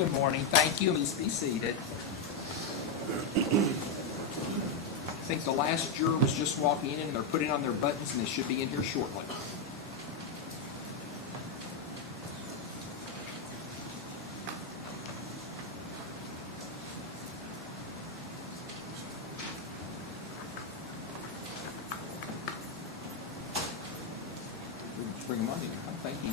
Good morning. Thank you. Please be seated. I think the last juror was just walking in and they're putting on their buttons and they should be in here shortly. Bring them on in. Thank you.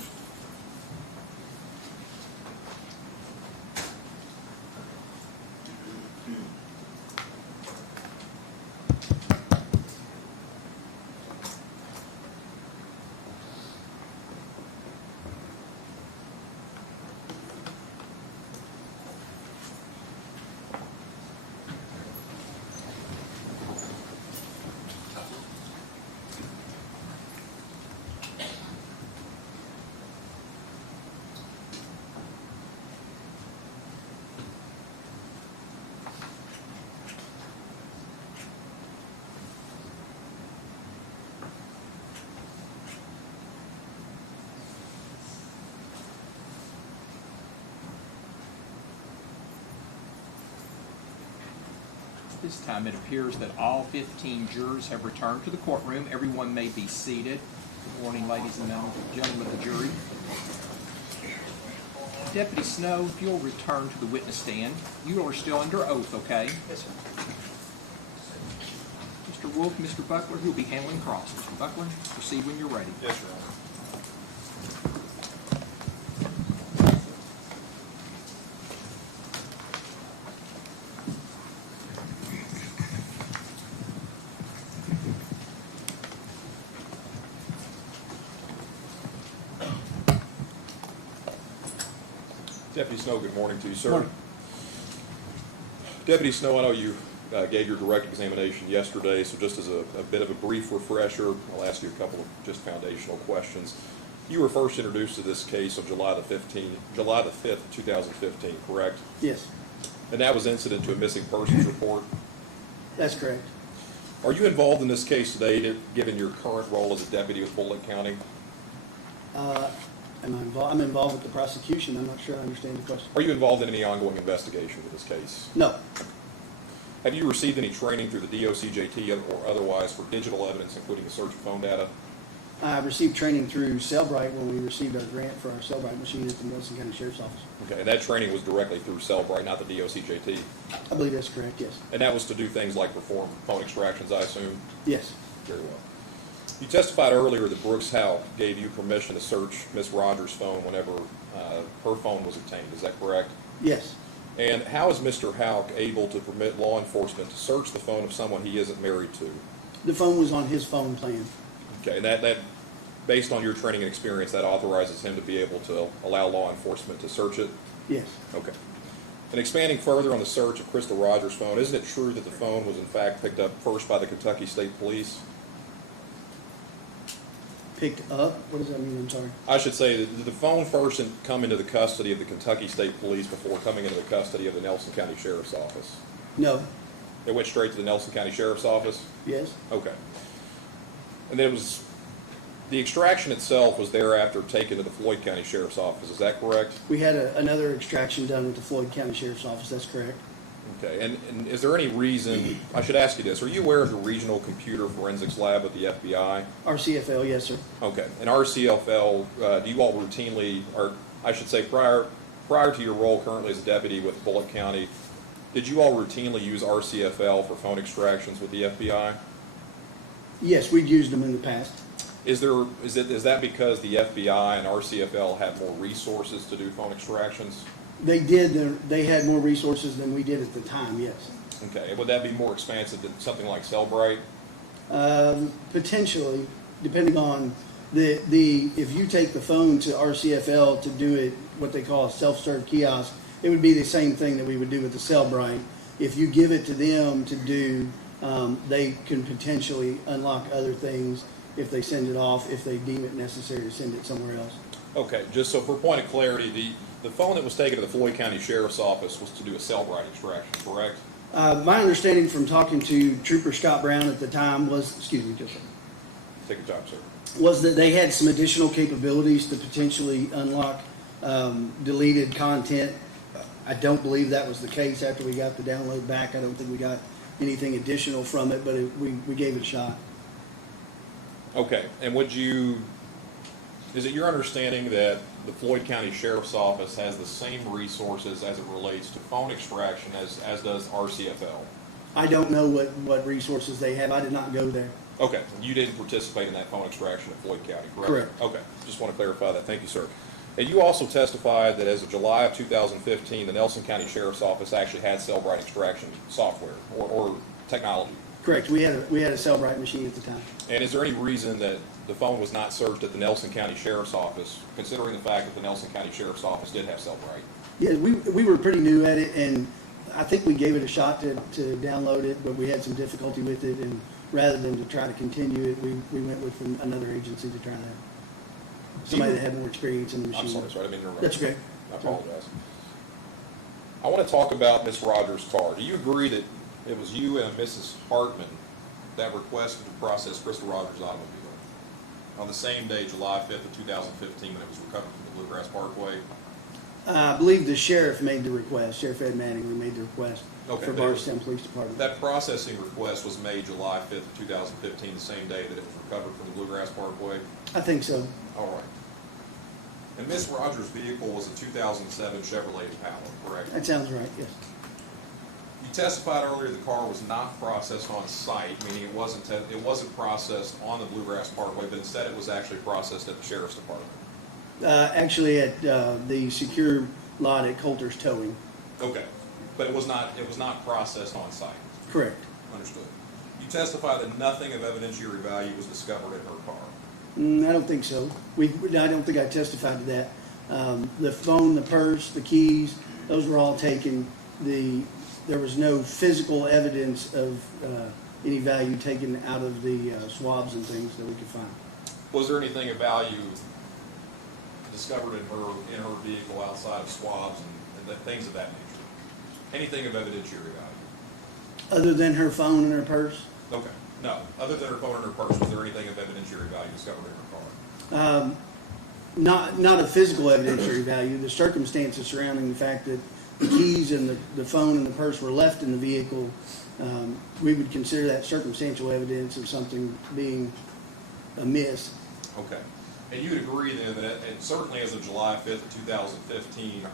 This time it appears that all 15 jurors have returned to the courtroom. Everyone may be seated. Good morning, ladies and gentlemen of the jury. Deputy Snow, if you'll return to the witness stand. You are still under oath, okay? Yes, sir. Mr. Wolf, Mr. Buckler, who will be handling cross. Mr. Buckler, proceed when you're ready. Yes, Your Honor. Deputy Snow, good morning to you, sir. Morning. Deputy Snow, I know you gave your direct examination yesterday, so just as a bit of a brief refresher, I'll ask you a couple of just foundational questions. You were first introduced to this case on July the 5th, 2015, correct? Yes, And that was incident to a missing persons report. that's correct. Are you involved in this case today, given your current role as a deputy with Bullitt County? Am I involved? I'm involved with the prosecution. I'm not sure I understand the question. Are you involved in any ongoing investigation with this case? No, Have you received any training through the DOCJT or otherwise for digital evidence, including the search of phone data? I received training through Cellbrite when we received our grant for our Cellbrite machine at the Lawson County Sheriff's Office. Okay, and that training was directly through Cellbrite, not the DOCJT? I believe that's correct, yes. And that was to do things like perform phone extractions, I assume? Yes, Very well. You testified earlier that Brooks Howe gave you permission to search Miss Rogers' phone whenever her phone was obtained. Is that correct? yes. And how is Mr. Howe able to permit law enforcement to search the phone of someone he isn't married to? The phone was on his phone plan. Okay, and that based on your training and experience, that authorizes him to be able to allow law enforcement to search it? Yes, Okay. And expanding further on the search of Crystal Rogers' phone, isn't it true that the phone was in fact picked up first by the Kentucky State Police? picked up. What does that mean? I'm sorry. I should say that the phone first come into the custody of the Kentucky State Police before coming into the custody of the Nelson County Sheriff's Office. No, It went straight to the Nelson County Sheriff's Office? yes, Okay. And then the extraction itself was thereafter taken to the Floyd County Sheriff's Office, is that correct? we had another extraction done at the Floyd County Sheriff's Office. That's correct. Okay, and is there any reason, I should ask you this, are you aware of the Regional Computer Forensics Lab at the FBI? RCFL, yes, sir. Okay, and RCFL, do you all routinely, or I should say prior to your role currently as a deputy with Bullitt County, did you all routinely use RCFL for phone extractions with the FBI? Yes, we'd used them in the past. Is that because the FBI and RCFL have more resources to do phone extractions? They did. They had more resources than we did at the time, yes. Okay, and would that be more expansive than something like Cellbrite? Potentially, depending on if you take the phone to RCFL to do it, what they call a self-serve kiosk, it would be the same thing that we would do with the Cellbrite. If you give it to them to do, they can potentially unlock other things if they send it off, if they deem it necessary to send it somewhere else. Okay, just so for a point of clarity, the phone that was taken to the Floyd County Sheriff's Office was to do a Cellbrite extraction, correct? My understanding from talking to Trooper Scott Brown at the time was, excuse me, just a second. Take your time, sir. Was that they had some additional capabilities to potentially unlock deleted content I don't believe that was the case after we got the download back. I don't think we got anything additional from it, but we gave it a shot. Okay, and is it your understanding that the Floyd County Sheriff's Office has the same resources as it relates to phone extraction as does RCFL? I don't know what resources they have. I did not go there. Okay, you didn't participate in that phone extraction at Floyd County, correct? Correct. Okay, just want to clarify that. Thank you, sir. And you also testified that as of July of 2015, the Nelson County Sheriff's Office actually had Cellbrite extraction software or technology. Correct. We had a Cellbrite machine at the time. And is there any reason that the phone was not searched at the Nelson County Sheriff's Office, considering the fact that the Nelson County Sheriff's Office did have Cellbrite? Yeah, we were pretty new at it, and I think we gave it a shot to download it, but we had some difficulty with it, and rather than to try to continue it, we went with another agency to try to somebody that had more experience in the machine. I'm sorry, I didn't mean to interrupt. That's okay. I apologize. I want to talk about Ms. Rogers' car. Do you agree that it was you and Mrs. Hartman that requested to process Crystal Rogers' automobile on the same day, July 5th of 2015, when it was recovered from the Bluegrass Parkway? I believe the sheriff made the request. Sheriff Ed Mattingly made the request for Bardstown Police Department. That processing request was made July 5th of 2015, the same day that it was recovered from the Bluegrass Parkway? I think so. All right. And Ms. Rogers' vehicle was a 2007 Chevrolet Impala, correct? That sounds right, yes. You testified earlier the car was not processed on site, meaning it wasn't processed on the Bluegrass Parkway, but instead it was actually processed at the Sheriff's Department. Actually, at the secure lot at Coulter's Towing. Okay, but it was not processed on site. Correct. Understood. You testified that nothing of evidentiary value was discovered in her car. I don't think so. I don't think I testified to that. The phone, the purse, the keys, those were all taken. There was no physical evidence of any value taken out of the swabs and things that we could find. Was there anything of value discovered in her vehicle outside of swabs and things of that nature? Anything of evidentiary value? Other than her phone and her purse? Okay. No. Other than her phone and her purse, was there anything of evidentiary value discovered in her car? Not a physical evidentiary value. The circumstances surrounding the fact that the keys and the phone and the purse were left in the vehicle, we would consider that circumstantial evidence of something being amiss. Okay. And you would agree then that, and certainly as of July 5th of 2015,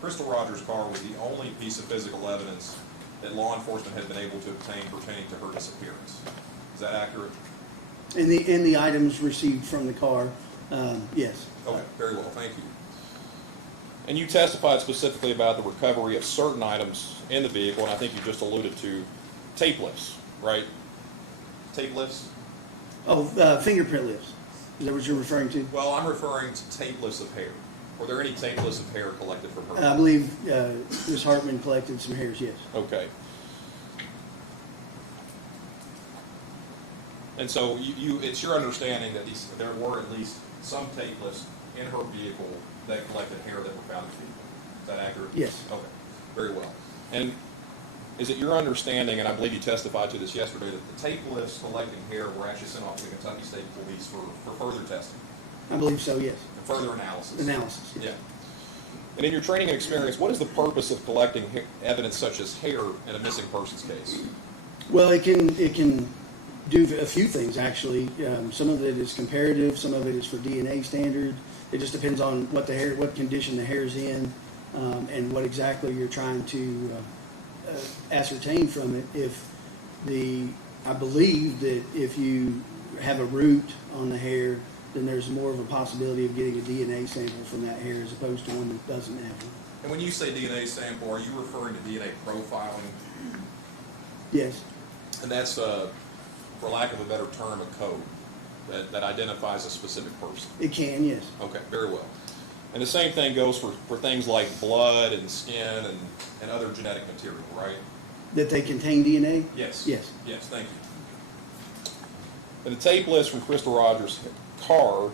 Crystal Rogers' car was the only piece of physical evidence that law enforcement had been able to obtain pertaining to her disappearance. Is that accurate? And the items received from the car, yes. Okay, very well, thank you. And you testified specifically about the recovery of certain items in the vehicle, and I think you just alluded to tape lifts, right? Tape lifts? Oh, fingerprint lifts. Is that what you're referring to? Well, I'm referring to tape lifts of hair. Were there any tape lifts of hair collected from her? I believe Ms. Hartman collected some hairs, yes. Okay. And so it's your understanding that there were at least some tape lifts in her vehicle that collected hair that were found in the vehicle. Is that accurate? Yes. Okay, very well. And is it your understanding, and I believe you testified to this yesterday, that the tape lifts collecting hair were actually sent off to the Kentucky State Police for further testing? I believe so, yes. And further analysis? Analysis. Yes. Yeah. And in your training and experience, what is the purpose of collecting evidence such as hair in a missing persons case? Well, it can do a few things, actually. Some of it is comparative, some of it is for DNA standard. It just depends on what condition the hair's in, and what exactly you're trying to ascertain from it. I believe that if you have a root on the hair, then there's more of a possibility of getting a DNA sample from that hair as opposed to one that doesn't have one. And when you say DNA sample, are you referring to DNA profiling? Yes. And that's, for lack of a better term, a code that identifies a specific person? It can, yes. Okay, very well. And the same thing goes for things like blood and skin and other genetic material, right? That they contain DNA? Yes. Yes. Yes, thank you. And the tape list from Crystal Rogers' car,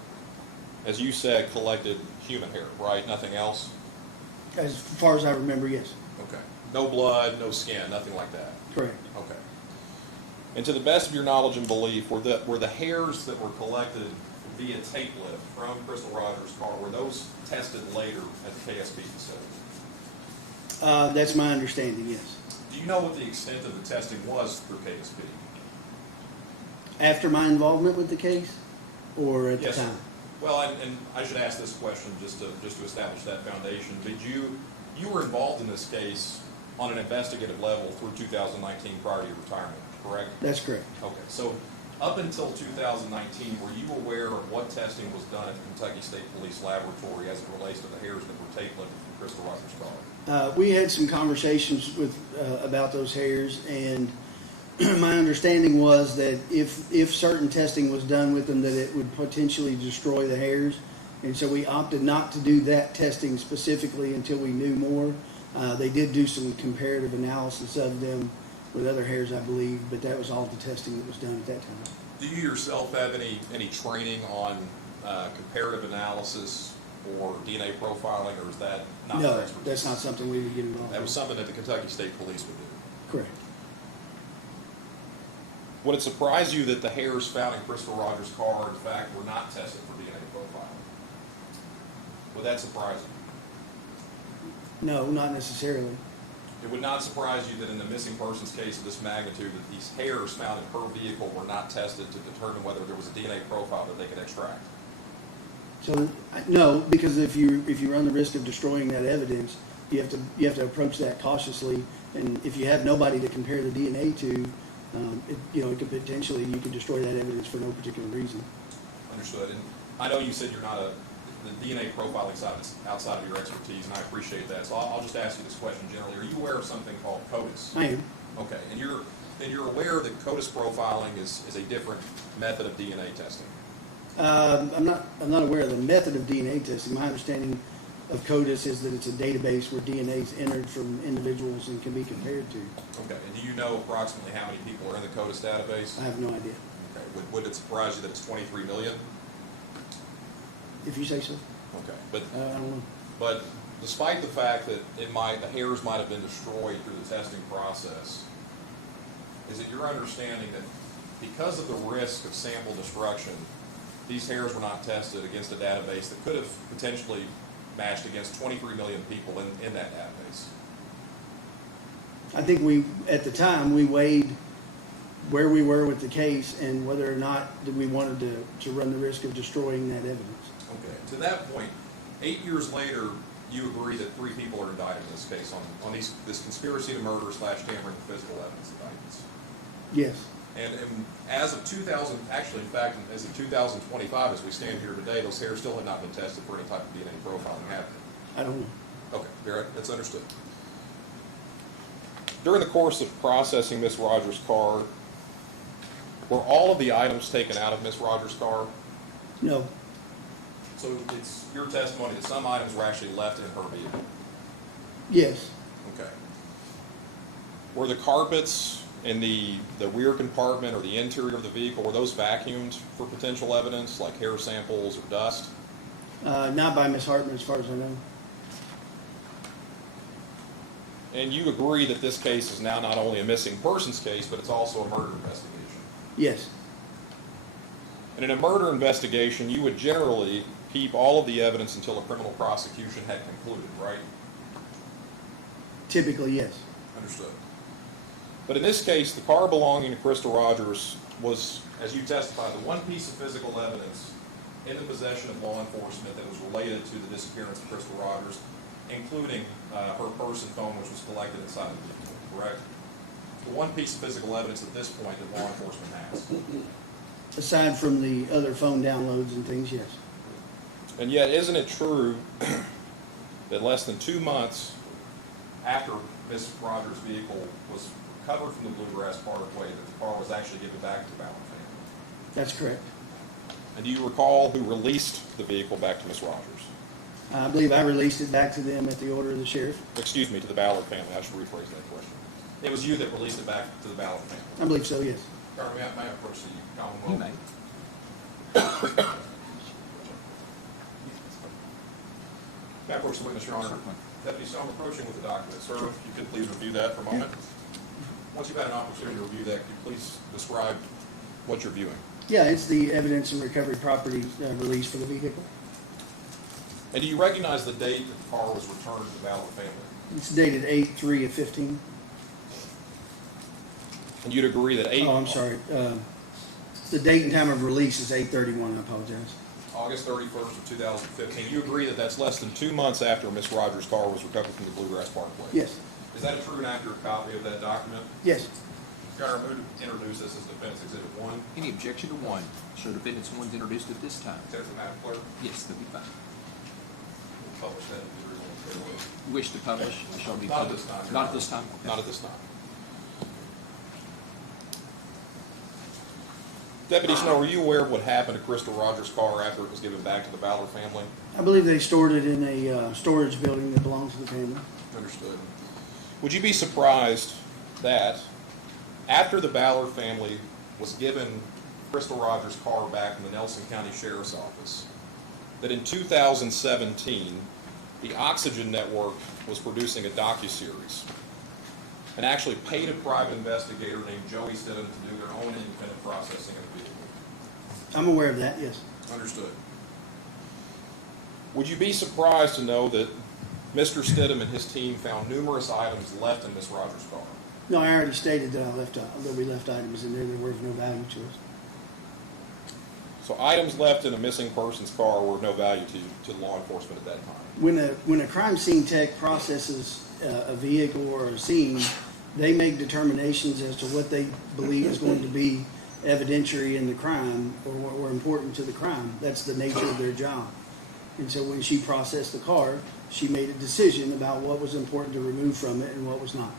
as you said, collected human hair, right? Nothing else? As far as I remember, yes. Okay. No blood, no skin, nothing like that? Correct. Okay. And to the best of your knowledge and belief, were the hairs that were collected via tape lift from Crystal Rogers' car, were those tested later at the KSP facility? That's my understanding, yes. Do you know what the extent of the testing was through KSP? After my involvement with the case, or at the Yes, sir. time? Well, and I should ask this question just to establish that foundation. Did you were involved in this case on an investigative level through 2019 prior to your retirement, correct? That's correct. Okay, so up until 2019, were you aware of what testing was done at the Kentucky State Police Laboratory as it relates to the hairs that were tape lifted from Crystal Rogers' car? We had some conversations with about those hairs, and my understanding was that if certain testing was done with them, that it would potentially destroy the hairs, and so we opted not to do that testing specifically until we knew more. They did do some comparative analysis of them with other hairs, I believe, but that was all the testing that was done at that time. Do you yourself have any training on comparative analysis or DNA profiling, or is that not your No, expertise? that's not something we would get involved That was in. something that the Kentucky State Police would do. Correct. Would it surprise you that the hairs found in Crystal Rogers' car, in fact, were not tested for DNA profiling? Would that surprise you? No, not necessarily. It would not surprise you that in the missing persons case of this magnitude, that these hairs found in her vehicle were not tested to determine whether there was a DNA profile that they could extract. So no, because if you run the risk of destroying that evidence, you have to approach that cautiously. And if you have nobody to compare the DNA to, it could potentially, you could destroy that evidence for no particular reason. Understood. And I know you said you're not the DNA profiling side is outside of your expertise, and I appreciate that. So I'll just ask you this question generally. Are you aware of something called CODIS? I am. Okay, and you're aware that CODIS profiling is a different method of DNA testing? I'm not aware of the method of DNA testing. My understanding of CODIS is that it's a database where DNA is entered from individuals and can be compared to. Okay, and do you know approximately how many people are in the CODIS database? I have no idea. Okay, would it surprise you that it's 23 million? If you say so. Okay, but I don't know. But despite the fact that the hairs might have been destroyed through the testing process, is it your understanding that because of the risk of sample destruction, these hairs were not tested against a database that could have potentially matched against 23 million people in that database? I think at the time, we weighed where we were with the case and whether or not that we wanted to run the risk of destroying that evidence. Okay, to that point, 8 years later, you agree that 3 people are indicted in this case on this conspiracy to murder / tampering with physical evidence indictments. Yes. And as of 2000, actually, in fact, as of 2025, as we stand here today, those hairs still have not been tested for any type of DNA profiling, have they? I don't know. Okay, Garrett, that's understood. During the course of processing Miss Rogers' car, were all of the items taken out of Miss Rogers' car? No. So it's your testimony that some items were actually left in her vehicle? Yes. Okay. Were the carpets in the rear compartment or the interior of the vehicle, were those vacuumed for potential evidence, like hair samples or dust? Not by Ms. Hartman, as far as I know. And you agree that this case is now not only a missing persons case, but it's also a murder investigation? Yes. And in a murder investigation, you would generally keep all of the evidence until a criminal prosecution had concluded, right? Typically, yes. Understood. But in this case, the car belonging to Crystal Rogers was, as you testified, the one piece of physical evidence in the possession of law enforcement that was related to the disappearance of Crystal Rogers, including her purse and phone, which was collected inside the vehicle, correct? The one piece of physical evidence at this point that law enforcement has. Aside from the other phone downloads and things, yes. And yet, isn't it true that less than 2 months after Ms. Rogers' vehicle was recovered from the Bluegrass Parkway, that the car was actually given back to the Ballard family? That's correct. And do you recall who released the vehicle back to Ms. Rogers? I believe I released it back to them at the order of the sheriff. Excuse me, to the Ballard family. I should rephrase that question. It was you that released it back to the Ballard family. I believe so, yes. Carter, may I approach the You Commonwealth? may. May I approach the witness, Your Honor? Deputy, so I'm approaching with the document. Sir, if you could please review that for a moment. Once you've had an opportunity to review that, could you please describe what you're viewing? Yeah, it's the evidence and recovery property release for the vehicle. And do you recognize the date that the car was returned to the Ballard family? It's dated 8/3/15. And you'd agree that Oh, I'm sorry. The date and time of release is 8/31. I apologize. August 31st of 2015, you agree that that's less than 2 months after Miss Rogers' car was recovered from the Bluegrass Parkway? Yes. Is that a true and accurate copy of that document? Yes. Your Honor, move to introduce this as Defense Exhibit 1. Any objection to one? Show defendants one's introduced at this time. Accept the Madam Clerk. Yes, that'd be fine. We'll publish that in the Journal. You wish to publish? It shall be Not at published. this time. Not at this time? Okay. Not at this time. Deputy Snow, are you aware of what happened to Crystal Rogers' car after it was given back to the Ballard family? I believe they stored it in a storage building that belongs to the family. Understood. Would you be surprised that after the Ballard family was given Crystal Rogers' car back from the Nelson County Sheriff's Office, that in 2017, the Oxygen Network was producing a docuseries and actually paid a private investigator named Joey Stidham to do their own independent processing of the vehicle? I'm aware of that, yes. Understood. Would you be surprised to know that Mr. Stidham and his team found numerous items left in Miss Rogers' car? No, I already stated that we left items in there that were of no value to us. So items left in a missing person's car were of no value to law enforcement at that time? When a crime scene tech processes a vehicle or a scene, they make determinations as to what they believe is going to be evidentiary in the crime or important to the crime. That's the nature of their job. And so when she processed the car, she made a decision about what was important to remove from it and what was not.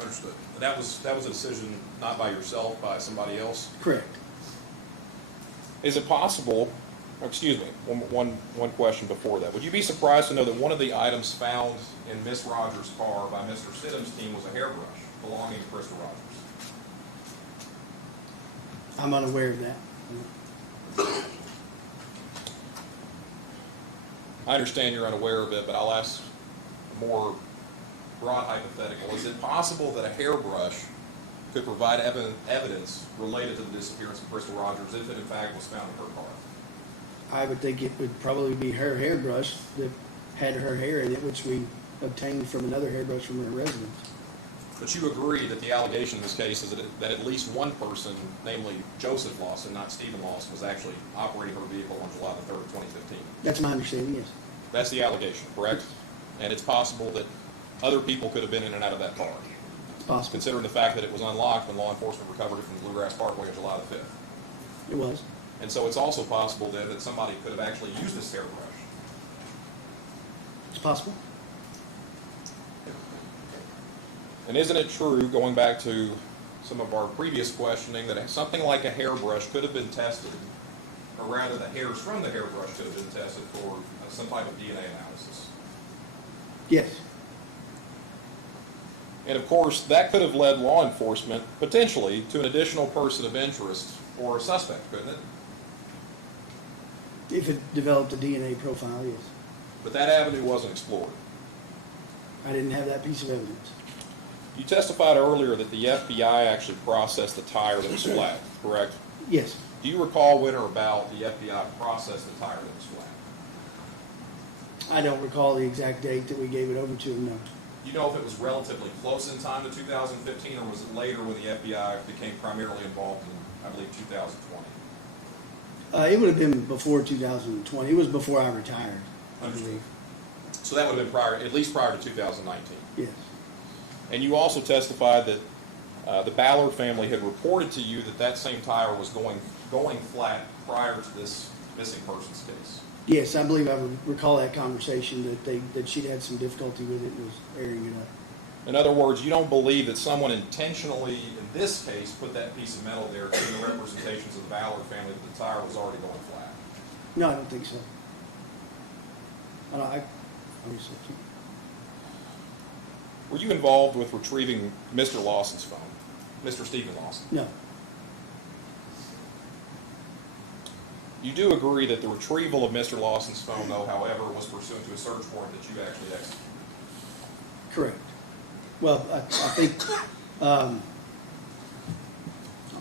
Understood. And that was a decision not by yourself, by somebody else? Correct. Is it possible, excuse me, one question before that. Would you be surprised to know that one of the items found in Miss Rogers' car by Mr. Stidham's team was a hairbrush belonging to Crystal Rogers? I'm unaware of that. I understand you're unaware of it, but I'll ask a more broad hypothetical. Is it possible that a hairbrush could provide evidence related to the disappearance of Crystal Rogers if it in fact was found in her car? I would think it would probably be her hairbrush that had her hair in it, which we obtained from another hairbrush from her residence. But you agree that the allegation in this case is that at least one person, namely Joseph Lawson, not Stephen Lawson, was actually operating her vehicle on July the 3rd, 2015. That's my understanding, yes. That's the allegation, correct? And it's possible that other people could have been in and out of that car, It's possible. considering the fact that it was unlocked when law enforcement recovered it from the Bluegrass Parkway on July the 5th. It was. And so it's also possible then that somebody could have actually used this hairbrush. It's possible. And isn't it true, going back to some of our previous questioning, that something like a hairbrush could have been tested, or rather the hairs from the hairbrush could have been tested for some type of DNA analysis? Yes. And of course, that could have led law enforcement, potentially, to an additional person of interest or a suspect, couldn't it? If it developed a DNA profile, yes. But that avenue wasn't explored. I didn't have that piece of evidence. You testified earlier that the FBI actually processed the tire that was flat, correct? Yes. Do you recall when or about the FBI processed the tire that was flat? I don't recall the exact date that we gave it over to him, no. Do you know if it was relatively close in time to 2015, or was it later when the FBI became primarily involved in, I believe, 2020? It would have been before 2020. It was before I retired, I Understood. believe. So that would have been prior, at least prior to 2019. Yes. And you also testified that the Ballard family had reported to you that that same tire was going flat prior to this missing persons case. Yes, I believe I would recall that conversation that she'd had some difficulty with it and was airing it up. In other words, you don't believe that someone intentionally, in this case, put that piece of metal there to the representations of the Ballard family that the tire was already going flat? No, I don't think so. I obviously can't. Were you involved with retrieving Mr. Lawson's phone, Mr. Stephen Lawson? No. You do agree that the retrieval of Mr. Lawson's phone, though, however, was pursuant to a search warrant that you actually executed? Correct. Well, I think, I'll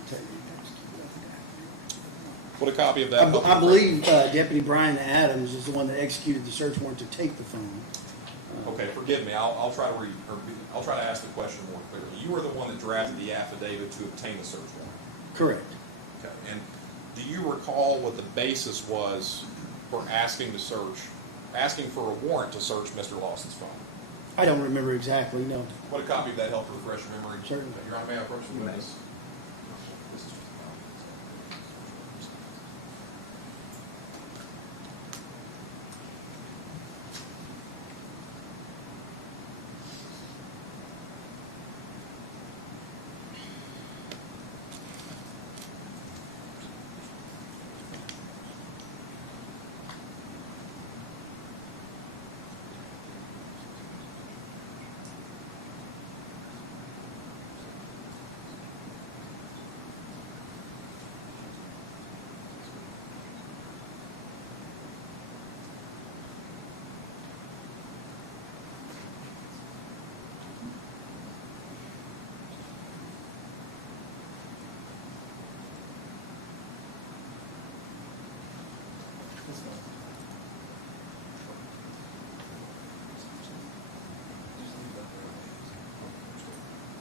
tell you. Would a copy of that? I believe Deputy Brian Adams is the one that executed the search warrant to take the phone. Okay, forgive me, I'll try to ask the question more clearly. You were the one that drafted the affidavit to obtain the search warrant? Correct. Okay, and do you recall what the basis was for asking for a warrant to search Mr. Lawson's phone? I don't remember exactly, no. Would a copy of that help to refresh your memory? Certainly. Your Honor, may I approach the witness?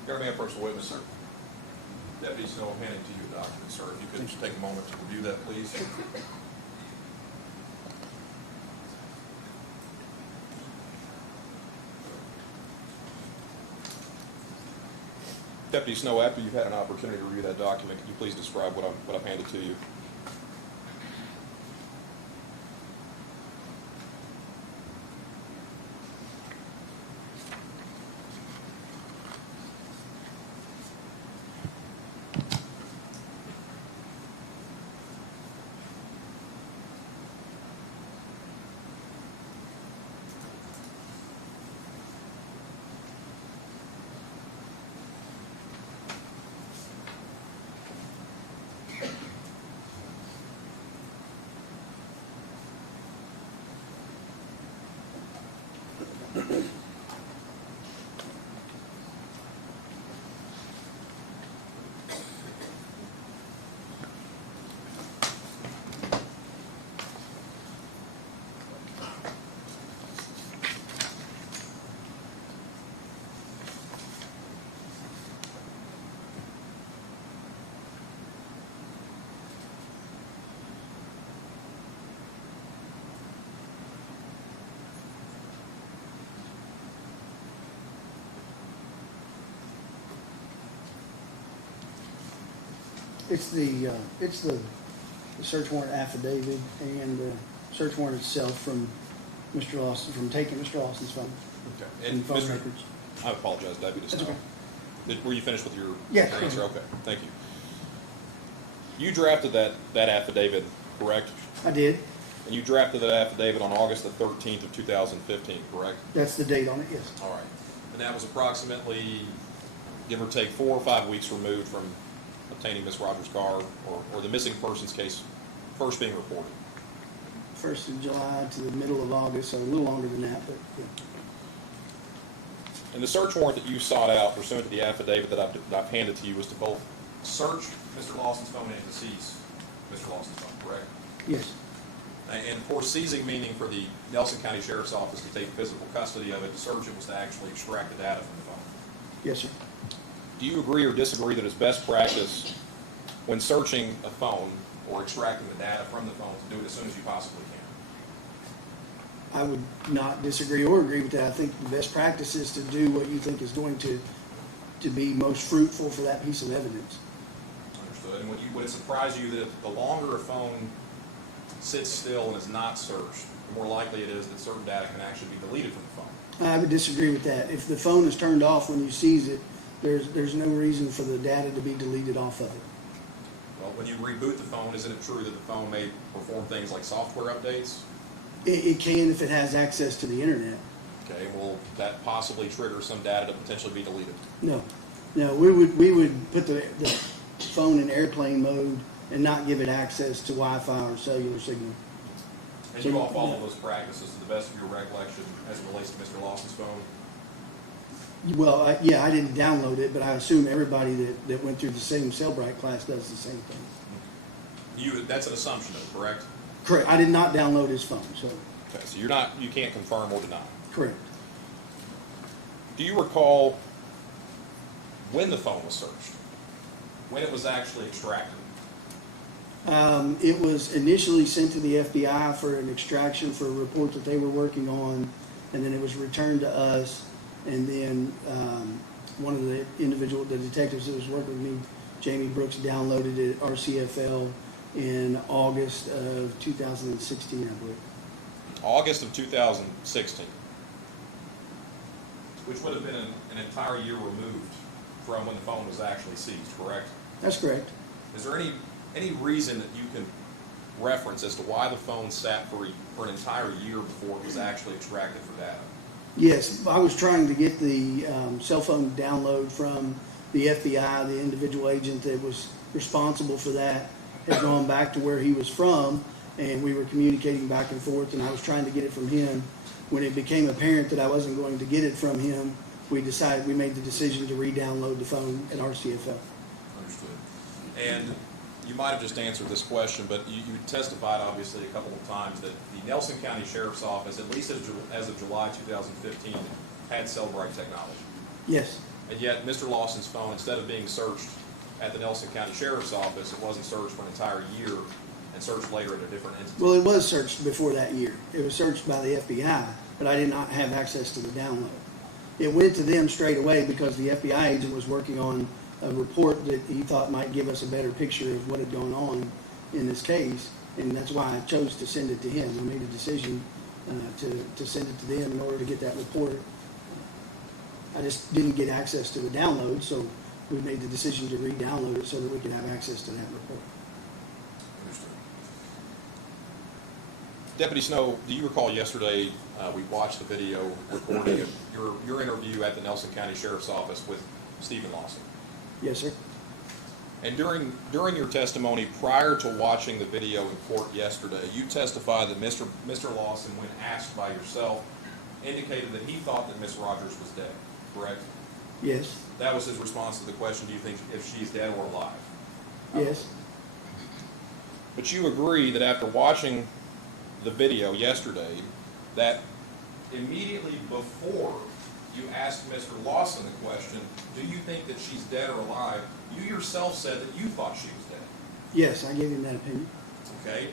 Your Honor, may I approach the witness, sir? Deputy Snow, I'm handing to you a document, sir. If you could just take a moment to review that, please. Deputy Snow, after you've had an opportunity to review that document, can you please describe what I've handed to you? It's the search warrant affidavit and the search warrant itself from Mr. Lawson, from taking Mr. Lawson's phone. Okay. And phone Mr. records. I apologize, Deputy Snow. That's okay. Were you finished with your Yes. answer? Okay, thank you. You drafted that affidavit, correct? I did. And you drafted that affidavit on August the 13th of 2015, correct? That's the date on it, yes. All right. And that was approximately, give or take, 4 or 5 weeks removed from obtaining Miss Rogers' car or the missing persons case first being reported. 1st of July to the middle of August, so a little longer than that, but yeah. And the search warrant that you sought out pursuant to the affidavit that I've handed to you was to both search Mr. Lawson's phone and to seize Mr. Lawson's phone, correct? Yes. And of course, seizing meaning for the Nelson County Sheriff's Office to take physical custody of it. To search it was to actually extract the data from the phone. Yes, sir. Do you agree or disagree that it's best practice when searching a phone or extracting the data from the phone to do it as soon as you possibly can? I would not disagree or agree with that. I think the best practice is to do what you think is going to be most fruitful for that piece of evidence. Understood. And would it surprise you that the longer a phone sits still and is not searched, the more likely it is that certain data can actually be deleted from the phone? I would disagree with that. If the phone is turned off when you seize it, there's no reason for the data to be deleted off of it. Well, when you reboot the phone, isn't it true that the phone may perform things like software updates? It can if it has access to the internet. Okay, will that possibly trigger some data to potentially be deleted? No, we would put the phone in airplane mode and not give it access to Wi-Fi or cellular signal. And you all follow those practices to the best of your recollection as it relates to Mr. Lawson's phone? Well, yeah, I didn't download it, but I assume everybody that went through the same Cellbrite class does the same thing. That's an assumption, though, correct? Correct. I did not download his phone, so. Okay, so you can't confirm or deny. Correct. Do you recall when the phone was searched? When it was actually extracted? It was initially sent to the FBI for an extraction for a report that they were working on, and then it was returned to us, and then one of the detectives that was working with me, Jamie Brooks, downloaded it at RCFL in August of 2016, I believe. August of 2016, which would have been an entire year removed from when the phone was actually seized, correct? That's correct. Is there any reason that you can reference as to why the phone sat for an entire year before it was actually extracted for data? Yes, I was trying to get the cell phone download from the FBI. The individual agent that was responsible for that had gone back to where he was from, and we were communicating back and forth, and I was trying to get it from him. When it became apparent that I wasn't going to get it from him, we made the decision to re-download the phone at RCFL. Understood. And you might have just answered this question, but you testified obviously a couple of times that the Nelson County Sheriff's Office, at least as of July 2015, had Cellbrite technology. Yes. And yet Mr. Lawson's phone, instead of being searched at the Nelson County Sheriff's Office, it wasn't searched for an entire year and searched later at a different entity. Well, it was searched before that year. It was searched by the FBI, but I did not have access to the download. It went to them straight away because the FBI agent was working on a report that he thought might give us a better picture of what had gone on in this case, and that's why I chose to send it to him. We made a decision to send it to them in order to get that report. I just didn't get access to the download, so we made the decision to re-download it so that we could have access to that report. Understood. Deputy Snow, do you recall yesterday we watched the video recording of your interview at the Nelson County Sheriff's Office with Stephen Lawson? Yes, sir. And during your testimony prior to watching the video in court yesterday, you testified that Mr. Lawson, when asked by yourself, indicated that he thought that Miss Rogers was dead, correct? Yes. That was his response to the question, do you think if she's dead or alive? Yes. But you agree that after watching the video yesterday, that immediately before you asked Mr. Lawson the question, do you think that she's dead or alive, you yourself said that you thought she was dead. Yes, I gave him that opinion. Okay.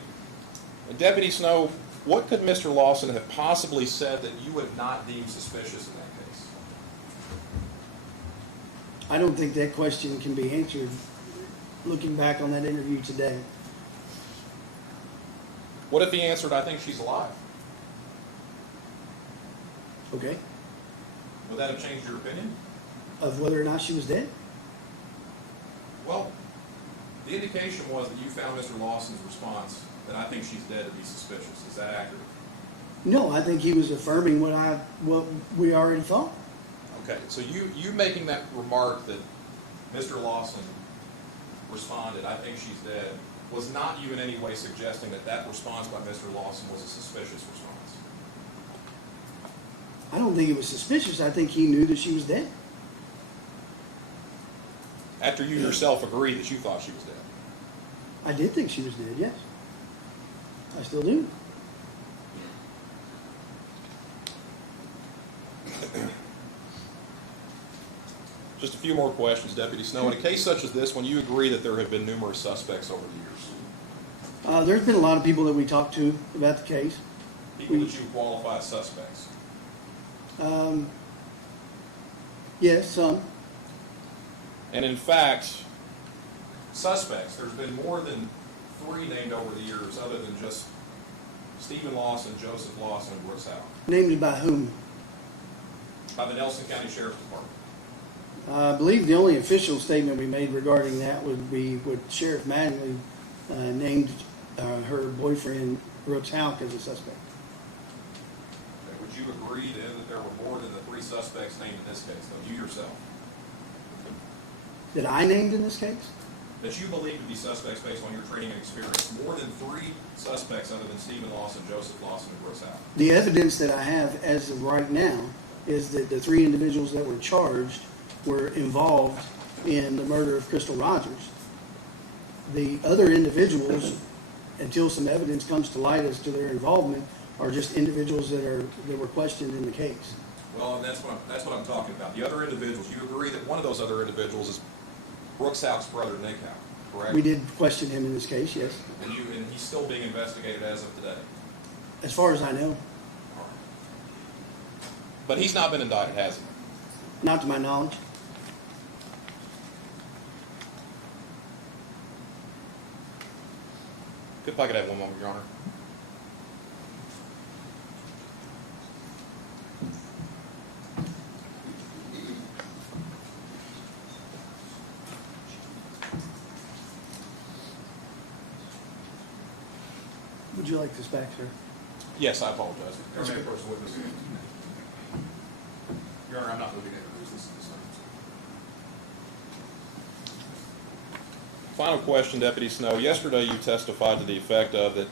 And Deputy Snow, what could Mr. Lawson have possibly said that you would not deem suspicious in that case? I don't think that question can be answered looking back on that interview today. What if he answered, I think she's alive? Okay. Would that have changed your opinion? Of whether or not she was dead? Well, the indication was that you found Mr. Lawson's response that I think she's dead to be suspicious. Is that accurate? No, I think he was affirming what we already thought. Okay, so you making that remark that Mr. Lawson responded, I think she's dead, was not you in any way suggesting that that response by Mr. Lawson was a suspicious response? I don't think it was suspicious. I think he knew that she was dead. After you yourself agreed that you thought she was dead? I did think she was dead, yes. I still do. Just a few more questions, Deputy Snow. In a case such as this one, you agree that there have been numerous suspects over the years? There's been a lot of people that we talked to about the case. People that you qualify as suspects? Yes, some. And in fact, suspects, there's been more than 3 named over the years other than just Stephen Lawson, Joseph Lawson, and Brooks Howell. Named by whom? By the Nelson County Sheriff's Department. I believe the only official statement we made regarding that would be what Sheriff Mattingly named her boyfriend, Brooks Howell, as a suspect. Okay. Would you agree then that there were more than the 3 suspects named in this case, though, you yourself? That I named in this case? That you believe to be suspects based on your training and experience, more than 3 suspects other than Stephen Lawson, Joseph Lawson, and Brooks Howell? The evidence that I have as of right now is that the 3 individuals that were charged were involved in the murder of Crystal Rogers. The other individuals, until some evidence comes to light as to their involvement, are just individuals that were questioned in the case. Well, and that's what I'm talking about. The other individuals, you agree that one of those other individuals is Brooks Houck's brother, Nick Houck, correct? We did question him in this case, yes. And he's still being investigated as of today? As far as I know, But he's not been indicted, has he? not to my knowledge. If I could have one moment, Your Honor. Would you like this back, sir? Yes, I apologize. Your Honor, person witness. Your Honor, I'm not moving to introduce this. Final question, Deputy Snow. Yesterday you testified to the effect of that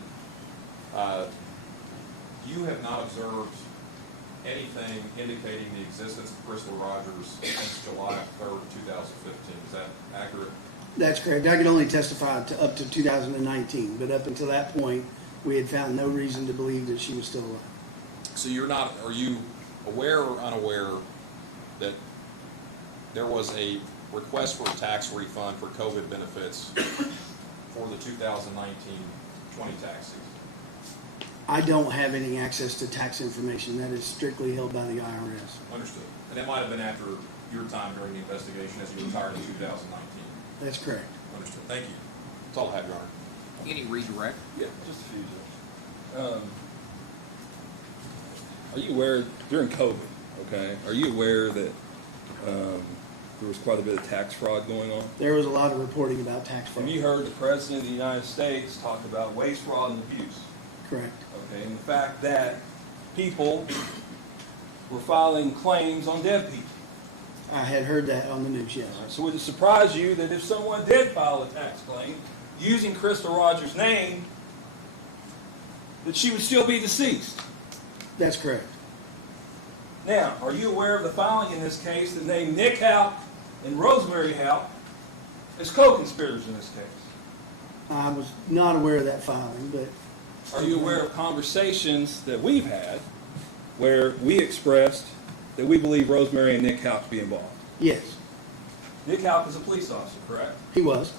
you have not observed anything indicating the existence of Crystal Rogers since July 3rd, 2015. Is that accurate? That's correct. I could only testify to up to 2019, but up until that point, we had found no reason to believe that she was still alive. So are you aware or unaware that there was a request for a tax refund for COVID benefits for the 2019-20 tax season? I don't have any access to tax information. That is strictly held by the IRS. Understood. And that might have been after your time during the investigation as you retired in 2019. That's correct. Understood. Thank you. That's all I have, Your Honor. Any redirect? Yeah, just a few, Judge. Are you aware, during COVID, okay, are you aware that there was quite a bit of tax fraud going on? There was a lot of reporting about tax fraud. Have you heard the President of the United States talk about waste, fraud, and abuse? Correct. Okay, and the fact that people were filing claims on dead people. I had heard that on the news, yes. So would it surprise you that if someone did file a tax claim using Crystal Rogers' name, that she would still be deceased? That's correct. Now, are you aware of the filing in this case that named Nick Houck and Rosemary Houck as co-conspirators in this case? I was not aware of that filing, but Are you aware of conversations that we've had where we expressed that we believe Rosemary and Nick Houck to be involved? yes, Nick Houck is a police officer, correct? he was.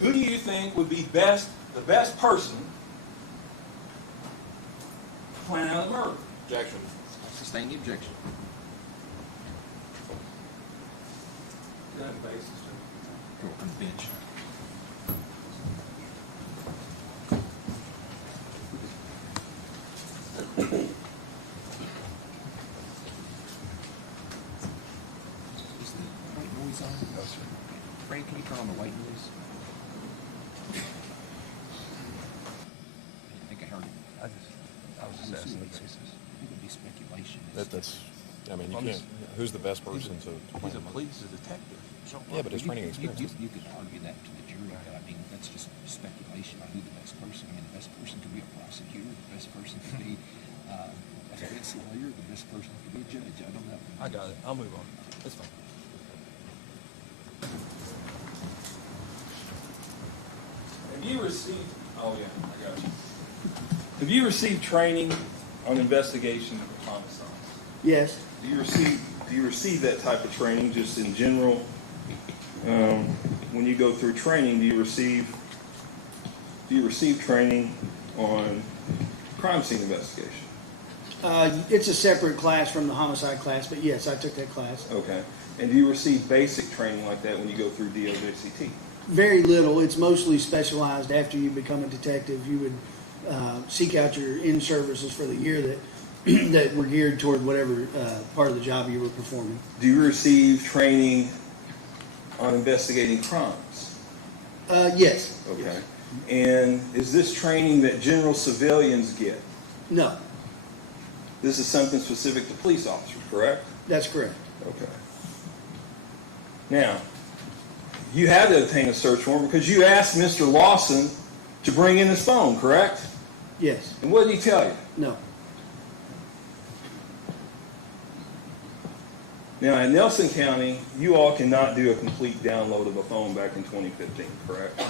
Who do you think would be the best person to plan out the murder? Objection. Sustain the objection. Go ahead, basis, Judge. Go on the bench. Is the white noise on? No, sir. Frank, can you turn on the white noise? I think I heard it. I was just asking the basis. It would be speculation. You can't. Who's the best person to He's a police detective. Yeah, but his training experience. You could argue that to the jury, but I mean, that's just speculation on who the best person. I mean, the best person could be a prosecutor, the best person could be a defense lawyer, the best person could be a judge. I don't know. I got it. I'll move on. It's fine. Have you received, oh yeah, I got you. Have you received training on investigation of homicides? Yes, Do you receive that type of training just in general? When you go through training, do you receive training on crime scene investigation? it's a separate class from the homicide class, but yes, I took that class. Okay. And do you receive basic training like that when you go through DOJCT? Very little. It's mostly specialized after you become a detective. You would seek out your in-services for the year that that were geared toward whatever part of the job you were performing. Do you receive training on investigating crimes? Yes. Okay. Yes. And is this training that general civilians get? No, This is something specific to police officers, correct? that's correct. Okay. Now, you had to obtain a search warrant because you asked Mr. Lawson to bring in his phone, correct? Yes. And what did he tell you? No. Now, in Nelson County, you all cannot do a complete download of a phone back in 2015, correct?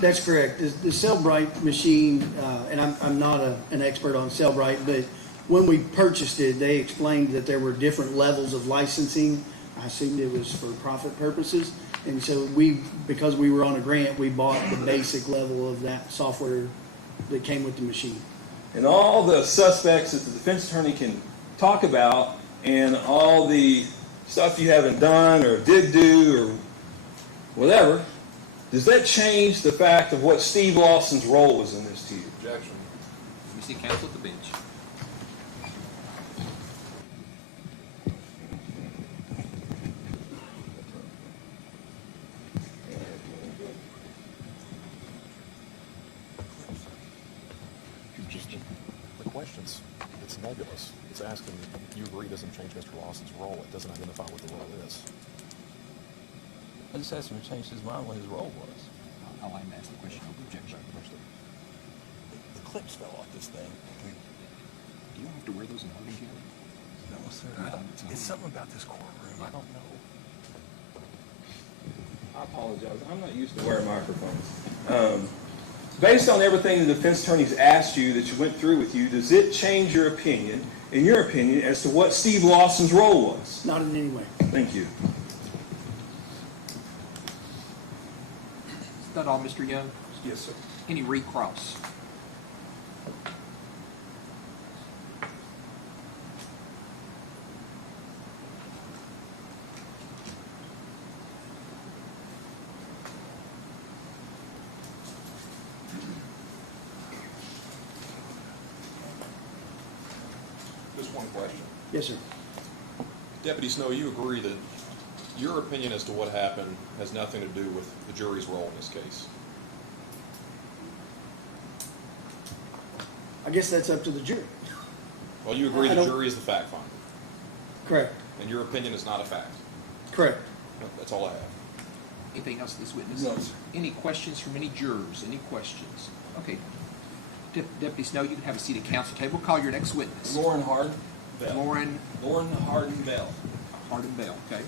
That's correct. The Cellbrite machine, and I'm not an expert on Cellbrite, but when we purchased it, they explained that there were different levels of licensing. I assumed it was for profit purposes. And so because we were on a grant, we bought the basic level of that software that came with the machine. And all the suspects that the defense attorney can talk about and all the stuff you haven't done or did do or whatever, does that change the fact of what Steve Lawson's role was in this to you? Objection. We see counsel at the bench. The questions, it's nebulous. It's asking, you agree doesn't change Mr. Lawson's role. It doesn't identify what the role is. I just asked him to change his mind what his role was. I'll let him ask the question. No objection. The clips fell off this thing. Do you have to wear those in Harden County? No, sir. It's something about this courtroom. I don't know. I apologize. I'm not used to wearing microphones. Based on everything the defense attorney's asked you that you went through with you, does it change your opinion, in your opinion, as to what Steve Lawson's role was? Not in any way. Thank you. Is that all, Mr. Young? Yes, sir. Any recross? Just one question. Yes, sir. Deputy Snow, you agree that your opinion as to what happened has nothing to do with the jury's role in this case? I guess that's up to the jury. Well, you agree I the don't- jury is the fact finder, Correct. and your opinion is not a fact. Correct. That's all I have. Anything else to this witness? No, sir. Any questions from any jurors? Any questions? Okay. Deputy Snow, you can have a seat at council table. Call your next witness. Lauren Harden. Lauren Lauren Harden Bell. Harden Bell, okay?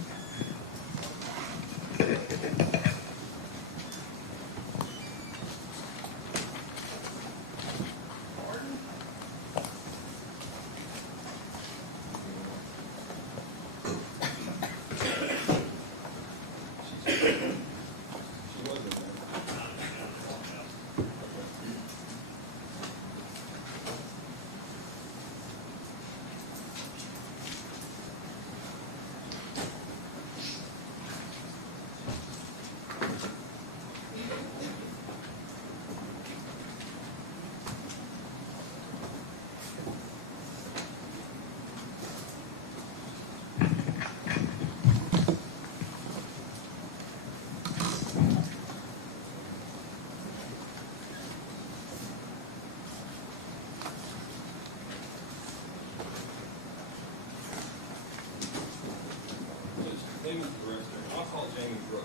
I'll call Jamie Brooks.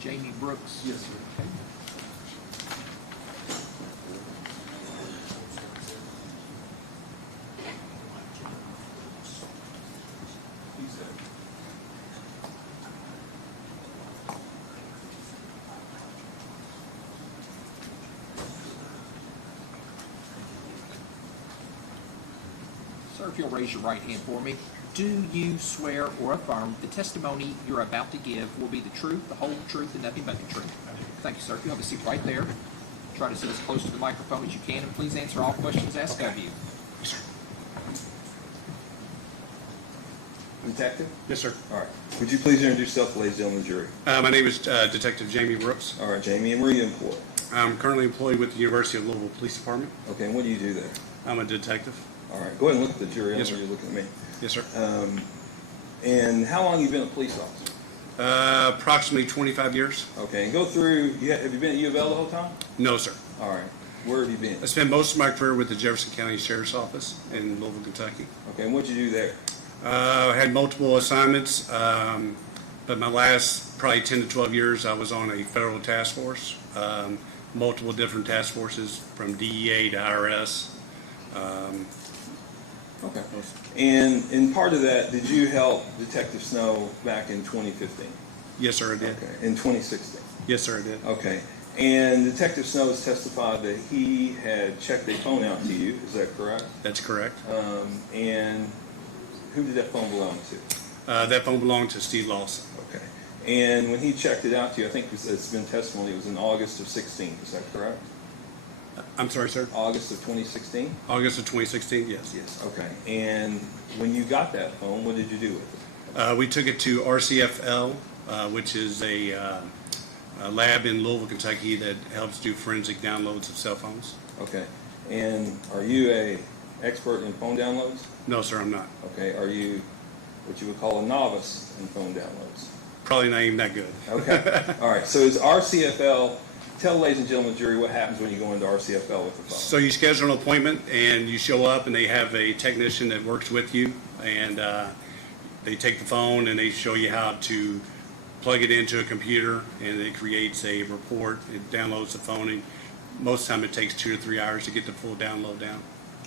Jamie Brooks. Yes, sir. Okay. He said. Sir, if you'll raise your right hand for me. Do you swear or affirm the testimony you're about to give will be the truth, the whole truth, and nothing but the truth? Thank you, sir. If you have a seat right there, try to sit as close to the microphone as you can, and please answer all questions asked of you. Detective? Yes, sir. All right. Would you please introduce yourself, ladies and gentlemen of the jury? My name is Detective Jamie Brooks. All right, Jamie, and where are you employed? I'm currently employed with the University of Louisville Police Department. Okay, and what do you do there? I'm a detective. All right, go ahead and look at the jury. I Yes, know sir. you're looking at me. Yes, sir. And how long have you been a police officer? Approximately 25 years. Okay, and go through, have you been at U of L the whole time? No, sir. All right, where have you been? I spent most of my career with the Jefferson County Sheriff's Office in Louisville, Kentucky. Okay, and what'd you do there? I had multiple assignments, but my last probably 10 to 12 years, I was on a federal task force, multiple different task forces from DEA to IRS. Okay. And part of that, did you help Detective Snow back in 2015? Yes, sir, I did. Okay, in 2016? Yes, sir, I did. Okay. And Detective Snow has testified that he had checked a phone out to you. Is that correct? That's correct. And who did that phone belong to? That phone belonged to Steve Lawson. Okay. And when he checked it out to you, I think it's been testimony, it was in August of 16. Is that correct? I'm sorry, sir? August of 2016? August of 2016, yes. Yes. Okay. And when you got that phone, what did you do with it? We took it to RCFL, which is a lab in Louisville, Kentucky that helps do forensic downloads of cell phones. Okay. And are you a expert in phone downloads? No, sir, I'm not. Okay. Are you what you would call a novice in phone downloads? Probably not even that good. Okay. All right. So is RCFL, tell ladies and gentlemen of the jury what happens when you go into RCFL with the phone. So you schedule an appointment and you show up and they have a technician that works with you, and they take the phone and they show you how to plug it into a computer, and it creates a report. It downloads the phone, and most of the time it takes 2 to 3 hours to get the full download down.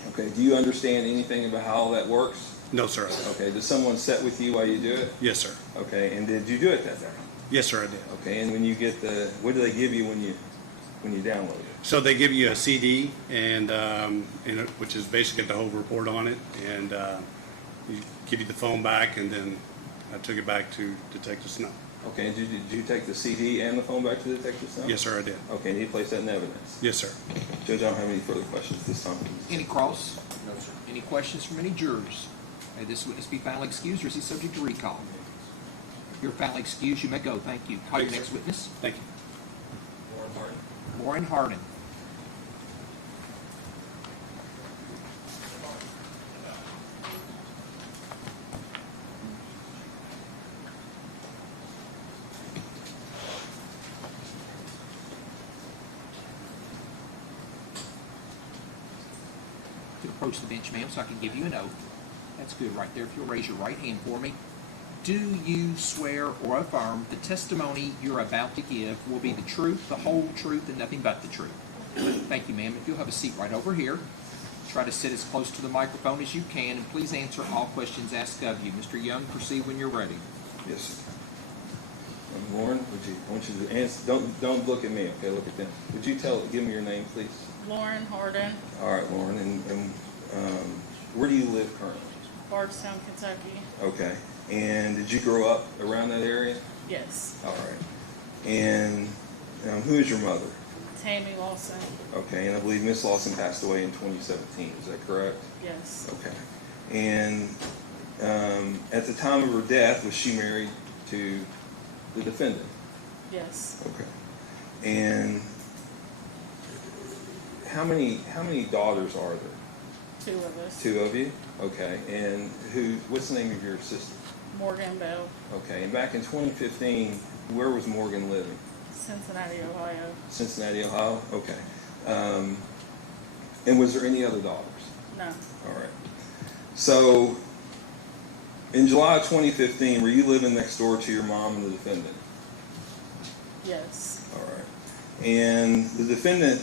Okay. Do you understand anything about how all that works? No, sir. Okay. Does someone sit with you while you do it? Yes, sir. Okay. And did you do it that day? Yes, sir, I did. Okay. And when you get what do they give you when you download it? So they give you a CD, and which is basically the whole report on it, and you give you the phone back, and then I took it back to Detective Snow. Okay. And did you take the CD and the phone back to Detective Snow? Yes, sir, I did. Okay. And he placed that in evidence? Yes, sir. Judge, I don't have any further questions this time. Any cross? No, sir. Any questions from any jurors? May this witness be finally excused, or is he subject to recall? If you're finally excused, you may go. Thank you. Call your next witness. Thank you. Warren Harden. To approach the bench, ma'am, so I can give you an oath. That's good right there. If you'll raise your right hand for me. Do you swear or affirm the testimony you're about to give will be the truth, the whole truth, and nothing but the truth? Thank you, ma'am. If you'll have a seat right over here, try to sit as close to the microphone as you can, and please answer all questions asked of you. Mr. Young, proceed when you're ready. Yes, sir. Warren, I want you to answer. Don't look at me. Okay, look at them. Would you give me your name, please? Lauren Harden, All right, Lauren, and where do you live currently? Bardstown, Kentucky. Okay. And did you grow up around that area? Yes. All right. And who is your mother? Tammy Lawson. Okay. And I believe Miss Lawson passed away in 2017. Is that correct? Yes. Okay. And at the time of her death, was she married to the defendant? Yes. Okay. And how many daughters are there? 2 of us. 2 of you? Okay. And what's the name of your sister? Morgan Bell, Okay. And back in 2015, where was Morgan living? Cincinnati, Ohio. Cincinnati, Ohio? Okay. And was there any other daughters? No. All right. So, in July of 2015, were you living next door to your mom and the defendant? Yes. All right. And the defendant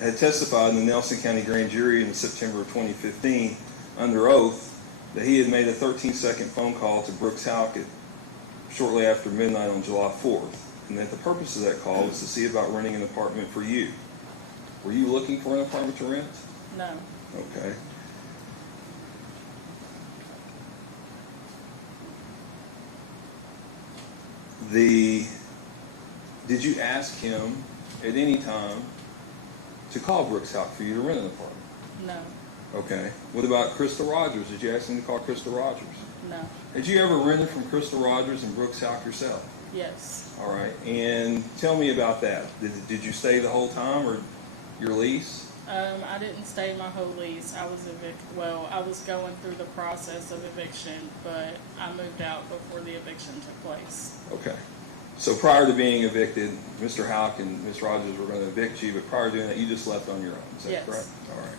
had testified in the Nelson County Grand Jury in September of 2015 under oath that he had made a 13-second phone call to Brooks Halkett shortly after midnight on July 4th, and that the purpose of that call was to see about renting an apartment for you. Were you looking for an apartment to rent? No. Okay. Did you ask him at any time to call Brooks Halkett for you to rent an apartment? No. Okay. What about Crystal Rogers? Did you ask him to call Crystal Rogers? No. Had you ever rented from Crystal Rogers and Brooks Halkett yourself? Yes. All right. And tell me about that. Did you stay the whole time, or your lease? I didn't stay my whole lease. I was evicted. Well, I was going through the process of eviction, but I moved out before the eviction took place. Okay. So prior to being evicted, Mr. Halkett and Ms. Rogers were going to evict you, but prior to doing that, you just left on your own. Is that Yes. correct? All right.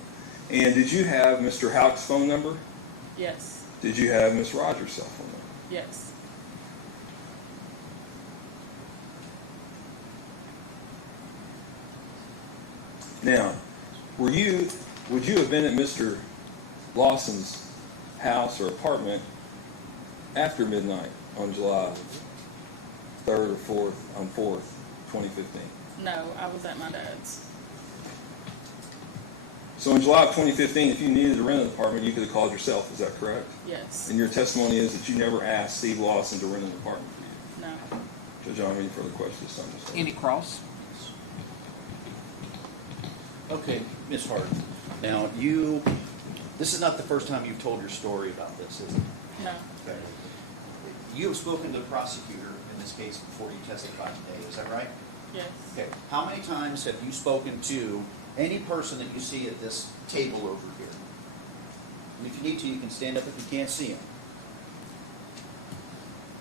And did you have Mr. Halkett's phone number? Yes. Did you have Ms. Rogers' cell phone number? Yes. Now, would you have been at Mr. Lawson's house or apartment after midnight on July 3rd or 4th, 2015? No, I was at my dad's. So in July of 2015, if you needed to rent an apartment, you could have called yourself, is that correct? Yes. And your testimony is that you never asked Steve Lawson to rent an apartment for you. No. Judge, I don't have any further questions this time. Any cross? Okay, Ms. Harden. Now, this is not the first time you've told your story about this, is it? No. Okay. You have spoken to the prosecutor in this case before you testified today, is that right? Yes. Okay. How many times have you spoken to any person that you see at this table over here? And if you need to, you can stand up if you can't see him.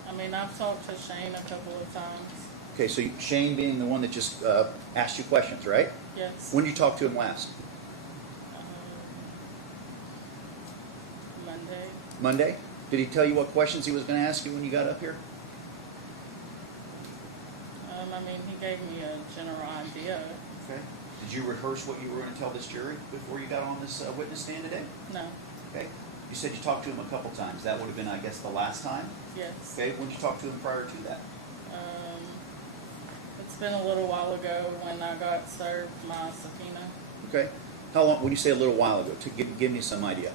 I mean, I've talked to Shane a couple of times. Okay, so Shane being the one that just asked you questions, right? Yes. When did you talk to him last? Monday. Monday? Did he tell you what questions he was going to ask you when you got up here? I mean, he gave me a general idea. Okay. Did you rehearse what you were going to tell this jury before you got on this witness stand today? No. Okay. You said you talked to him a couple times. That would have been, I guess, the last time? Yes. Okay. When did you talk to him prior to that? It's been a little while ago when I got served my subpoena. Okay. How long, when you say a little while ago, to give me some idea.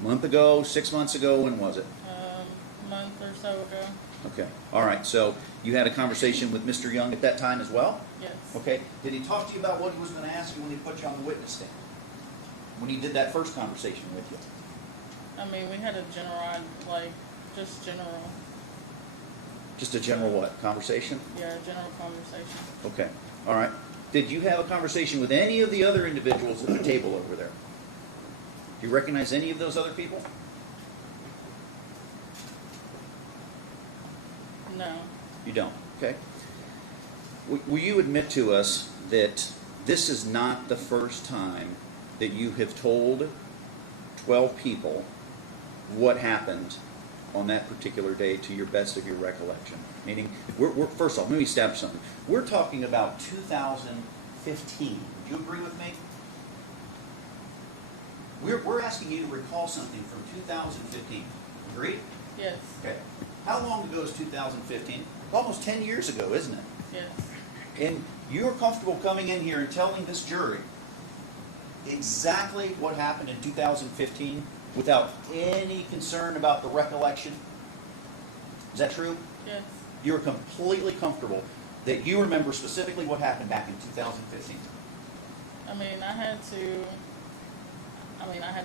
A month ago, 6 months ago, when was it? A month or so ago. Okay. All right. So you had a conversation with Mr. Young at that time as well? Yes. Okay. Did he talk to you about what he was going to ask you when he put you on the witness stand? When he did that first conversation with you? I mean, we had a general, just general, Just a general what? Conversation? yeah, general conversation. Okay. All right. Did you have a conversation with any of the other individuals at the table over there? Do you recognize any of those other people? No. You don't. Okay. Will you admit to us that this is not the first time that you have told 12 people what happened on that particular day to your best of your recollection? Meaning, first off, let me establish something. We're talking about 2015. Do you agree with me? We're asking you to recall something from 2015. Agreed? Yes. Okay. How long ago is 2015? Almost 10 years ago, isn't it? Yes. And you're comfortable coming in here and telling this jury exactly what happened in 2015 without any concern about the recollection? Is that true? Yes. You're completely comfortable that you remember specifically what happened back in 2015? I mean, I had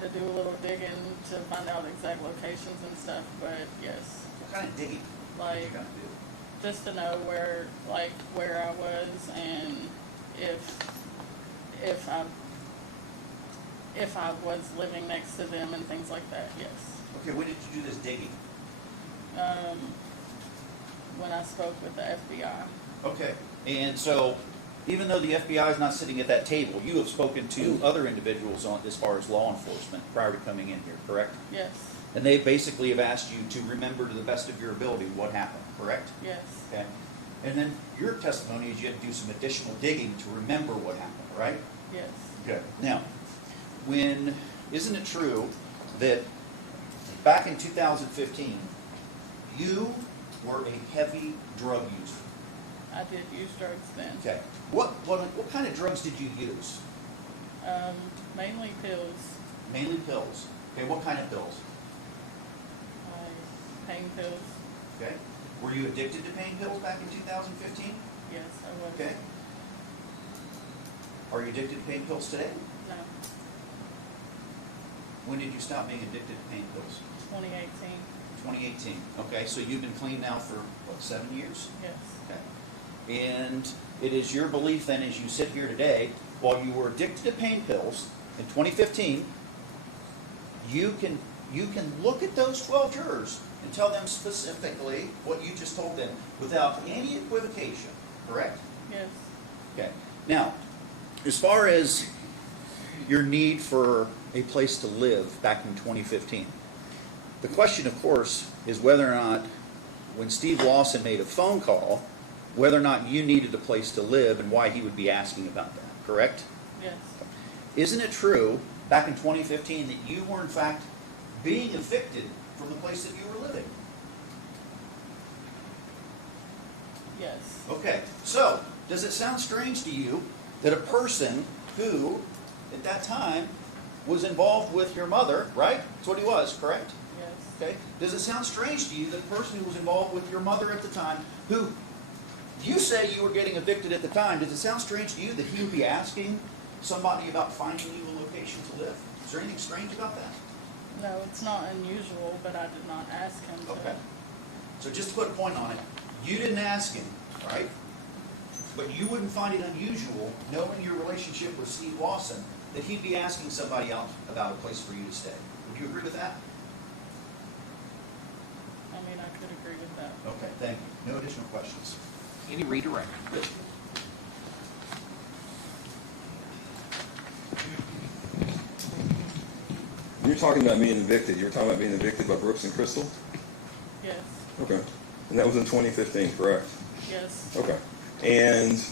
to do a little digging to find out exact locations and stuff, but yes. What kind of digging? Like, you got to do? just to know where I was and if I was living next to them and things like that, yes. Okay, when did you do this digging? When I spoke with the FBI. Okay, and so even though the FBI is not sitting at that table, you have spoken to other individuals on as far as law enforcement prior to coming in here, correct? Yes. And they basically have asked you to remember to the best of your ability what happened, correct? Yes. Okay. And then your testimony is you had to do some additional digging to remember what happened, right? Yes. Okay. Now, isn't it true that back in 2015, you were a heavy drug user? I did use drugs then. Okay. What kind of drugs did you use? Mainly pills. Mainly pills. Okay, what kind of pills? Pain pills. Okay. Were you addicted to pain pills back in 2015? Yes, I was. Okay. Are you addicted to pain pills today? No. When did you stop being addicted to pain pills? 2018. 2018. Okay, so you've been clean now for, 7 years? Yes. Okay. And it is your belief then, as you sit here today, while you were addicted to pain pills in 2015, you can look at those 12 jurors and tell them specifically what you just told them without any equivocation, correct? Yes. Okay. Now, as far as your need for a place to live back in 2015, the question, of course, is whether or not, when Steve Lawson made a phone call, whether or not you needed a place to live and why he would be asking about that, correct? Yes. Isn't it true, back in 2015, that you were in fact being evicted from the place that you were living? Yes. Okay, so Does it sound strange to you that a person who, at that time, was involved with your mother, right? That's what he was, correct? Yes. Okay. Does it sound strange to you that a person who was involved with your mother at the time, who you say you were getting evicted at the time, does it sound strange to you that he would be asking somebody about finding you a location to live? Is there anything strange about that? No, it's not unusual, but I did not ask him to. Okay. So just to put a point on it, you didn't ask him, right? But you wouldn't find it unusual, knowing your relationship with Steve Lawson, that he'd be asking somebody else about a place for you to stay. Would you agree with that? I mean, I could agree with that. Okay, thank you. No additional questions. Any redirect? You're talking about being evicted. You were talking about being evicted by Brooks and Crystal? Yes. Okay. And that was in 2015, correct? Yes. Okay. And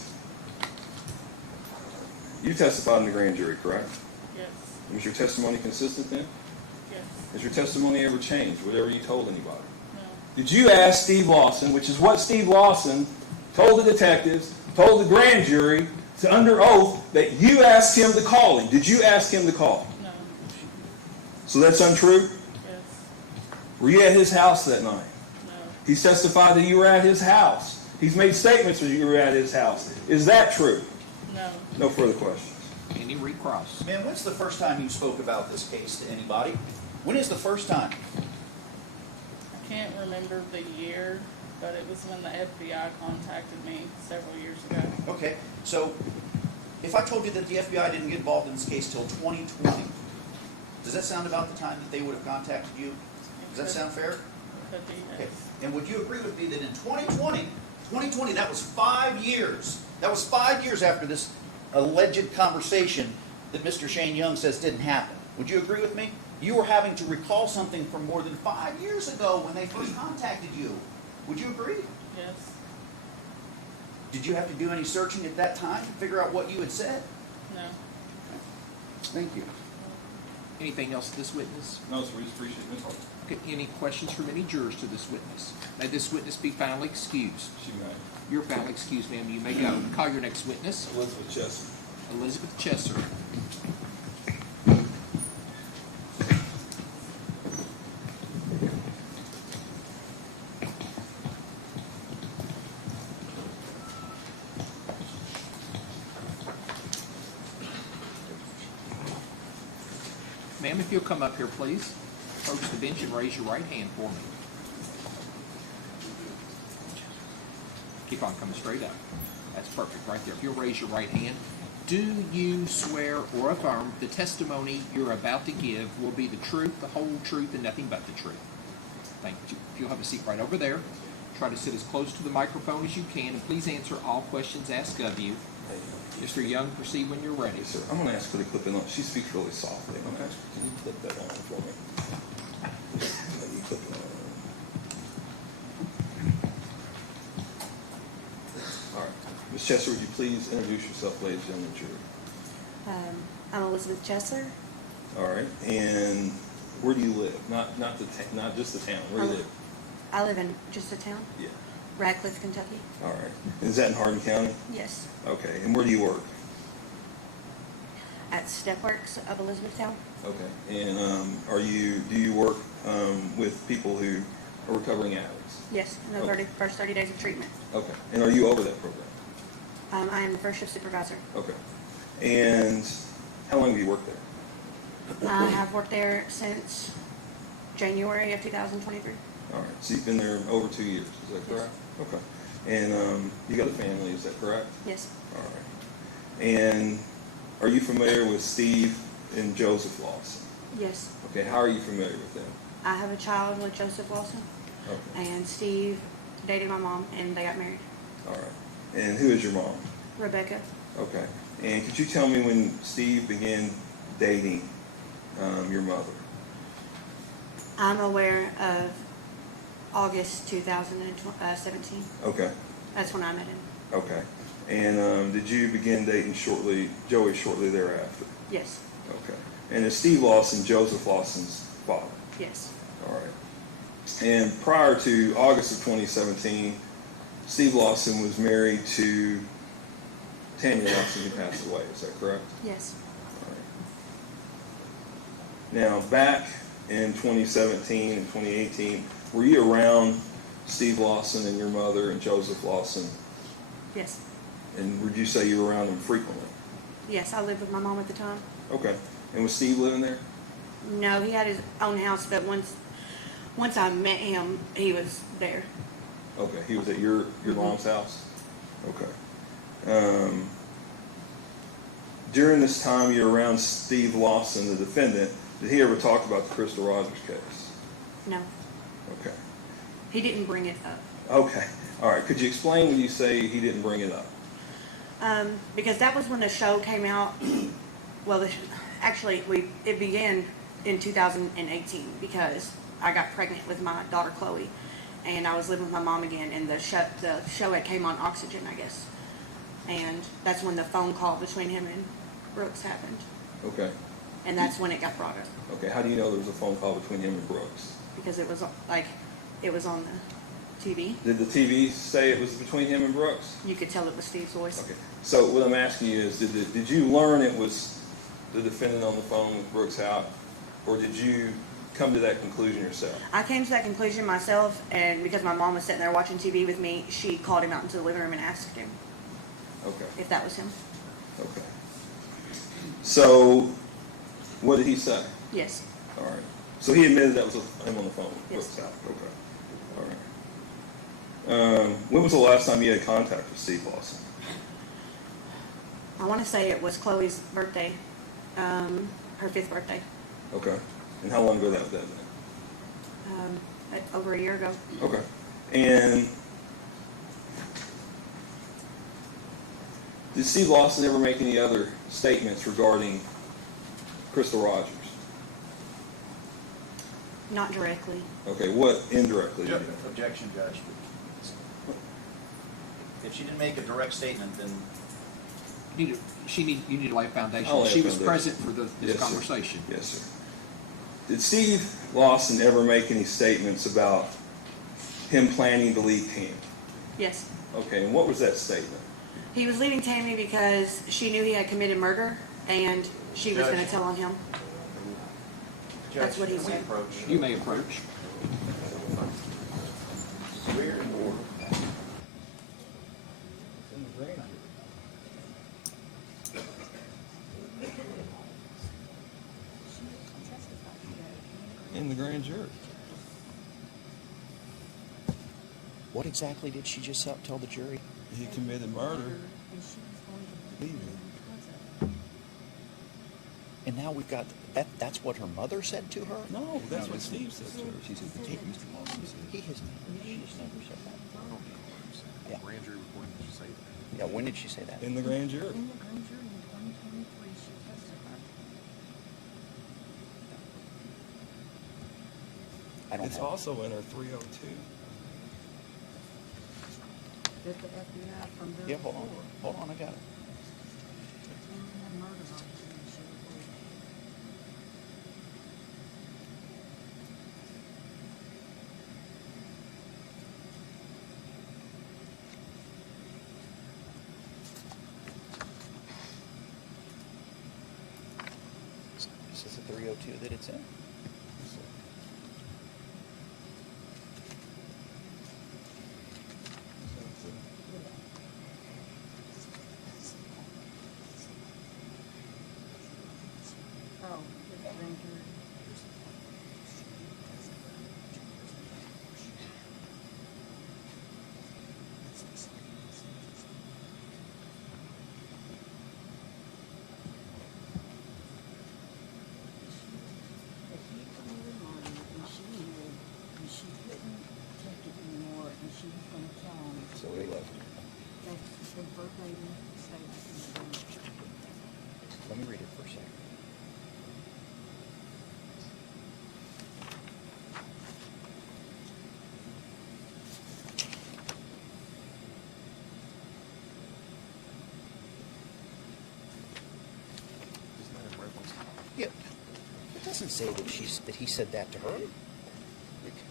you testified in the grand jury, correct? Yes. Was your testimony consistent then? Yes. Has your testimony ever changed, whatever you told anybody? No. Did you ask Steve Lawson, which is what Steve Lawson told the detectives, told the grand jury, to under oath, that you asked him to call him? Did you ask him to call? No. So that's untrue? Yes. Were you at his house that night? No. He's testified that you were at his house. He's made statements that you were at his house. Is that true? No. No further questions. Any recross? Man, when's the first time you spoke about this case to anybody? When is the first time? I can't remember the year, but it was when the FBI contacted me several years ago. Okay, so if I told you that the FBI didn't get involved in this case till 2020, does that sound about the time that they would have contacted you? Does that sound fair? Could be, Okay. yes. And would you agree with me that in 2020, that was 5 years. That was 5 years after this alleged conversation that Mr. Shane Young says didn't happen. Would you agree with me? You were having to recall something from more than 5 years ago when they first contacted you. Would you agree? Yes. Did you have to do any searching at that time to figure out what you had said? No. Thank you. Anything else to this witness? No, sir, we just appreciate it. Okay, any questions from any jurors to this witness? May this witness be finally excused. She may. You're finally excused, ma'am. You may go. Call your next witness. Elizabeth Chester. Elizabeth Chester. Ma'am, if you'll come up here, please. Approach the bench and raise your right hand for me. Keep on coming straight up. That's perfect right there. If you'll raise your right hand. Do you swear or affirm the testimony you're about to give will be the truth, the whole truth, and nothing but the truth? Thank you. If you'll have a seat right over there. Try to sit as close to the microphone as you can, and please answer all questions asked of you. Mr. Young, proceed when you're ready. Yes, sir. I'm going to ask her to clip it on. She speaks really softly. I'm going to ask her, can you clip that on for me? Let me clip it on. All right. Ms. Chester, would you please introduce yourself, ladies and gentlemen, jury? I'm Elizabeth Chesser. All right. And where do you live? Not just the town. Where do you live? I live in just a town, Yeah. Radcliffe, Kentucky. All right. Is that in Harden County? Yes. Okay. And where do you work? At Stepworks of Elizabethtown. Okay. And do you work with people who are recovering addicts? Yes, in the first 30 days of treatment. Okay. And are you over that program? I am the first shift supervisor. Okay. And how long have you worked there? I have worked there since January of 2023. All right. So you've been there over 2 years. Is that correct? Okay. And you got a family. Is that correct? Yes. All right. And are you familiar with Steve and Joseph Lawson? Yes. Okay. How are you familiar with them? I have a child with Joseph Lawson, Okay. and Steve dated my mom, and they got married. All right. And who is your mom? Rebecca. Okay. And could you tell me when Steve began dating your mother? I'm aware of August 2017. Okay. That's when I met him. Okay. And did you begin dating Joey shortly thereafter? Yes. Okay. And is Steve Lawson Joseph Lawson's father? Yes. All right. And prior to August of 2017, Steve Lawson was married to Tammy Lawson who passed away. Is that correct? Yes. Now, back in 2017 and 2018, were you around Steve Lawson and your mother and Joseph Lawson? Yes. And would you say you were around them frequently? Yes, I lived with my mom at the time. Okay. And was Steve living there? No, he had his own house, but once I met him, he was there. Okay. He was at your mom's house? Okay. During this time you were around Steve Lawson, the defendant, did he ever talk about the Crystal Rogers case? No, Okay. he didn't bring it up. Okay. All right. Could you explain when you say he didn't bring it up? Because that was when the show came out. Well, it began in 2018 because I got pregnant with my daughter Chloe, and I was living with my mom again, and the show had came on Oxygen, I guess, and that's when the phone call between him and Brooks happened, Okay. and that's when it got brought up Okay. How do you know there was a phone call between him and Brooks? because it was on the TV. Did the TV say it was between him and Brooks? You could tell it was Steve's voice. Okay. So what I'm asking you is, did you learn it was the defendant on the phone with Brooks out, or did you come to that conclusion yourself? I came to that conclusion myself, and because my mom was sitting there watching TV with me, she called him out into the living room and asked him Okay. if that was him. Okay. So what did he say? Yes. All right. So he admitted that was him on the phone with Yes. Brooks out. Okay. All right. When was the last time you had contact with Steve Lawson? I want to say it was Chloe's birthday, her 5th birthday, Okay. And how long ago that was that? over a year ago. Okay. And did Steve Lawson ever make any other statements regarding Crystal Rogers? Not directly. Okay, what indirectly? did he? Objection, Judge. If she didn't make a direct statement, then You need to lay a foundation. I'll lay a She was foundation. present for this Yes, sir. conversation. Yes, sir. Did Steve Lawson ever make any statements about him planning to leave Tammy? Yes. Okay, and what was that statement? He was leaving Tammy because she knew he had committed murder, and she was Judge. going to tell on him. That's Judge, what he can we said. approach? You may approach. We're in order. In the grand jury. What exactly did she just tell the jury? He committed murder. Leaving. And now we've got, that's what her mother said to her? No, that's what Steve said to her. She said, he has never said that. Yeah. Grand jury recording, did you say that? Yeah, when did she say that? In the grand jury. In the grand jury in 2023, she testified. I don't It's have. also in her 302. That the FBI from their Yeah, hold report on, I got it. had murders on her and she reported. Is this a 302 that it's in? Oh, the grand jury. That he committed murder and she knew and she couldn't take it anymore and she was gonna tell him. So he left. That's the verbatim statement in the grand jury. Let me read it for a second. Isn't that in reference? Yeah, it doesn't say that he said that to her.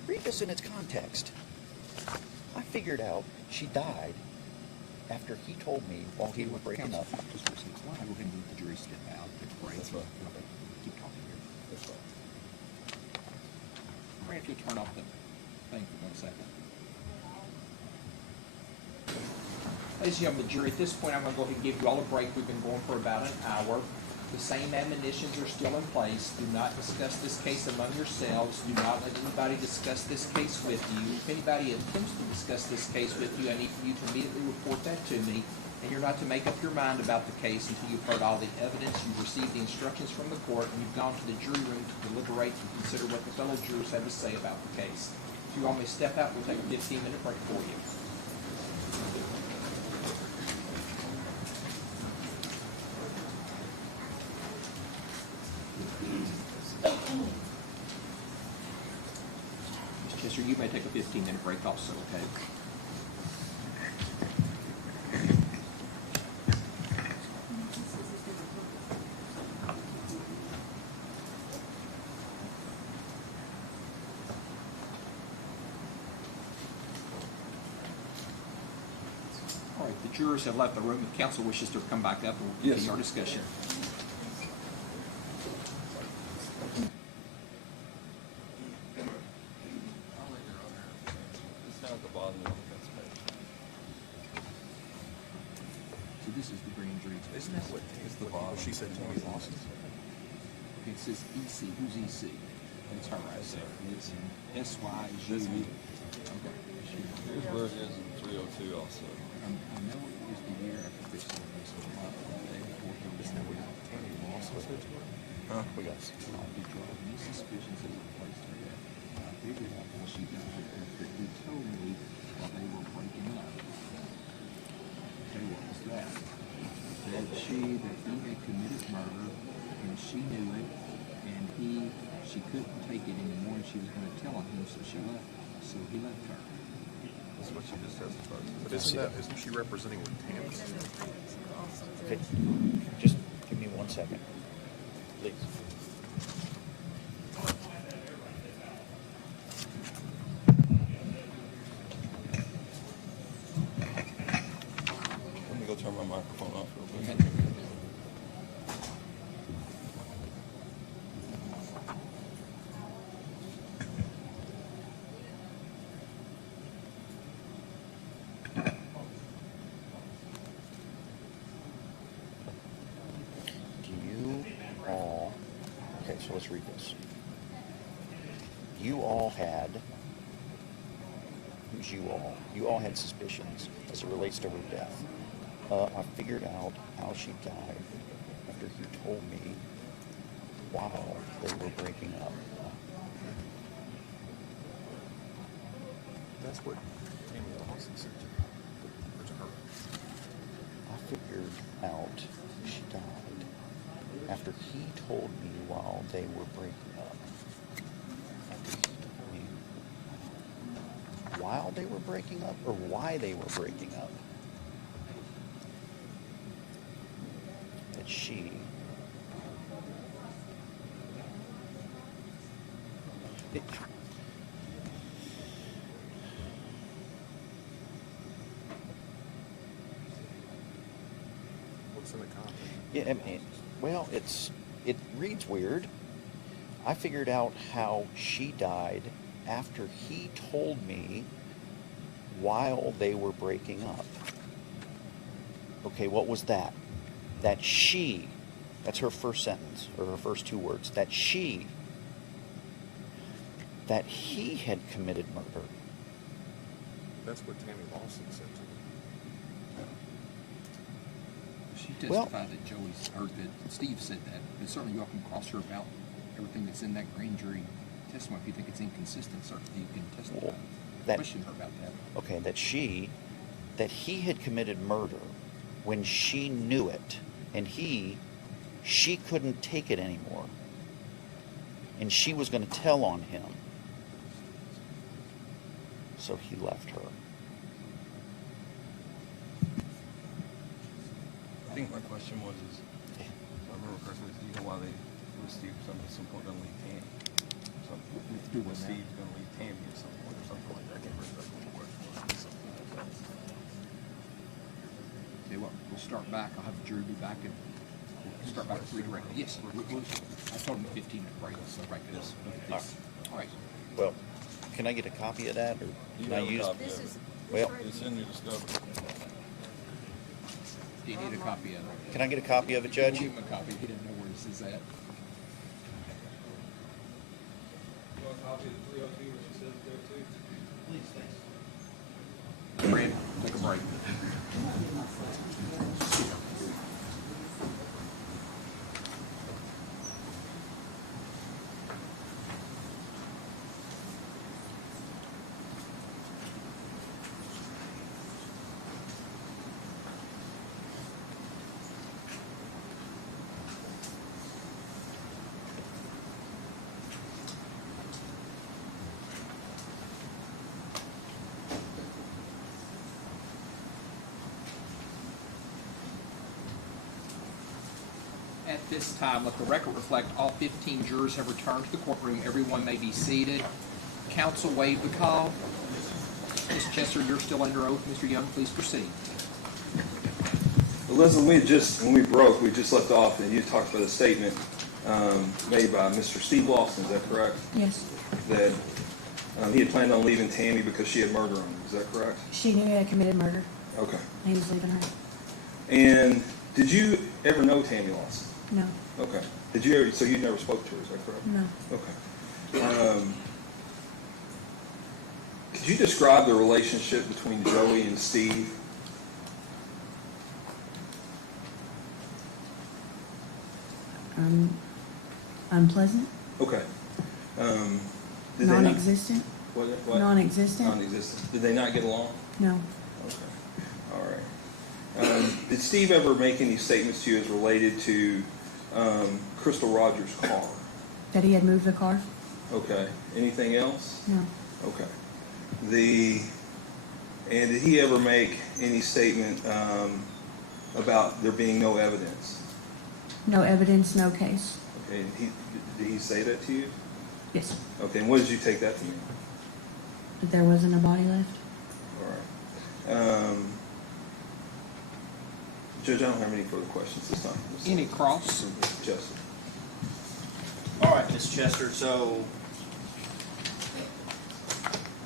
Read this in its context. I figured out she died after he told me while he was breaking up. Just for a second, why don't we go ahead and let the jury step out, take a break. That's right. Keep talking here. That's right. I'm going to have to turn off the thing for 1 second. Ladies and gentlemen, the jury, at this point, I'm going to go ahead and give you all a break. We've been going for about an hour. The same admonitions are still in place. Do not discuss this case among yourselves. Do not let anybody discuss this case with you. If anybody attempts to discuss this case with you, I need for you to immediately report that to me. And you're not to make up your mind about the case until you've heard all the evidence, you've received the instructions from the court, and you've gone to the jury room to deliberate and consider what the fellow jurors have to say about the case. If you want me to step out, we'll take a 15-minute break for you. Ms. Chester, you may take a 15-minute break also, okay? All right, the jurors have left the room. If counsel wishes to come back up, we'll continue Yes. our discussion. So this is the grand jury. Isn't that what is the bottom? She said Tammy Lawson. It says EC. Who's EC? It's her right there. It's SYG. That's me. Okay. Here's where it is in 302 also. I know it was the year after this one. So a lot of day before Isn't that what Tammy Lawson said to her? Huh? We got any suspicions that were placed on her. I figured out how she died after he told me while they were breaking up. Okay, what was that? That he had committed murder, and she knew it, and she couldn't take it anymore, and she was going to tell on him, so he left her. That's what she just testified to. But isn't she representing with Tammy? Okay, just give me 1 second, please. Let me go turn my microphone off real quick. So let's read this. You all had, who's you all? You all had suspicions as it relates to her death. I figured out how she died after he told me while they were breaking up. That's what Tammy Lawson said to her. I figured out she died after he told me while they were breaking up. After he told me while they were breaking up, or why they were breaking up. That she What's in the context? Yeah, I mean, well, it reads weird. I figured out how she died after he told me while they were breaking up. Okay, what was that? That she, that's her first sentence, or her first two words, that he had committed murder. That's what Tammy Lawson said to She testified that Joey's, or that Steve said that, but certainly you all can cross her about everything that's in that grand jury testimony. If you think it's inconsistent, certainly you can testify. Question her about that. Okay, that he had committed murder when she knew it, and she couldn't take it anymore, and she was going to tell on him, so he left her. I think my question was, if I remember correctly, you know why was Steve at some point going to leave Tammy? Was Steve going to leave Tammy at some point or something like that? I can't remember what the question was. Something like that. we'll start back. I'll have the jury be back and we'll start back with redirect. Yes, I told him 15-minute break, so right this. All right. Well, can I get a copy of that, or You can I have a use? copy of This it. is. Well, It's in your discovery. Do you need a copy of it? can I get a copy of it, Judge? Give him a copy. He didn't know where this is at. Please, thanks. Brad, take a break. At this time, let the record reflect all 15 jurors have returned to the courtroom. Everyone may be seated. Counsel waived the call. Ms. Chester, you're still under oath. Mr. Young, please proceed. Well, listen, when we broke, we just left off, and you talked about a statement made by Mr. Steve Lawson, is that correct? Yes. That he had planned on leaving Tammy because she had murder on him, is that correct? She knew he had committed murder. Okay. He was leaving her. And did you ever know Tammy Lawson? No. Okay. Did you ever, so you never spoke to her, is that correct? No. Okay. Could you describe the relationship between Joey and Steve? Unpleasant. Okay. Did they not, Non-existent. what? Non-existent. Non-existent. Did they not get along? No. Okay. All right. Did Steve ever make any statements to you as related to Crystal Rogers' car? That he had moved the car? Okay. Anything else? No. Okay. And did he ever make any statement about there being no evidence? No evidence, no case. Okay. Did he say that to you? Yes. Okay. And what did you take that to mean? That there wasn't a body left. All right. Judge, I don't have any further questions this time. Any cross? Jesse. All right, Ms. Chester, so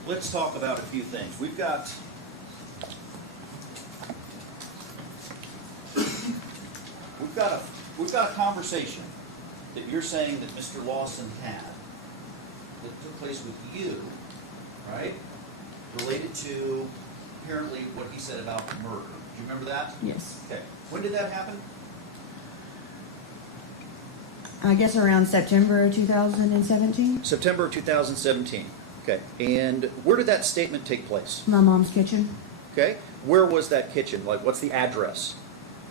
let's talk about a few things. We've got a conversation that you're saying that Mr. Lawson had that took place with you, right? Related to apparently what he said about murder. Do you remember that? Yes. Okay. When did that happen? I guess around September 2017. September 2017. Okay. And where did that statement take place? My mom's kitchen. Okay. Where was that kitchen? Like, what's the address?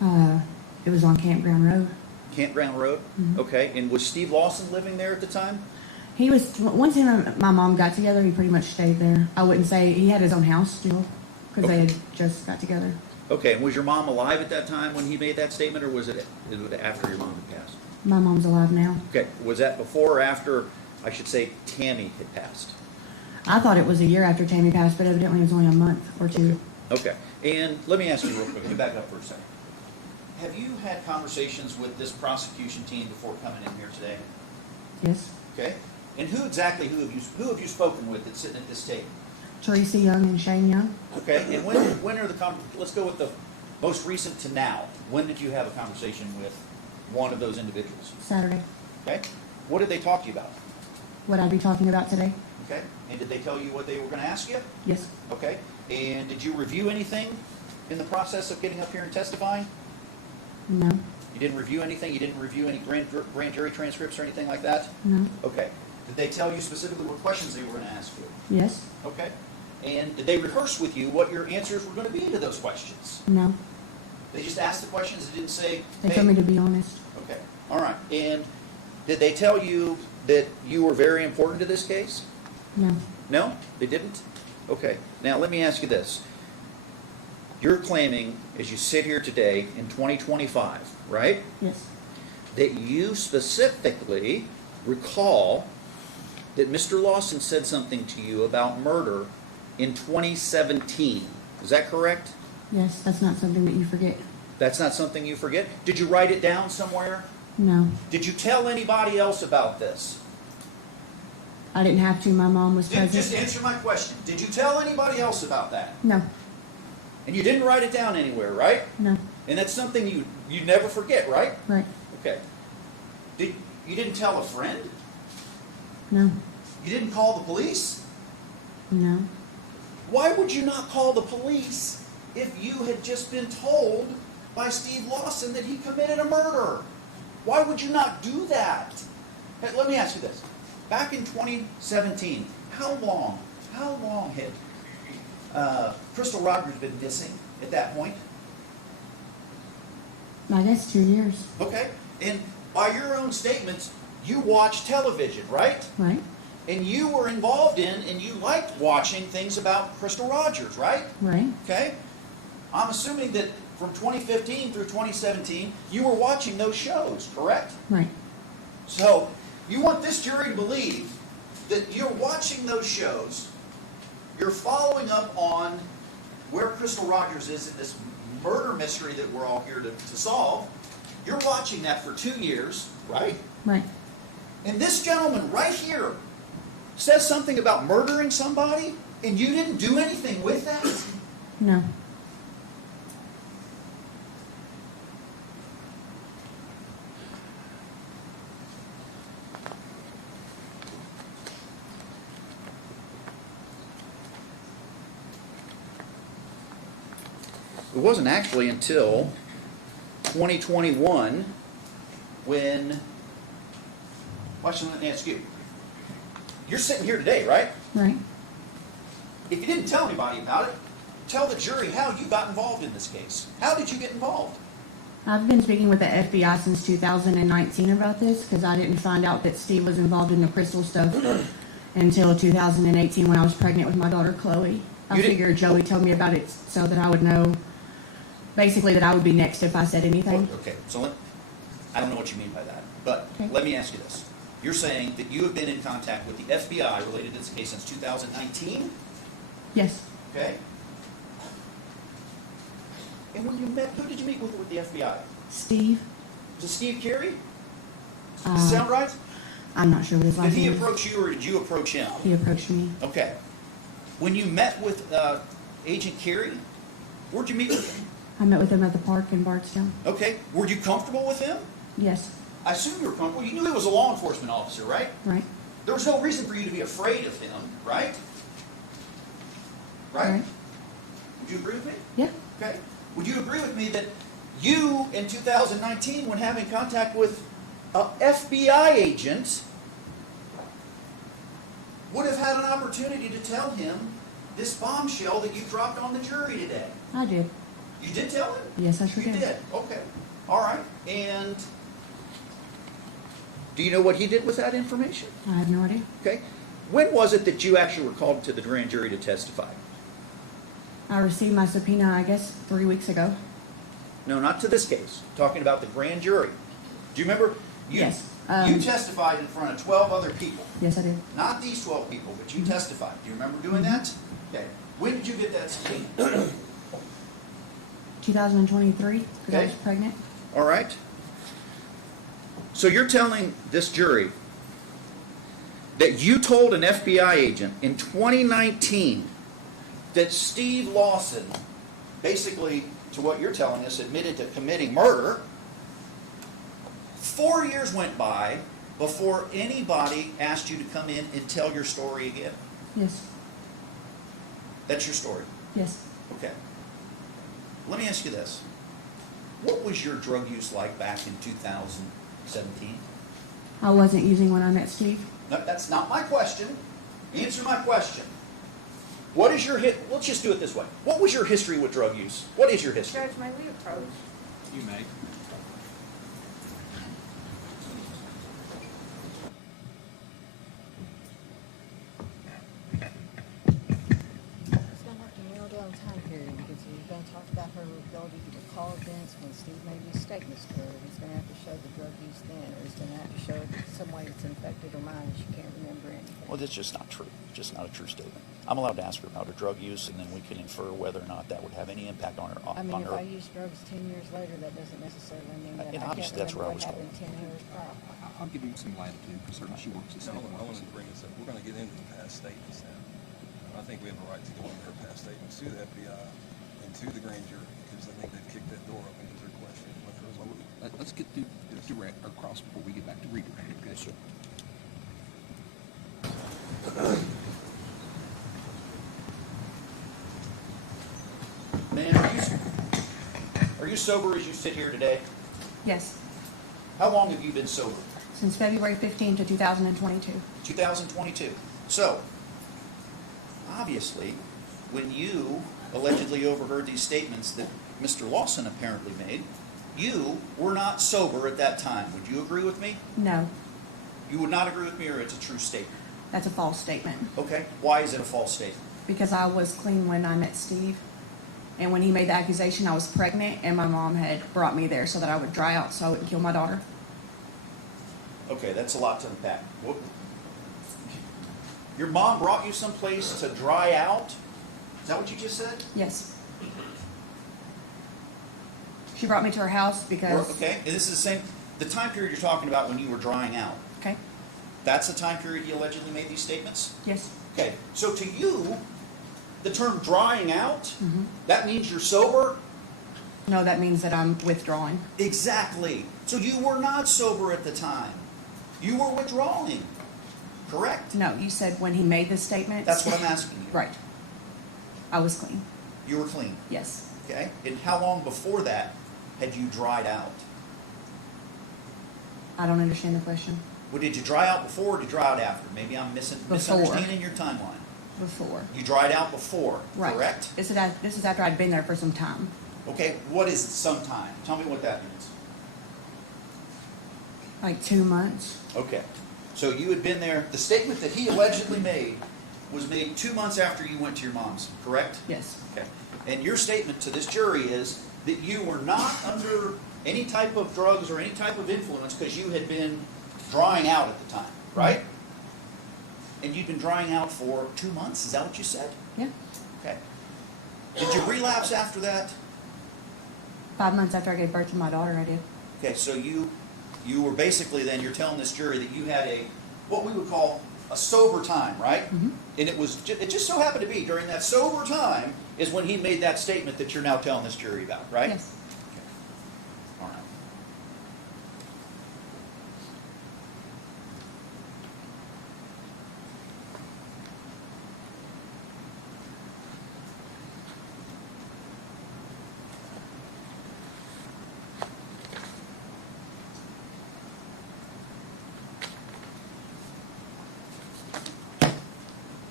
It was on Campground Road. Campground Road? Mm-hmm. Okay. And was Steve Lawson living there at the time? He was, once him and my mom got together, he pretty much stayed there. I wouldn't say, he had his own house still, because they had just got together. Okay. And was your mom alive at that time when he made that statement, or was it after your mom had passed? My mom's alive now. Okay. Was that before or after, I should say, Tammy had passed? I thought it was a year after Tammy passed, but evidently it was only a month or two. Okay. And let me ask you real quick. Let me back up for a second. Have you had conversations with this prosecution team before coming in here today? Yes. Okay. And who have you spoken with that's sitting at this table? Teresa Young and Shane Young. Okay. And when are let's go with the most recent to now. When did you have a conversation with one of those individuals? Saturday. Okay. What did they talk to you about? What I'd be talking about today? Okay. And did they tell you what they were going to ask you? Yes. Okay. And did you review anything in the process of getting up here and testifying? No. You didn't review anything? You didn't review any grand jury transcripts or anything like that? No. Okay. Did they tell you specifically what questions they were going to ask you? Yes. Okay. And did they rehearse with you what your answers were going to be to those questions? No. They just asked the questions and didn't say, They told me to be honest. Okay. All right. And did they tell you that you were very important to this case? No. No? They didn't? Okay. Now, let me ask you this. You're claiming, as you sit here today in 2025, right? Yes. That you specifically recall that Mr. Lawson said something to you about murder in 2017. Is that correct? Yes, that's not something that you forget. That's not something you forget? Did you write it down somewhere? No. Did you tell anybody else about this? I didn't have to. My mom was present. Just answer my question. Did you tell anybody else about that? No. And you didn't write it down anywhere, right? No. And that's something you never forget, right? Right. Okay. You didn't tell a friend? No. You didn't call the police? No. Why would you not call the police if you had just been told by Steve Lawson that he committed a murder? Why would you not do that? Hey, let me ask you this. Back in 2017, how long had Crystal Rogers been missing at that point? I guess 2 years. Okay. And by your own statements, you watch television, right? Right. And you were involved in and you liked watching things about Crystal Rogers, right? Right. Okay. I'm assuming that from 2015 through 2017, you were watching those shows, correct? Right. So, you want this jury to believe that you're watching those shows, you're following up on where Crystal Rogers is in this murder mystery that we're all here to solve. You're watching that for 2 years, right? Right. And this gentleman right here says something about murdering somebody, and you didn't do anything with that? No. It wasn't actually until 2021 when, watch, let me ask you. You're sitting here today, right? Right. If you didn't tell anybody about it, tell the jury how you got involved in this case. How did you get involved? I've been speaking with the FBI since 2019 about this because I didn't find out that Steve was involved in the crystal stuff until 2018 when I was pregnant with my daughter Chloe. I figured Joey told me about it so that I would know, basically, that I would be next if I said anything. Okay, so I don't know what you mean by that, but let me ask you this. You're saying that you have been in contact with the FBI related to this case since 2019? Yes. Okay. And when you met, who did you meet with the FBI? Steve. Was it Steve Carey? Does it sound right? I'm not sure what his last Did he name is. approach you or did you approach him? He approached me. Okay. When you met with Agent Carey, where'd you meet with him? I met with him at the park in Bardstown. Okay. Were you comfortable with him? Yes. I assume you were comfortable. You knew he was a law enforcement officer, right? Right. There was no reason for you to be afraid of him, right? Right? Right. Would you agree with me? Yeah. Okay. Would you agree with me that you, in 2019, when having contact with an FBI agent, would have had an opportunity to tell him this bombshell that you dropped on the jury today? I did. You did tell him? Yes, I sure You did. did. Okay. All right. And do you know what he did with that information? I have no idea. Okay. When was it that you actually were called to the grand jury to testify? I received my subpoena, I guess, 3 weeks ago. No, not to this case. Talking about the grand jury. Do you remember? Yes. You testified in front of 12 other people. Yes, I did. Not these 12 people, but you testified. Do you remember doing that? Okay. When did you get that subpoena? 2023, because I was Okay. pregnant. All right. So you're telling this jury that you told an FBI agent in 2019 that Steve Lawson, basically, to what you're telling us, admitted to committing murder. 4 years went by before anybody asked you to come in and tell your story again. Yes. That's your story. Yes. Okay. Let me ask you this. What was your drug use like back in 2017? I wasn't using when I met Steve. No, that's not my question. Answer my question. What is your let's just do it this way. What was your history with drug use? What is your history? Judge, may we approach? You may. It's gonna have to nail down time period because he's gonna talk about her ability to recall events when Steve made these statements to her. He's gonna have to show the drug use then, or he's gonna have to show some way it's infected her mind and she can't remember anything. Well, that's just not true. Just not a true statement. I'm allowed to ask her about her drug use, and then we can infer whether or not that would have any impact on her. I mean, on if her. I use drugs 10 years later, that doesn't necessarily mean that And I obviously can't that's where I remember what was happened 10 years prior. I'll give you some latitude, because certainly she works the I same. wanted to bring this up. We're gonna get into the past statements now. I think we have a right to go into her past statements to the FBI and to the grand jury, because I think they've kicked that door open to their question. Let's get through direct or cross before we get back to redirect. Okay, sure. Man, are you sober as you sit here today? Yes, How long have you been sober? since February 15 to 2022. 2022. So, obviously, when you allegedly overheard these statements that Mr. Lawson apparently made, you were not sober at that time. Would you agree with me? No, You would not agree with me, or it's a true statement? that's a false statement. Okay. Why is it a false statement? Because I was clean when I met Steve. And when he made the accusation, I was pregnant, and my mom had brought me there so that I would dry out so I wouldn't kill my daughter. Okay, that's a lot to unpack. Your mom brought you someplace to dry out? Is that what you just said? Yes. She brought me to her house because. Okay, and this is the time period you're talking about when you were drying out. Okay. That's the time period he allegedly made these statements? Yes. Okay, so to you, the term drying out, Mm-hmm. that means you're sober? No, that means that I'm withdrawing. Exactly. So you were not sober at the time. You were withdrawing, correct? No, you said when he made the statement. That's what I'm asking you. Right. I was clean. You were clean, Yes. okay? And how long before that had you dried out? I don't understand the question. Well, did you dry out before or did you dry out after? Maybe I'm Before. misunderstanding your timeline. Before. You dried out before, Right. correct? This is after I'd been there for some time. Okay, what is sometime? Tell me what that means. Like 2 months. Okay, so you had been there, the statement that he allegedly made was made 2 months after you went to your mom's, correct? Yes. Okay, and your statement to this jury is that you were not under any type of drugs or any type of influence because you had been drying out at the time, right? And you'd been drying out for 2 months, is that what you said? Yeah. Okay. Did you relapse after that? 5 months after I gave birth to my daughter, I did. Okay, so you were basically then, you're telling this jury that you had what we would call a sober time, right? Mm-hmm. And it just so happened to be during that sober time is when he made that statement that you're now telling this jury about, right? Yes. Okay. All right.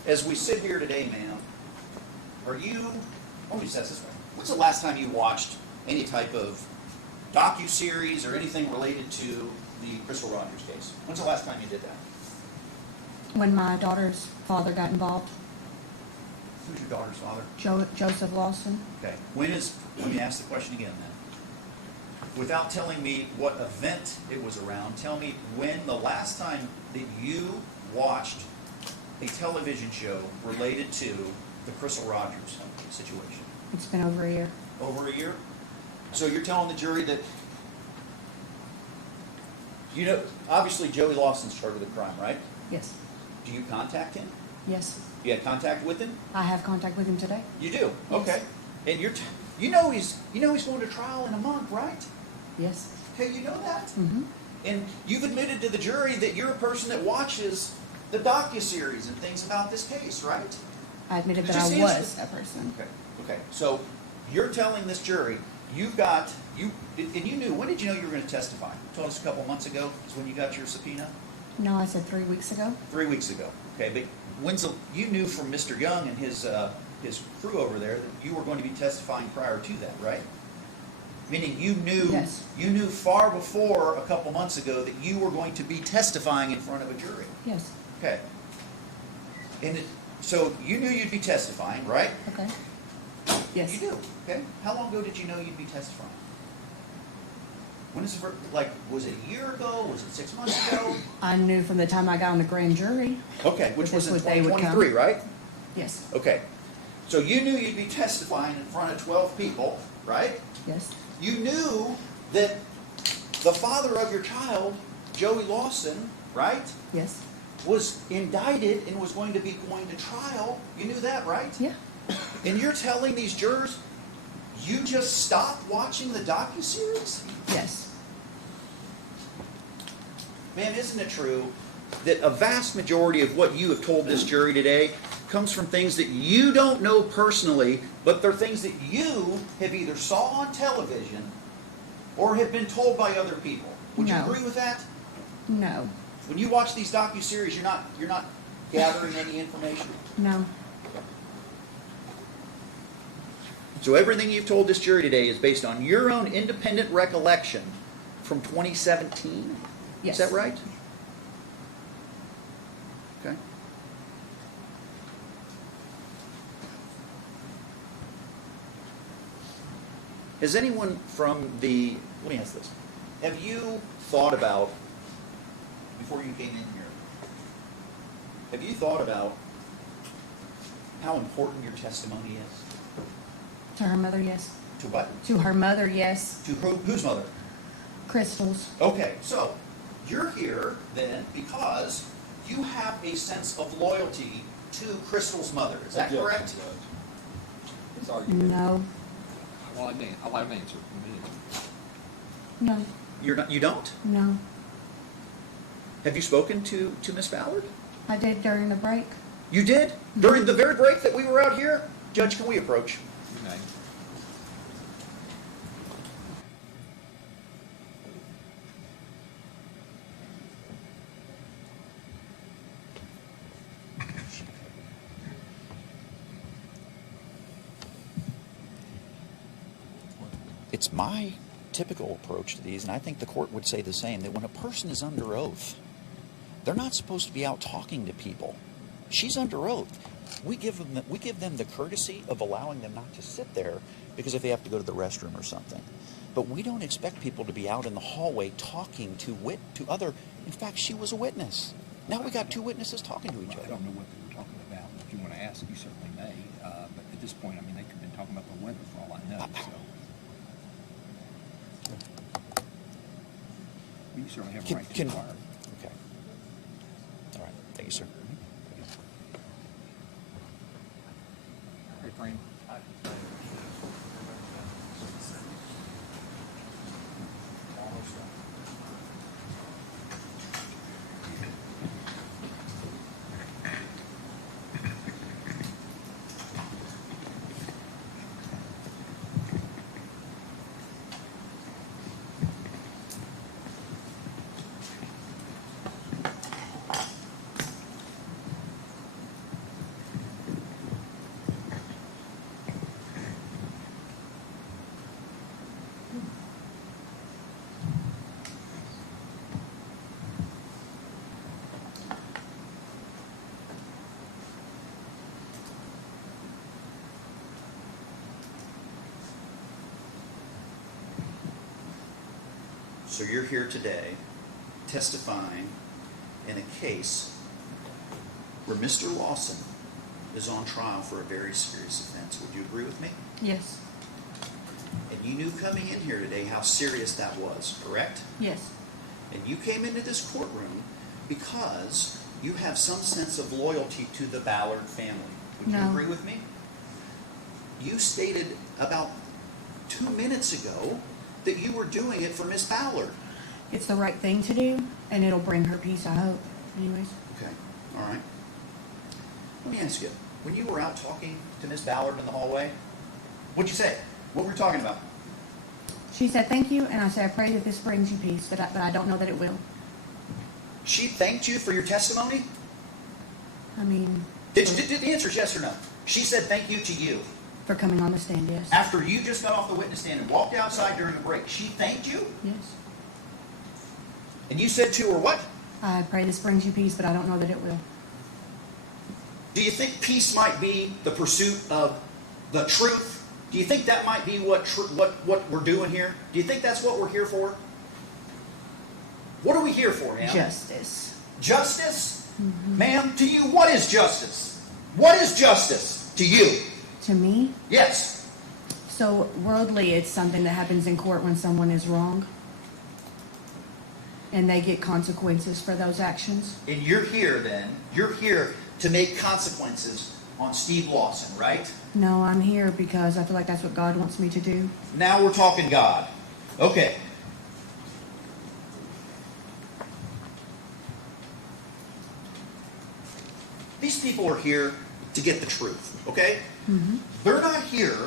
As we sit here today, ma'am, let me just ask this way. When's the last time you watched any type of docu-series or anything related to the Crystal Rogers case? When's the last time you did that? When my daughter's father got involved, Who's your daughter's father? Joseph Lawson. Okay. Let me ask the question again then. Without telling me what event it was around, tell me when the last time that you watched a television show related to the Crystal Rogers situation. It's been over a year. Over a year? So you're telling the jury that, obviously Joey Lawson's charged with a crime, right? Yes. Do you contact him? Yes. You had contact with him? I have contact with him today. You do? Yes. Okay. And you know he's going to trial in a month, right? Yes. Okay, you know that? Mm-hmm. And you've admitted to the jury that you're a person that watches the docuseries and things about this case, right? I admitted that Just I answer. was that person. Okay. So you're telling this jury and you knew, when did you know you were going to testify? You told us a couple months ago is when you got your subpoena? No, I said 3 weeks ago. 3 weeks ago. Okay, but you knew from Mr. Young and his crew over there that you were going to be testifying prior to that, right? Meaning you knew Yes. you knew far before a couple months ago that you were going to be testifying in front of a jury. Yes. Okay. So you knew you'd be testifying, right? Okay. Yes. You do. Okay. How long ago did you know you'd be testifying? When is it? Was it a year ago? Was it 6 months ago? I knew from the time I got on the grand jury. Okay, which was in That's what they would 2023, right? Yes. Okay. So you knew you'd be testifying in front of 12 people, right? Yes. You knew that the father of your child, Joey Lawson, right, Yes. was indicted and was going to be going to trial. You knew that, right? Yeah. And you're telling these jurors, you just stopped watching the docuseries? Yes. Man, isn't it true that a vast majority of what you have told this jury today comes from things that you don't know personally, but they're things that you have either saw on television or have been told by other people? Would you No. agree with that? No. When you watch these docuseries, you're not gathering any information? No. So everything you've told this jury today is based on your own independent recollection from 2017? Yes. Is that right? Okay. Has anyone from the, let me ask this, have you thought about, before you came in here, have you thought about how important your testimony is? To her mother, yes. To what? To her mother, yes. To whose mother? Crystal's. Okay, so you're here then because you have a sense of loyalty to Crystal's mother. Is that correct? It's argument. No. Well, I'll let him answer. No. You don't? No. Have you spoken to Miss Ballard? I did during the break. You did? During the very break that we were out here? Judge, can we approach? Okay. It's my typical approach to these, and I think the court would say the same, that when a person is under oath, they're not supposed to be out talking to people. She's under oath. We give them the courtesy of allowing them not to sit there because if they have to go to the restroom or something. But we don't expect people to be out in the hallway talking to other. In fact, she was a witness. Now we got two witnesses talking to each I other. don't know what they were talking about. If you want to ask, you certainly may. But at this point, I mean, they could have been talking about the weather for all I know. So. You certainly have a right to inquire. Okay. All right. Thank you, sir. Hey, Frank. So you're here today testifying in a case where Mr. Lawson is on trial for a very serious offense. Would you agree with me? Yes. And you knew coming in here today how serious that was, correct? Yes. And you came into this courtroom because you have some sense of loyalty to the Ballard family. Would you No. agree with me? You stated about 2 minutes ago that you were doing it for Miss Ballard. It's the right thing to do, and it'll bring her peace, I hope. Anyways. Okay, all right. Let me ask you, when you were out talking to Miss Ballard in the hallway, what'd you say? What were you talking about? She said thank you, and I said I pray that this brings you peace, but I don't know that it will. She thanked you for your testimony? I mean, Did the answer is yes or no? She said thank you to you. for coming on the stand, yes. After you just got off the witness stand and walked outside during a break, she thanked you? Yes. And you said to her what? I pray this brings you peace, but I don't know that it will. Do you think peace might be the pursuit of the truth? Do you think that might be what we're doing here? Do you think that's what we're here for? What are we here for, ma'am? Justice. Justice? Ma'am, to you, what is justice? What is justice to you? To me, Yes. so worldly, it's something that happens in court when someone is wrong. And they get consequences for those actions. And you're here then, you're here to make consequences on Steve Lawson, right? No, I'm here because I feel like that's what God wants me to do. Now we're talking God. Okay. These people are here to get the truth, okay? Mm-hmm. They're not here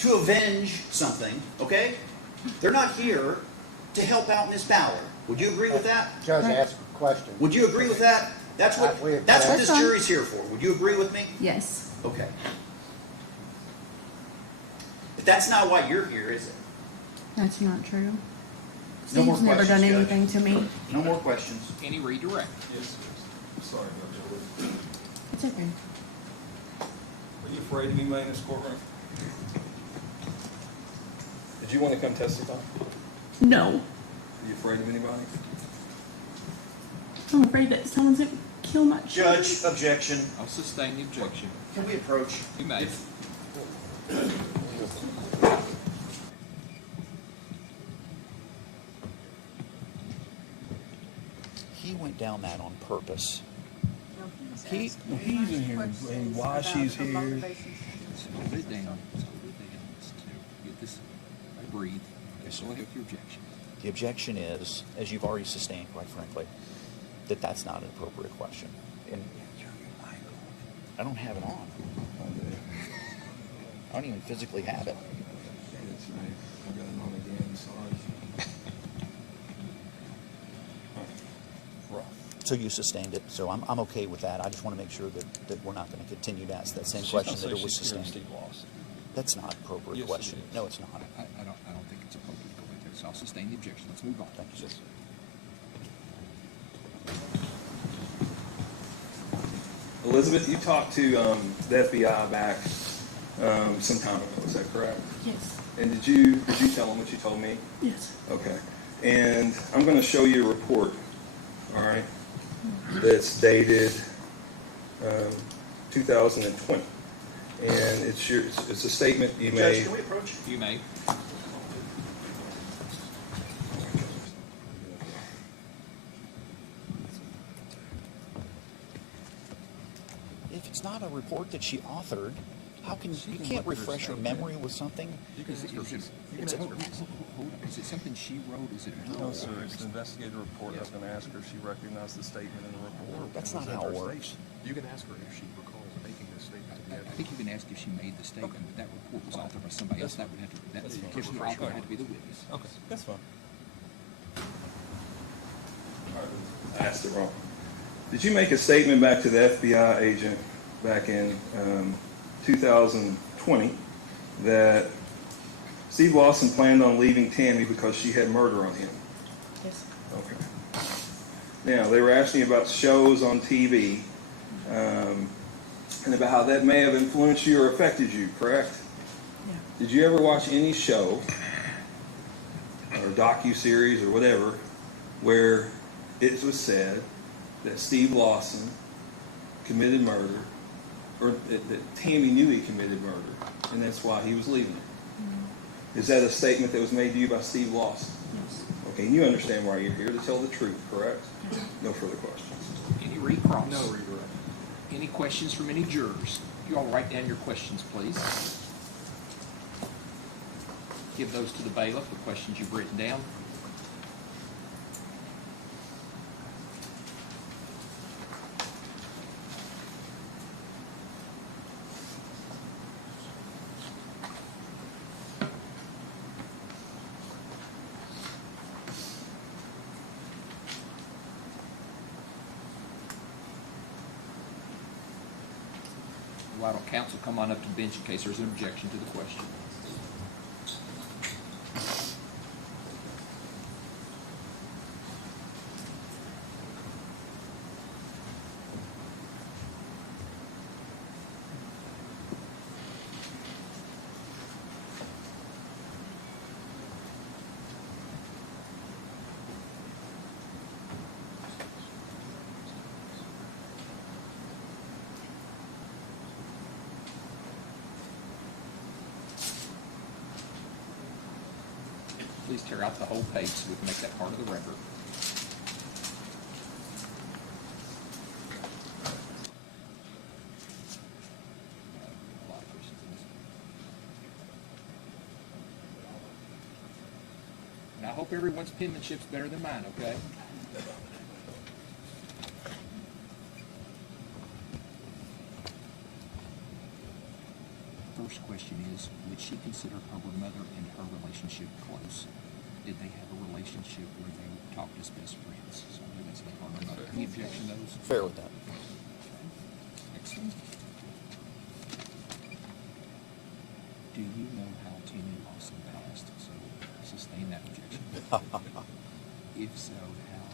to avenge something, okay? They're not here to help out Miss Ballard. Would you agree with that? Judge asked a question. Would you agree with that? That's what That's this fine. jury's here for. Would you agree with me? Yes. Okay. But that's not why you're here, is it? That's not true. No more Steve's never done questions, Judge. anything to me. No more questions. Any redirect? Yes, sorry about that. It's okay. Are you afraid of me, man, in this courtroom? Did you want to come testify? No. Are you afraid of anybody? I'm afraid that someone's going to kill my children. Judge, objection. I'll sustain the objection. Can we approach? You may. He went down that on purpose. He's in here, and why she's here. Slow it down. Let's get this. Breathe. So look at your objection. The objection is, as you've already sustained, quite frankly, that that's not an appropriate question. And I don't have it on. I don't even physically have it. That's right. I got it on again, sorry. So you sustained it, so I'm okay with that. I just want to make sure that we're not going to continue to ask that same question that it was sustained. Steve Lawson. That's not an appropriate Yes, it question. is. No, it's not. I don't think it's appropriate to go into this. I'll sustain the objection. Let's move on. Thank you, sir. Elizabeth, you talked to the FBI back some time ago, is that correct? Yes. And did you tell them what you told me? Yes. Okay. And I'm going to show you a report, all right, that's dated 2020. And it's a statement you Judge, made. can we approach? You may. If it's not a report that she authored, how can you can't refresh her memory with something? Is it, hold on. Is it something she wrote? Is it her? No, sir, it's the investigative report. I was going to ask her if she recognized the statement in the report. That's Was not that how it her works. statement? You can ask her if she recalls making this statement to the I think you can ask if she made the statement, but that report was authored by somebody else. That would have to, that person who authored had to be the witness. Okay, that's fine. I asked it wrong. Did you make a statement back to the FBI agent back in 2020 that Steve Lawson planned on leaving Tammy because she had murder on him? Yes. Okay. Now, they were asking about shows on TV and about how that may have influenced you or affected you, correct? Yeah. Did you ever watch any show or docu-series or whatever where it was said that Steve Lawson committed murder, or that Tammy knew he committed murder, and that's why he was leaving her? Mm-hmm. Is that a statement that was made to you by Steve Lawson? Yes. Okay, and you understand why you're here, to tell the truth, correct? No further questions. Any recross? No redirect. Any questions from any jurors? You all write down your questions, please. Give those to the bailiff, the questions you've written down. Why don't counsel come on up to the bench in case there's an objection to the question? please tear out the whole page so we can make that part of the record? And I hope everyone's penmanship's better than mine, okay? First question is, would she consider her mother and her relationship close? Did they have a relationship where they talked as best friends? So I'm going to say her mother. Any objection to those? Fair with that. Excellent. Do you know how Tammy Lawson passed? So sustain that objection. If so, how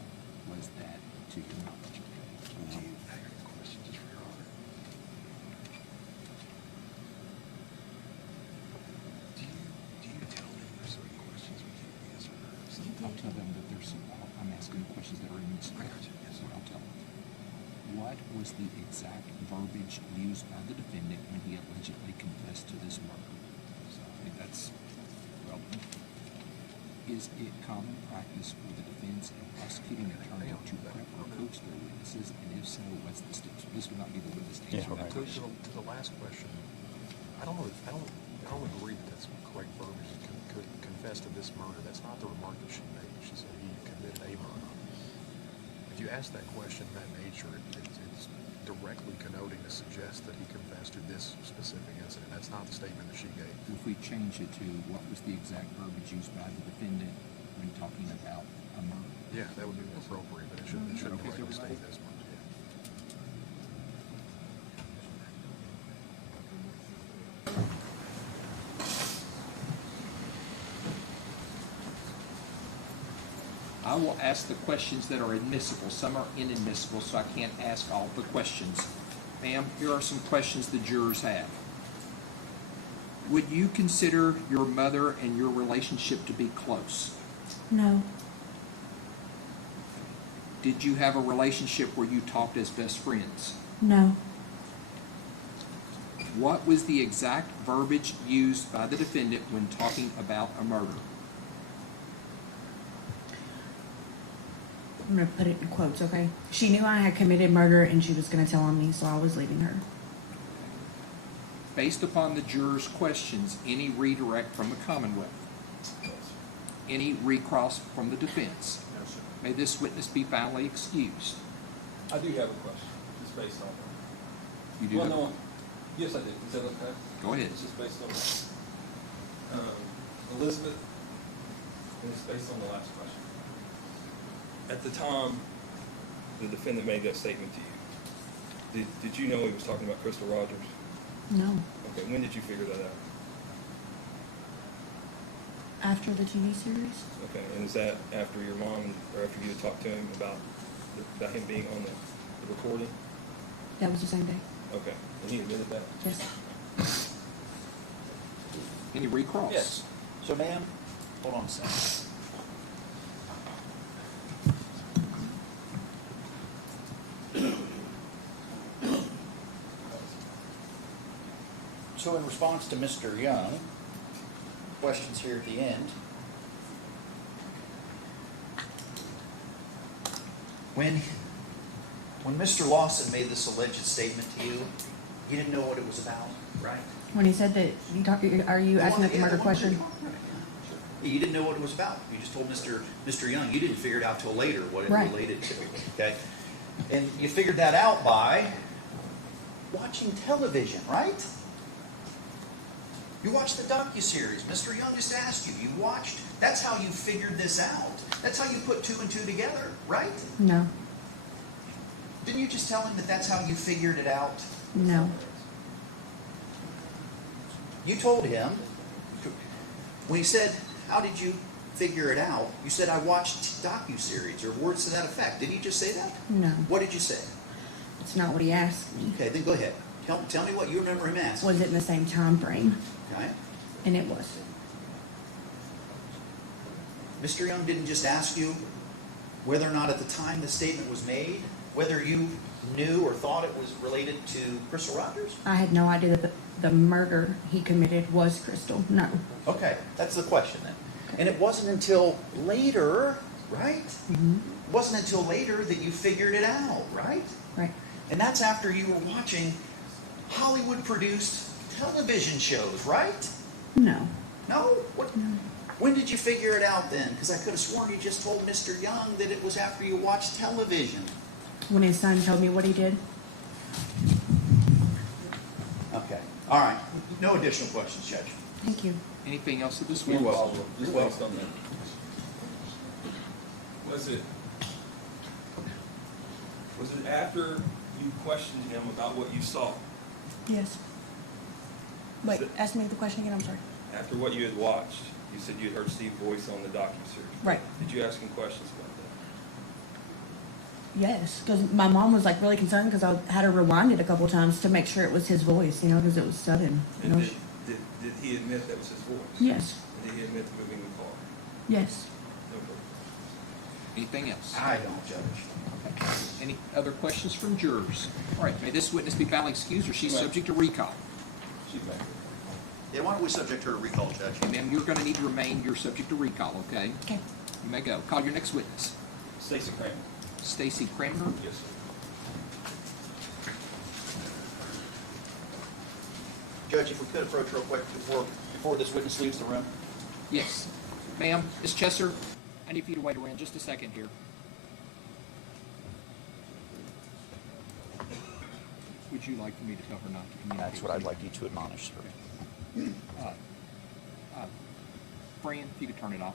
was that to your knowledge? Do you have any questions for your honor? Do you tell them there's certain questions we can't answer? I'll tell them that there's some, I'm asking questions that are in this. Yes, sir. I'll tell them. What was the exact verbiage used by the defendant when he allegedly confessed to this murder? So I think that's relevant. Is it common practice for the defense and prosecuting attorney to prep or coach their witnesses? And if so, what's the steps? This would not be the witness to answer that question. To the last question, I don't agree that that's correct verbiage. Could confess to this murder. That's not the remark that she made. She said he committed a murder. If you ask that question of that nature, it's directly connoting to suggest that he confessed to this specific incident. That's not the statement that she gave. If we change it to what was the exact verbiage used by the defendant when talking about a murder? Yeah, that would be more appropriate, but it shouldn't correctly state this much. Yeah. I will ask the questions that are admissible. Some are inadmissible, so I can't ask all the questions. Ma'am, here are some questions the jurors have. Would you consider your mother and your relationship to be close? No. Did you have a relationship where you talked as best friends? No. What was the exact verbiage used by the defendant when talking about a murder? I'm going to put it in quotes, okay? She knew I had committed murder and she was going to tell on me, so I was leaving her. Based upon the jurors' questions, any redirect from the Commonwealth? Any recross from the defense? No, sir. May this witness be finally excused. I do have a question, just based on You do well, have- no, yes, I do. Is that okay? Go ahead. It's just based on Elizabeth, and it's based on the last question. At the time the defendant made that statement to you, did you know he was talking about Crystal Rogers? No. Okay, when did you figure that out? After the TV series? Okay, and is that after your mom, or after you had talked to him about him being on the recording? That was the same day. Okay, and he admitted that? Yes. Any recross? Yes. So, ma'am, hold on a second. So in response to Mr. Young, questions here at the end. When Mr. Lawson made this alleged statement to you, you didn't know what it was about, right? When he said that, are you asking that the murder question? You didn't know what it was about. You just told Mr. Young. You didn't figure it out till later what it Right. related to. Okay, and you figured that out by watching television, right? You watched the docuseries. Mr. Young just asked you. You watched. That's how you figured this out. That's how you put two and two together, right? No. Didn't you just tell him that that's how you figured it out? No. You told him, when he said, how did you figure it out? You said, I watched docuseries, or words to that effect. Did he just say that? No. What did you say? It's not what he asked me. Okay, then go ahead. Tell me what you remember him asking. Was it in the same time frame? Okay. And it was. Mr. Young didn't just ask you whether or not at the time the statement was made, whether you knew or thought it was related to Crystal Rogers? I had no idea that the murder he committed was Crystal. No. Okay, that's the question then. And it wasn't until later, right? Mm-hmm. It wasn't until later that you figured it out, right? Right. And that's after you were watching Hollywood-produced television shows, right? No. No? What? When did you figure it out then? Because I could have sworn you just told Mr. Young that it was after you watched television. When his son told me what he did. Okay. All right. No additional questions, Judge. Thank you. Anything else at this You're witness? welcome. Just based on that. Was it after you questioned him about what you saw? Yes. Wait, ask me the question again, I'm sorry. After what you had watched, you said you had heard Steve's voice on the docuseries. Right. Did you ask him questions about that? Yes, because my mom was like really concerned because I had her rewind it a couple times to make sure it was his voice, you know, because it was sudden. You And know? did he admit that was his voice? Yes. Did he admit to moving the car? Yes. Okay. Anything else? I don't, Judge. Okay. Any other questions from jurors? All right, may this witness be validly excused or she's Right. subject to recall? She's back there. Yeah, why don't we subject her to recall, Judge? And ma'am, you're going to need to remain, you're subject to recall, okay? Okay. You may go. Call your next witness. Stacy Kramer. Stacy Kramer. Yes, sir. Judge, if we could approach real quick before this witness leaves the room. Yes. Ma'am, Ms. Chesser, I need for you to wait around just a second here. Would you like for me to tell her not to communicate? That's what I'd like you to admonish her. Fran, if you could turn it off.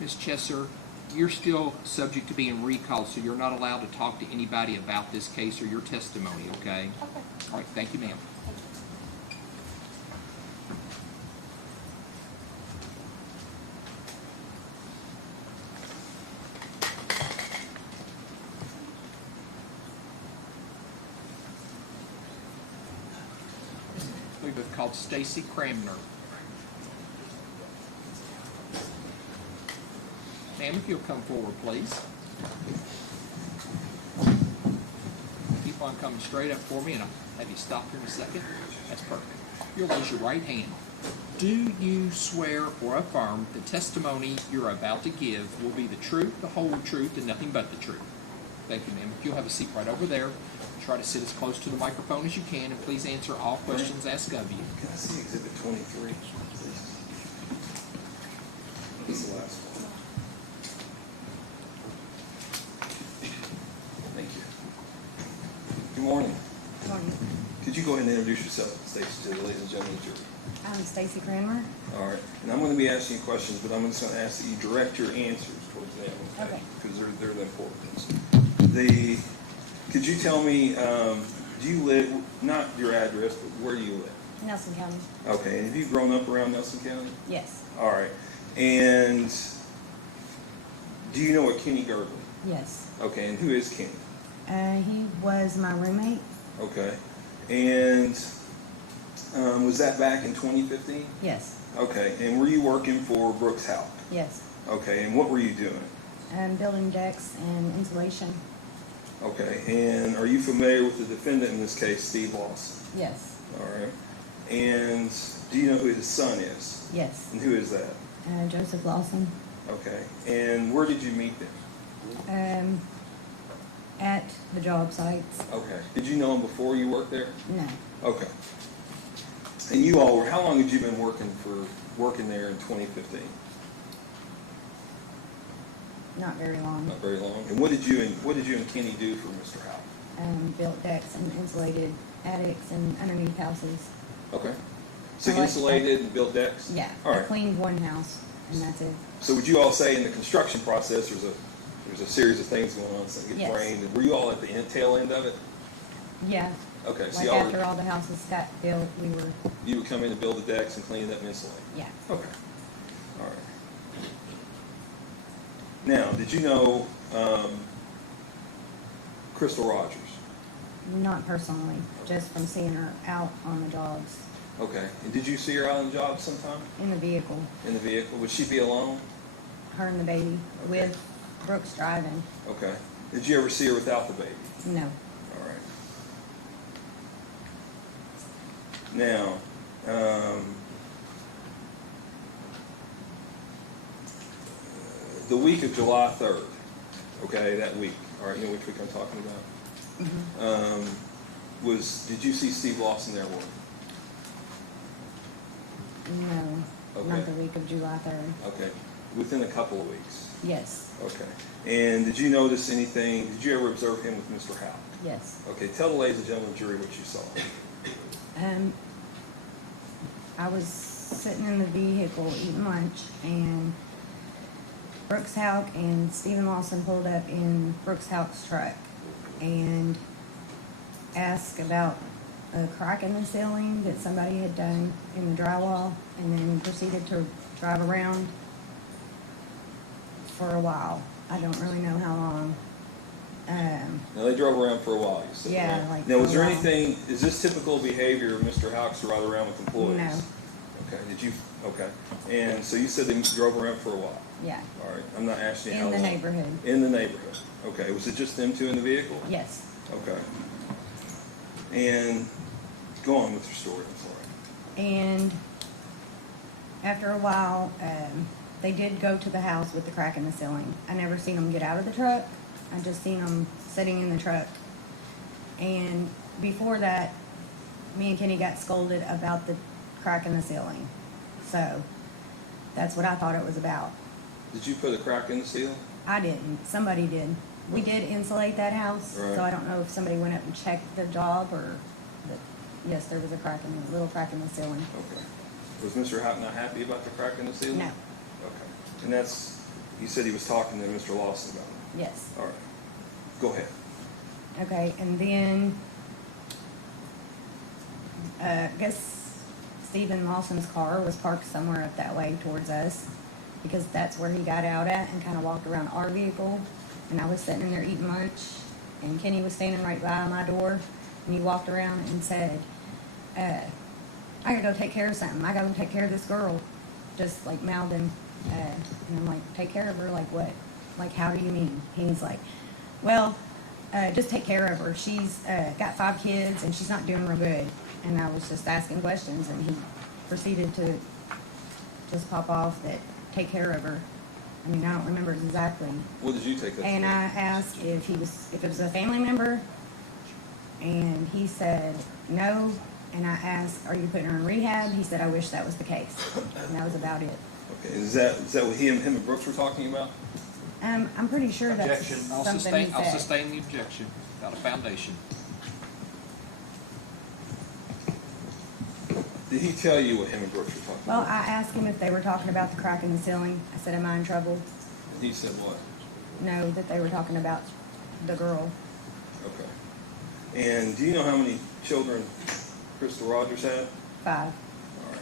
Ms. Chesser, you're still subject to being recalled, so you're not allowed to talk to anybody about this case or your testimony, okay? Okay. All right, thank you, ma'am. We have called Stacy Kramer. Ma'am, if you'll come forward, please. Keep on coming straight up for me, and I'll have you stop here in a second. That's perfect. You'll raise your right hand. Do you swear or affirm the testimony you're about to give will be the truth, the whole truth, and nothing but the truth? Thank you, ma'am. If you'll have a seat right over there, try to sit as close to the microphone as you can, and please answer all questions asked of you. Can I see Exhibit 23, please? This is the last one. Thank you. Good morning. Morning. Could you go ahead and introduce yourself, Stacy, to the ladies and gentlemen of the jury? I'm Stacy Kramer. All right. And I'm going to be asking you questions, but I'm just going to ask that you direct your answers towards them, Okay. Because they're the important ones. Could you tell me, do you live, not your address, but where do you live? Nelson County. Okay. And have you grown up around Nelson County? Yes. All right. And do you know what Kenny Girdley? Yes. Okay. And who is Kenny? He was my roommate. Okay. And was that back in 2015? Yes. Okay. And were you working for Brooks House? Yes. Okay. And what were you doing? Building decks and insulation. Okay. And are you familiar with the defendant in this case, Steve Lawson? Yes. All right. And do you know who his son is? Yes. And who is that? Joseph Lawson. Okay. And where did you meet them? At the job sites. Okay. Did you know him before you worked there? No. Okay. And you all were, how long had you been working there in 2015? Not very long. Not very long. And what did you and Kenny do for Mr. Howe? Built decks and insulated attics and underneath houses. Okay. So I like insulated and built decks? Yeah. All I right. cleaned one house and that's it. So would you all say in the construction process there's a series of things going on, something gets Yes. rained, were you all at the tail end of it? Yeah. Okay, so Like y'all after all the houses got built, we were, you would come in to build the decks and clean it up and insulate? yeah. Okay. All right. Now, did you know Crystal Rogers? Not personally, just from seeing her out on the jobs. Okay. And did you see her out on jobs sometime? In the vehicle, In the vehicle? Would she be alone? her and the baby, with Brooks driving. Okay. Did you ever see her without the baby? No. All right. Now, the week of July 3rd, okay, that week, all right, you know which week I'm talking about? Did you see Steve Lawson there working? No, Okay. not the week of July 3rd. Okay, within a couple of weeks. Yes, Okay. And did you notice anything, did you ever observe him with Mr. Howe? yes. Okay, tell the ladies and gentlemen of the jury what you saw. I was sitting in the vehicle eating lunch, and Brooks Houck and Stephen Lawson pulled up in Brooks Houck's truck and asked about a crack in the ceiling that somebody had done in the drywall, and then proceeded to drive around for a while. I don't really know how long. Now, they drove around for a while, you said, Yeah, right? like Now, was for a there while. anything, is this typical behavior of Mr. Houck's to ride around with employees? No. Okay, okay. And so you said they drove around for a while? Yeah, All right, I'm not asking you how in the long. neighborhood. In the neighborhood. Okay, was it just them two in the vehicle? Yes. Okay. And go on with your story, I'm sorry. And after a while, they did go to the house with the crack in the ceiling. I never seen them get out of the truck. I just seen them sitting in the truck. And before that, me and Kenny got scolded about the crack in the ceiling. So that's what I thought it was about. Did you put a crack in the ceiling? I didn't. Somebody did. We did insulate that house, Right. so I don't know if somebody went up and checked the job or. But yes, there was a little crack in the ceiling. Okay. Was Mr. Houck not happy about the crack in the ceiling? No. Okay. And that's, you said he was talking to Mr. Lawson about it? Yes. All right. Go ahead. Okay, and then I guess Stephen Lawson's car was parked somewhere up that way towards us, because that's where he got out at and kind of walked around our vehicle. And I was sitting in there eating lunch, and Kenny was standing right by my door, and he walked around and said, I gotta go take care of something. I gotta go take care of this girl. Just like mouthing, and I'm like, take care of her? Like what? Like, how do you mean? He's like, well, just take care of her. She's got 5 kids, and she's not doing real good. And I was just asking questions, and he proceeded to just pop off that take care of her. I mean, I don't remember exactly. What did you take that And to? I asked if it was a family member, and he said no. And I asked, are you putting her in rehab? He said, I wish that was the case. And that was about it. Okay, is that what him and Brooks were talking about? I'm pretty sure that's Objection. something he I'll said. sustain the objection without a foundation. Did he tell you what him and Brooks were talking Well, about? I asked him if they were talking about the crack in the ceiling. I said, am I in trouble? And he said what? No, that they were talking about the girl. Okay. And do you know how many children Crystal Rogers had? 5. All right.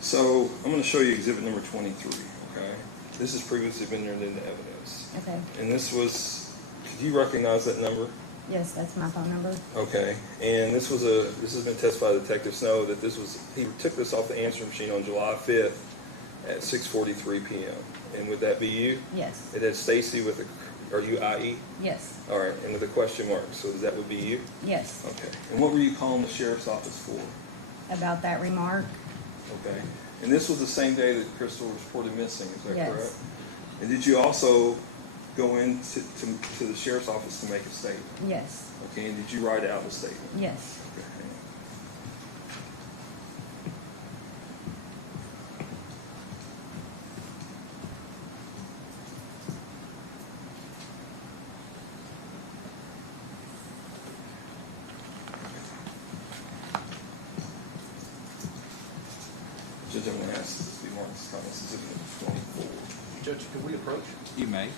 So I'm going to show you exhibit number 23, okay? This has previously been turned into evidence. Okay. And this was, did you recognize that number? Yes, that's my phone number. Okay. And this has been tested by Detective Snow that he took this off the answering machine on July 5th at 6:43 p.m. And would that be you? Yes. It had Stacy with are you IE? Yes. All right, and with a question mark, so that would be you? Yes. Okay. And what were you calling the sheriff's office for? About that remark. Okay. And this was the same day that Crystal was reported missing, is that Yes. correct? And did you also go into to the sheriff's office to make a statement? Yes. Okay, and did you write out the statement? Yes. Okay. hang on. Judge, I'm going to ask this to be marked as comments exhibit 24. Judge, can we approach? You may.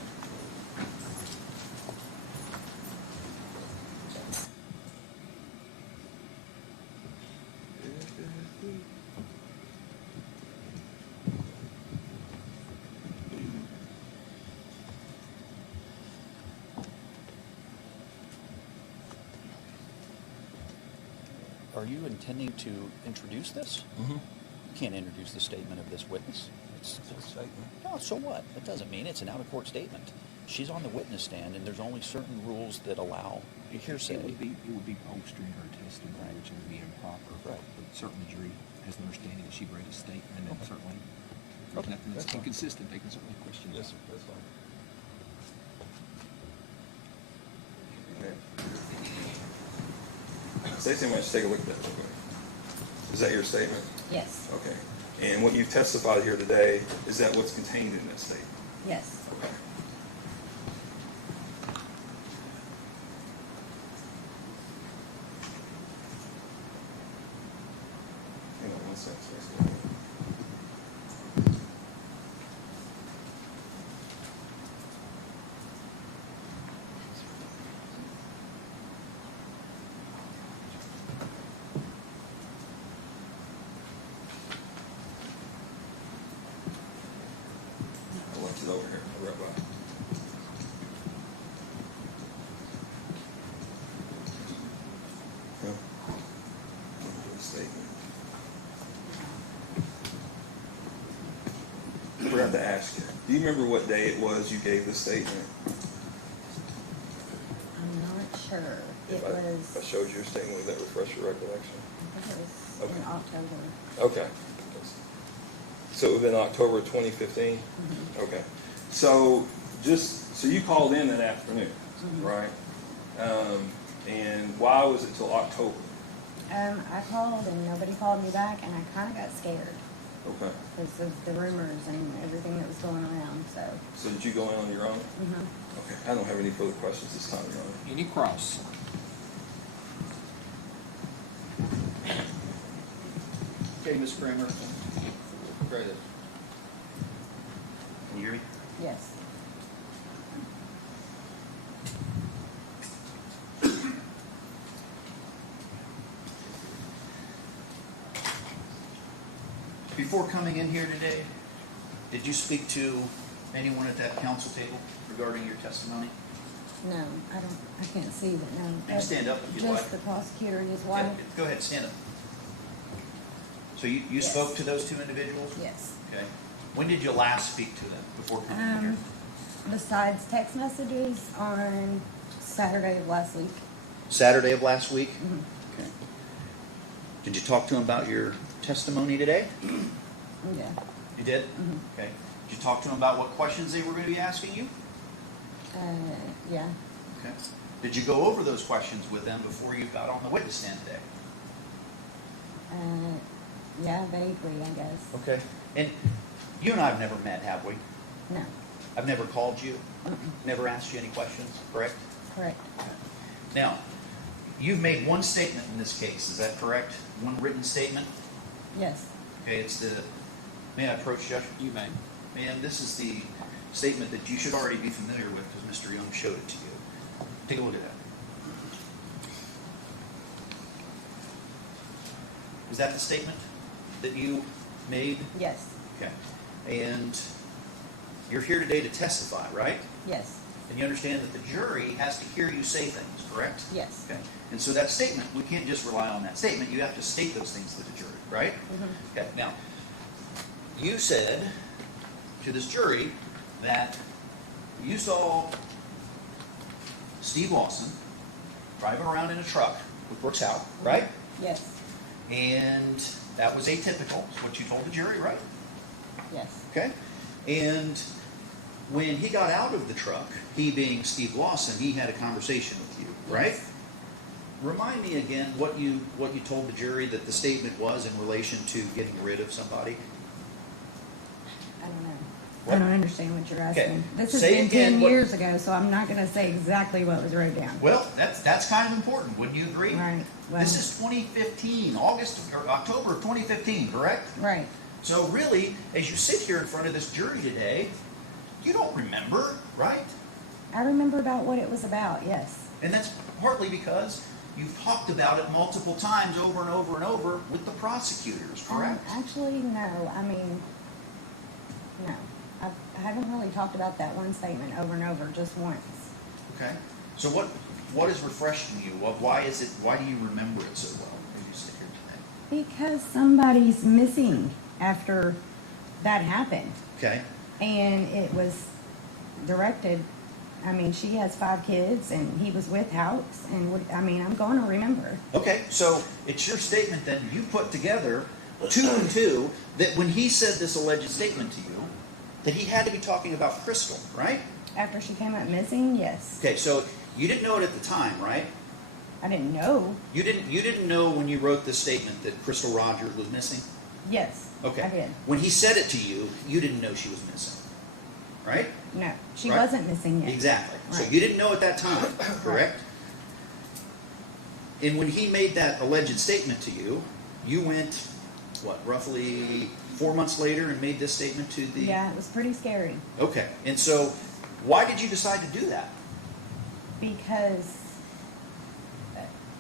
Are you intending to introduce this? Mm-hmm. You can't introduce the statement of this witness. It's a statement. No, so what? It doesn't mean it's an out-of-court statement. She's on the witness stand, and there's only certain rules that allow hearsay. It would be bolstering her testimony, which would be improper. Right. But certainly the jury has the understanding that she read a statement, and certainly there's Okay, nothing it's fine. inconsistent, they can certainly question Yes, that. sir, that's fine. Okay. Stacy, I'm going to take a look at that real quick. Is that your statement? Yes, Okay. And what you've testified here today, is that what's contained in that statement? yes. Okay. Hang on one second, Stacy. I left it over here. I'll be right back. Yeah. Statement. I forgot to ask you. Do you remember what day it was you gave the statement? I'm not sure. It If I was, showed you your statement, would that refresh your recollection? I think it was in Okay. October. Okay. So it would have been October 2015? Okay. So so you called in that afternoon, right? And why was it till October? I called and nobody called me back, and I kind of got scared Okay. because of the rumors and everything that was going around, so. So did you go in on your own? Okay. I don't have any further questions this time, Your Honor. Any cross? Okay, Ms. Kramer. Great. Can you hear me? Yes. Before coming in here today, did you speak to anyone at that council table regarding your testimony? No, I can't see, but no. You can stand up if you'd like. Just the prosecutor and his Yeah, wife? go ahead, stand up. So you Yes. spoke to those two individuals? Yes. Okay. When did you last speak to them before coming in here? Besides text messages on Saturday of last week. Saturday of last week? Okay. Did you talk to them about your testimony today? Yeah. You did? Okay. Did you talk to them about what questions they were going to be asking you? Yeah. Okay. Did you go over those questions with them before you got on the witness stand today? Yeah, vaguely, I guess. Okay. And you and I have never met, have we? No. I've never called you, never asked you any questions, correct? Correct. Now, you've made one statement in this case, is that correct? One written statement? Yes. Okay, it's the, may I approach Judge? You may. Ma'am, this is the statement that you should already be familiar with because Mr. Young showed it to you. Take a look at that. Is that the statement that you made? Yes. Okay. And you're here today to testify, right? Yes. And you understand that the jury has to hear you say things, correct? Yes. Okay. And so that statement, we can't just rely on that statement. You have to state those things to the jury, right? Okay. Now, you said to this jury that you saw Steve Lawson driving around in a truck with Brooks out, right? Yes. And that was atypical, is what you told the jury, right? Yes. Okay? And when he got out of the truck, he being Steve Lawson, he had a conversation with you, right? Yes. Remind me again what you told the jury that the statement was in relation to getting rid of somebody. I don't know. What? I don't understand what you're asking. Okay. This has Say been again 10 what- years ago, so I'm not going to say exactly what was wrote down. Well, that's kind of important, wouldn't you agree? Right. Well, This is 2015, August or October of 2015, correct? right. So really, as you sit here in front of this jury today, you don't remember, right? I remember about what it was about, yes. And that's partly because you've talked about it multiple times over and over and over with the prosecutors, correct? Actually, no. I mean, no. I haven't really talked about that one statement over and over, just once. Okay. So what is refreshing you? Why do you remember it so well as you sit here today? Because somebody's missing after that happened. Okay. And it was directed, I mean, she has 5 kids and he was with House, and I'm going to remember. Okay, so it's your statement then, you put together 2 and 2, that when he said this alleged statement to you, that he had to be talking about Crystal, right? After she came up missing, yes. Okay, so you didn't know it at the time, right? I didn't know. You didn't know when you wrote this statement that Crystal Rogers was missing? Yes, Okay. I did. When he said it to you, you didn't know she was missing, right? No, she Right. wasn't missing yet. Exactly. So Right. you didn't know at that time, correct? And when he made that alleged statement to you, you went, what, roughly 4 months later and made this statement to the... Yeah, it was pretty scary Okay. And so why did you decide to do that? because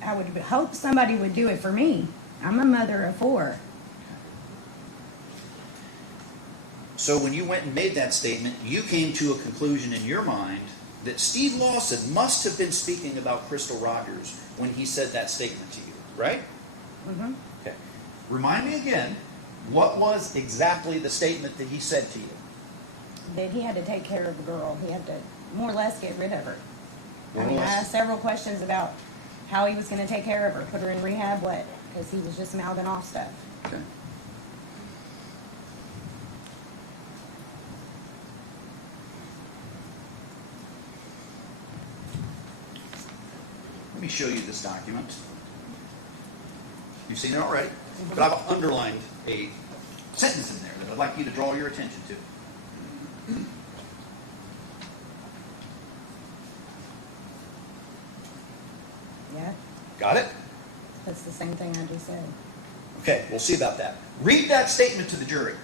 I would hope somebody would do it for me. I'm a mother of 4. So when you went and made that statement, you came to a conclusion in your mind that Steve Lawson must have been speaking about Crystal Rogers when he said that statement to you, right? Mm-hmm. Okay. Remind me again, what was exactly the statement that he said to you? That he had to take care of the girl. He had to more or less get rid of her. More I or mean, I less. asked several questions about how he was going to take care of her, put her in rehab, what, because he was just mouthing off stuff. Okay. Let me show you this document. You've seen it already, but I've underlined a sentence in there that I'd like you to draw your attention to. Yeah, Got it? that's the same thing I just said. Okay, we'll see about that. Read that statement to the jury.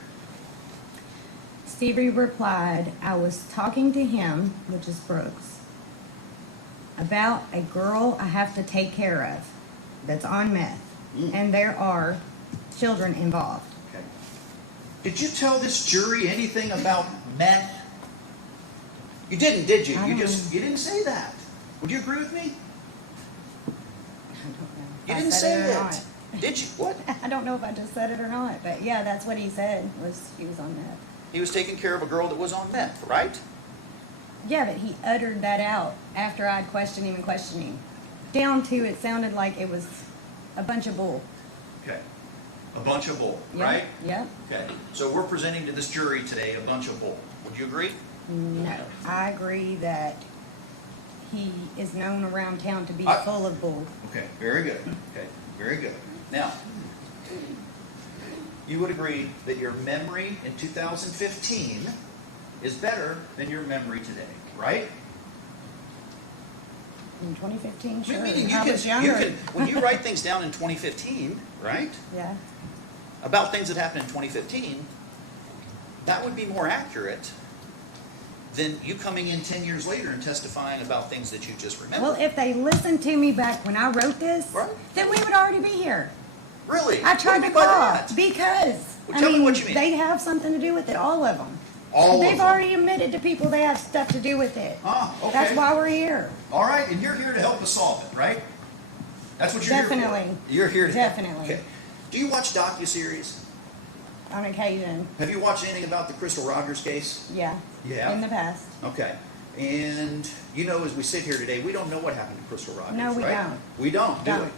Stevie replied, I was talking to him, which is Brooks, about a girl I have to take care of that's on meth. And there are children involved. Okay. Did you tell this jury anything about meth? You didn't, did you? I You don't you didn't say that. Would you agree with me? I don't know if You I didn't said say it or that. Did you? What? not. I don't know if I just said it or not, but yeah, that's what he said, was he was on meth. He was taking care of a girl that was on meth, right? Yeah, but he uttered that out after I'd questioned him and questioned him. Down to it sounded like it was a bunch of bull. Okay. A bunch of bull, Yeah, right? Yeah. Okay. So we're presenting to this jury today a bunch of bull. Would you agree? No, I agree that he is known around town to be I- full of bull. Okay, very good. Okay, very good. Now, you would agree that your memory in 2015 is better than your memory today, right? In 2015, sure. Meaning I was younger. when you write things down in 2015, right? Yeah. About things that happened in 2015, that would be more accurate than you coming in 10 years later and testifying about things that you just remember. Well, if they listened to me back when I wrote this, Right. then we would already be here. Really? I What tried do to you mean by call that? because Well, tell me what you mean. they have something to do with it. All of them. All of They've them. already admitted to people they have stuff to do with it. Ah, okay. That's why we're here. All right, and you're here to help us solve it, right? That's what you're here Definitely. for. You're here to Definitely. Okay. Do you watch docuseries? On occasion, Have you watched anything about the Crystal Rogers case? yeah. Yeah. In the past. Okay. And you know, as we sit here today, we don't know what happened to Crystal Rogers, No, we right? don't. We don't, do we? Don't.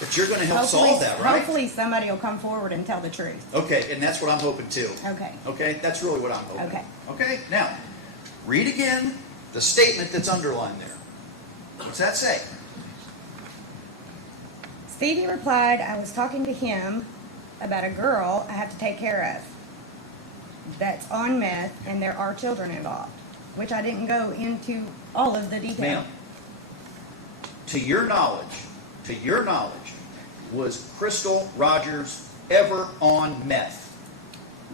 But you're going to help solve that, right? Hopefully somebody will come forward and tell the truth. Okay, and that's what I'm hoping too. Okay. Okay, that's really what I'm hoping. Okay. Okay, now, read again the statement that's underlined there. What's that say? Stevie replied, I was talking to him about a girl I have to take care of that's on meth and there are children involved, which I didn't go into all of the detail. Ma'am, to your knowledge, was Crystal Rogers ever on meth?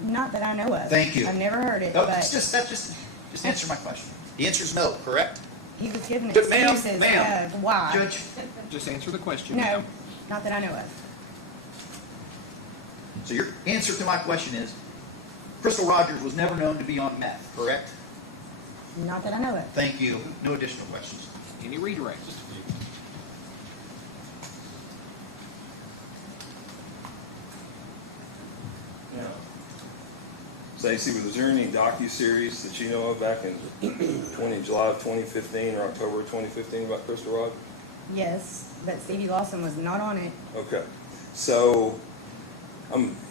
Not that I know of. Thank you. I've never heard it, No, but just answer my question. The answer is no, correct? he was giving But ma'am, excuses ma'am, of why. Judge, Just answer the question. No, not that I know of. so your answer to my question is, Crystal Rogers was never known to be on meth, correct? Not that I know of. Thank you. No additional questions. Any redirects? Now, Stacy, was there any docuseries that you know of back in July of 2015 or October of 2015 about Crystal Rogers? Yes, but Stevie Lawson was not on it. Okay, so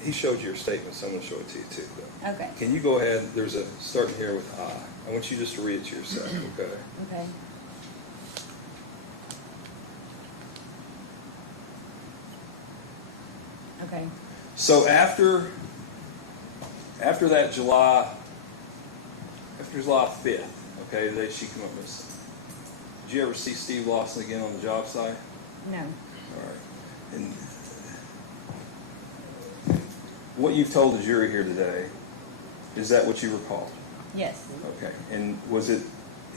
He showed you your statement, so I'm going to show it to you too, though. Okay. Can you go ahead, there's a, starting here with I. I want you just to read it to yourself, okay? Okay. Okay. So after that July 5th, okay, the day she come up missing, did you ever see Steve Lawson again on the job site? No. All right. And what you've told the jury here today, is that what you recall? Yes. Okay. And was it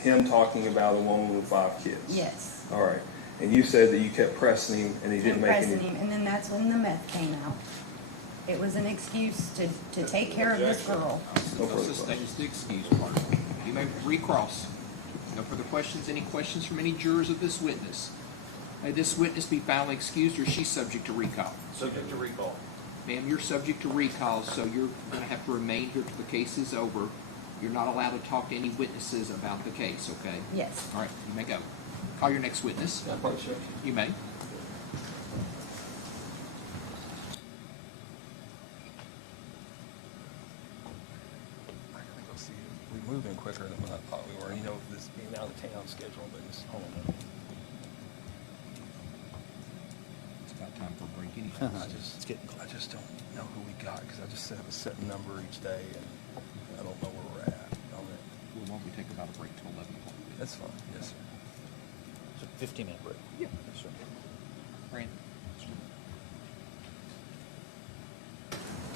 him talking about a woman with 5 kids? Yes. All right. And you said that you kept pressing him and he didn't make any... Pressing him, and then that's when the meth came out. It was an excuse to take care of this girl. Let's just the excuse part. You may recross. No further questions? Any questions from any jurors of this witness? May this witness be found excused, or is she subject to recall? Subject to recall. Ma'am, you're subject to recall, so you're going to have to remain here till the case is over. You're not allowed to talk to any witnesses about the case, okay? Yes. All right, you may go. Call your next witness. You may. We moved in quicker than I thought we were. You know, this being out of town schedule, but just hold on. It's about time for a break anyway. I just don't know who we got because I just set up a set number each day and I don't know where we're at on it. Well, why don't we take about a break till 11 o'clock? That's fine. Yes, sir. It's a 15-minute break. Yeah. Yes, sir. Randy.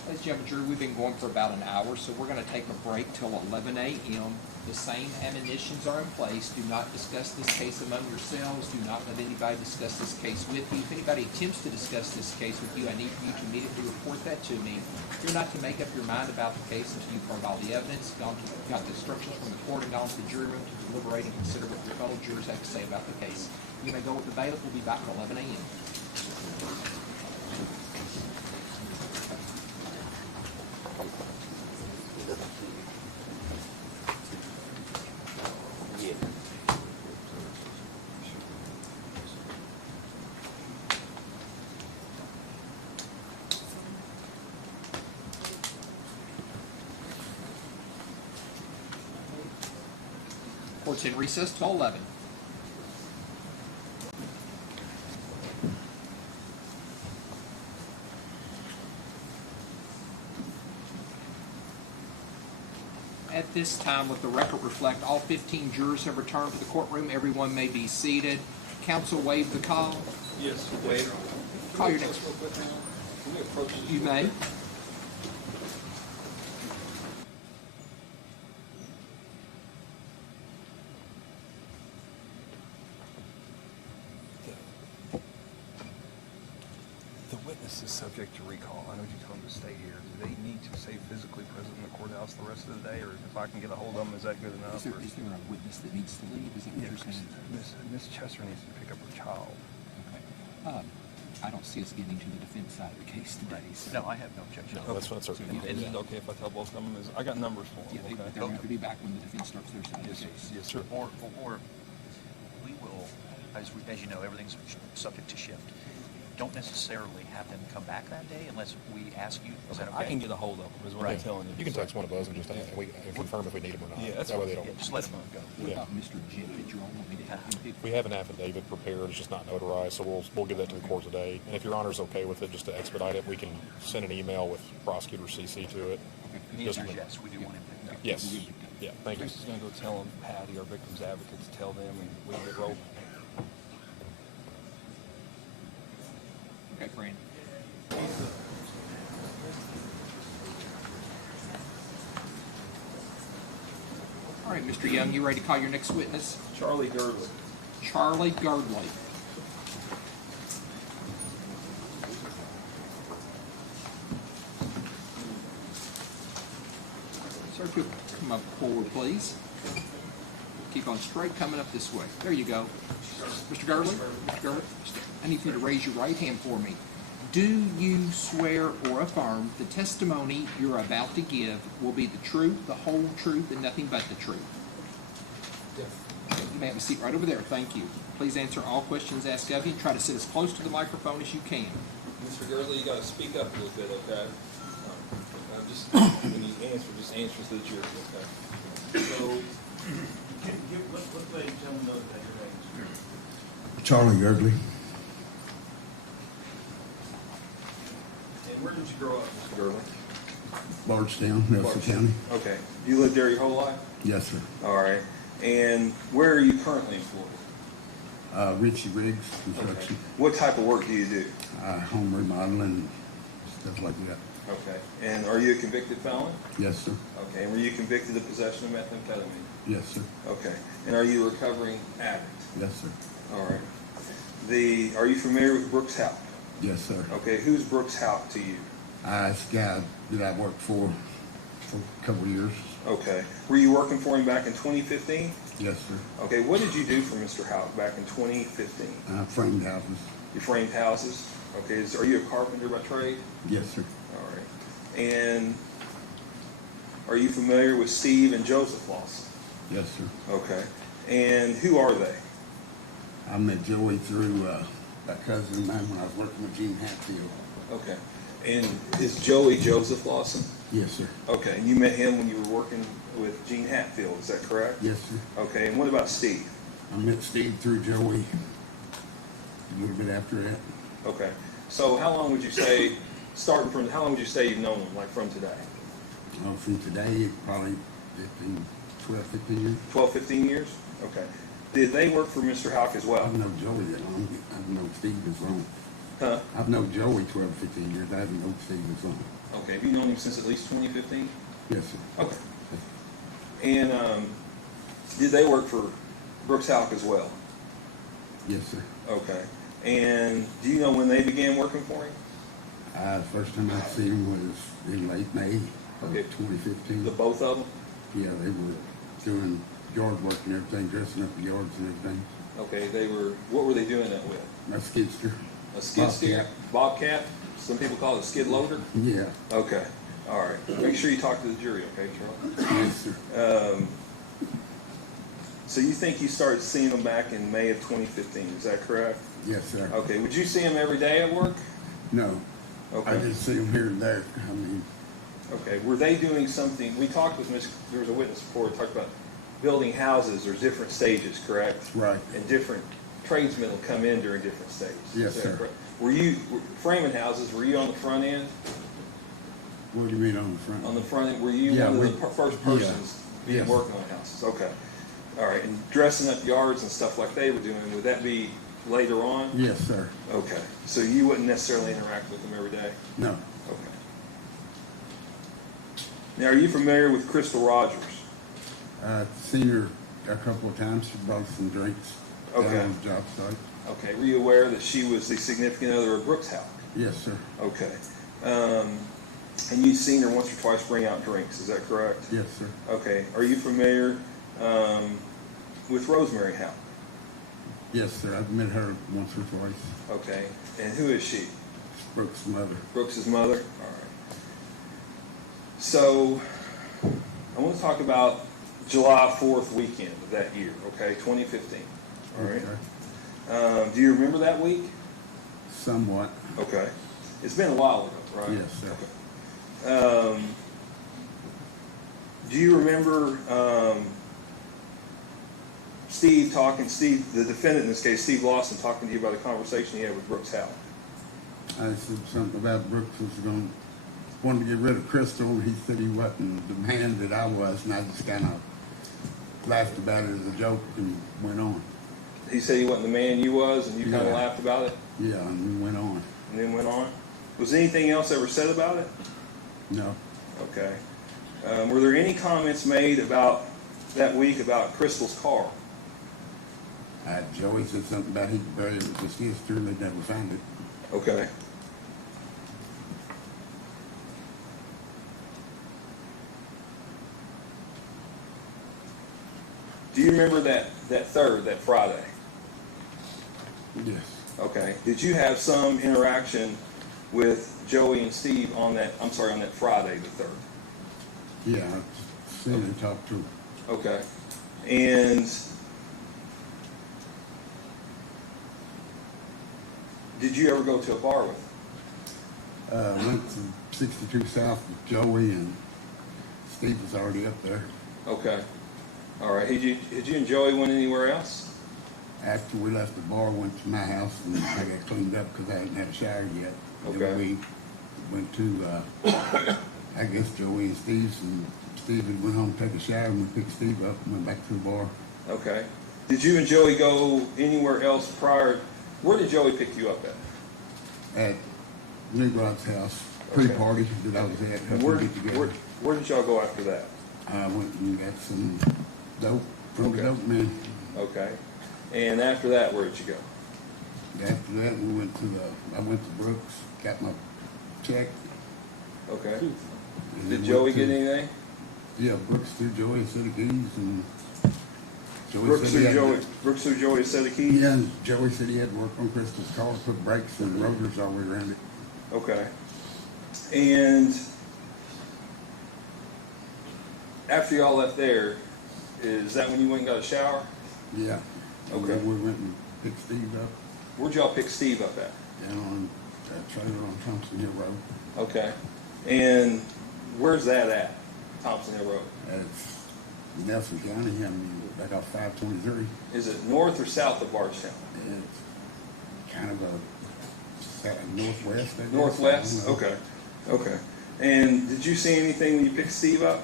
Ladies and gentlemen, jury, we've been going for about an hour, so we're going to take a break till 11 a.m. The same admonitions are in place. Do not discuss this case among yourselves. Do not let anybody discuss this case with you. If anybody attempts to discuss this case with you, I need for you to immediately report that to me. You're not to make up your mind about the case until you've heard all the evidence, got the instructions from the court, and gone to the jury room to deliberate and consider what your fellow jurors have to say about the case. You may go with the bailiff. We'll be back at 11 a.m. Court's in recess till 11. At this time, let the record reflect all 15 jurors have returned to the courtroom. Everyone may be seated. Counsel waive the call. Yes, wait. Call your next. You may. The witness is subject to recall. I know you told him to stay here. Do they need to stay physically present in the courthouse the rest of the day, or if I can get a hold of them, is that good enough? Is there a witness that needs to leave? Is that what you're saying? Miss Chester needs to pick up her child. Okay. I don't see us getting to the defense side of the case today. So. No, I have no objection. No, that's So you Is it okay if I tell both of them? I got numbers for them. Yeah, they're going to be back when the defense starts their side of the case. Yes, sir. Or we will, as you know, everything's subject to shift. Don't necessarily have them come back that day unless we ask you. Is that okay? I can get a hold of them, is what I'm telling you. You can text one of us and just and confirm if we need them or not. Yeah, that's that way fine. they don't. Just let them go. What about Mr. Jim? Did you all want me to have him pick? We have an affidavit prepared, it's just not notarized, so we'll give that to the court today. And if your honor's okay with it, just to expedite it, we can send an email with prosecutor CC to it. The answer is yes, we do want him picked up. Yes. Yeah, thank you. Chris is gonna go tell them, Patty, our victim's advocate, to tell them, and we'll get rolling. Okay, Brandon. All right, Mr. Young, you ready to call your next witness? Charlie Girdley. Charlie Girdley. Sir, if you'll come up forward, please. Keep on straight, coming up this way. There you go. Mr. Girdley, Mr. Girdley, I need you to raise your right hand for me. Do you swear or affirm the testimony you're about to give will be the truth, the whole truth, and nothing but the truth? You may have a seat right over there. Thank you. Please answer all questions asked of you. Try to sit as close to the microphone as you can. Mr. Girdley, you gotta speak up a little bit, okay? Just, when you answer so that you're, okay? So, let's let each other know that your name is. Charlie Girdley, And where did you grow up, Mr. Girdley? Bardstown, Nelson County. Okay. You lived there your whole life? Yes, sir. All right. And where are you currently employed? Richie Riggs Construction. What type of work do you do? Home remodeling, stuff like that. Okay. And are you a convicted felon? Yes, sir. Okay. And were you convicted of possession of methamphetamine? Yes, sir. Okay. And are you a recovering addict? Yes, sir. All right. Are you familiar with Brooks House? Yes, sir. Okay. Who's Brooks House to you? It's a guy that I worked for a couple of years. Okay. Were you working for him back in 2015? Yes, sir. Okay. What did you do for Mr. House back in 2015? Framed houses. You framed houses? Okay. Are you a carpenter by trade? Yes, sir. All right. And are you familiar with Steve and Joseph Lawson? Yes, sir. Okay. And who are they? I met Joey through a cousin of mine when I was working with Gene Hatfield. Okay. And is Joey Joseph Lawson? Yes, sir. Okay. And you met him when you were working with Gene Hatfield, is that correct? Yes, sir. Okay. And what about Steve? I met Steve through Joey a little bit after that. Okay. So how long would you say, how long would you say you've known him, like from today? From today, probably 12, 15 years. 12, 15 years? Okay. Did they work for Mr. Houck as well? I've known Joey that long. I've known Steve as long. Huh? I've known Joey 12, 15 years. I haven't known Steve as long. Okay. Have you known him since at least 2015? Yes, sir. Okay. And did they work for Brooks Houck as well? Yes, sir. Okay. And do you know when they began working for him? The first time I seen him was in late May of Okay. 2015. The both of them? Yeah, they were doing yard work and everything, dressing up the yards and everything. Okay, what were they doing that with? A skidster. A skid steer? Bobcat? Some people call it a skid loader? Yeah. Okay, all right. Make sure you talk to the jury, okay, Charlie? Yes, sir. So you think you started seeing them back in May of 2015, is that correct? Yes, sir. Okay, would you see them every day at work? No. Okay. I just see him here and there. I mean, Okay, were they doing something, we talked with there was a witness before, we talked about building houses, there's different stages, correct? right. And different tradesmen will come in during different stages. Yes, Is that sir. correct? Were you, framing houses, were you on the front end? What do you mean on the front? On the front end, were you Yeah, one of we- the first persons being Yes. working on houses? Okay. All right, and dressing up yards and stuff like they were doing, would that be later on? Yes, sir. Okay, so you wouldn't necessarily interact with them every day? No. Okay. Now, are you familiar with Crystal Rogers? Seen her a couple of times. She brought some drinks Okay. down on the job site. Okay, were you aware that she was the significant other of Brooks House? Yes, sir. Okay. And you've seen her once or twice bring out drinks, is that correct? Yes, sir. Okay. Are you familiar with Rosemary House? Yes, sir. I've met her once or twice. Okay. And who is she? Brooks' mother. Brooks's mother? All right. So, I want to talk about July 4th weekend of that year, okay, 2015. All right. Okay. Do you remember that week? Somewhat. Okay. It's been a while ago, right? Yes, sir. Okay. Do you remember Steve, the defendant in this case, Steve Lawson, talking to you about a conversation he had with Brooks House? I said something about Brooks was wanted to get rid of Crystal, and he said he wasn't the man that I was, and I just kind of laughed about it as a joke and went on. He said he wasn't the man you was, and you kind of Yeah. laughed about it, Yeah, and we went on. and then went on? Was anything else ever said about it? No. Okay. Were there any comments made about that week about Crystal's car? Joey said something about he buried it with his sister, and they never found it. Okay. Do you remember that Friday? Yes. Okay. Did you have some interaction with Joey and Steve on that Friday the 3rd? Yeah, I seen and talked to him. Okay. And did you ever go to a bar with them? Went to 62 South with Joey, and Steve was already up there. Okay. All right. Did you and Joey went anywhere else? After we left the bar, went to my house, and I got cleaned up because I hadn't had a shower yet. Okay. Then we went to, I guess, Joey and Steve's, and Steve had went home to take a shower, and we picked Steve up and went back to the bar. Okay. Did you and Joey go anywhere else prior? Where did Joey pick you up at? At New Rod's house, Okay. pre-party that I was at, And helping where, get together. where did y'all go after that? I went and got some dope from Okay. the dope man. Okay. And after that, where did you go? After that, I went to Brooks, got my check. Okay. and Did then Joey went get to- anything? Yeah, Brooks threw Joey a set of keys, and Joey Brooks said he threw had Joey. to- Brooks threw Joey a set of keys. Yeah, and Joey said he had to work on Crystal's car, put brakes and rotors all the way around it. Okay. And after y'all left there, is that when you went and got a shower? Yeah. And Okay. then we went and picked Steve up Where'd y'all pick Steve up at? down on that trailer on Thompson Hill Road. Okay. And where's that at? Thompson Hill Road. That's Nelson County, I mean, back off 523. Is it north or south of Bardstown? It's kind of a northwest, I guess. Northwest? I don't know. Okay. Okay. And did you see anything when you picked Steve up?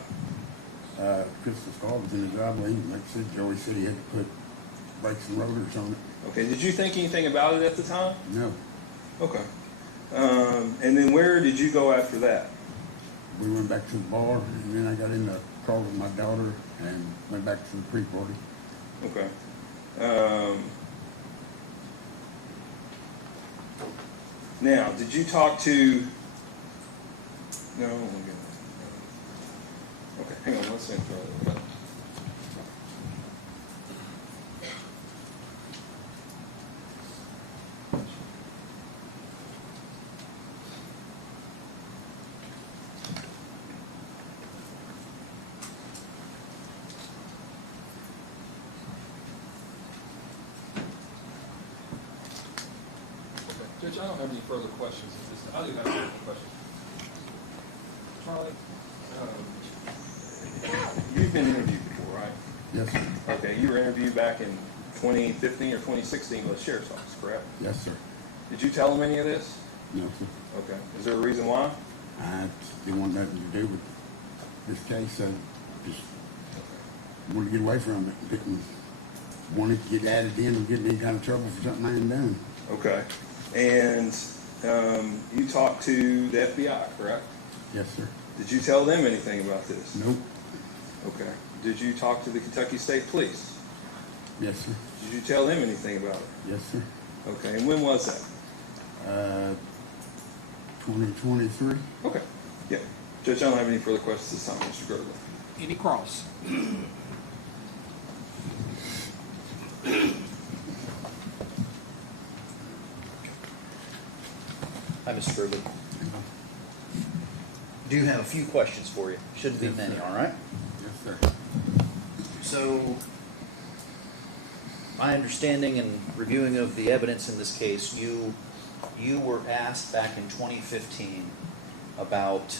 Crystal's car was in the driveway, and like I said, Joey said he had to put brakes and rotors on it. Okay. Did you think anything about it at the time? No, Okay. And then where did you go after that? we went back to the bar, and then I got in the car with my daughter and went back to the pre-party. Okay. Now, did you talk to? No. Okay, hang on one second. Judge, I don't have any further questions at this time. I do have further questions. Charlie, you've been interviewed before, right? Yes, sir. Okay, you were interviewed back in 2015 or 2016 with the Sheriff's Office, correct? Yes, sir. Did you tell them any of this? No, sir. Okay. Is there a reason why? I didn't want nothing to do with this case, so just wanted to get away from it. Didn't want it to get added in and get in any kind of trouble for something I hadn't done. Okay. And you talked to the FBI, correct? Yes, sir. Did you tell them anything about this? Nope. Okay. Did you talk to the Kentucky State Police? Yes, sir. Did you tell them anything about it? Yes, sir. Okay. And when was that? 2023. Okay. Yeah. Judge, I don't have any further questions this time, Mr. Girdley. Any cross? Hi, Mr. Burba. Do have a few questions for you. Shouldn't be Yes, many, sir. all right? Yes, sir. So, my understanding and reviewing of the evidence in this case, you were asked back in 2015 about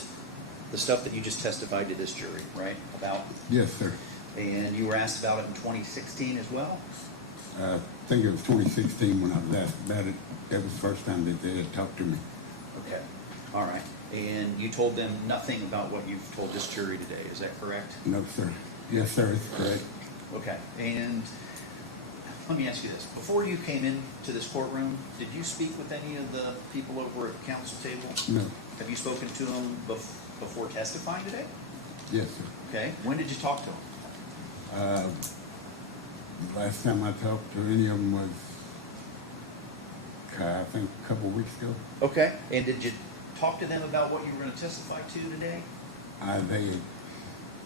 the stuff that you just testified to this jury, right? About, Yes, sir. and you were asked about it in 2016 as well? I think it was 2016 when I was asked about it. That was the first time that they had talked to me. Okay, all right. And you told them nothing about what you've told this jury today, is that correct? No, sir. Yes, sir, it's correct. Okay, and let me ask you this. Before you came into this courtroom, did you speak with any of the people over at the council table? No. Have you spoken to them before testifying today? Yes, sir. Okay, when did you talk to them? Last time I talked to any of them was, I think, a couple of weeks ago. Okay, and did you talk to them about what you were going to testify to today? They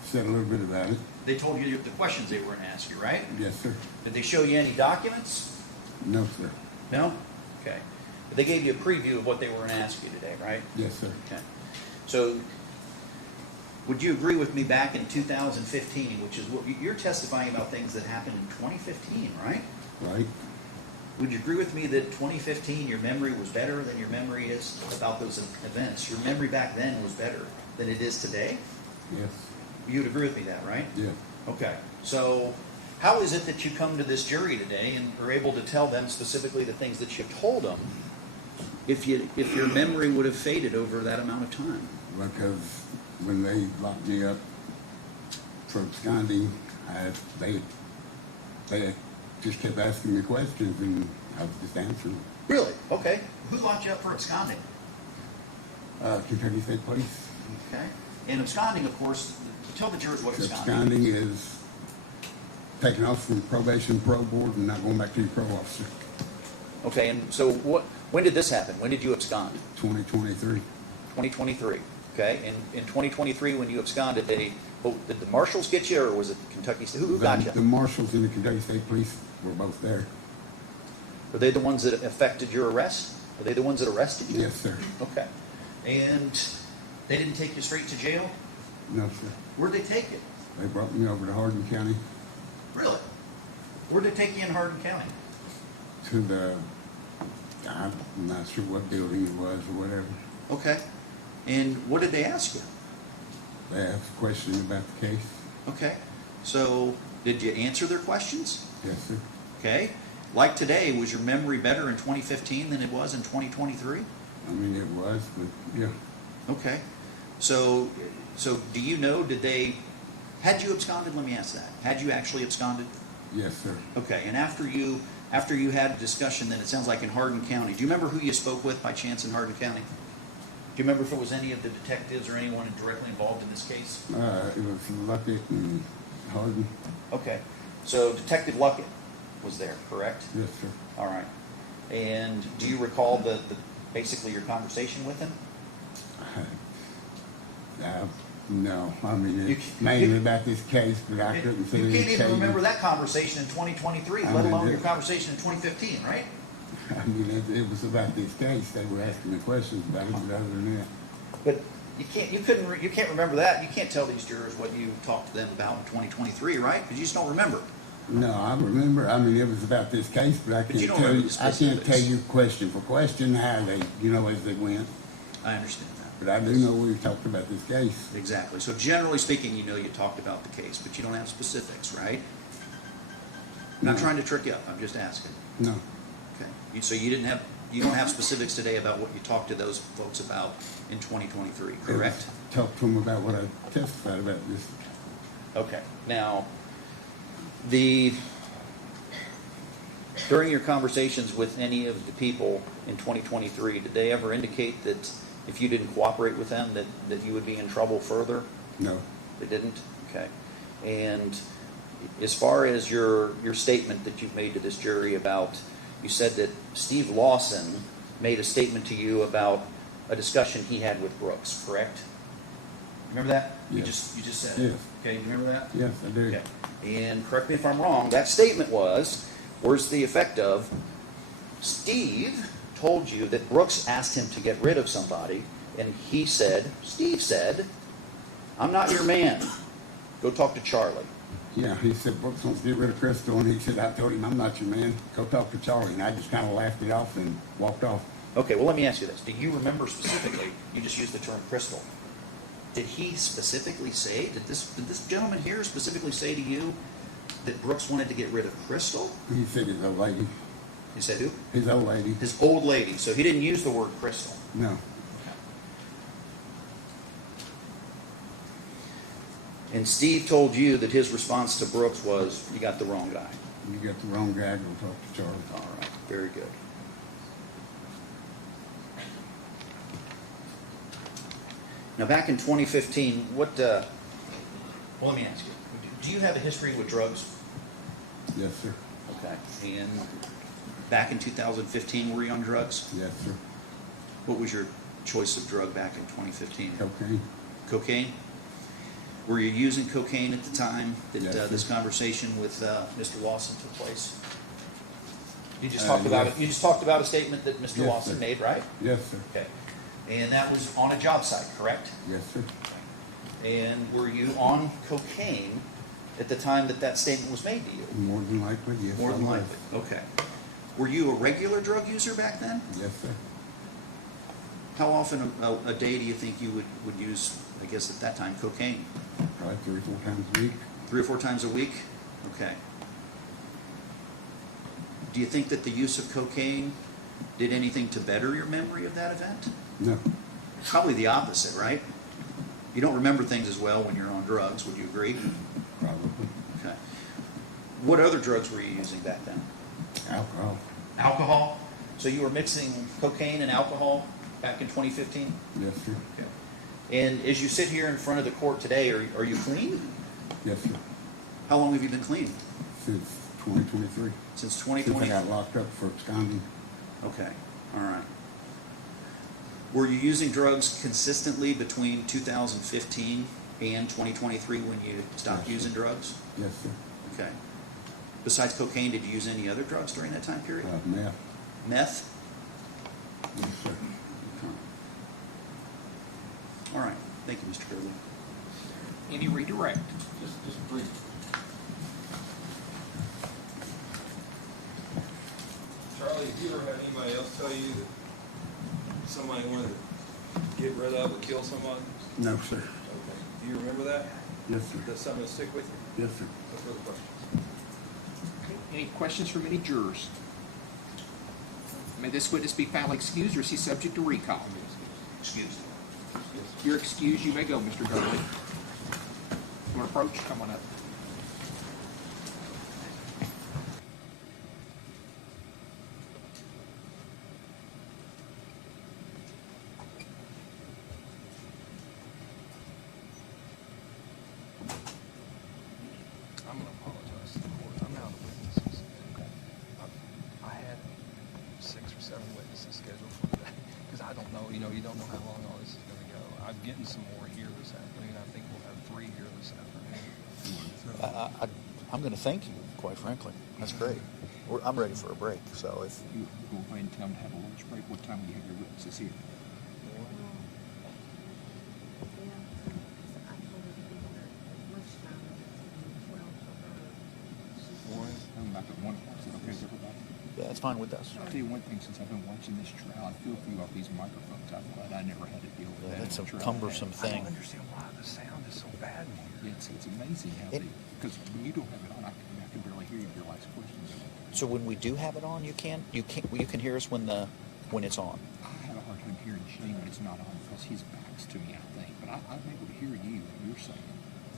said a little bit about it. They told you the questions they were going to ask you, right? Yes, sir. Did they show you any documents? No, sir. No? Okay. But they gave you a preview of what they were going to ask you today, right? Yes, sir. Okay. So, would you agree with me back in 2015, which is what you're testifying about things that happened in 2015, right? Right. would you agree with me that 2015, your memory was better than your memory is about those events? Your memory back then was better than it is today? Yes. You would agree with me that, right? Yeah. Okay. So how is it that you come to this jury today and are able to tell them specifically the things that you've told them if your memory would have faded over that amount of time? Because when they locked me up for absconding, they just kept asking me questions, and I was just answering them. Really? Okay. Who locked you up for absconding? Kentucky State Police. Okay. And absconding, of course, tell the jurors what absconding Absconding is taking off from probation, parole board, and not going back to your parole officer. Okay, and so when did this happen? When did you abscond? 2023. 2023. Okay, and in 2023, when you absconded, did the marshals get you, or was it Kentucky State? Who got you? The marshals and the Kentucky State Police were both there. Were they the ones that affected your arrest? Were they the ones that arrested you? Yes, sir. Okay. And they didn't take you straight to jail? No, sir. Where'd they take you? They brought me over to Harden County Really? Where'd they take you in Harden County? to I'm not sure what building it was or whatever. Okay. And what did they ask you? They asked questions about the case. Okay. So did you answer their questions? Yes, sir. Okay. Like today, was your memory better in 2015 than it was in 2023? I mean, it was, but yeah. Okay. So do you know, had you absconded? Let me ask that. Had you actually absconded? Yes, sir. Okay. And after you had a discussion, then it sounds like in Harden County. Do you remember who you spoke with by chance in Harden County? Do you remember if it was any of the detectives or anyone directly involved in this case? It was Luckett and Harden. Okay. So Detective Luckett was there, correct? Yes, sir. All right. And do you recall basically your conversation with him? No, I mean, You- it's mainly about this case, but I couldn't see You this can't even case. remember that conversation in 2023, I let mean, alone it- your conversation in 2015, right? I mean, it was about this case. They were asking me questions about it, but other than that, But you can't remember that. You can't tell these jurors what you talked to them about in 2023, right? Because you just don't remember. no, I remember. I mean, it was about this case, but I But you can't don't tell remember you. the I can't tell specifics. you question for question how they, as they went. I understand that. But I do know we talked about this case. Exactly. So generally speaking, you talked about the case, but you don't have specifics, right? I'm not No. trying to trick you up. I'm just asking. No, Okay. So you don't have specifics today about what you talked to those folks about in 2023, correct? talked to them about what I testified about this. Okay. Now, during your conversations with any of the people in 2023, did they ever indicate that if you didn't cooperate with them, that you would be in trouble further? No, They didn't? Okay. And as far as your statement that you've made to this jury about, you said that Steve Lawson made a statement to you about a discussion he had with Brooks, correct? Remember that? Yes. You just said Yes. it. Okay, you remember that? yes, I do. Okay. And correct me if I'm wrong, that statement was, where's the effect of, Steve told you that Brooks asked him to get rid of somebody, and Steve said, I'm not your man. Go talk to Charlie. Yeah, he said Brooks wants to get rid of Crystal, and he said, I told him, I'm not your man. Go talk to Charlie. And I just kind of laughed it off and walked off. Okay, well, let me ask you this. Do you remember specifically, you just used the term Crystal. Did he specifically say, did this gentleman here specifically say to you that Brooks wanted to get rid of Crystal? He said his old lady. He said who? His old lady. His old lady. So he didn't use the word Crystal. No. And Steve told you that his response to Brooks was, you got the wrong guy. You got the wrong guy. Go talk to Charlie. All right, very good. Now, back in 2015, well, let me ask you, do you have a history with drugs? Yes, sir. Okay. And back in 2015, were you on drugs? Yes, sir. What was your choice of drug back in 2015? Cocaine. Cocaine? Were you using cocaine at the time that Yes, sir. this conversation with Mr. Lawson took place? You just yes. talked about a statement that Mr. Yes, Lawson sir. made, right? Yes, sir. Okay. And that was on a job site, correct? Yes, sir. And were you on cocaine at the time that statement was made to you? More than likely, yes. More I than was. likely. Okay. Were you a regular drug user back then? Yes, sir. How often a day do you think you would use, I guess at that time, cocaine? Probably 3 or 4 times a week. 3 or 4 times a week? Okay. Do you think that the use of cocaine did anything to better your memory of that event? No. Probably the opposite, right? You don't remember things as well when you're on drugs, would you agree? Probably. Okay. What other drugs were you using back then? Alcohol. Alcohol? So you were mixing cocaine and alcohol back in 2015? Yes, sir. Okay. And as you sit here in front of the court today, are you clean? Yes, sir. How long have you been clean? Since 2023. Since Since 2020? I got locked up for absconding. Okay, all right. Were you using drugs consistently between 2015 and 2023 when you stopped Yes, using sir. drugs? Yes, sir. Okay. Besides cocaine, did you use any other drugs during that time period? Meth. Meth? Yes, sir. Okay. All right, thank you, Mr. Girdley. Any redirect? Just brief. Charlie, have you ever had anybody else tell you that somebody wanted to get rid of or kill somebody? No, sir. Okay. Do you remember that? Yes, sir. That's something that stick with you? Yes, sir. No further questions. Any questions from any jurors? May this witness be found excused, or is he subject to recall? Excused. You're excused. You may go, Mr. Girdley. You want to approach? Come on up. I'm going to apologize to the court. I'm out of witnesses. I had 6 or 7 witnesses scheduled for today because I don't know, you don't know how long all this is going to go. I'm getting some more here this afternoon. I think we'll have 3 here this afternoon. I'm going to thank you, quite frankly. That's great. I'm ready for a break, so if... You go ahead and tell them to have a lunch break. What time will you have your witnesses here? Back at 1 o'clock. Is that okay with everybody? Yeah, it's fine with us. I'll tell you one thing, since I've been watching this trial, I feel for you off these microphones. I'm glad I never had to deal with that. That's a in trial. cumbersome I thing. don't understand why the sound is so bad in here. It's amazing how because when you don't have it on, I can barely hear you your last questions. So when we do have it on, you can hear us when it's on. I have a hard time hearing Shane when it's not on because his back's to me, I think. But I'm able to hear you when you're saying.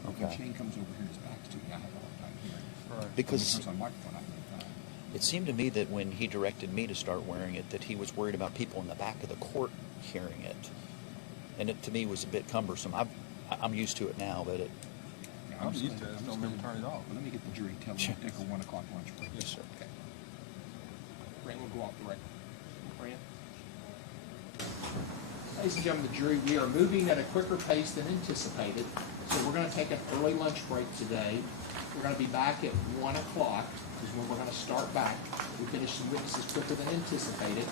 When Okay. Shane comes over here and his back's to me, I have a hard time hearing. Right. Because when it comes on microphone, I can find. it seemed to me that when he directed me to start wearing it, that he was worried about people in the back of the court hearing it, and it to me was a bit cumbersome. I'm used to it now, but it. I'm used to it. I just don't remember turning it off. Let me get the jury to tell them to take a 1 o'clock lunch break. Yes, sir. Okay. Brand will go off the record. Brand? Ladies and gentlemen of the jury, we are moving at a quicker pace than anticipated. So we're going to take an early lunch break today. We're going to be back at 1 o'clock is when we're going to start back. We finished some witnesses quicker than anticipated.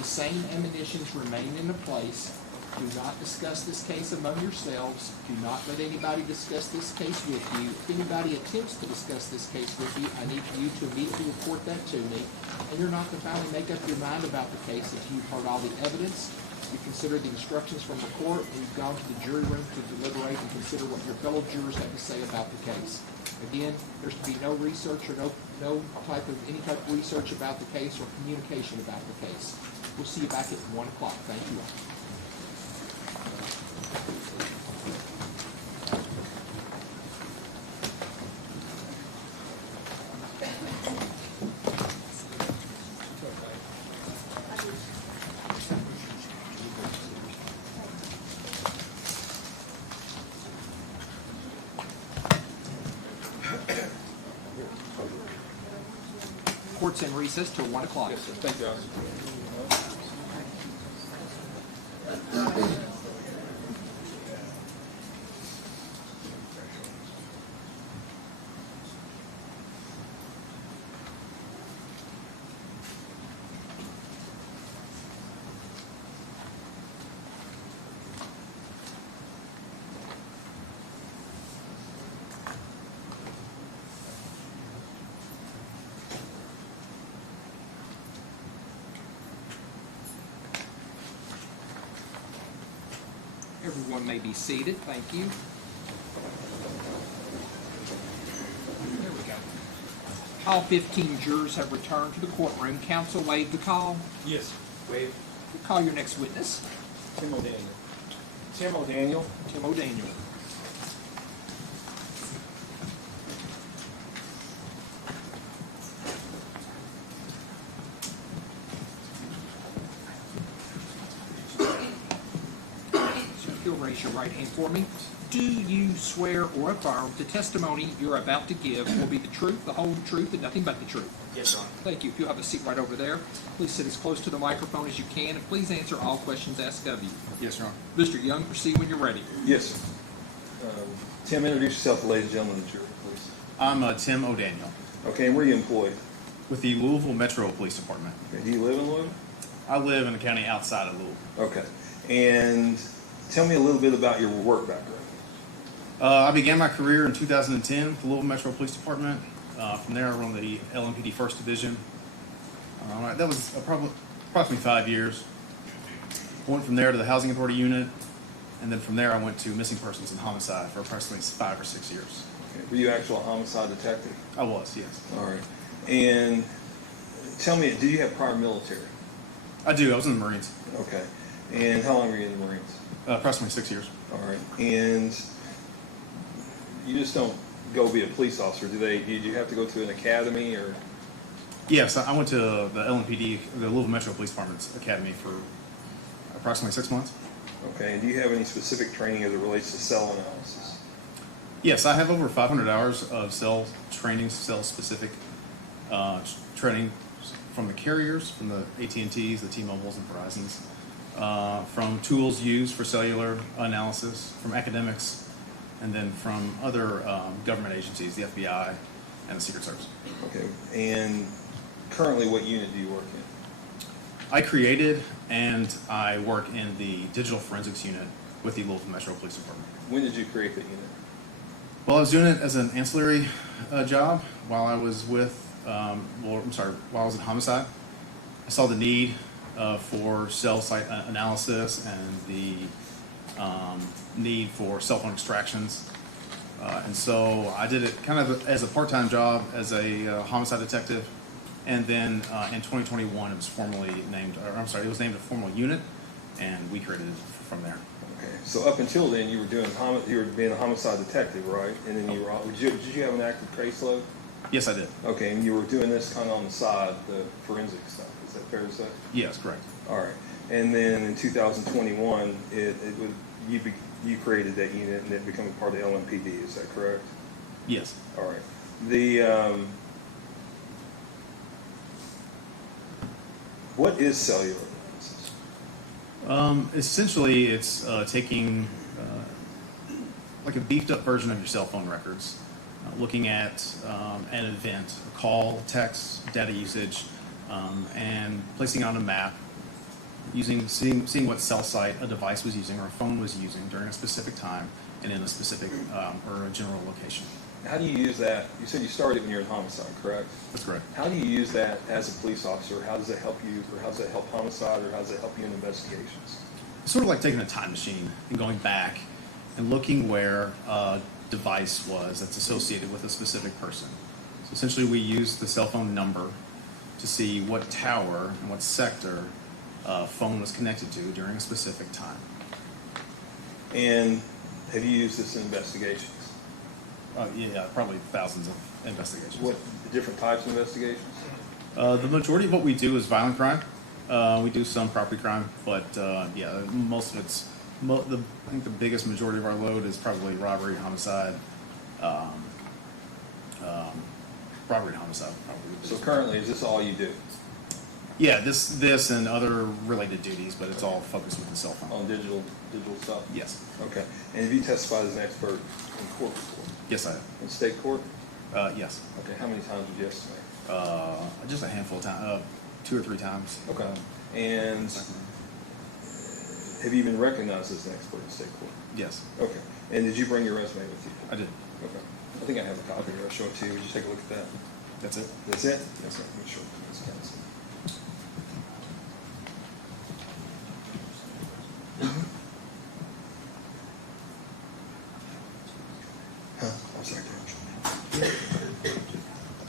The same admonitions remain in place. Do not discuss this case among yourselves. Do not let anybody discuss this case with you. If anybody attempts to discuss this case with you, I need you to immediately report that to me. And you're not to finally make up your mind about the case if you've heard all the evidence, you consider the instructions from the court, and you've gone to the jury room to deliberate and consider what your fellow jurors have to say about the case. Again, there's to be no research or any type of research about the case or communication about the case. We'll see you back at 1 o'clock. Thank you all. Court's in recess till 1 o'clock. Yes, sir. Thank you, Officer. Everyone may be seated. Thank you. There we go. All 15 jurors have returned to the courtroom. Counsel waived the call. Yes. Wait. Call your next witness. Tim O'Daniel. Tim O'Daniel. Tim O'Daniel. So if you'll raise your right hand for me. Do you swear or affirm the testimony you're about to give will be the truth, the whole truth, and nothing but the truth? Yes, Your Honor. Thank you. If you'll have a seat right over there, please sit as close to the microphone as you can, and please answer all questions asked of you. Yes, Your Honor. Mr. Young, proceed when you're ready. Yes, sir. Tim, introduce yourself to ladies and gentlemen of the jury, please. I'm Tim O'Daniel Okay, and where are you employed? with the Louisville Metro Police Department. Okay, do you live in Louisville? I live in a county outside of Louisville. Okay, and tell me a little bit about your work background. I began my career in 2010 with the Louisville Metro Police Department. From there, I run the LMPD 1st Division. That was approximately 5 years. Went from there to the Housing Authority Unit, and then from there I went to Missing Persons and Homicide for approximately 5 or 6 years. Okay. Were you actually a homicide detective? I was, yes. All right, and tell me, do you have prior military? I do. I was in the Marines. Okay, and how long were you in the Marines? Approximately 6 years. All right, and you just don't go be a police officer, do they? Did you have to go to an academy or? Yes, I went to the LMPD, the Louisville Metro Police Department's academy for approximately 6 months. Okay, and do you have any specific training as it relates to cell analysis? Yes, I have over 500 hours of cell training, cell-specific training from the carriers, from the AT&Ts, the T-Mobiles, and Verizons, from tools used for cellular analysis, from academics, and then from other government agencies, the FBI and the Secret Service. Okay, and currently what unit do you work in? I created and I work in the digital forensics unit with the Louisville Metro Police Department. When did you create that unit? Well, I was doing it as an ancillary job while I was with, while I was in homicide. I saw the need for cell site analysis and the need for cell phone extractions. And so I did it kind of as a part-time job as a homicide detective. And then in 2021, it was formally named, it was named a formal unit, and we created it from there. Okay, so up until then, you were being a homicide detective, right? And then did you have an active caseload? Yes, I did. Okay, and you were doing this kind of on the side, the forensic stuff. Is that fair to say? Yes, correct. All right. And then in 2021, you created that unit, and it became a part of the LMPD. Is that correct? Yes. All right. The what is cellular analysis? Essentially, it's taking like a beefed up version of your cell phone records, looking at an event, a call, text, data usage, and placing it on a map, seeing what cell site a device was using or a phone was using during a specific time and in a specific or a general location. How do you use that? You said you started when you were in homicide, correct? That's correct. How do you use that as a police officer? How does it help you, or how does it help homicide, or how does it help you in investigations? It's sort of like taking a time machine and going back and looking where a device was that's associated with a specific person. So essentially we use the cell phone number to see what tower and what sector a phone was connected to during a specific time. And have you used this in investigations? Yeah, probably thousands of investigations. What different types of investigations? The majority of what we do is violent crime. We do some property crime, but yeah, most of it's, I think the biggest majority of our load is probably robbery, homicide, robbery and homicide. Probably. So currently, is this all you do? Yeah, this and other related duties, but it's all focused with the cell phone. On digital stuff? Yes. Okay. And have you testified as an expert in court before? Yes, I have. In state court? Yes. Okay. How many times would you estimate? Just a handful of times, 2 or 3 times. Okay. And have you been recognized as an expert in state court? Yes. Okay. And did you bring your resume with you? I did. Okay. I think I have a copy here. I'll show it to you. Would you take a look at that? That's it? That's it? Yes, sir. Make sure it's counsel.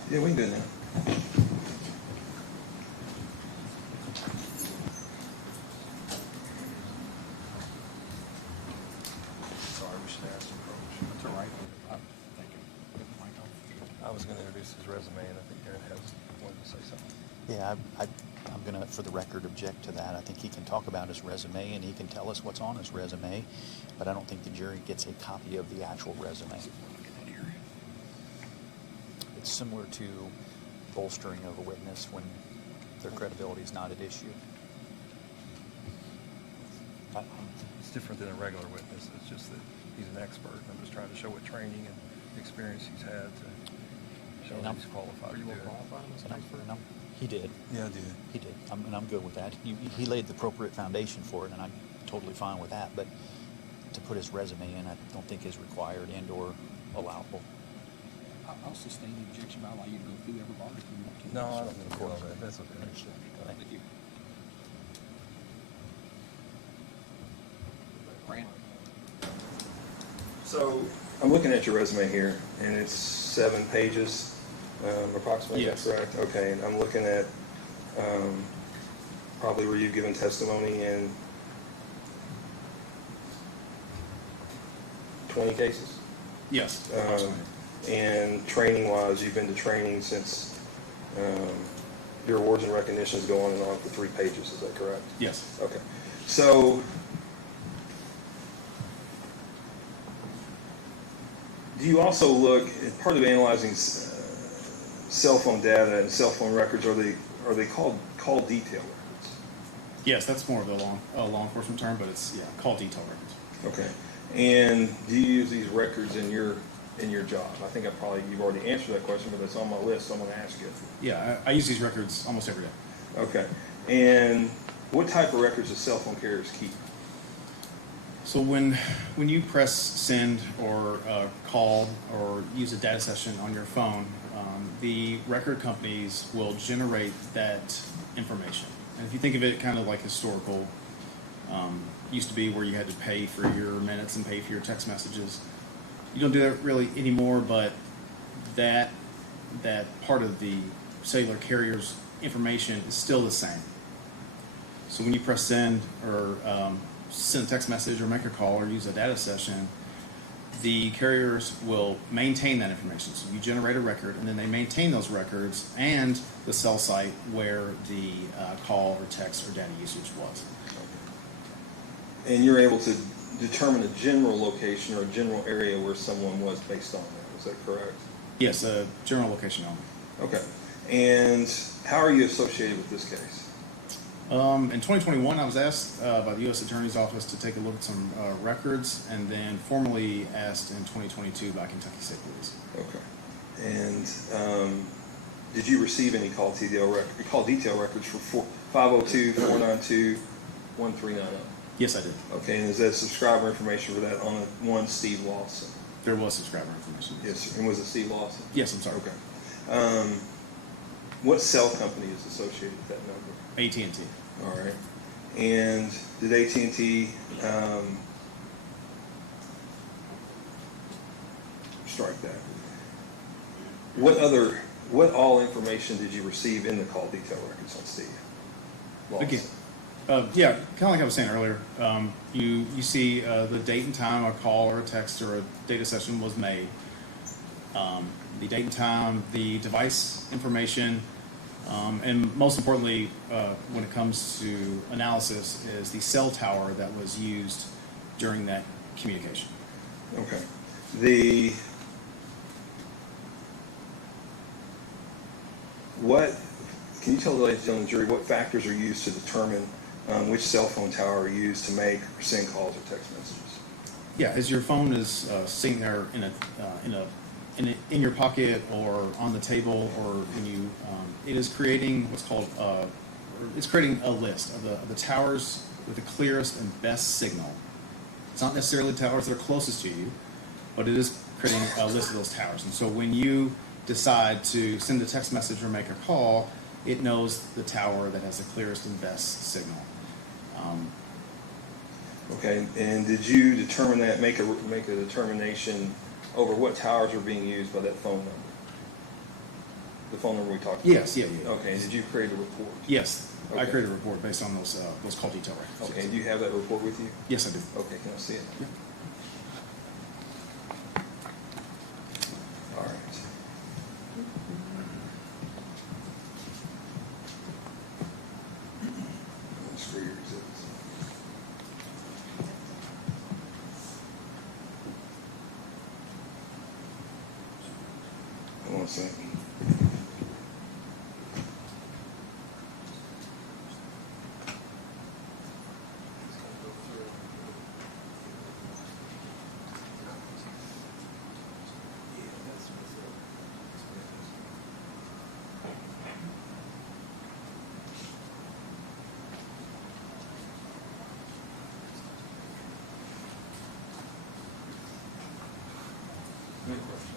Yeah, we can do it now. Sorry, we should ask him. That's all right. I was going to introduce his resume, and I think Aaron has wanted to say something. Yeah, I'm going to, for the record, object to that. I think he can talk about his resume and he can tell us what's on his resume, but I don't think the jury gets a copy of the actual resume. It's similar to bolstering of a witness when their credibility is not at issue. It's different than a regular witness. It's just that he's an expert. I'm just trying to show what training and experience he's had to show that he's qualified to do it. He did. Yeah, I did. He did. And I'm good with that. He laid the appropriate foundation for it, and I'm totally fine with that. But to put his resume in, I don't think is required and/or allowable. I'll sustain the objection by allowing you to go through every bar if you want to. No, I don't think all that. That's okay. Thank you. Brand. So I'm looking at your resume here, and it's 7 pages, approximately. Yes. Is that correct? Okay, and I'm looking at probably where you've given testimony in 20 cases. Yes. And training-wise, you've been to training since your awards and recognitions go on and on for 3 pages. Is that correct? Yes. Okay. So do you also look at part of analyzing cell phone data and cell phone records? Are they called call detail records? Yes, that's more of a law enforcement term, but it's call detail records. Okay. And do you use these records in your job? I think you've already answered that question, but it's on my list, so I'm going to ask you. Yeah, I use these records almost every day. Okay. And what type of records do cell phone carriers keep? So when you press send or call or use a data session on your phone, the record companies will generate that information. And if you think of it kind of like historical, used to be where you had to pay for your minutes and pay for your text messages. You don't do that really anymore, but that part of the cellular carrier's information is still the same. So when you press send or send a text message or make a call or use a data session, the carriers will maintain that information. So you generate a record, and then they maintain those records and the cell site where the call or text or data usage was. And you're able to determine a general location or a general area where someone was based on that. Is that correct? Yes, a general location only. Okay. And how are you associated with this case? In 2021, I was asked by the U.S. Attorney's Office to take a look at some records, and then formally asked in 2022 by Kentucky State Police. Okay. And did you receive any call detail records for 502-492-1390? Yes, I did. Okay. And is that subscriber information for that on one Steve Lawson? There was subscriber information. Yes, sir. And was it Steve Lawson? Yes, I'm sorry. Okay. What cell company is associated with that number? AT&T. All right. And did AT&T strike that? What all information did you receive in the call detail records on Steve Lawson? Again, yeah, kind of like I was saying earlier, you see the date and time a call or a text or a data session was made, the date and time, the device information, and most importantly, when it comes to analysis, is the cell tower that was used during that communication. Okay. Can you tell the ladies and jury what factors are used to determine which cell phone tower are used to make or send calls or text messages? Yeah, as your phone is sitting there in your pocket or on the table, or when you, it is creating what's called, it's creating a list of the towers with the clearest and best signal. It's not necessarily the towers that are closest to you, but it is creating a list of those towers. And so when you decide to send a text message or make a call, it knows the tower that has the clearest and best signal. Okay, and did you determine that, make a determination over what towers are being used by that phone number? The phone number we talked about? Yes, yeah. Okay, and did you create a report? Yes, I Okay. created a report based on those call detail records. Okay, do you have that report with you? Yes, I do. Okay, can I see it? Yeah. All right. Let's screw your exhibits. 1 second.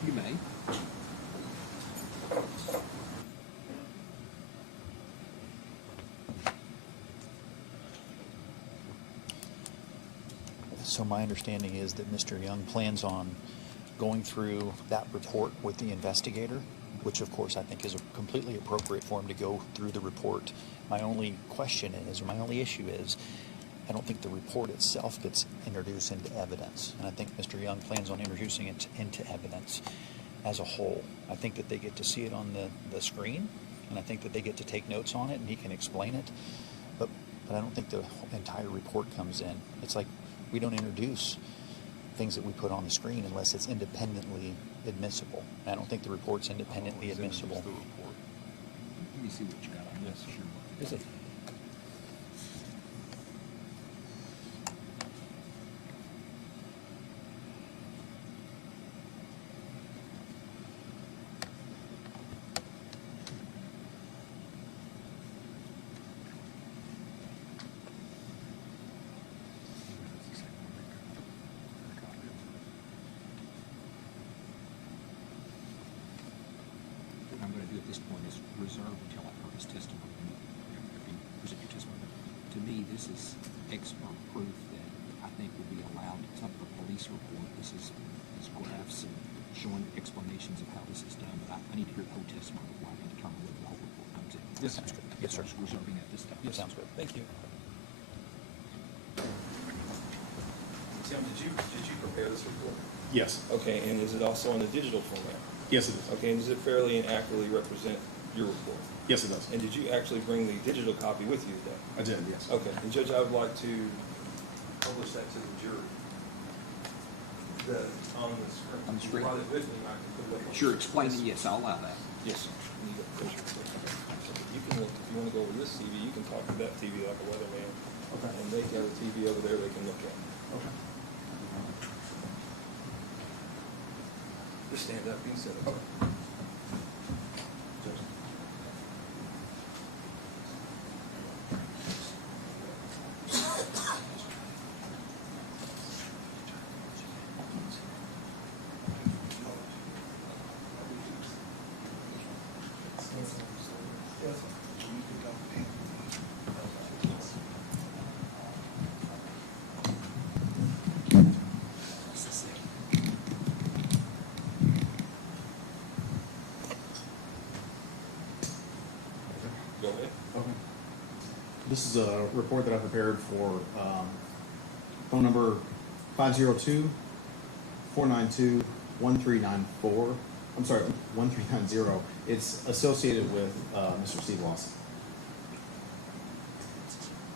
You may. So my understanding is that Mr. Young plans on going through that report with the investigator, which of course I think is completely appropriate for him to go through the report. My only question is, or my only issue is, I don't think the report itself gets introduced into evidence. And I think Mr. Young plans on introducing it into evidence as a whole. I think that they get to see it on the screen, and I think that they get to take notes on it, and he can explain it. But I don't think the entire report comes in. It's like we don't introduce things that we put on the screen unless it's independently admissible. I don't think the report's independently admissible. Let me see what you got on this. Sure. Is it? What I'm going to do at this point is reserve until I've heard his testimony. Present your testimony. To me, this is expert proof that I think will be allowed. It's not the police report. This is graphs and showing explanations of how this is done. But I need to hear the whole testimony before I can determine whether the whole report comes in. Yes, sounds good. Yes, sir. Reserving at this time. Yes, sounds good. Thank you. Tim, did you prepare this report? Yes. Okay, and is it also in a digital format? Yes, it is. Okay, and does it fairly and accurately represent your report? Yes, it does. And did you actually bring the digital copy with you today? I did, yes. Okay, and Judge, I would like to publish that to the jury. On the screen. On the screen? While it's with me, I can put it up on Sure, the explain it. screen. Yes, I'll allow that. Yes, sir. You can look, if you want to go over this TV, you can talk to that TV like a weatherman. Okay. And they got a TV over there they can look at. Okay. Just stand up, you can sit up. Go ahead. Okay. This is a report that I prepared for phone number 502-492-1394. I'm sorry, 1390. It's associated with Mr. Steve Lawson.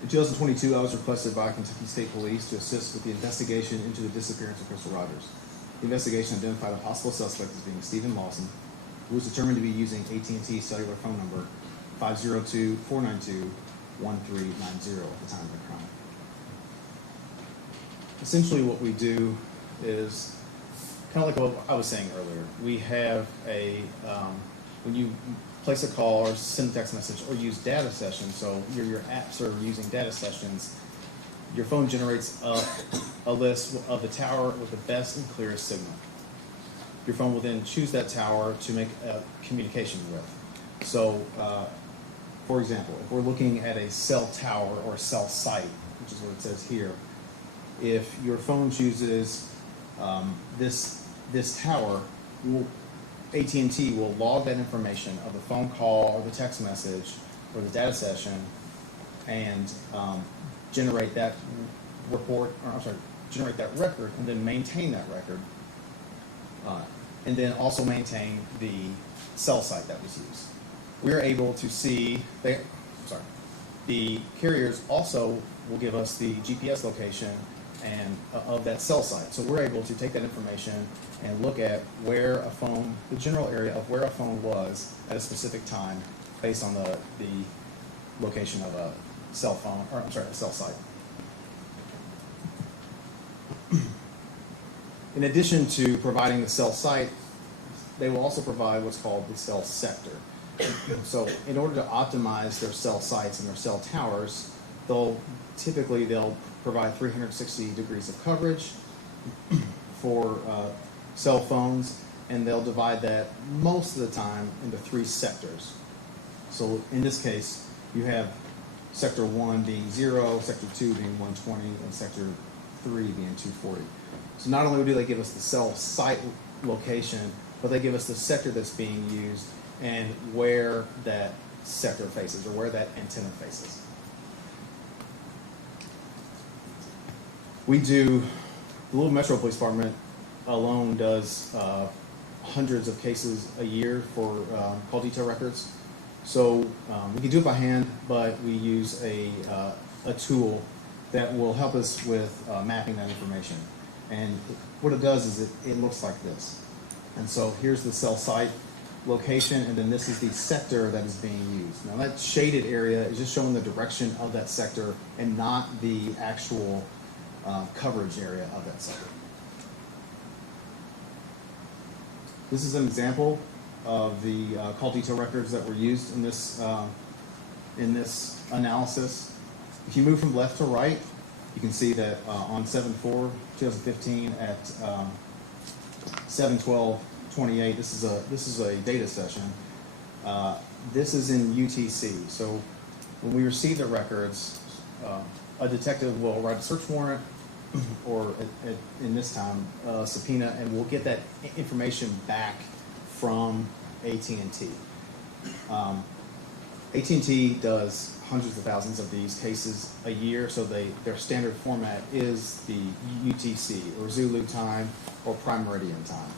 In 2022, I was requested by Kentucky State Police to assist with the investigation into the disappearance of Crystal Rogers. The investigation identified a possible suspect as being Stephen Lawson, who was determined to be using AT&T cellular phone number 502-492-1390 at the time of the crime. Essentially what we do is kind of like what I was saying earlier. We have a, when you place a call or send a text message or use data sessions, so your apps are using data sessions, your phone generates a list of the tower with the best and clearest signal. Your phone will then choose that tower to make a communication with. So, for example, if we're looking at a cell tower or a cell site, which is what it says here, if your phone chooses this this tower, AT&T will log that information of the phone call or the text message or the data session and generate that generate that record and then maintain that record. And then also maintain the cell site that was used. We're able to see, the carriers also will give us the GPS location and of that cell site. So we're able to take that information and look at where a phone, the general area of where a phone was at a specific time based on the location of a cell phone, or I'm sorry, a cell site. In addition to providing the cell site, they will also provide what's called the cell sector. So in order to optimize their cell sites and their cell towers, they'll provide 360 degrees of coverage for cell phones, and they'll divide that most of the time into 3 sectors. So in this case, you have sector 1 being 0, sector 2 being 120, and sector 3 being 240. So not only do they give us the cell site location, but they give us the sector that's being used and where that sector faces or where that antenna faces. The Louisville Metro Police Department alone does hundreds of cases a year for call detail records. So we can do it by hand, but we use a tool that will help us with mapping that information. And what it does is it looks like this. And so here's the cell site location, and then this is the sector that is being used. Now that shaded area is just showing the direction of that sector and not the actual coverage area of that sector. This is an example of the call detail records that were used in this analysis. If you move from left to right, you can see that on 7/4/2015 at 7/12/28, this is a data session. This is in UTC. So when we receive the records, a detective will write a search warrant, or in this time, a subpoena, and we'll get that information back from AT&T. AT&T does hundreds of thousands of these cases a year, so their standard format is the UTC, or Zulu time, or Prime Meridian time.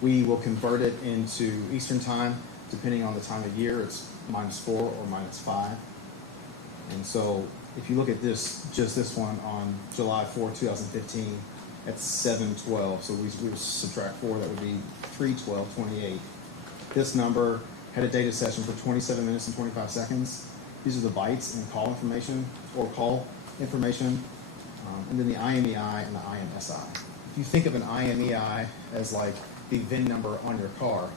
We will convert it into Eastern time, depending on the time of year. It's -4 or -5. And so if you look at just this one on July 4, 2015, at 7/12, so we subtract 4, that would be 3/12/28. This number had a data session for 27 minutes and 25 seconds. These are the bytes and call information, and then the IMEI and the IMSI. If you think of an IMEI as like the VIN number on your car,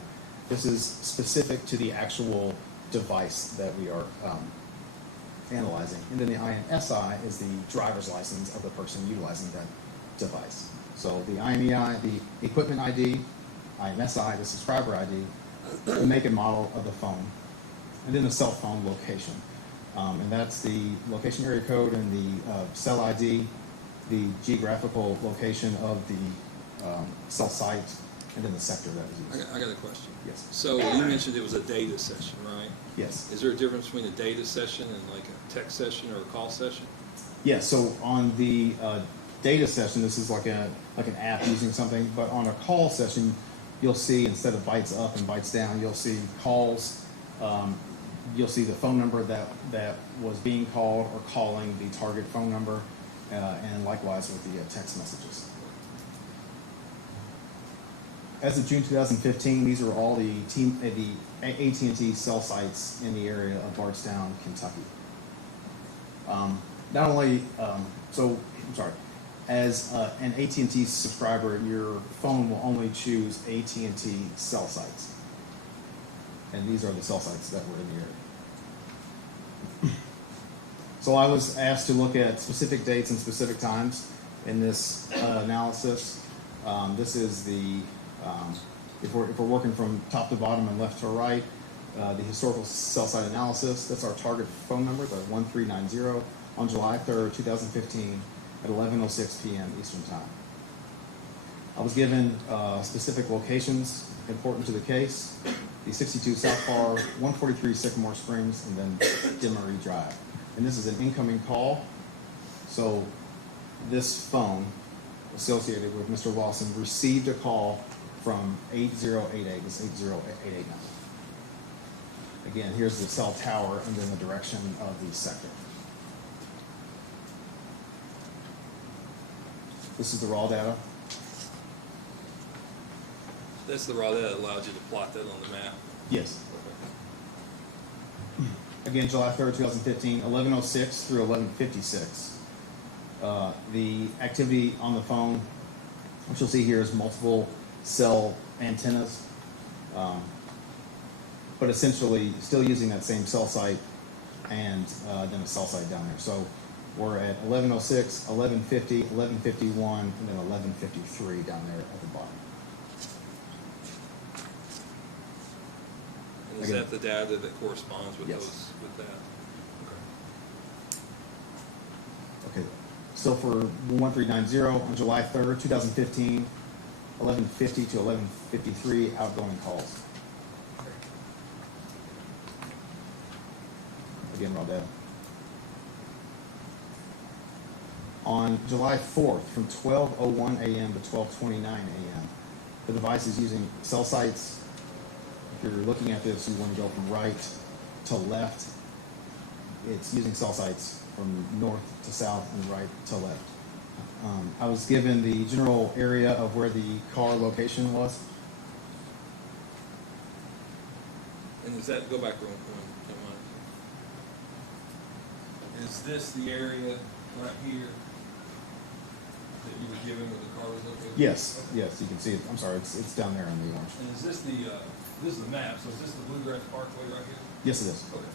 this is specific to the actual device that we are analyzing. And then the IMSI is the driver's license of the person utilizing that device. So the IMEI, the equipment ID, IMSI, the subscriber ID, the make and model of the phone, and then the cell phone location. And that's the location area code and the cell ID, the geographical location of the cell site, and then the sector that is used. I got a question. Yes. So you mentioned it was a data session, right? Yes. Is there a difference between a data session and like a text session or a call session? Yeah, so on the data session, this is like an app using something, but on a call session, you'll see, instead of bytes up and bytes down, you'll see calls, you'll see the phone number that was being called or calling the target phone number, and likewise with the text messages. As of June 2015, these are all the AT&T cell sites in the area of Bardstown, Kentucky. Not only, as an AT&T subscriber, your phone will only choose AT&T cell sites. And these are the cell sites that were in the area. So I was asked to look at specific dates and specific times in this analysis. This is the, if we're working from top to bottom and left to right, the historical cell site analysis. That's our target phone number, the 1390, on July 3rd, 2015 at 11:06 p.m. Eastern Time. I was given specific locations important to the case: the 62 South Bar, 143 Sycamore Springs, and then Demery Drive. And this is an incoming call. So this phone associated with Mr. Lawson received a call from 8088. It's 8088 number. Again, here's the cell tower and then the direction of the sector. This is the raw data. That's the raw data that allowed you to plot that on the map. Yes. Again, July 3rd, 2015, 1106 through 1156. The activity on the phone, which you'll see here, is multiple cell antennas, but essentially still using that same cell site and then a cell site down there. So we're at 1106, 1150, 1151, and then 1153 down there at the bottom. And is that the data that corresponds with Yes. those, with that? Okay, so for 1390 on July 3rd, 2015, 1150 to 1153 outgoing calls. Again, raw data. On July 4th, from 12:01 a.m. to 12:29 a.m., the device is using cell sites. If you're looking at this, you want to go from right to left. It's using cell sites from north to south and right to left. I was given the general area of where the car location was. And does that, go back one, is this the area right here that you were given where the car was located? Yes, yes, you can see it. I'm sorry, it's down there in the orange. And is this this is the map, so is this the Bluegrass Parkway right here? Yes, it is. Okay.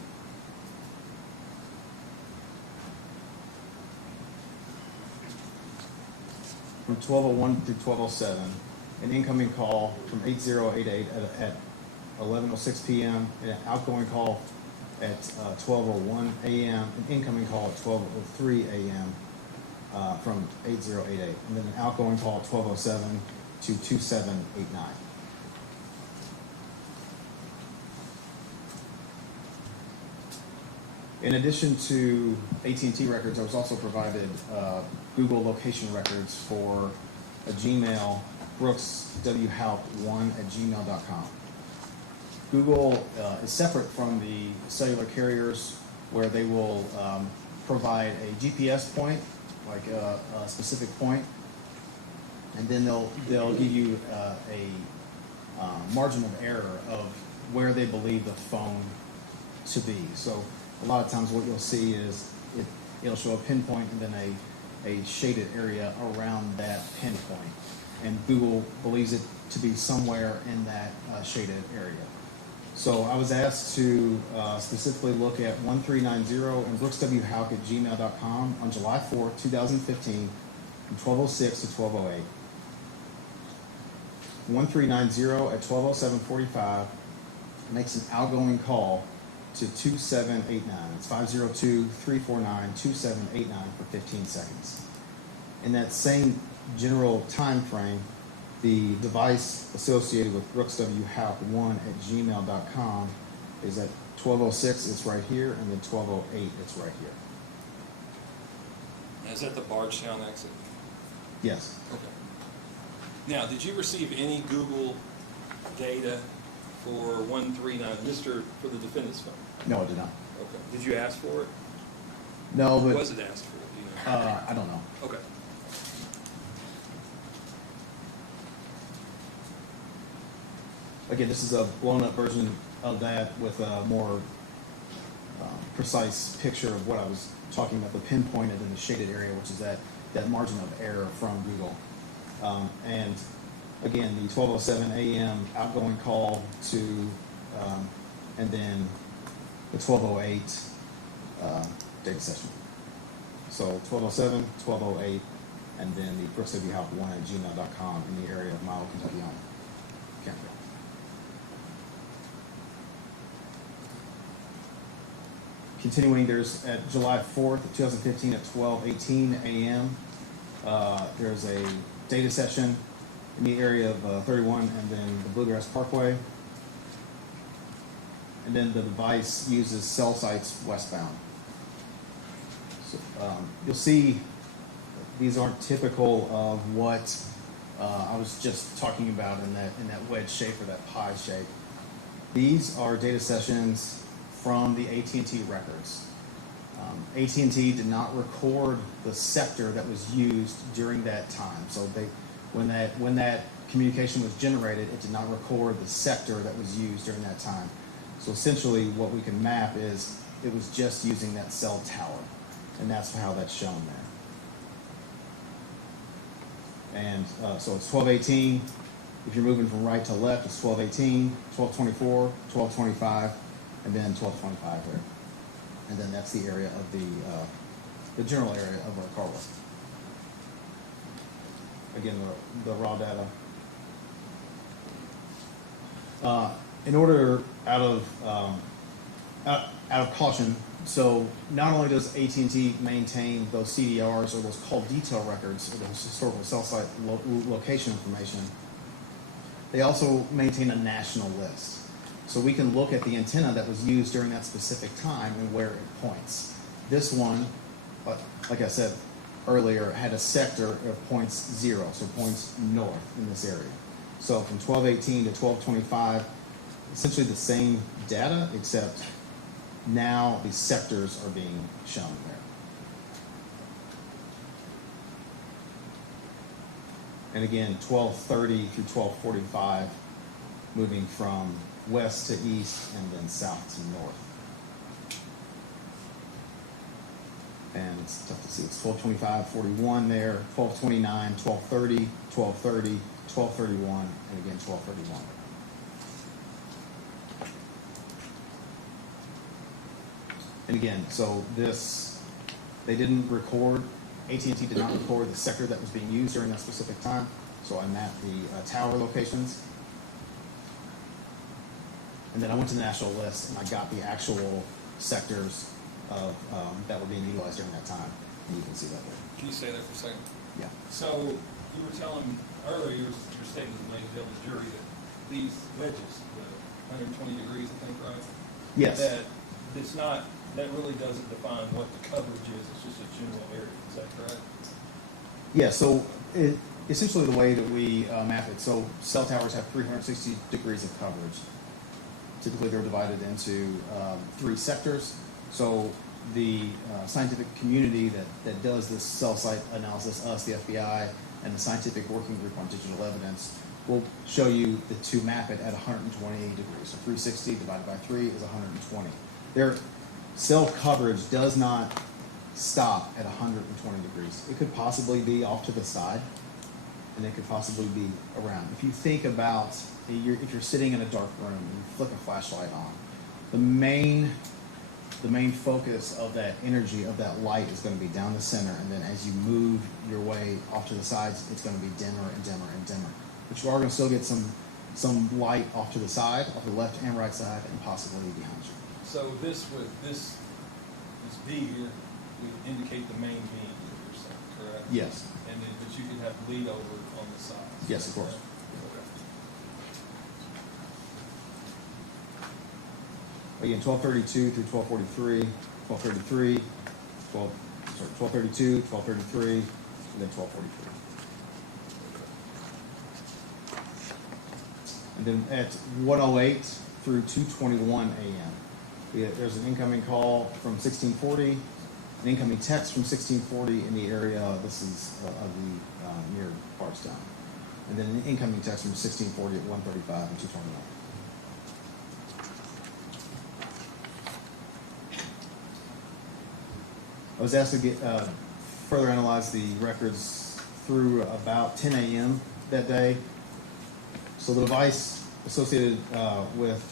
From 12:01 through 12:07, an incoming call from 8088 at 11:06 p.m., an outgoing call at 12:01 a.m., an incoming call at 12:03 a.m. From 8088, and then an outgoing call at 12:07 to 2789. In addition to AT&T records, I was also provided Google location records for a Gmail, brookswhoup1@gmail.com. Google is separate from the cellular carriers, where they will provide a GPS point, like a specific point, and then they'll give you a margin of error of where they believe the phone to be. So a lot of times what you'll see is it'll show a pinpoint and then a shaded area around that pinpoint, and Google believes it to be somewhere in that shaded area. So I was asked to specifically look at 1390 and brookswhoup@gmail.com on July 4th, 2015, from 12:06 to 12:08. 1390 at 12:07:45 makes an outgoing call to 2789. It's 502-349-2789 for 15 seconds. In that same general time frame, the device associated with brookswhoup1@gmail.com is at 12:06, it's right here, and then 12:08, it's right here. Is that the Bardstown exit? Yes. Okay. Now, did you receive any Google data for 139, for the defendant's phone? No, I did not. Okay. Did you ask for it? No, but Was it asked for? Do you know? I don't know. Okay. Again, this is a blown-up version of that with a more precise picture of what I was talking about, the pinpointed in the shaded area, which is that margin of error from Google. And again, the 12:07 a.m. outgoing call to, and then the 12:08 data session. So 12:07, 12:08, and then the brookswhoup1@gmail.com in the area of Mile, Kentucky on campground. Continuing, there's at July 4th, 2015 at 12:18 a.m. There's a data session in the area of 31 and then the Bluegrass Parkway. And then the device uses cell sites westbound. So, you'll see these aren't typical of what I was just talking about in that wedge shape or that pie shape. These are data sessions from the AT&T records. AT&T did not record the sector that was used during that time. So when that communication was generated, it did not record the sector that was used during that time. So essentially what we can map is it was just using that cell tower, and that's how that's shown there. And so it's 1218. If you're moving from right to left, it's 1218, 1224, 1225, and then 1225 there. And then that's the area of the general area of our car list. Again, the raw data. In order, out of caution, so not only does AT&T maintain those CDRs or those call detail records or those historical cell site location information, they also maintain a national list. So we can look at the antenna that was used during that specific time and where it points. This one, like I said earlier, had a sector of points 0, so points north in this area. So from 1218 to 1225, essentially the same data, except now the sectors are being shown there. And again, 1230 through 1245, moving from west to east and then south to north. And it's tough to see. It's 1225, 41 there, 1229, 1230, 1230, 1231, and again 1231. And again, so this, they didn't record, AT&T did not record the sector that was being used during that specific time. So I mapped the tower locations. And then I went to the national list and I got the actual sectors of, that were being utilized during that time. And you can see that there. Can you say that for a second? Yeah. So you were telling earlier, your statement was made to the jury that these wedges, the 120 degrees, I think, right? Yes. That it's not, that really doesn't define what the coverage is. It's just a general area. Is that correct? Yeah, so essentially the way that we map it, so cell towers have 360 degrees of coverage. Typically they're divided into 3 sectors. So the scientific community that does this cell site analysis, us, the FBI, and the scientific working group on digital evidence, will show you to map it at 120 degrees. So 360 divided by 3 is 120. Their cell coverage does not stop at 120 degrees. It could possibly be off to the side, and it could possibly be around. If you think about, if you're sitting in a dark room and you flick a flashlight on, the main focus of that energy, of that light, is going to be down the center, and then as you move your way off to the sides, it's going to be dimmer and dimmer and dimmer. But you are going to still get some light off to the side, off the left and right side, and possibly behind you. So this B here would indicate the main beam, that you're saying, correct? Yes. And then, but you could have bleed over on the sides. Yes, of course. Okay. Again, 1232 through 1243, 1232, 1233, and then 1243. And then at 108 through 2:21 a.m., there's an incoming call from 1640, an incoming text from 1640 in the area. This is near Bardstown, and then an incoming text from 1640 at 1:35 and 2:21. I was asked to get further analyze the records through about 10 a.m. that day. So the device associated with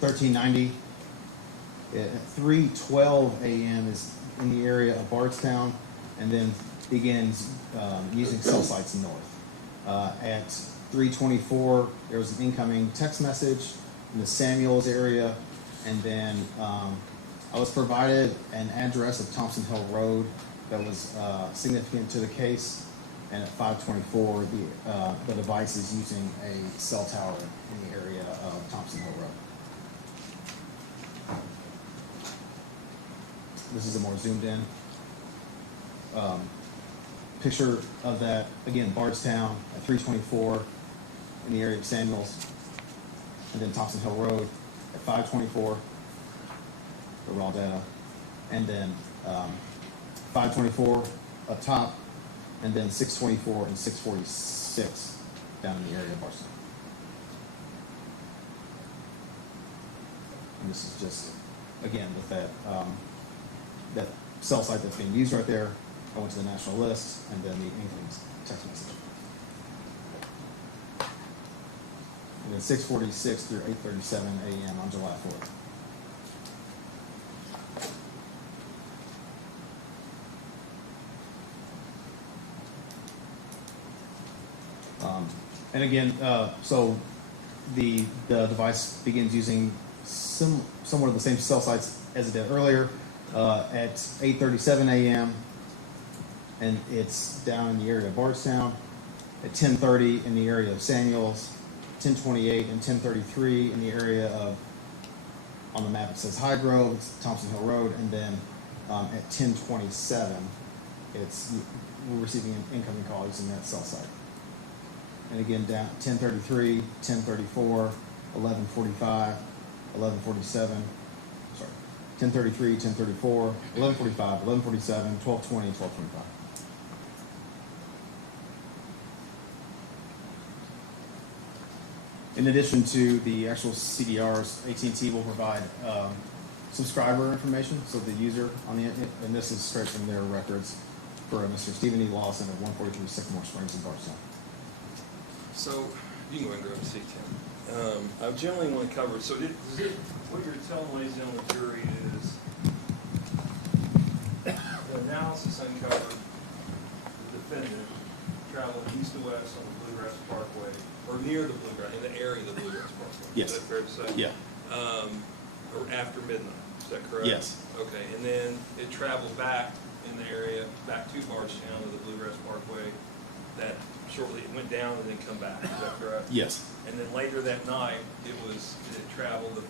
1390 at 3:12 a.m. is in the area of Bardstown, and then begins using cell sites north. At 3:24, there was an incoming text message in the Samuels area, and then I was provided an address of Thompson Hill Road that was significant to the case, And at 524, the device is using a cell tower in the area of Thompson Hill Road. This is a more zoomed in picture of that. Again, Bardstown at 324 in the area of Samuels, and then Thompson Hill Road at 524, the raw data, and then 524 up top, and then 624 and 646 down in the area of Bardstown. And this is just, again, with that that cell site that's being used right there. I went to the national list, and then the incoming text message. And then 6:46 through 8:37 a.m. on July 4th. And again, so the device begins using somewhat of the same cell sites as it did earlier at 8:37 a.m. and it's down in the area of Bardstown. At 10:30 in the area of Samuels, 10:28 and 10:33 in the area of, on the map it says High Grove, it's Thompson Hill Road, and then at 10:27 we're receiving an incoming call using that cell site. And again, down 10:33, 10:34, 11:45, 11:47, sorry, 10:33, 10:34, 11:45, 11:47, 12:20, and 12:25. In addition to the actual CDRs, AT&T will provide subscriber information, so the user on the, and this is straight from their records for Mr. Stephen E. Lawson of 143 Sycamore Springs in Bardstown. So, you can go ahead and grab a seat, Tim. I generally want to cover, so what you're telling ladies and gentlemen, the jury is the analysis uncovered the defendant traveled east to west on the Bluegrass Parkway, or near the Bluegrass, in the area of the Bluegrass Parkway. Yes. Is that fair to say? Yeah. Or after midnight, is that correct? Yes. Okay, and then it traveled back in the area, back to Bardstown to the Bluegrass Parkway, that shortly, it went down and then come back, is that correct? Yes. And then later that night, the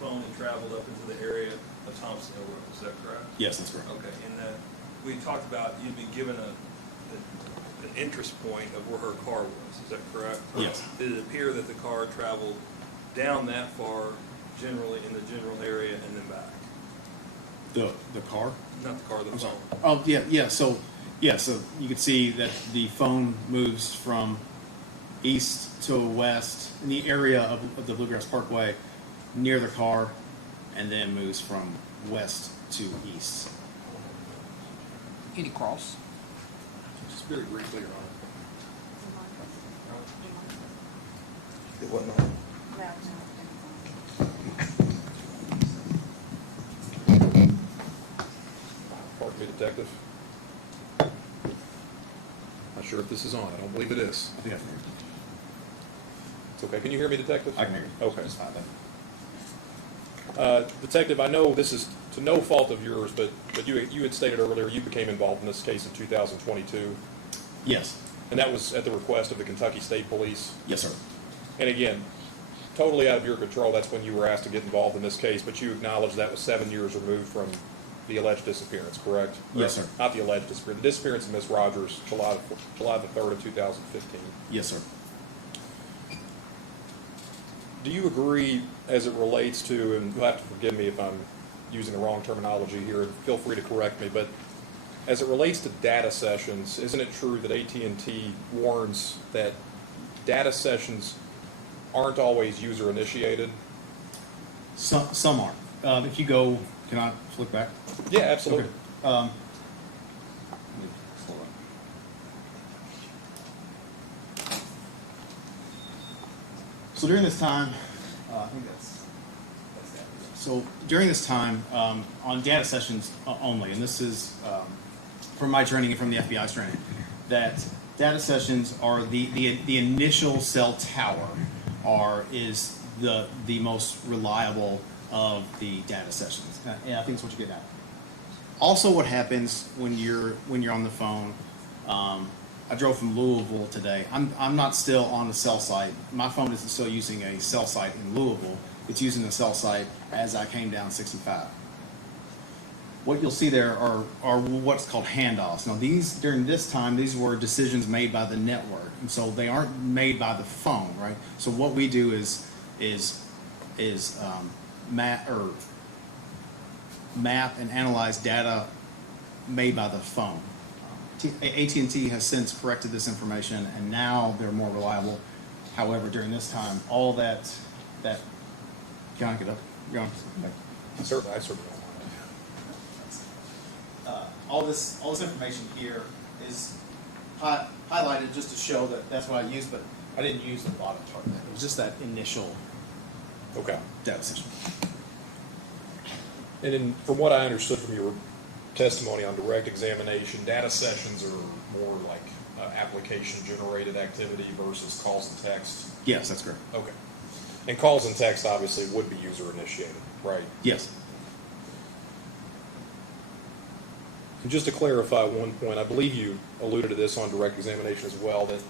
phone had traveled up into the area of Thompson Hill Road, is that correct? Yes, that's correct. Okay, and we talked about you'd been given an interest point of where her car was, is that correct? Yes. Did it appear that the car traveled down that far, generally in the general area, and then back? The car? Not the car, the phone. Oh, yeah, so you can see that the phone moves from east to west in the area of the Bluegrass Parkway near the car, and then moves from west to east. Any cross? Just very briefly, Your Honor. It wasn't on. Pardon me, Detective. Not sure if this is on. I don't believe it is. I think I can hear you. It's okay. Can you hear me, Detective? I can hear you. Okay. Just fine then. Detective, I know this is to no fault of yours, but you had stated earlier you became involved in this case in 2022. Yes. And that was at the request of the Kentucky State Police. Yes, sir. And again, totally out of your control, that's when you were asked to get involved in this case, but you acknowledge that was 7 years removed from the alleged disappearance, correct? Yes, sir. Not the alleged disappearance, the disappearance of Miss Rogers, July the 3rd of 2015. Yes, sir. Do you agree as it relates to, and you'll have to forgive me if I'm using the wrong terminology here, and feel free to correct me, but as it relates to data sessions, isn't it true that AT&T warns that data sessions aren't always user initiated? Some are. If you go, can I flip back? Yeah, absolutely. Okay. Let me scroll up. So during this time, I think that's that. So during this time, on data sessions only, and this is from my training and from the FBI's training, that data sessions are the initial cell tower is the most reliable of the data sessions. And I think that's what you get at. Also, what happens when you're on the phone, I drove from Louisville today. I'm not still on the cell site. My phone isn't still using a cell site in Louisville. It's using a cell site as I came down 65. What you'll see there are what's called handoffs. Now during this time, these were decisions made by the network, and so they aren't made by the phone, right? So what we do is map and analyze data made by the phone. AT&T has since corrected this information, and now they're more reliable. However, during this time, all that can I get up? Certainly. All this information here is highlighted just to show that that's what I used, but I didn't use the bottom chart. It was just that initial data session. And then, from what I understood from your testimony on direct examination, data sessions are more like application-generated activity versus calls and text? Yes, that's correct. Okay. And calls and text obviously would be user-initiated, right? Yes. And just to clarify one point, I believe you alluded to this on direct examination as well, that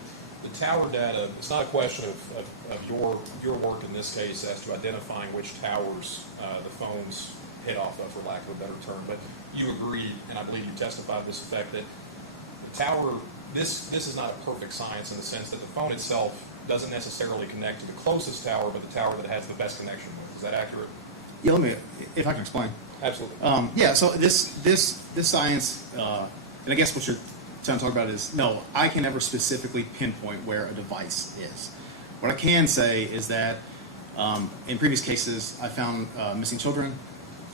the tower data, it's not a question of your work in this case as to identifying which towers the phones hit off of, for lack of a better term, but you agreed, and I believe you testified to this effect, that the tower, this is not a perfect science in the sense that the phone itself doesn't necessarily connect to the closest tower, but the tower that has the best connection with. Is that accurate? Yeah, if I can explain. Absolutely. Yeah, so this science, and I guess what you're trying to talk about is, no, I can never specifically pinpoint where a device is. What I can say is that in previous cases, I found missing children,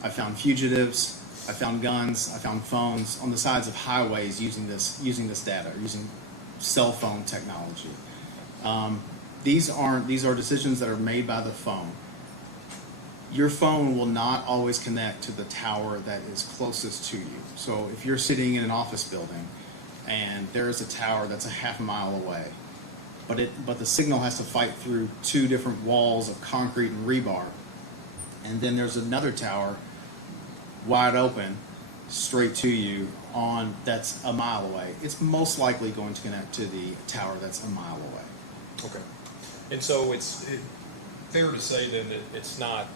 I found fugitives, I found guns, I found phones on the sides of highways using this data, using cell phone technology. These are decisions that are made by the phone. Your phone will not always connect to the tower that is closest to you. So if you're sitting in an office building and there is a tower that's a half a mile away, but the signal has to fight through two different walls of concrete and rebar, and then there's another tower wide open straight to you that's a mile away, it's most likely going to connect to the tower that's a mile away. Okay. And so it's fair to say then that it's not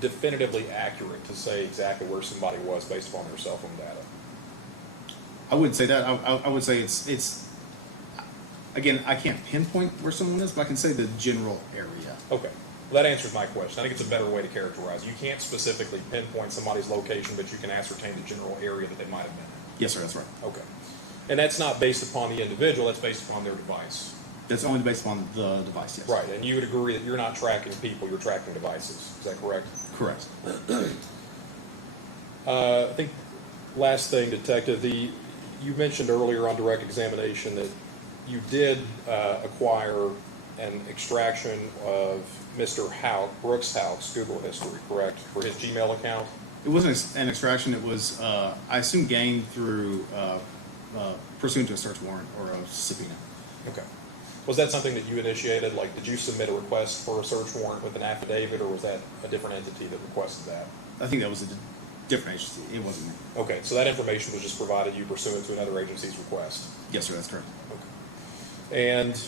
definitively accurate to say exactly where somebody was based upon their cell phone data? I wouldn't say that. I would say it's again, I can't pinpoint where someone is, but I can say the general area. Okay. Well, that answers my question. I think it's a better way to characterize it. You can't specifically pinpoint somebody's location, but you can ascertain the general area that they might have been in. Yes, sir, that's right. Okay. And that's not based upon the individual, that's based upon their device. That's only based upon the device, yes. Right, and you would agree that you're not tracking people, you're tracking devices. Is that correct? Correct. I think last thing, Detective, you mentioned earlier on direct examination that you did acquire an extraction of Mr. Brooks Houck's Google history, correct, for his Gmail account? It wasn't an extraction. It was, I assume, gained through pursuant to a search warrant or a subpoena. Okay. Was that something that you initiated? Like, did you submit a request for a search warrant with an affidavit, or was that a different entity that requested that? I think that was a different agency. It wasn't me. Okay, so that information was just provided you pursuant to another agency's request? Yes, sir, that's correct. Okay. And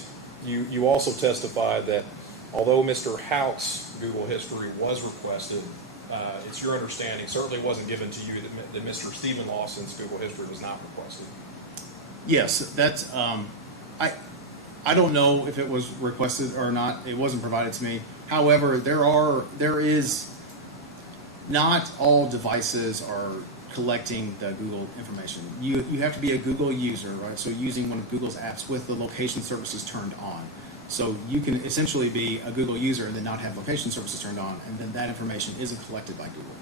you also testified that although Mr. Houck's Google history was requested, it's your understanding, certainly wasn't given to you, that Mr. Stephen Lawson's Google history was not requested? Yes, that's, I don't know if it was requested or not. It wasn't provided to me. However, there is, not all devices are collecting the Google information. You have to be a Google user, right? So using one of Google's apps with the location services turned on. So you can essentially be a Google user and then not have location services turned on, and then that information isn't collected by Google.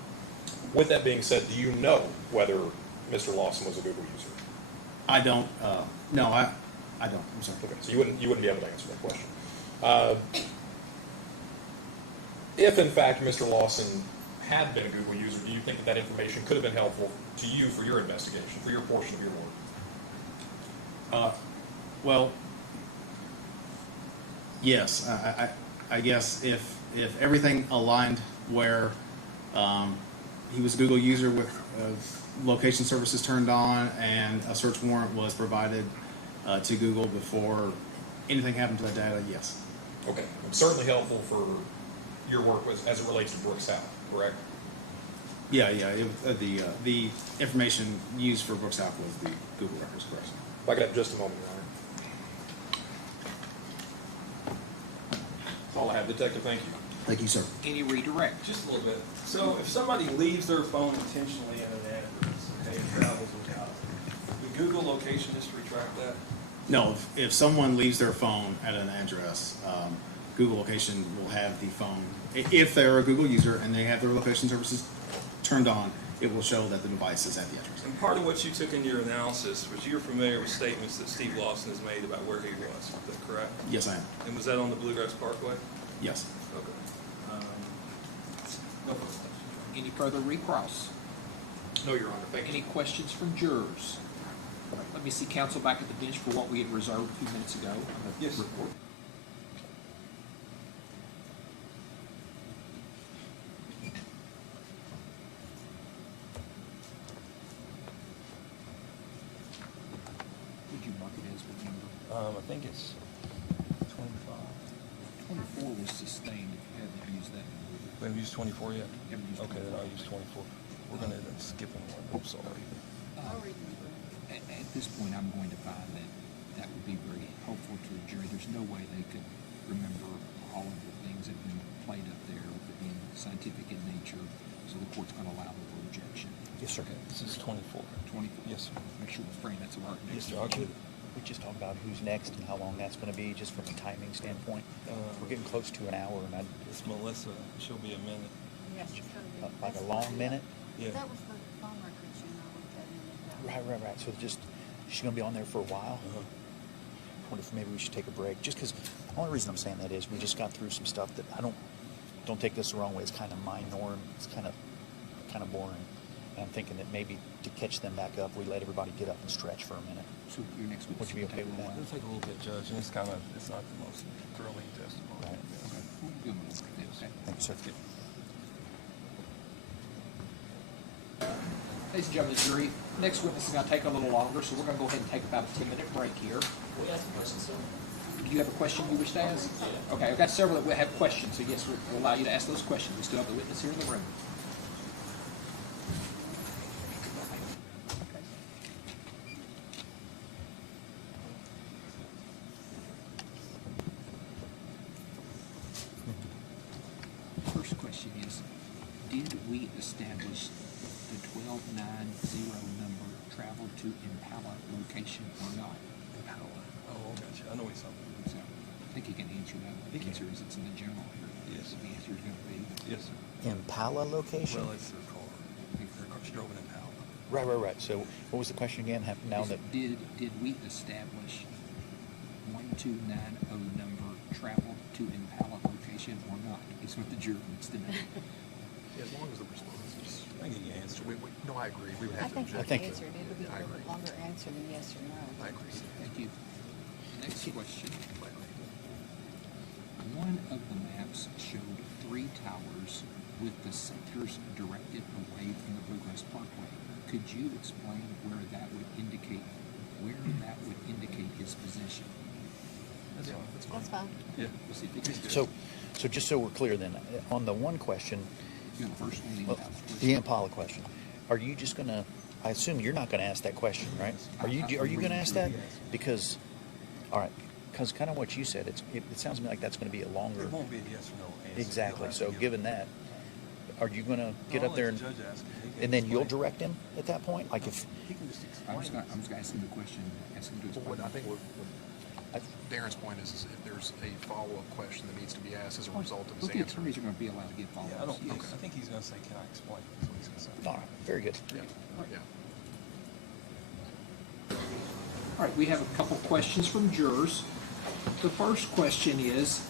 With that being said, do you know whether Mr. Lawson was a Google user? I don't. No, I don't. I'm sorry. Okay, so you wouldn't be able to answer that question. If in fact Mr. Lawson had been a Google user, do you think that information could have been helpful to you for your investigation, for your portion of your work? Well, yes. I guess if everything aligned where he was a Google user with location services turned on and a search warrant was provided, to Google before anything happened to that data, yes. Okay, it's certainly helpful for your work as it relates to Brooks South, correct? Yeah, the information used for Brooks South was the Google records, correct? If I could have just a moment, Your Honor. That's all I have, Detective, thank you. Thank you, sir. Any redirect? Just a little bit. So if somebody leaves their phone intentionally in an address, okay, and travels without it, the Google location history track that? No, if someone leaves their phone at an address, Google location will have the phone. If they're a Google user and they have their location services turned on, it will show that the device is at the address. And part of what you took in your analysis was you're familiar with statements that Steve Lawson has made about where he was. Is that correct? Yes, I am. And was that on the Bluegrass Parkway? Yes. Okay. No further questions. Any further recross? No, Your Honor, thank you. Any questions from jurors? All right, let me see counsel back at the bench for what we had reserved a few minutes ago on the Yes. report. Would you mark it as what number? I think it's 25. 24 was sustained if you haven't used that. We haven't used 24 yet? Haven't used Okay, then I'll use 24. We're going to end up skipping one. I'm sorry. At this point, I'm going to find that that would be very helpful to a jury. There's no way they could remember all of the things that have been played up there with it being scientific in nature, so the court's going to allow the rejection. Yes, sir. This is 24. 24? Yes, sir. Make sure the frame, that's all right. Yes, sir. I'll get it. We just talk about who's next and how long that's going to be, just from a timing standpoint. We're getting close to an hour, and It's Melissa. She'll be a minute. Yes, it's gonna be. like a long minute. Yeah. That was the phone records, you know, with that in it. Right. So just she's going to be on there for a while. I wonder if maybe we should take a break, just because the only reason I'm saying that is we just got through some stuff that I don't take this the wrong way. It's kind of my norm. It's kind of boring. And I'm thinking that maybe to catch them back up, we let everybody get up and stretch for a minute. So your next week. Would you be okay with that? It'll take a little bit, Judge, and it's not the most thrilling testimony. Right. Okay. Okay. Thank you, sir. Ladies and gentlemen, jury, next witness is going to take a little longer, so we're going to go ahead and take about a 10-minute break here. We ask questions, sir. Do you have a question you wish to ask? Okay, I've got several that will have questions, so yes, we'll allow you to ask those questions. We still have the witness here in the room. First question is, did we establish the 1290 number traveled to Impala location or not? Impala. Oh, gotcha. I know he's something. So, I think he can answer that. The answer is it's in the general here. Yes. The answer is going to be. Yes, sir. Impala location? Well, it's their car. She drove an Impala. Right. So what was the question again? Now that Did we establish 1290 number traveled to Impala location or not? Is what the jury wants to know. As long as the response is. I think he answered. No, I agree. We would I have to think object. the answer, it would be I a little agree. bit longer answer than yes or no. I agree. Thank you. Next question. One of the maps showed 3 towers with the sectors directed away from the Bluegrass Parkway. Could you explain where that would indicate his position? That's fine. That's fine. Yeah. We'll see if he can do it. so just so we're clear then, on the one question, You know, the first one, the Impala question. the Impala question, are you just going to? I assume you're not going to ask that question, right? Are you going to ask that? Because, all right, because kind of what you said, it sounds to me like that's going to be a longer. It won't be a yes or no answer. Exactly. So given that, are you going to get up there and then you'll direct him at that point? Like if He can just I'm explain. just going to ask him the question, ask him to explain. I think Darren's point is if there's a follow-up question that needs to be asked as a result of his Both the answer. attorneys are going to be allowed to give follow-ups. Yeah, I don't. Yes. I think he's going to say, "Can I explain?" That's what he's going to say. all right, very good. Yeah. All right, we have a couple questions from jurors. The first question is,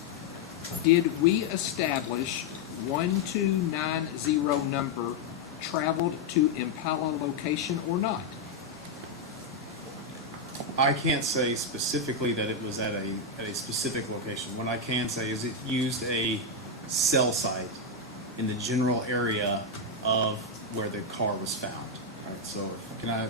did we establish 1290 number traveled to Impala location or not? I can't say specifically that it was at a specific location. What I can say is it used a cell site in the general area of where the car was found. All right, so can I?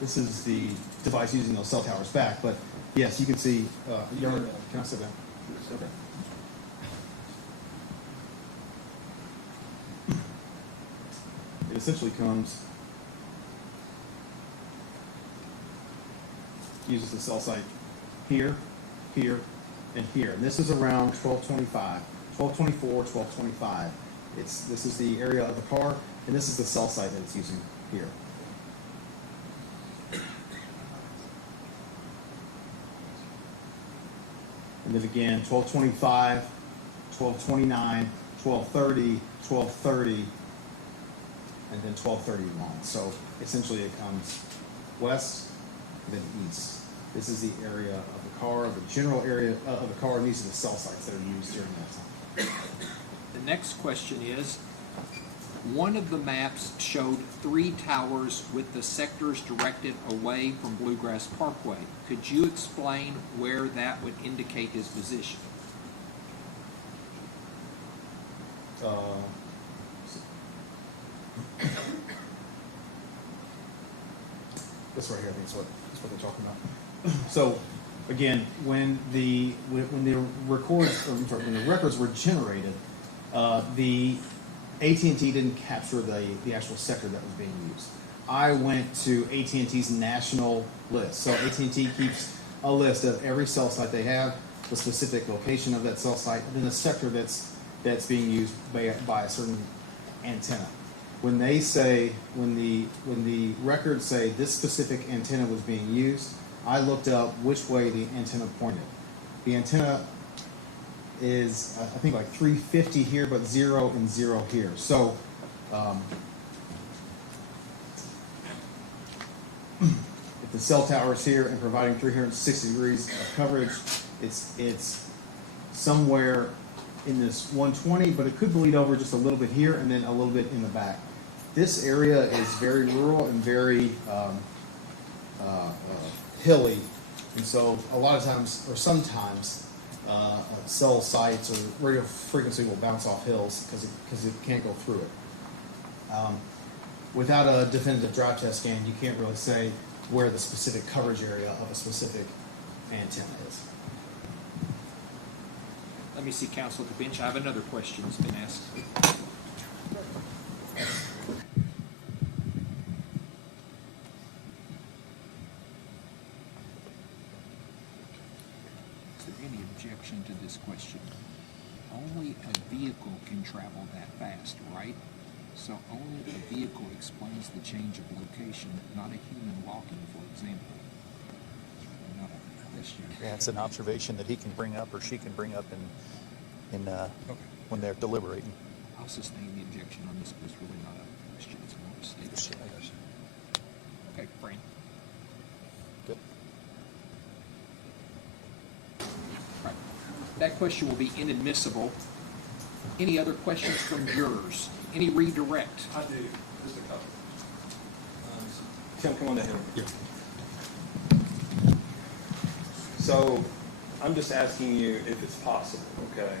This is the device using those cell towers back, but yes, you can see, can I sit down? Okay. It essentially uses the cell site here, here, and here. And this is around 1225, 1224, 1225. This is the area of the car, and this is the cell site that it's using here. And then again, 1225, 1229, 1230, 1230, and then 1231. So essentially it comes west, and then east. This is the area of the car, the general area of the car, and these are the cell sites that are used during that time. The next question is, one of the maps showed 3 towers with the sectors directed away from Bluegrass Parkway. Could you explain where that would indicate his position? This right here, I think is what they're talking about. So, again, when the records were generated, the AT&T didn't capture the actual sector that was being used. I went to AT&T's national list. So AT&T keeps a list of every cell site they have, the specific location of that cell site, and then the sector that's being used by a certain antenna. When they say, when the records say this specific antenna was being used, I looked up which way the antenna pointed. The antenna is, I think, like 350 here, but 0 and 0 here. So, if the cell tower is here and providing 360 degrees of coverage, it's somewhere in this 120, but it could bleed over just a little bit here and then a little bit in the back. This area is very rural and very hilly, and so a lot of times, or sometimes, cell sites or radio frequency will bounce off hills because it can't go through it. Without a definitive drive test scan, you can't really say where the specific coverage area of a specific antenna is. Let me see counsel at the bench. I have another question that's been asked. Is there any objection to this question? Only a vehicle can travel that fast, right? So only a vehicle explains the change of location, not a human walking, for example. Not a question. Yeah, it's an observation that he can bring up or she can bring up when they're deliberating. I'll sustain the objection on this, but it's really not a question, it's more of a statement. Okay, Fran. Good. Right. That question will be inadmissible. Any other questions from jurors? Any redirect? I do, just a couple. Tim, come on down here. Yeah. So, I'm just asking you if it's possible, okay?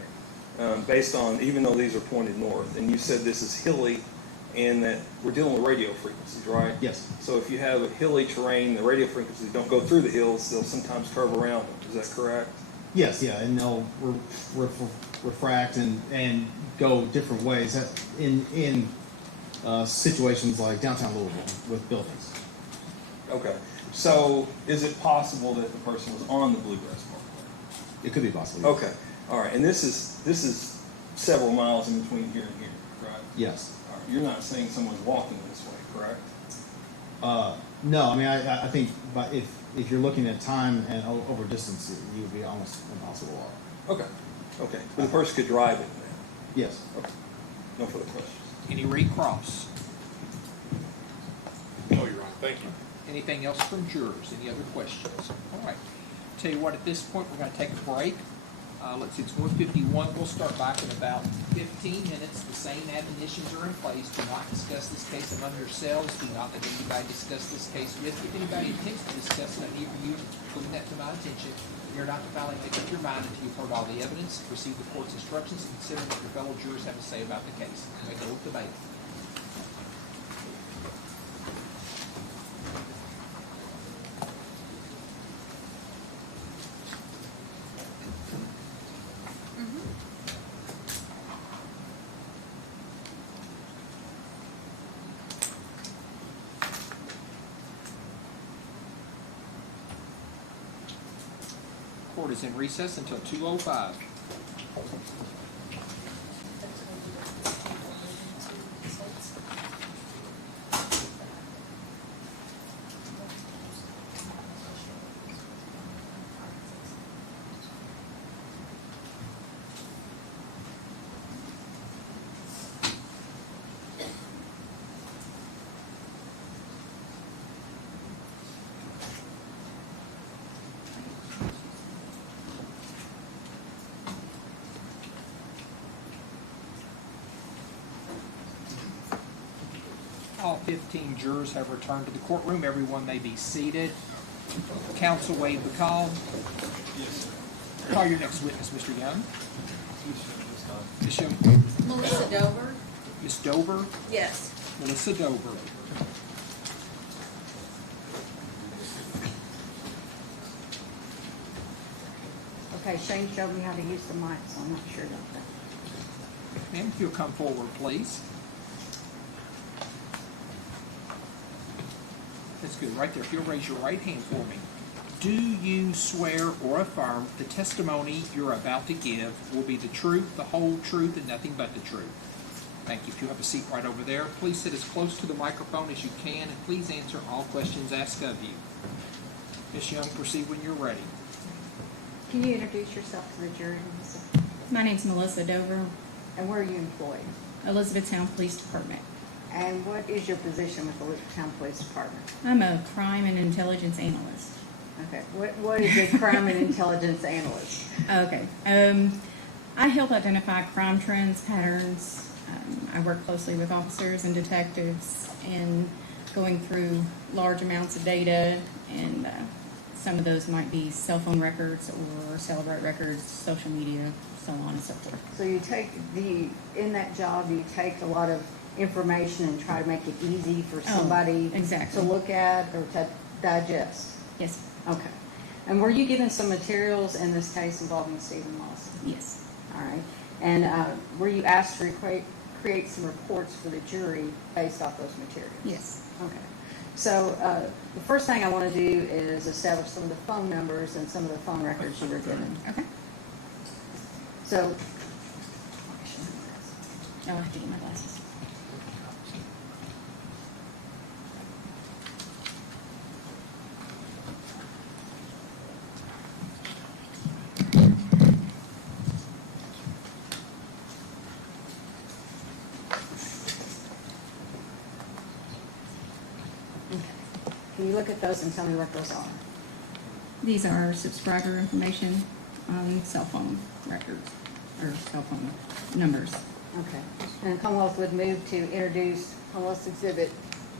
Based on, even though these are pointed north, and you said this is hilly, and that we're dealing with radio frequencies, right? Yes. So if you have a hilly terrain, the radio frequencies don't go through the hills, they'll sometimes curve around them. Is that correct? Yes, yeah, and they'll refract and go different ways in situations like downtown Louisville with buildings. Okay. So is it possible that the person was on the Bluegrass Parkway? It could be possible. Okay. All right. And this is several miles in between here and here, right? Yes. All right. You're not saying someone's walking this way, correct? No, I mean, I think, but if you're looking at time and over distance, you would be almost impossible to walk. Okay. Okay. But the person could drive it then? Yes. Okay. No further questions. Any recross? No, Your Honor, thank you. Anything else from jurors? Any other questions? All right. Tell you what, at this point, we're going to take a break. Let's see, it's 1:51. We'll start back in about 15 minutes. The same admonitions are in place. Do not discuss this case among yourselves. Do not let anybody discuss this case with you. If anybody attempts to discuss it, I need for you to bring that to my attention. You're not to finally make up your mind until you've heard all the evidence, received the court's instructions, and consider what your fellow jurors have to say about the case. You may go with the bailiff. Court is in recess until 2:05. All 15 jurors have returned to the courtroom. Everyone may be seated. Counsel waive the call. Yes, sir. Call your next witness, Mr. Young. Ms. Young. Melissa Dover? Ms. Dover. Yes. Melissa Dover. Okay, Shane showed me how to use the mic, so I'm not sure about that. Ma'am, if you'll come forward, please. That's good. Right there. If you'll raise your right hand for me. Do you swear or affirm the testimony you're about to give will be the truth, the whole truth, and nothing but the truth? Thank you. If you have a seat right over there, please sit as close to the microphone as you can, and please answer all questions asked of you. Ms. Young, proceed when you're ready. Can you introduce yourself to the jury, Melissa? My name's Melissa Dover, And where are you employed? Elizabethtown Police Department. And what is your position with the Louisville Police Department? I'm a crime and intelligence analyst. Okay, what is a crime and intelligence analyst? Okay. I help identify crime trends, patterns. I work closely with officers and detectives in going through large amounts of data, and some of those might be cell phone records or Celebrate records, social media, so on and so forth. So you take in that job, you take a lot of information and try to make it easy for somebody exactly. to look at or to digest? Yes. Okay. And were you given some materials in this case involving Stephen Lawson? Yes. All right. And were you asked to create some reports for the jury based off those materials? Yes. Okay. So the first thing I want to do is establish some of the phone numbers and some of the phone records you were given. Okay. So, Oh, I have to get my glasses. can you look at those and tell me what those are? These are subscriber information on cell phone records, or cell phone numbers. Okay. And Commonwealth would move to introduce Commonwealth Exhibit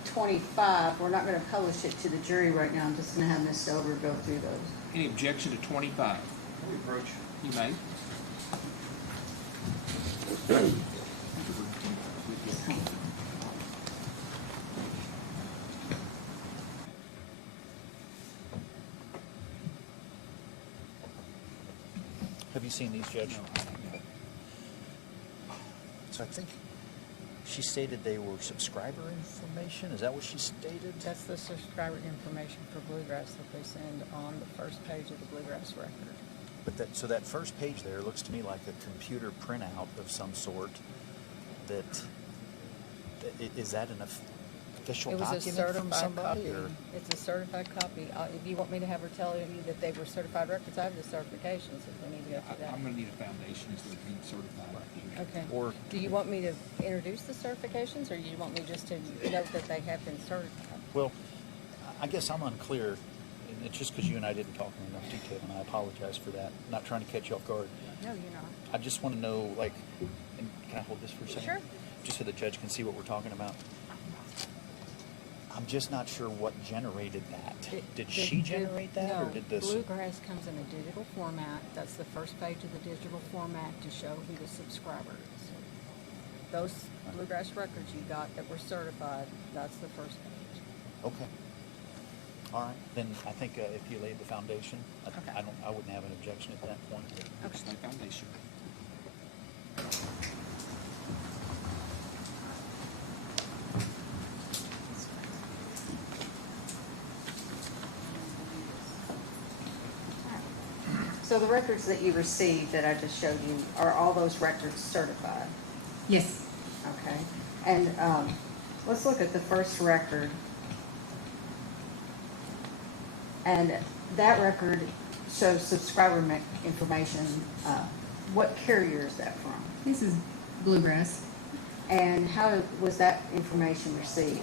25. We're not going to publish it to the jury right now. I'm just going to have Ms. Dover go through those. Any objection to 25? We approach. You may. Have you seen these, Judge? So I think she stated they were subscriber information. Is that what she stated? That's the subscriber information for Bluegrass that they send on the first page of the Bluegrass record. But that first page there looks to me like a computer printout of some sort. Is that an official It was a document from certified somebody? copy. Or? It's a certified copy. If you want me to have her tell you that they were certified records, I have the certifications if we need to go through that. I'm going to need a foundation as to being certified. Okay. Or do you want me to introduce the certifications, or you want me just to note that they have been certified? Well, I guess I'm unclear. And it's just because you and I didn't talk in enough detail, and I apologize for that. I'm not trying to catch you off guard. No, you're not. I just want to know, and can I hold this for a second? Sure. Just so the judge can see what we're talking about. I'm just not sure what generated that. Did The- she the- generate that, no, or did this? Bluegrass comes in a digital format. That's the first page of the digital format to show who the subscriber is. Those Bluegrass records you got that were certified, that's the first page. Okay. All right, then I think if you laid the foundation, I wouldn't have an objection at that point. Just like foundation. So the records that you received that I just showed you, are all those records certified? Yes. Okay. And let's look at the first record. And that record shows subscriber information. What carrier is that from? This is Bluegrass. And how was that information received?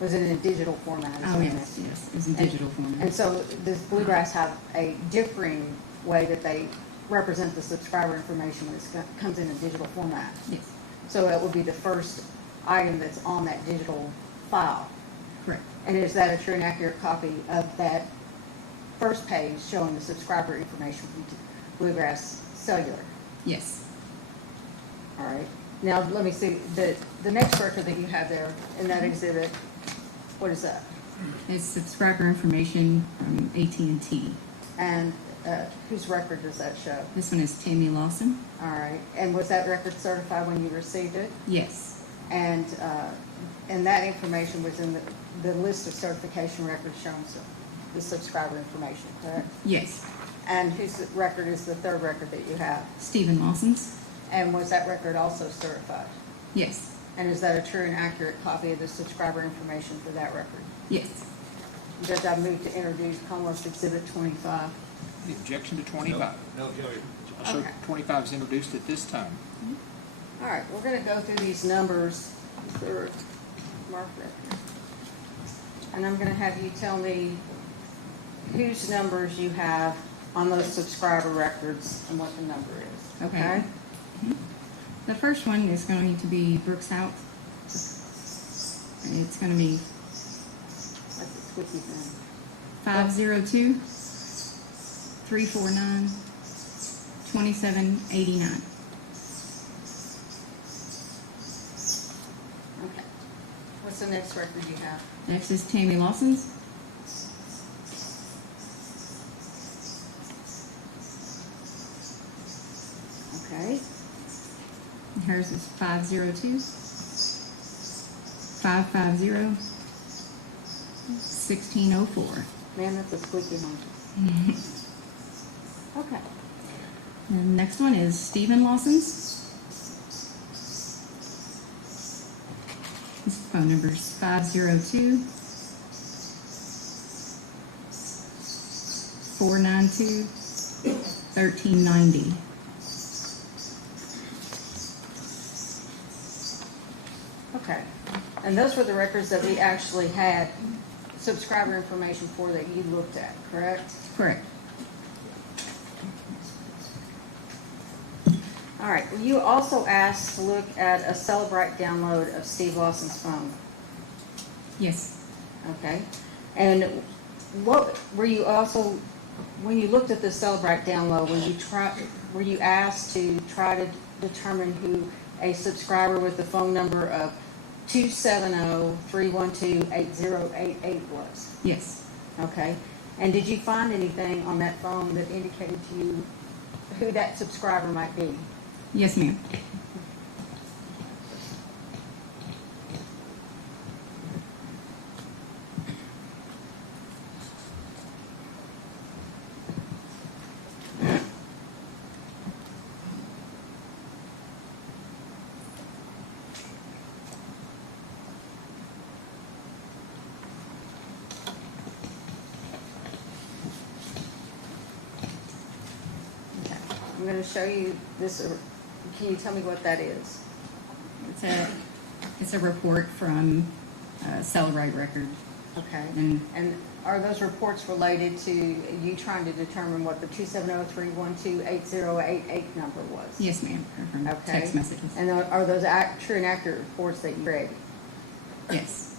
Was it in a digital format? is Oh, what I'm yes, asking. yes, it's in digital format. And so does Bluegrass have a differing way that they represent the subscriber information when it comes in a digital format? Yes. So it would be the first item that's on that digital file? Correct. And is that a true and accurate copy of that first page showing the subscriber information from Bluegrass Cellular? Yes. All right. Now, let me see, the next record that you have there in that exhibit, what is that? It's subscriber information from AT&T. And whose record does that show? This one is Tammy Lawson. All right. And was that record certified when you received it? Yes. And that information was in the list of certification records showing the subscriber information, correct? Yes. And whose record is the third record that you have? Stephen Lawson's. And was that record also certified? Yes. And is that a true and accurate copy of the subscriber information for that record? Yes. Judge, I move to introduce Commerce Exhibit 25. The objection to 25. No objection. So Okay. 25 is introduced at this time. All right, we're going to go through these numbers for Mark record. And I'm going to have you tell me whose numbers you have on those subscriber records and what the number is. Okay. The first one is going to be Brooks House. And it's going to be That's a squeaky thing. 502-349-2789. Okay. What's the next record you have? Next is Tammy Lawson's. Okay. And hers is 502-550-1604. Man, that's a squeaky one. Okay. And the next one is Stephen Lawson's. His phone number is 502-492-1390. Okay. And those were the records that we actually had subscriber information for that you looked at, correct? Correct. All right. You also asked to look at a Celebrite download of Steve Lawson's phone. Yes. Okay. And what were you also, when you looked at the Celebrite download, were you asked to try to determine who a subscriber with the phone number of 270-312-8088 was? Yes. Okay. And did you find anything on that phone that indicated to you who that subscriber might be? Yes, ma'am. Okay. I'm going to show you this. Can you tell me what that is? It's a report from Celebrite Record. Okay. And And are those reports related to you trying to determine what the 270-312-8088 number was? yes, ma'am. From Okay. text messages. And are those true and accurate reports that you read? Yes.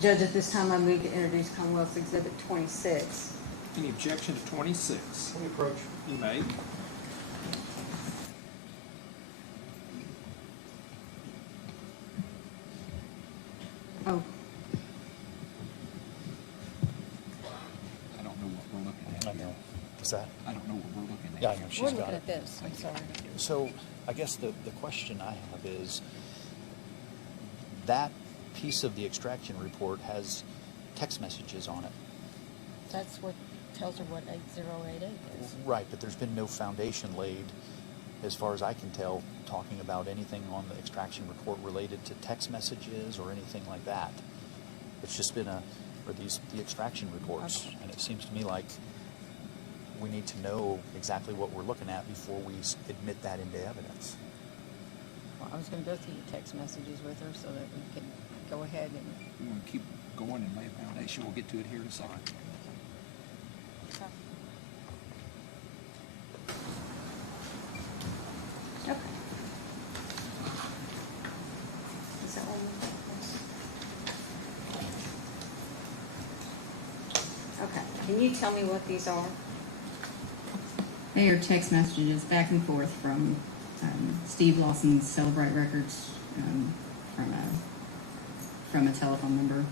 Judge, at this time, I move to introduce Commonwealth's Exhibit 26. Any objection to 26? Let me approach. You may. Oh, I don't know what we're looking at. I know. What's that? I don't know what we're looking at. Yeah, I know, she's We're got looking it. at this, I'm sorry. So I guess the question I have is, that piece of the extraction report has text messages on it. That's what tells her what 8088 is. Right, but there's been no foundation laid, as far as I can tell, talking about anything on the extraction report related to text messages or anything like that. It's just been the extraction reports, Okay. and it seems to me like we need to know exactly what we're looking at before we admit that into evidence. Well, I was gonna go through your text messages with her so that we could go ahead and. We want to keep going and lay a foundation. We'll get to it here in a second. okay. Is that one? Okay, can you tell me what these are? They are text messages back and forth from Steve Lawson's Celebrate Records from a telephone number of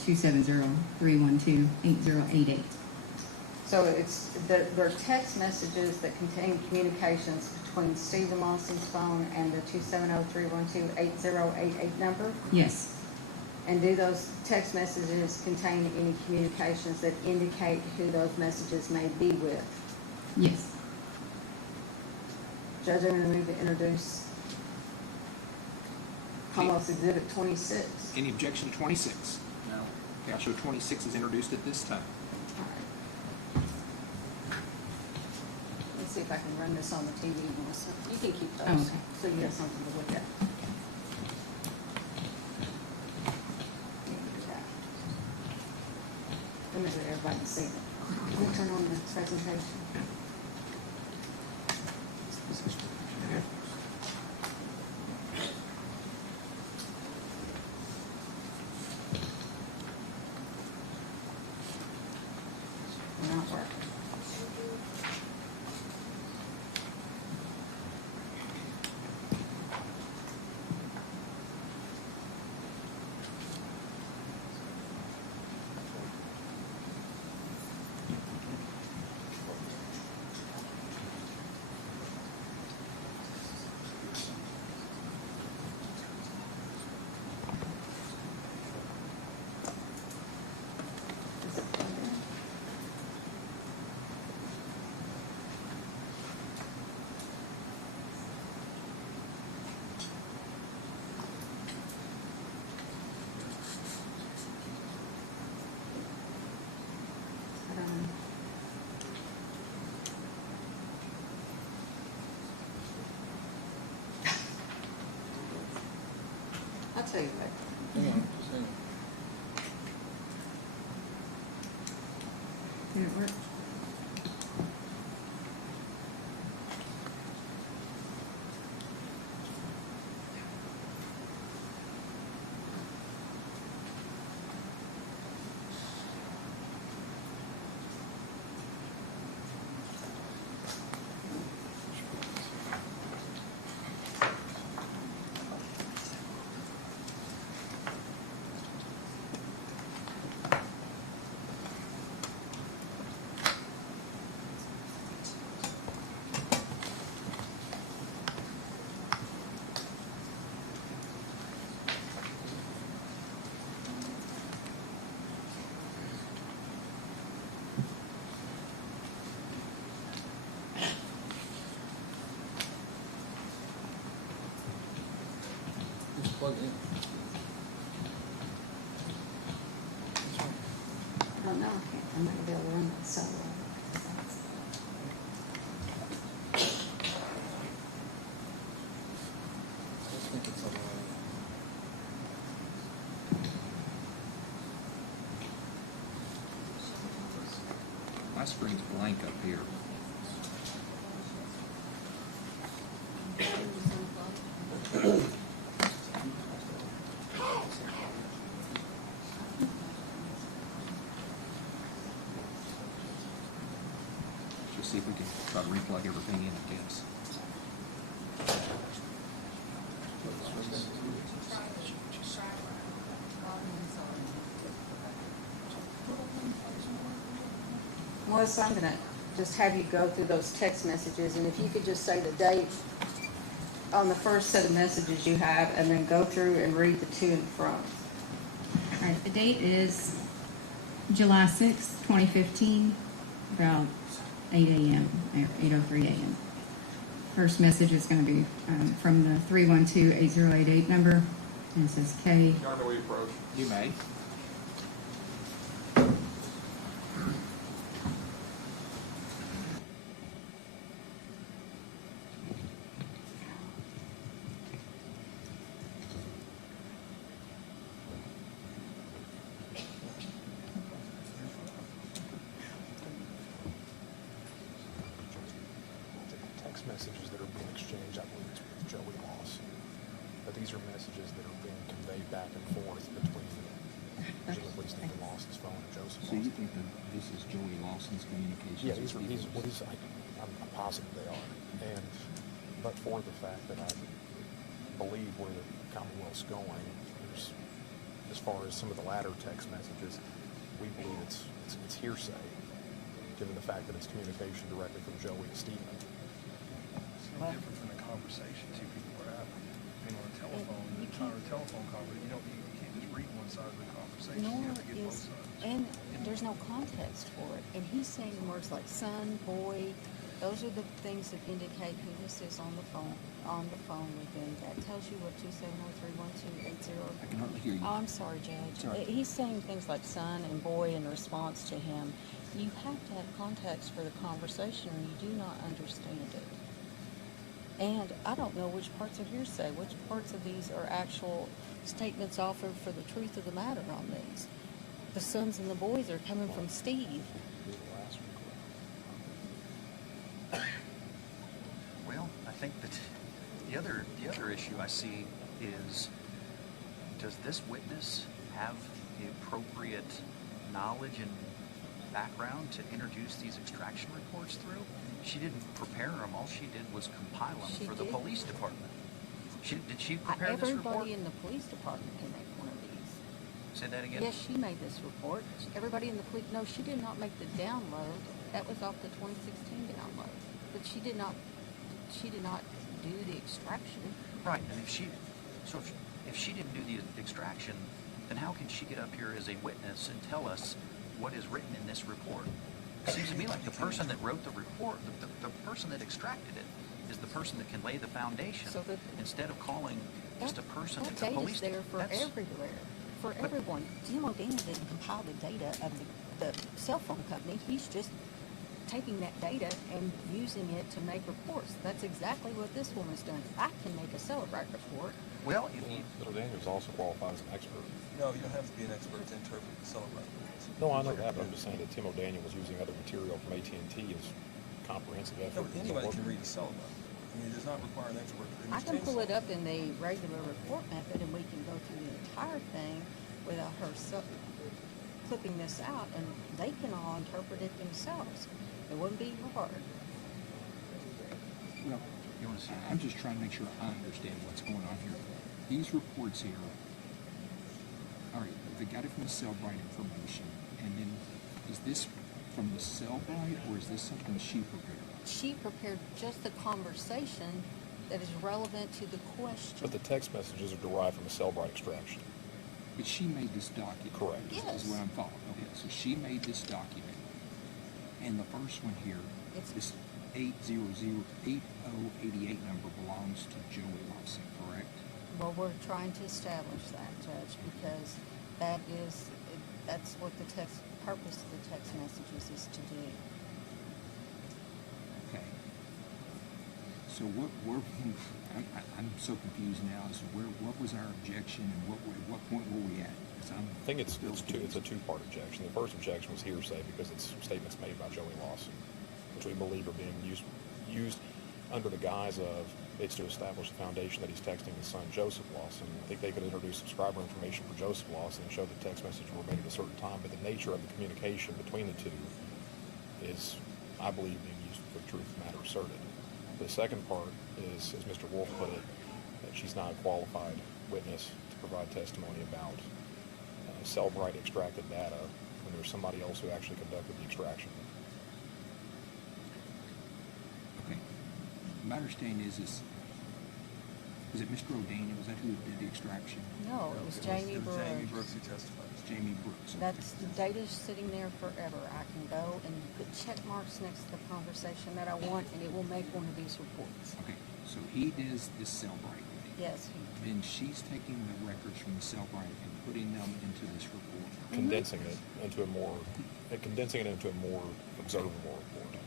270-312-8088. So they're text messages that contain communications between Stephen Lawson's phone and the 270-312-8088 number? Yes. And do those text messages contain any communications that indicate who those messages may be with? Yes. Judge, I'm going to move to introduce Commonwealth's Exhibit 26. Any objection to 26? No. Okay, I'll show 26 is introduced at this time. Let's see if I can run this on the TV, Melissa. You can keep those, Oh, okay. so you have something to look at. Let me let everybody see it. Let me turn on the presentation. Not working. Is it plugged in? I don't know. I'll tell you what. Did it work? Plug in. Oh, no, I can't. I'm not gonna be able to run that solo. I think it's online. My screen's blank up here. replug everything in, I guess. Melissa, I'm gonna just have you go through those text messages, and if you could just say the date on the first set of messages you have, and then go through and read the two in front. All right, the date is July 6th, 2015, about 8 a.m., or 8:03 a.m. First message is going to be from the 312-8088 number, and it says K. John, will you approach? You may. Text messages that are being exchanged, I believe it's with Joey Lawson. But these are messages that are being conveyed back and forth between presumably Stephen Lawson's phone and Joseph So you Lawson. think that this is Joey Lawson's communications? Yeah, I'm positive they are. And, but for the fact that I believe where the Commonwealth's going, there's, as far as some of the latter text messages, we believe it's hearsay, given the fact that it's communication directly from Joey to Stephen. It's no different from the conversation two people were having. On a telephone, the entire telephone conversation, you can't just read one side of the conversation. You have to get both sides. And there's no context for it. And he's saying words like son, boy, those are the things that indicate who this is on the phone with him. That tells you what 270-312-80. I can hardly hear you. Oh, I'm sorry, Judge. Sorry. He's saying things like son and boy in response to him. You have to have context for the conversation or you do not understand it. And I don't know which parts are hearsay, which parts of these are actual statements offered for the truth of the matter on these. The sons and the boys are coming from Steve. Well, I think that the other issue I see is, does this witness have the appropriate knowledge and background to introduce these extraction reports through? She didn't prepare them. All she did was compile them for the police department. Did she prepare this report? Everybody in the police department can make one of these. Say that again? Yes, she made this report. Everybody in the police, no, she did not make the download. That was off the 2016 download. But she did not do the extraction. Right, and if she didn't do the extraction, then how can she get up here as a witness and tell us what is written in this report? It seems to me like the person that wrote the report, the person that extracted it, is the person that can lay the foundation, So that- instead of calling just a person That at the data's police. there for everywhere, for everyone. Jim O'Daniel didn't compile the data of the cell phone company. He's just taking that data and using it to make reports. That's exactly what this woman's done. I can make a Celebrite report. Well, Little Daniels also qualifies as an expert. No, you don't have to be an expert to interpret the Celebrite. No, I know that, but I'm just saying that Tim O'Daniel was using other material from AT&T as comprehensive effort. No, anybody can read the Celebrite. I mean, it does not require an expert. I can pull it up in the regular report method and we can go through the entire thing without her clipping this out and they can all interpret it themselves. It wouldn't be hard. Well, I'm just trying to make sure I understand what's going on here. These reports here, all right, they got it from the Cellbrite information, and then is this from the Cellbrite, or is this something she prepared? She prepared just the conversation that is relevant to the question. But the text messages are derived from a Cellbrite extraction. But she made this document. Correct. Is what I'm following. Okay, so she made this document. And the first one here, this 800-8088 number belongs to Joey Lawson, correct? Well, we're trying to establish that, Judge, because that's what the purpose of the text messages is to do. Okay. So I'm so confused now as to what was our objection and what point were we at? I think it's a two-part objection. The first objection was hearsay because it's statements made by Joey Lawson, which we believe are being used under the guise of it's to establish the foundation that he's texting his son Joseph Lawson. I think they could introduce subscriber information for Joseph Lawson and show the text messages were made at a certain time, but the nature of the communication between the two is, I believe, being used for truth of the matter asserted. The second part is, as Mr. Wolf put it, that she's not a qualified witness to provide testimony about Cellbrite extracted data when there's somebody else who actually conducted the extraction. Okay. My understanding is was it Mr. O'Daniel? Was that who did the extraction? No, it was Jamie Brooks. Jamie Brooks who testified. It's Jamie Brooks. That's, the data's sitting there forever. I can go and put check marks next to the conversation that I want, and it will make one of these reports. Okay, so he does this Cellbrite thing. Yes. Then she's taking the records from the Cellbrite and putting them into this report. Condensing it into a more observable report.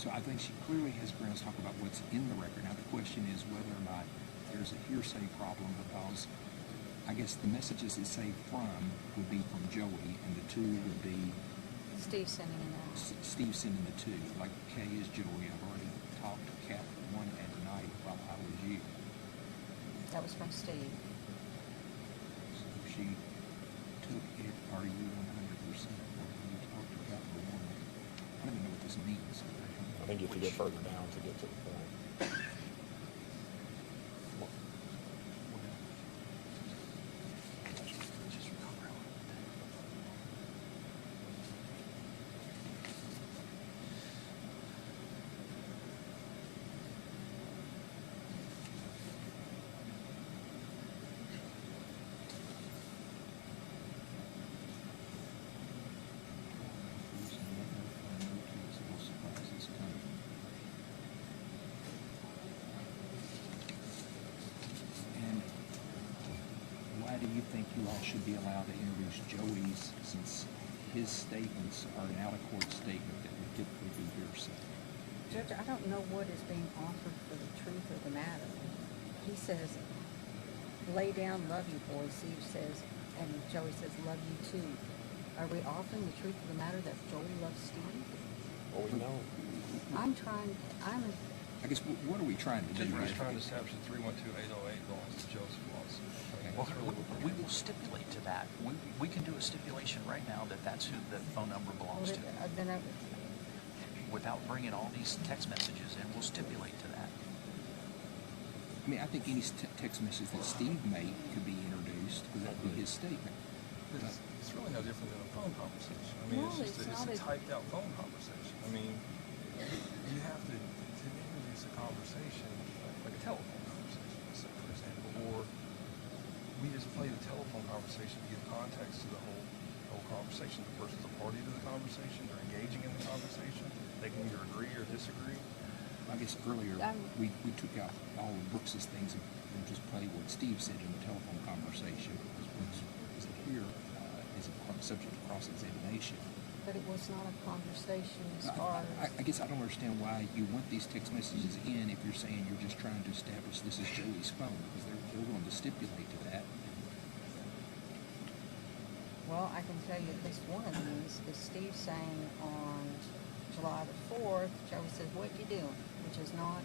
So I think she clearly has grounds to talk about what's in the record. Now the question is whether or not there's a hearsay problem, because I guess the messages that say from would be from Joey, and the two would be Steve sending it out. Steve sending the two. Like Kay is Joey. I've already talked to Kat one at night while I was you. That was from Steve. So she took it. Are you 100%? Or you talked to Kat for one? I don't even know what this means. I think you have to get further down to get to the point. Do you think you all should be allowed to introduce Joey's, since his statements are an out-of-court statement that would typically be hearsay? Judge, I don't know what is being offered for the truth of the matter. He says, lay down, love you, boy. Steve says, and Joey says, love you too. Are we offering the truth of the matter that Joey loves Steve? Well, we know. I guess, what are we trying to do? He's trying to establish that 312-808 belongs to Joseph Lawson. Well, we will stipulate to that. We can do a stipulation right now that that's who the phone number belongs to. Without bringing all these text messages in, we'll stipulate to that. I mean, I think any text message that Steve made could be introduced, because that would be his statement. It's really no different than a phone conversation. I mean, it's a typed out phone conversation. I mean, you have to introduce a conversation, like a telephone conversation, let's say, for example, or we just play the telephone conversation to give context to the whole conversation. The person's a party to the conversation, they're engaging in the conversation, they can either agree or disagree. I guess earlier, we took out all of Brooks's things and just played what Steve said in the telephone conversation, because Brooks is here as a subject of cross-examination. But it was not a conversation as far as... I guess I don't understand why you want these text messages in if you're saying you're just trying to establish this is Joey's phone, because they're going to stipulate to that. Well, I can tell you at least one of these is Steve saying on July the 4th, Joey says, what you doing? Which is not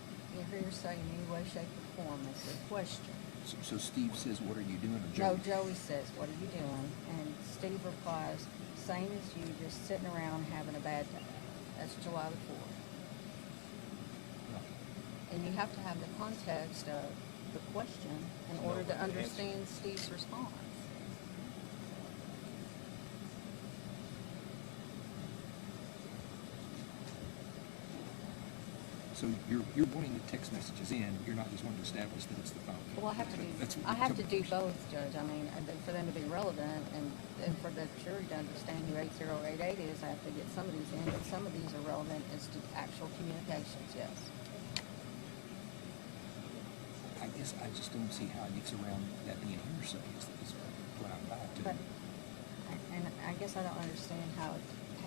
hearsay in any way, shape, or form. It's a question. So Steve says, what are you doing? Or No, Joey says, what are you doing? And Steve replies, same as you, just sitting around having a bad time. That's July the 4th. And you have to have the context of the question in order to understand Steve's response. So you're wanting the text messages in, you're not just wanting to establish that it's the phone. Well, I have to do both, Judge. I mean, for them to be relevant and for the jury to understand who 8088 is, I have to get some of these in, but some of these are relevant as to actual communications, yes. I guess I just don't see how it gets around that being hearsay is what I'm about to. And I guess I don't understand how,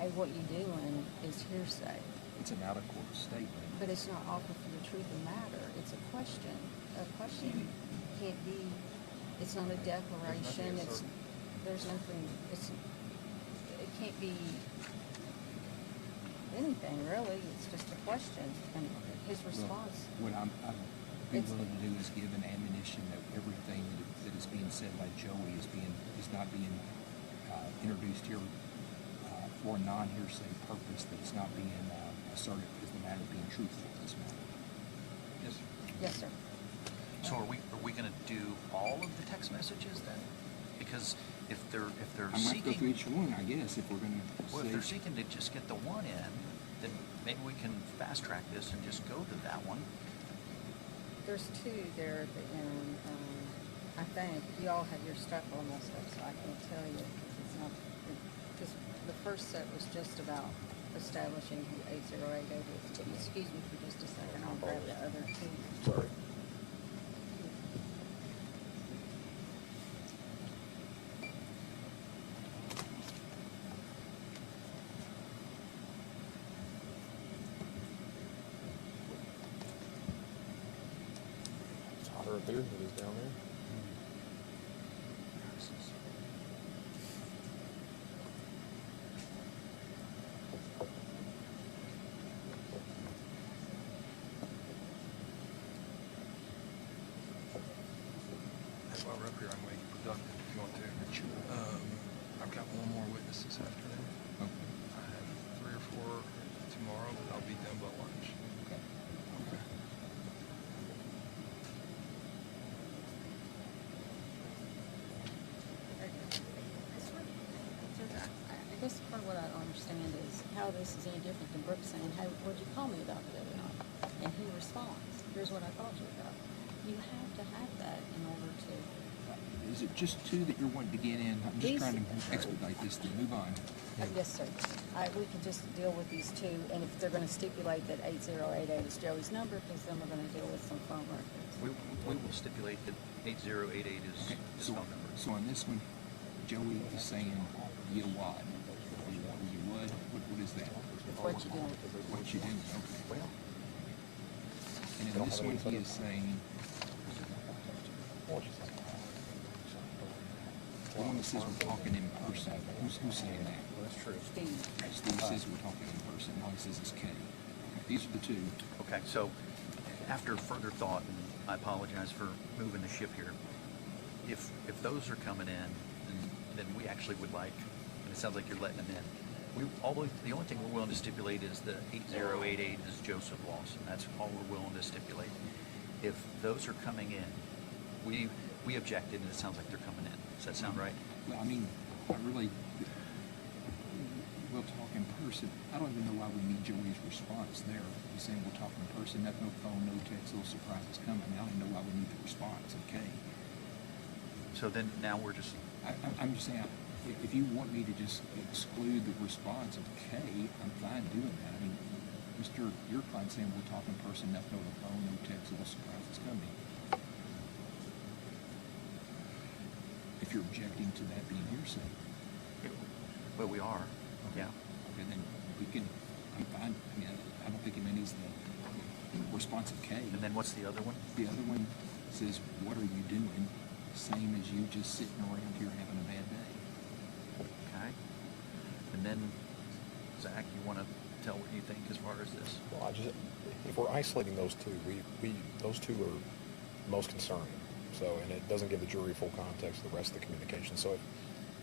hey, what you doing is hearsay. It's an out-of-court statement. But it's not offered for the truth of the matter. It's a question. A question can't be, it's not a declaration. There's nothing, it can't be anything really. It's just a question. And his response. What I'm willing to do is give an ammunition that everything that is being said by Joey is not being introduced here for a non-hearsay purpose, that it's not being asserted as the matter of being truthful in this matter. Yes, sir. Yes, sir. So are we gonna do all of the text messages then? Because if they're I might go through seeking, each one, I guess, if we're gonna well, if say. they're seeking to just get the one in, then maybe we can fast track this and just go to that one. There's two there at the end. I think you all have your stuff almost up, so I can't tell you because it's not. Because the first set was just about establishing who 8088 is. But excuse me for just a second. I'll grab the other two. Sorry. It's hotter up here than it is down there. That's why we're up here. I'm making productive if you want to. I've got one more witness this afternoon. Okay. I have 3 or 4 tomorrow, but I'll be done by lunch. Okay. Okay. I guess part of what I don't understand is how this is any different than Brooke saying, hey, what'd you call me about the other night? And he responds, here's what I called you about. You have to have that in order to. Is it just 2 that you're wanting to get in? I'm just These- trying to expedite this to move on. Yes, sir. We can just deal with these 2, and if they're gonna stipulate that 8088 is Joey's number, because then we're gonna deal with some phone records. We will stipulate that 8088 is Okay, his so, phone number. so on this one, Joey is saying, you what? You would? What is that? What you doing? What you do, okay. And in this one, he is saying, the one that says we're talking in person, who's saying that? That's true. Steve. Steve says we're talking in person, all he says is K. Okay, these are the 2. Okay, so after further thought, and I apologize for moving the ship here, if those are coming in, then we actually would like, and it sounds like you're letting them in. The only thing we're willing to stipulate is the 8088 is Joseph Lawson. That's all we're willing to stipulate. If those are coming in, we objected, and it sounds like they're coming in. Does that sound right? Well, I mean, we'll talk in person. I don't even know why we need Joey's response there. He's saying we'll talk in person, no phone, no text, little surprises coming. I don't even know why we need the response, okay? So then now we're just, I'm just saying, if you want me to just exclude the response of K, I'm fine doing that. I mean, your client's saying we'll talk in person, no phone, no text, little surprises coming. If you're objecting to that being hearsay. well, we are, yeah. Okay, then we can, I'm fine. I mean, I don't think it needs the response of K. And then what's the other one? The other one says, what are you doing? Same as you just sitting around here having a bad day. Okay. And then, Zach, you want to tell what you think as far as this? Well, if we're isolating those 2, those 2 are most concerning. So, and it doesn't give the jury full context of the rest of the communication. So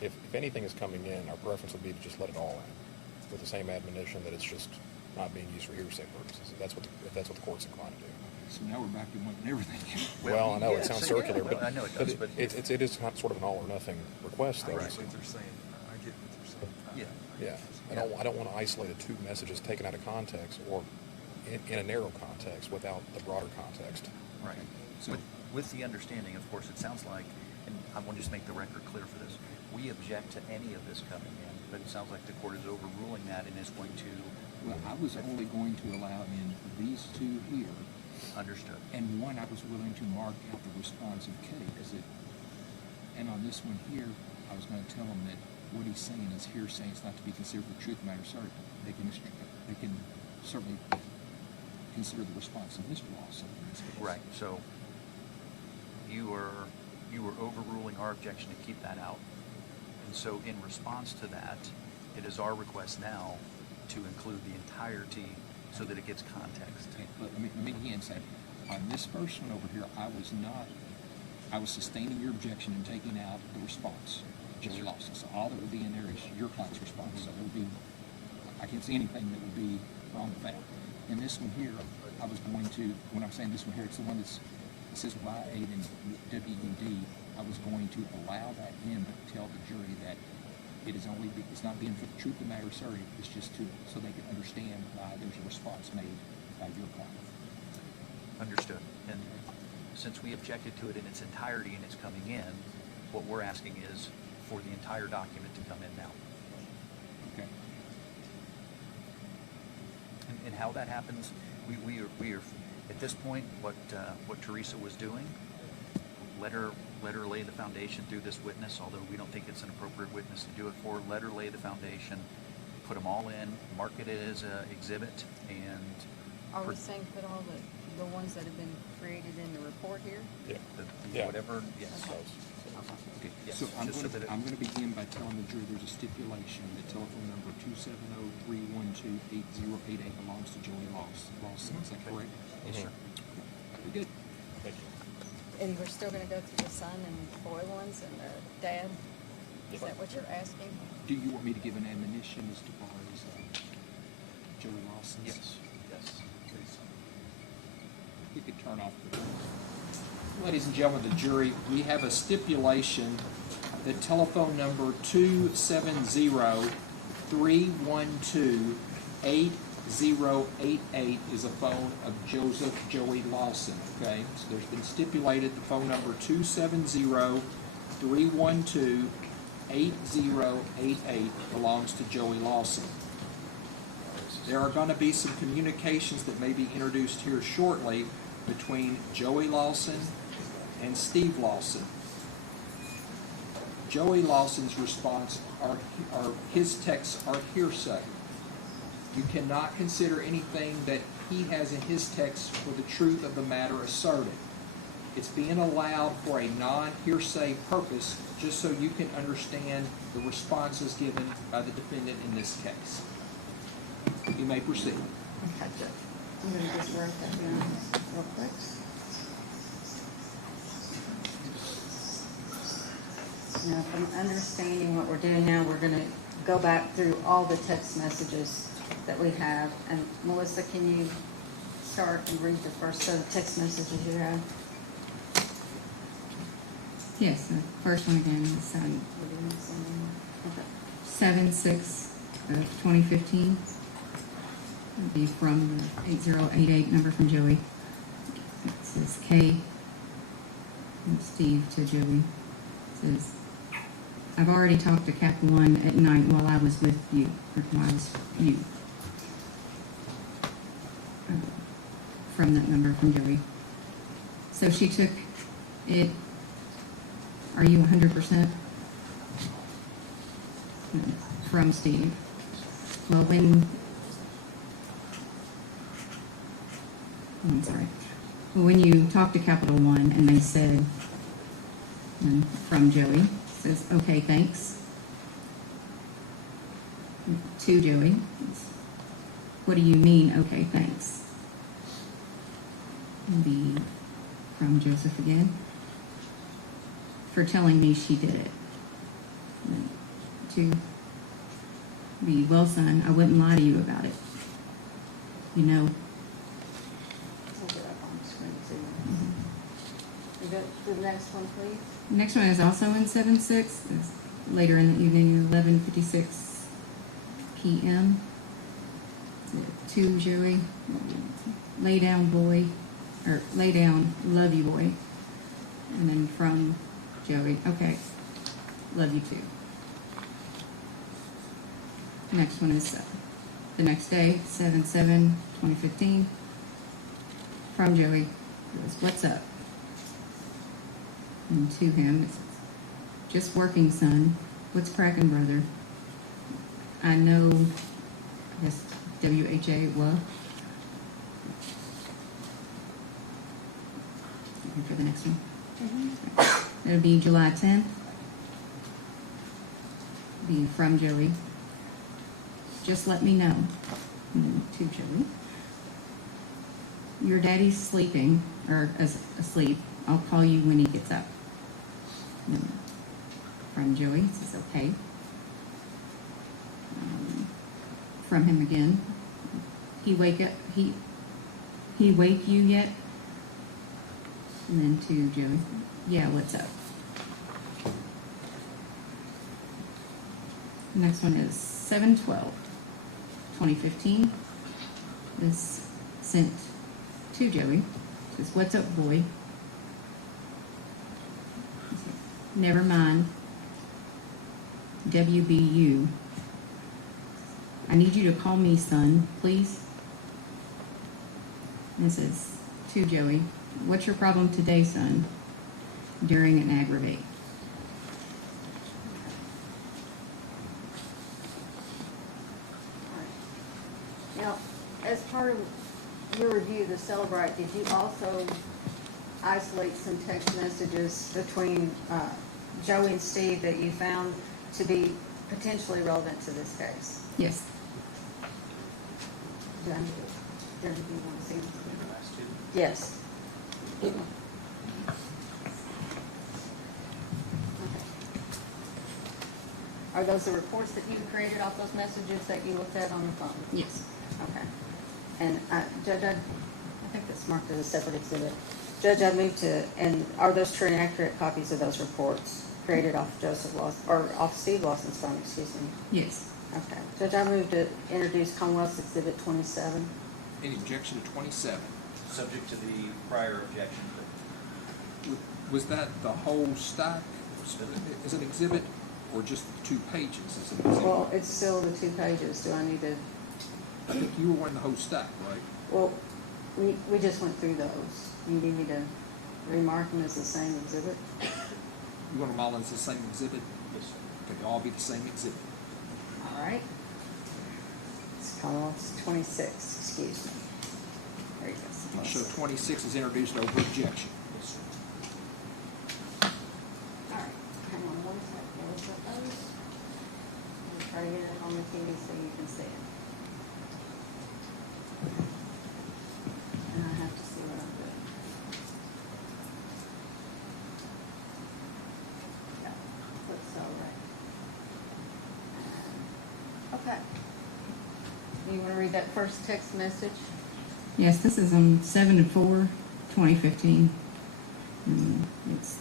if anything is coming in, our preference would be to just let it all in with the same admonition that it's just not being used for hearsay purposes. If that's what the court's inclined to do. So now we're back to wanting everything. Well, I know it sounds circular, well, but I know it does, but it is not sort of an all or nothing request, though. I get what they're saying. I get what they're saying. Yeah. I don't want to isolate 2 messages taken out of context or in a narrow context without the broader context. Right. So, with the understanding, of course, it sounds like, and I want to just make the record clear for this, we object to any of this coming in, but it sounds like the court is overruling that and is going to. well, I was only going to allow in these 2 here. Understood. And one, I was willing to mark out the response of K, and on this one here, I was going to tell them that what he's saying is hearsay. It's not to be considered for truth matter certain. They can certainly consider the response of Mr. Lawson. Right. So you were overruling our objection to keep that out, and so in response to that, it is our request now to include the entirety so that it gets context. Okay, but let me again say, on this first one over here, I was sustaining your objection and taking out the response, Joey Lawson. So all that would be in there is your client's response. So there would be, I can't see anything that would be wrong with that. And this one here, I was going to, when I'm saying this one here, it's the one that says Y8 and WUD. I was going to allow that in, but tell the jury that it is only, it's not being for the truth of the matter asserted, it's just so they can understand why there's a response made by your client. Understood. And since we objected to it in its entirety and it's coming in, what we're asking is for the entire document to come in now. Okay. And how that happens, we are at this point, what Teresa was doing, let her lay the foundation through this witness, although we don't think it's an appropriate witness to do it for. Let her lay the foundation, put them all in, mark it as an exhibit, and Are we saying put all the ones that have been created in the report here? whatever, yes. Okay, Yes, so I'm just so that it- going to begin by telling the jury there's a stipulation that telephone number 270-312-8088 belongs to Joey Lawson. Is that correct? Yes, sir. Very good. Thank you. And we're still gonna go through the son and boy ones and the dad? Is that what you're asking? Do you want me to give an admonition as to far as Joey Lawson's? Yes, please. You could turn off the. Ladies and gentlemen of the jury, we have a stipulation that telephone number 270-312-8088 is a phone of Joseph Joey Lawson, okay? So there's been stipulated the phone number 270-312-8088 belongs to Joey Lawson. There are going to be some communications that may be introduced here shortly between Joey Lawson and Steve Lawson. Joey Lawson's response his texts are hearsay. You cannot consider anything that he has in his text for the truth of the matter asserted. It's being allowed for a non-hearsay purpose, just so you can understand the responses given by the defendant in this case. You may proceed. Okay, good. I'm gonna just write that down real quick. Now, if I'm understanding what we're doing now, we're gonna go back through all the text messages that we have. And Melissa, can you start and read the first set of text messages you have? Yes, the first one again is Okay. 7/6/2015. It'll be from the 8088 number from Joey. It says K from Steve to Joey. It says, I've already talked to Cap 1 at night while I was with you, or while I was with you. From that number from Joey. So she took it. Are you 100%? From Steve. Well, I'm sorry. Well, when you talked to Capital One and they said, from Joey, says, okay, thanks. To Joey, what do you mean, okay, thanks? The from Joseph again, for telling me she did it. To be, well, son, I wouldn't lie to you about it. You know. Hold it up on the screen too. You got the next one, please? The next one is also in 7/6. It's later in the evening, 11:56 p.m. To Joey, lay down, boy, or lay down, love you, boy. And then from Joey, okay, love you too. Next one is the next day, 7/7/2015. From Joey, it was, what's up? And to him, it's just working, son. What's cracking, brother? I know, I guess, WHA, well. Looking for the next one. It'll be July 10th. Be from Joey. Just let me know. And to Joey. Your daddy's sleeping, or asleep. I'll call you when he gets up. And from Joey, it says okay. From him again. he wake you yet? And then to Joey, yeah, what's up? Next one is 7/12/2015. This sent to Joey. Says, what's up, boy? Never mind. WBU. I need you to call me, son, please. This is to Joey. What's your problem today, son? During an aggravate. Now, as part of your review of the Celebrite, did you also isolate some text messages between Joey and Steve that you found to be potentially relevant to this case? Yes. Do you want to see them? Yes. Okay. Are those the reports that you created off those messages that you looked at on your phone? Yes. Okay. And Judge, I think that's marked as a separate exhibit. Judge, I move to, and are those true and accurate copies of those reports created off Joseph Lawson, or off Steve Lawson's phone, excuse me? Yes. Okay. Judge, I move to introduce Commonwealth's Exhibit 27. Any objection to 27? Subject to the prior objection. Was that the whole stack as an exhibit, or just 2 pages as an exhibit? Well, it's still the 2 pages. Do I need to? I think you were wanting the whole stack, right? Well, we just went through those. You need me to remark them as the same exhibit? You want them all as the same exhibit? Yes, sir. They can all be the same exhibit. All right. It's Commonwealth's 26, excuse me. There you go. So 26 is introduced over objection. Yes, sir. All right. Hang on one second. Let's put those. I'm try to get it on the TV so you can see it. And I have to see what I'm doing. Yeah, looks all right. Okay. You want to read that first text message? Yes, this is on 7/4/2015. It's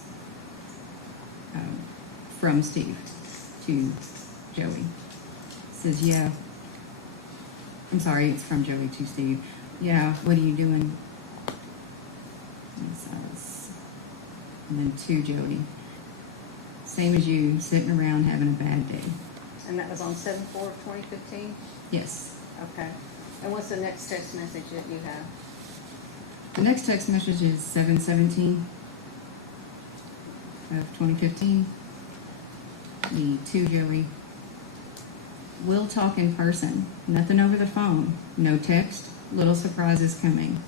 from Steve to Joey. It says, yeah. I'm sorry, it's from Joey to Steve. Yeah, what are you doing? And then to Joey. Same as you, sitting around having a bad day. And that was on 7/4/2015? Yes. Okay. And what's the next text message that you have? The next text message is 7/17/2015. The to Joey. We'll talk in person. Nothing over the phone. No text. Little surprises coming.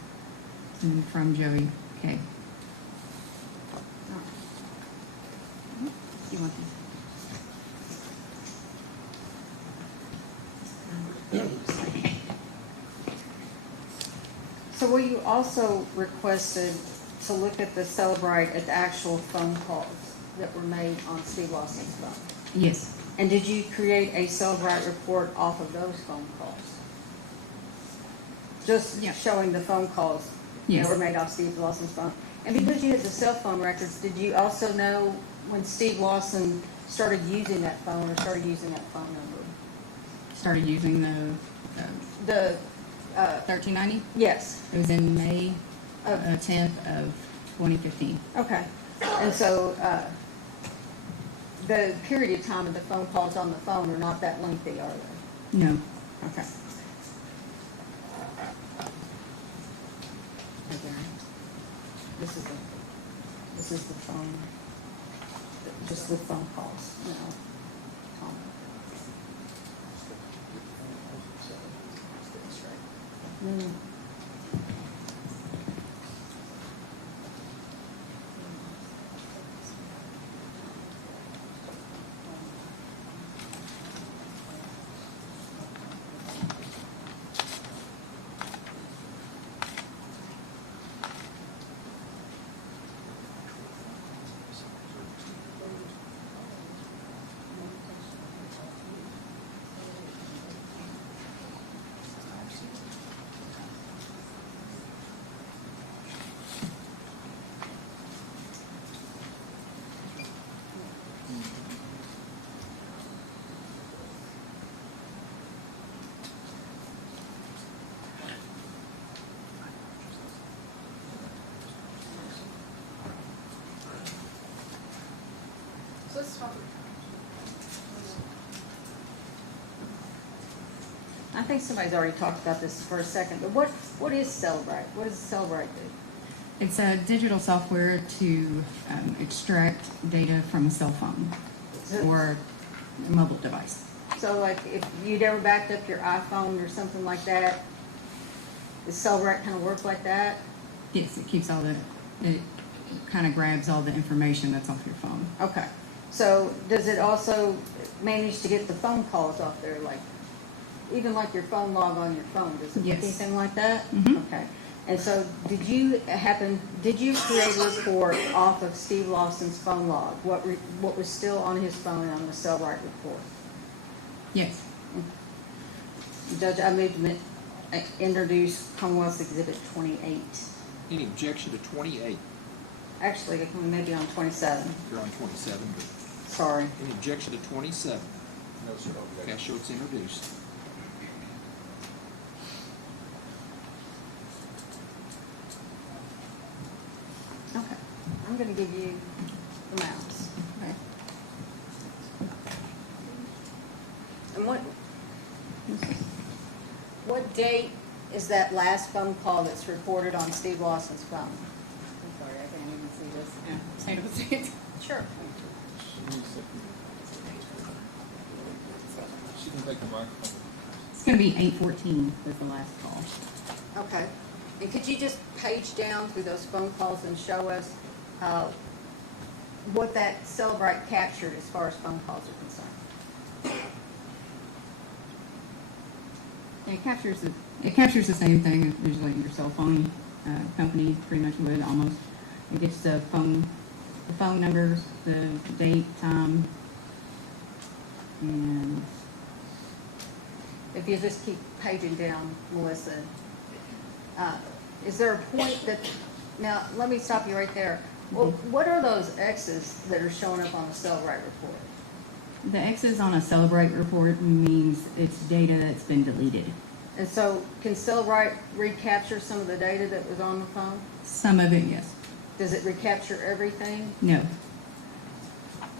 And from Joey. Okay. You want So were you also requested to look at the Celebrite at the actual phone calls that were made on Steve Lawson's phone? Yes. And did you create a Celebrite report off of those phone calls? Just showing the phone calls Yes. that were made off Steve Lawson's phone? And because you had the cell phone records, did you also know when Steve Lawson started using that phone or started using that phone number? Started using the 1390? Yes. It was in May 10th of 2015. Okay. And so the period of time of the phone calls on the phone are not that lengthy, are they? No. Okay. This is the phone, just the phone calls, you know. Mm. I think somebody's already talked about this for a second, but what is Celebrate? What does Celebrate do? It's a digital software to extract data from a cell phone or a mobile device. So like if you'd ever backed up your iPhone or something like that, does Celebrate kind of work like that? Yes, it keeps it kind of grabs all the information that's off your phone. Okay. So does it also manage to get the phone calls off there, like even like your phone log on your phone? Does it do Yes. anything like that? Mhm. Okay. And so did you create a report off of Steve Lawson's phone log? What was still on his phone on the Cellbrite report? Yes. Judge, I moved to introduce Commonwealth Exhibit 28. Any objection to 28? Actually, we may be on 27. You're on 27, but Sorry. any objection to 27? No, sir, no objection. Okay, show it's introduced. Okay. I'm going to give you the mouse. Okay. And what date is that last phone call that's reported on Steve Lawson's phone? I'm sorry, I can't even see this. Yeah, stand up a second. Sure. She can take the microphone. It's going to be 8:14 was the last call. Okay. And could you just page down through those phone calls and show us what that Celebrite captured as far as phone calls are concerned? It captures the same thing as usually your cell phone company pretty much would almost. It gets the phone numbers, the date, time, and If you just keep paging down, Melissa, is there a point that, now, let me stop you right there. Well, what are those X's that are showing up on the Cellbrite report? the X's on a Celebrate report means it's data that's been deleted. And so can Cellbrite recapture some of the data that was on the phone? Some of it, yes. Does it recapture everything? No.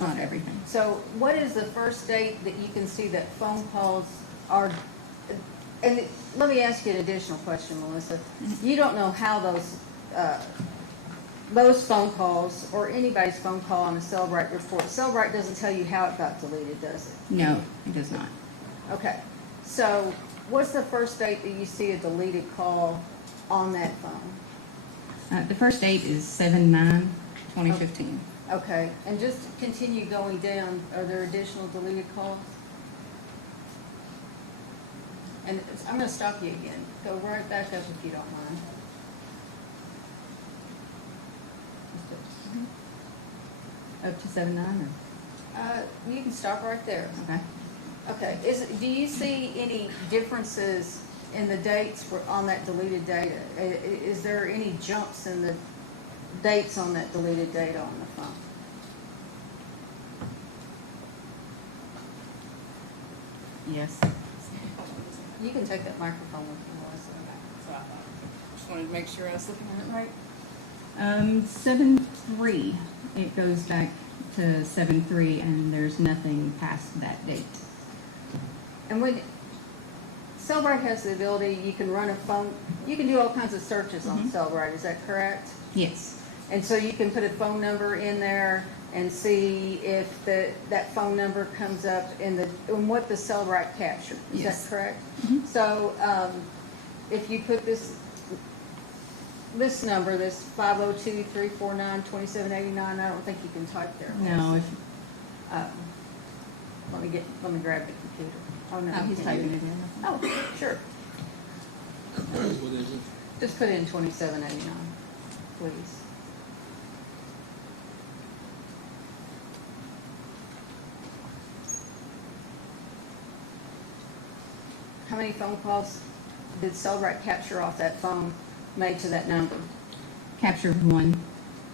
Not everything. So what is the first date that you can see that phone calls are, and let me ask you an additional question, Melissa. You don't know how those phone calls or anybody's phone call on a Cellbrite report, Cellbrite doesn't tell you how it got deleted, does it? No, it does not. Okay, so what's the first date that you see a deleted call on that phone? The first date is 7/9/2015. Okay, and just continue going down, are there additional deleted calls? And I'm gonna stop you again. Go right back up if you don't mind. Up to 7/9 or? You can stop right there. Okay. Okay, do you see any differences in the dates on that deleted data? Is there any jumps in the dates on that deleted data on the phone? Yes. You can take that microphone with you, Melissa. Just wanted to make sure I was looking at it right. 7/3. It goes back to 7/3, and there's nothing past that date. And when Cellbrite has the ability, you can run a phone, you can do all kinds of searches on Cellbrite, is that correct? Yes. And so you can put a phone number in there and see if that phone number comes up in what the Cellbrite captured. Is Yes. that correct? So if you put this number, this 502-349-2789, I don't think you can type there. No. Let me grab the computer. Oh, no. Oh, he's you typing can't. it in. Oh, sure. What is it? Just put in 2789, please. How many phone calls did Cellbrite capture off that phone made to that number? Captured one.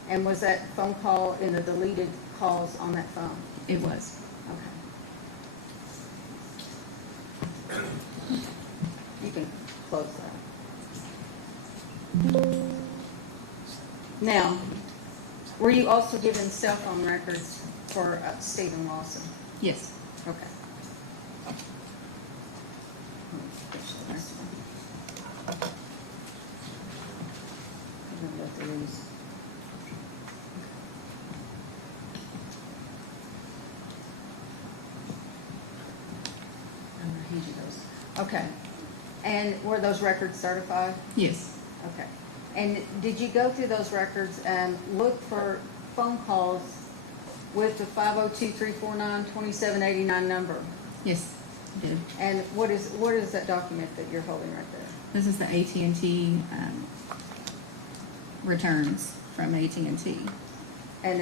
And was that phone call in the deleted calls on that phone? It was. Okay. You can close that. Now, were you also given cell phone records for Stephen Lawson? Yes. Okay. I'm gonna go through these. I'm gonna hand you those. Okay. And were those records certified? Yes. Okay. And did you go through those records and look for phone calls with the 502-349-2789 number? Yes, I did. And what is that document that you're holding right there? This is the AT&T returns from AT&T. And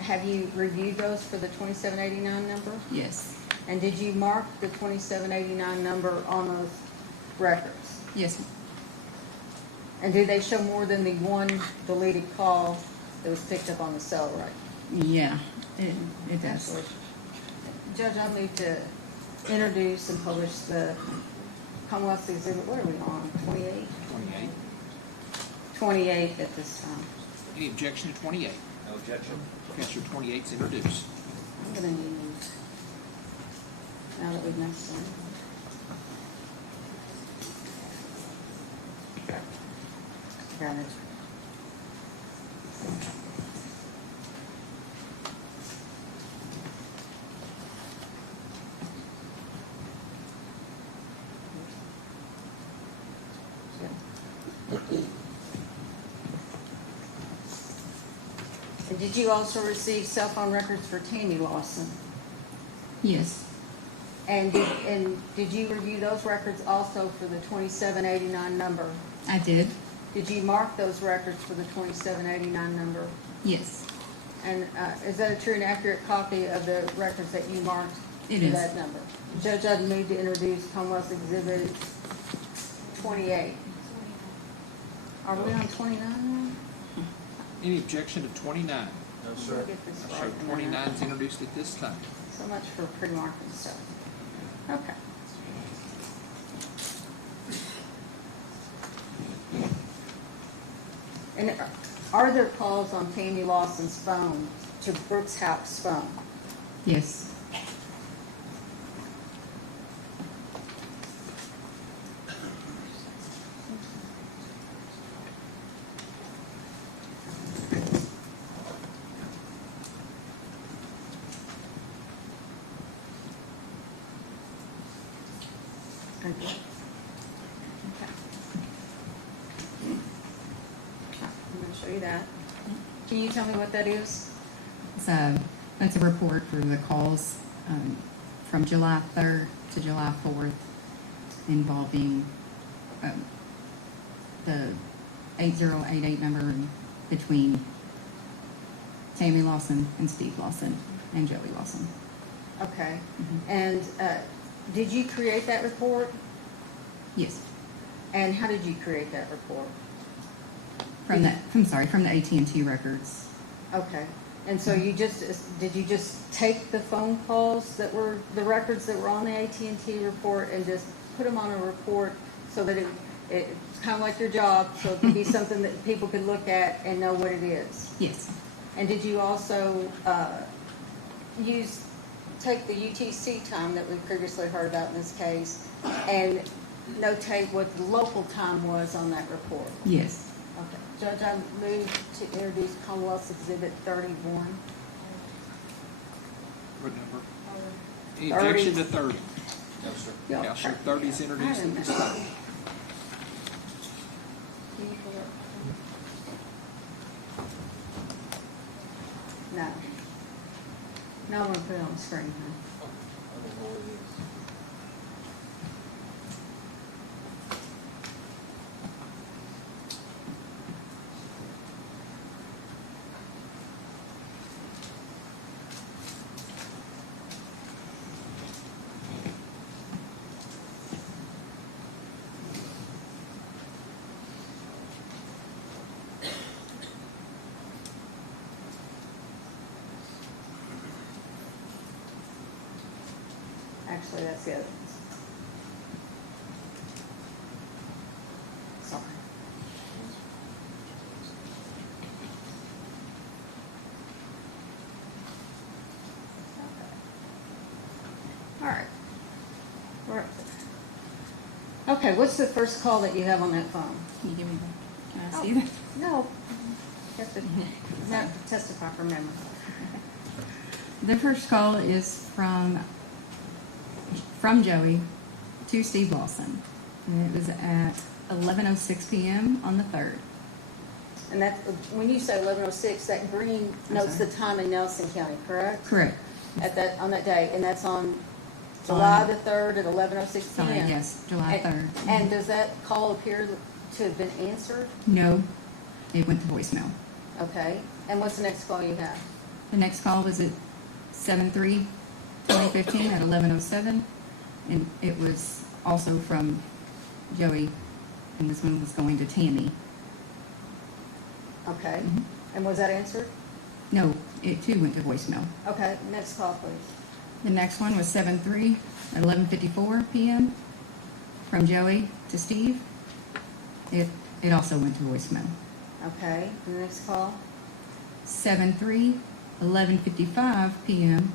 have you reviewed those for the 2789 number? Yes. And did you mark the 2789 number on those records? Yes. And do they show more than the one deleted call that was picked up on the cell, right? Yeah, it does. Absolutely. Judge, I need to introduce and publish the Commonwealth Exhibit, what are we on, 28? 28. 28 at this time. Any objection to 28? No objection. Counselor 28 is introduced. I'm gonna need, now that we've next one. Got it. And did you also receive cell phone records for Tammy Lawson? Yes. And did you review those records also for the 2789 number? I did. Did you mark those records for the 2789 number? Yes. And is that a true and accurate copy of the records that you marked It for is. that number? Judge, I'd move to introduce Commonwealth Exhibit 28. Are we on 29 now? Any objection to 29? No, Let sir. me get this So right. 29 is introduced at this time. So much for pre-marking stuff. Okay. And are there calls on Tammy Lawson's phone to Brooks House phone? Yes. Okay. I'm going to show you that. Can you tell me what that is? That's a report for the calls from July 3rd to July 4th involving the 8088 number between Tammy Lawson and Steve Lawson and Joey Lawson. Okay. Mhm. And did you create that report? Yes. And how did you create that report? From the AT&T records. Okay. And so you just, did you just take the phone calls that were, the records that were on the AT&T report and just put them on a report so that it's kind of like your job, so it could be something that people could look at and know what it is? Yes. And did you also take the UTC time that we previously heard about in this case and notate what the local time was on that report? Yes. Okay. Judge, I move to introduce Commonwealth's Exhibit 31. What number? Any 30. objection to 30? No, sir. Yeah. Counselor 30 is introduced at this time. Can you pull up? No. No, I'm gonna put it on the screen, huh? I don't know what it is. Actually, that's the other one. Sorry. Okay, what's the first call that you have on that phone? Can you give me the, can I Oh, see that? No. You have to not to testify from memory. The first call is from Joey to Steve Lawson. And it was at 11:06 p.m. on the 3rd. And that, when you say 11:06, that green notes the time in Nelson County, correct? Correct. On that day, and that's on July the 3rd at 11:06 p.m.? Sorry, yes, July 3rd. And does that call appear to have been answered? No, it went to voicemail. Okay, and what's the next call you have? The next call was at 7/3/2015 at 11:07, and it was also from Joey, and this one was going to Tammy. Okay, and was that answered? No, it too went to voicemail. Okay, next call, please. The next one was 7/3 at 11:54 p.m. from Joey to Steve. It also went to voicemail. Okay, and the next call? 7/3, 11:55 p.m.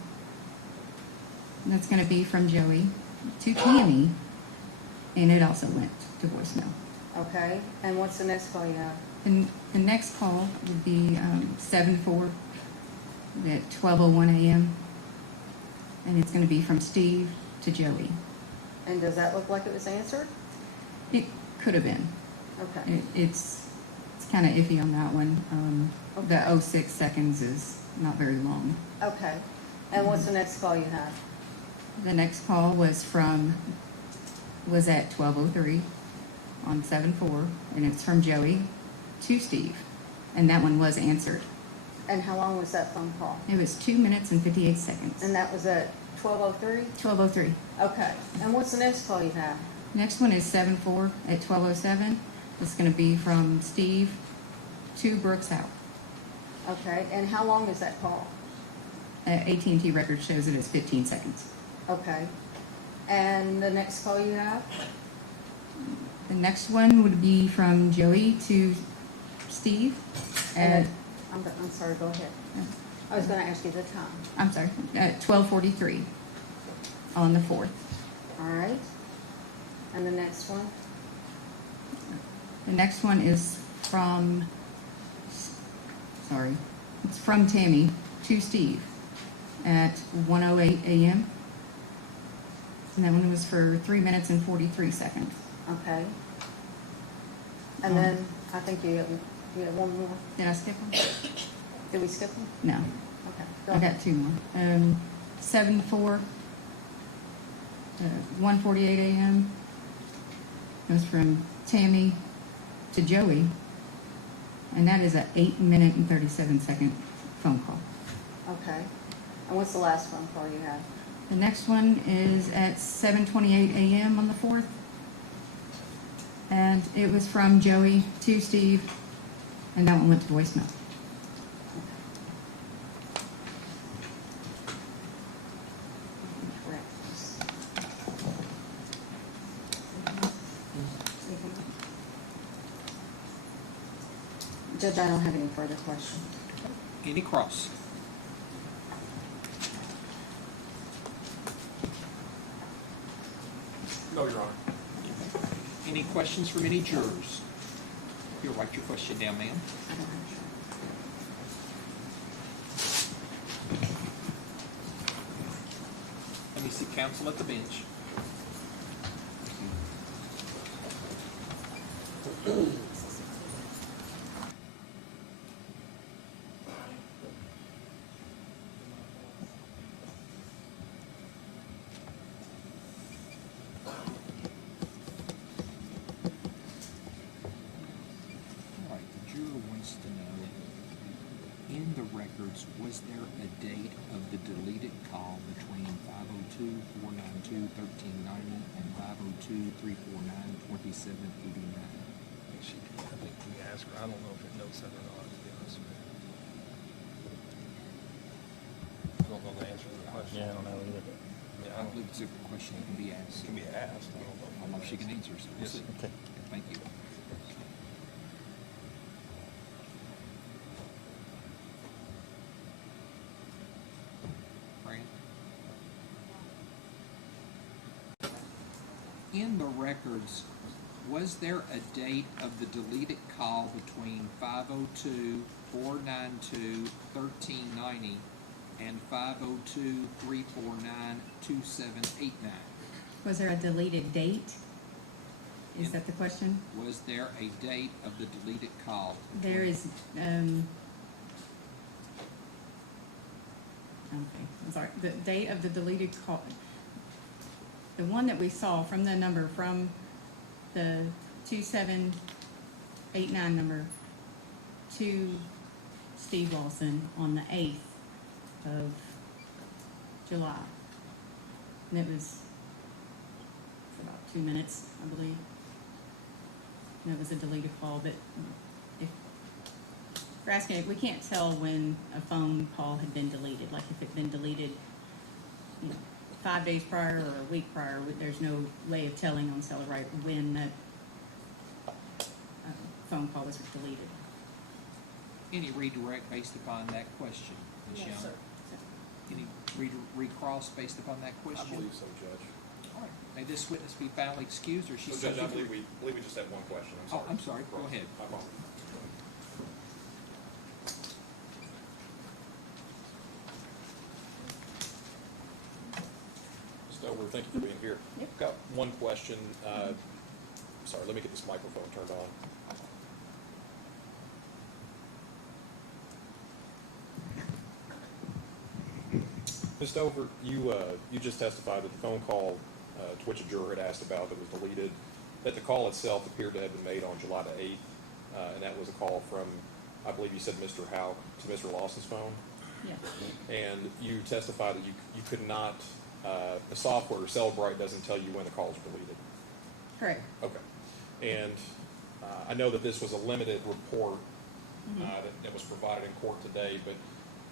And that's going to be from Joey to Tammy, and it also went to voicemail. Okay, and what's the next call you have? And the next call would be 7/4 at 12:01 a.m. And it's going to be from Steve to Joey. And does that look like it was answered? It could have been. Okay. It's kind of iffy on that one. The 06 seconds is not very long. Okay, and what's the next call you have? The next call was at 12:03 on 7/4, and it's from Joey to Steve, and that one was answered. And how long was that phone call? It was 2 minutes and 58 seconds. And that was at 12:03? 12:03. Okay, and what's the next call you have? Next one is 7/4 at 12:07. It's going to be from Steve to Brooks House. Okay, and how long is that call? AT&T record shows it as 15 seconds. Okay, and the next call you have? The next one would be from Joey to Steve. And I'm sorry, go ahead. I was going to ask you the time. I'm sorry, at 12:43 on the 4th. All right, and the next one? The next one is it's from Tammy to Steve at 1:08 a.m. And that one was for 3 minutes and 43 seconds. Okay. And then I think you have one more. Did I skip one? Did we skip one? No. Okay. Go I ahead. got two more. 7/4, 1:48 a.m. It was from Tammy to Joey, and that is an 8 minute and 37 second phone call. Okay. And what's the last phone call you have? The next one is at 7:28 a.m. on the 4th, and it was from Joey to Steve, and that one went to voicemail. Judge, I don't have any further questions. Any cross? No, Your Honor. Any questions from any jurors? You'll write your question down, ma'am. Let me see counsel at the bench. Was there a date of the deleted call between 502-492-1390 and 502-349-2789? I think we asked her. I don't know if it knows that or not, to be honest with you. I don't know the answer to the question. Yeah, I don't know either. Yeah, I believe it's a question that can be asked. It can be asked. I don't know. I don't know if she can answer, so we'll Yes. see. Okay. Thank you. In the records, Was there a date of the deleted call between 502-492-1390 and 502-349-2789? Was there a deleted date? Is that the question? Was there a date of the deleted call? There is, okay, I'm sorry, the date of the deleted call, the one that we saw from the number, from the 2789 number to Steve Lawson on the 8th of July. And it was for about 2 minutes, I believe. And it was a deleted call, but if you're asking, we can't tell when a phone call had been deleted. Like if it had been deleted, 5 days prior or a week prior, there's no way of telling on Celebrate when that phone call was deleted. Any redirect based upon that question, Ms. Young? Yes, sir. Any recross based upon that question? I believe so, Judge. All right. May this witness be found excused, or she So, Judge, I believe we just have one question. I'm sorry. Oh, I'm sorry. Go ahead. My fault. Mr. Stover, thank you for being here. Yep. Got one question. Sorry, let me get this microphone turned on. Ms. Stover, you just testified that the phone call to which a juror had asked about that was deleted, that the call itself appeared to have been made on July the 8th, and that was a call from, I believe you said Mr. Howe to Mr. Lawson's phone? Yes. And you testified that you could not, the software, Celebrite, doesn't tell you when the calls are deleted. Correct. Okay. And I know that this was a limited report that was provided in court today, but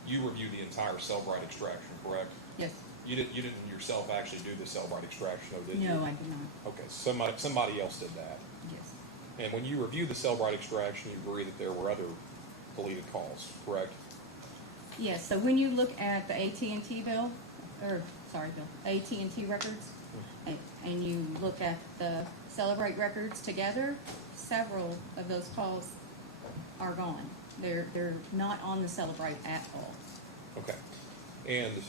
you reviewed the entire Celebrite extraction, correct? Yes. You didn't yourself actually do the Celebrite extraction, though, did you? No, I did not. Okay, somebody else did that. Yes. And when you reviewed the Celebrite extraction, you agree that there were other deleted calls, correct? Yes, so when you look at the AT&T bill, AT&T records, and you look at the Celebrate records together, several of those calls are gone. They're not on the Celebrate at all. Okay. And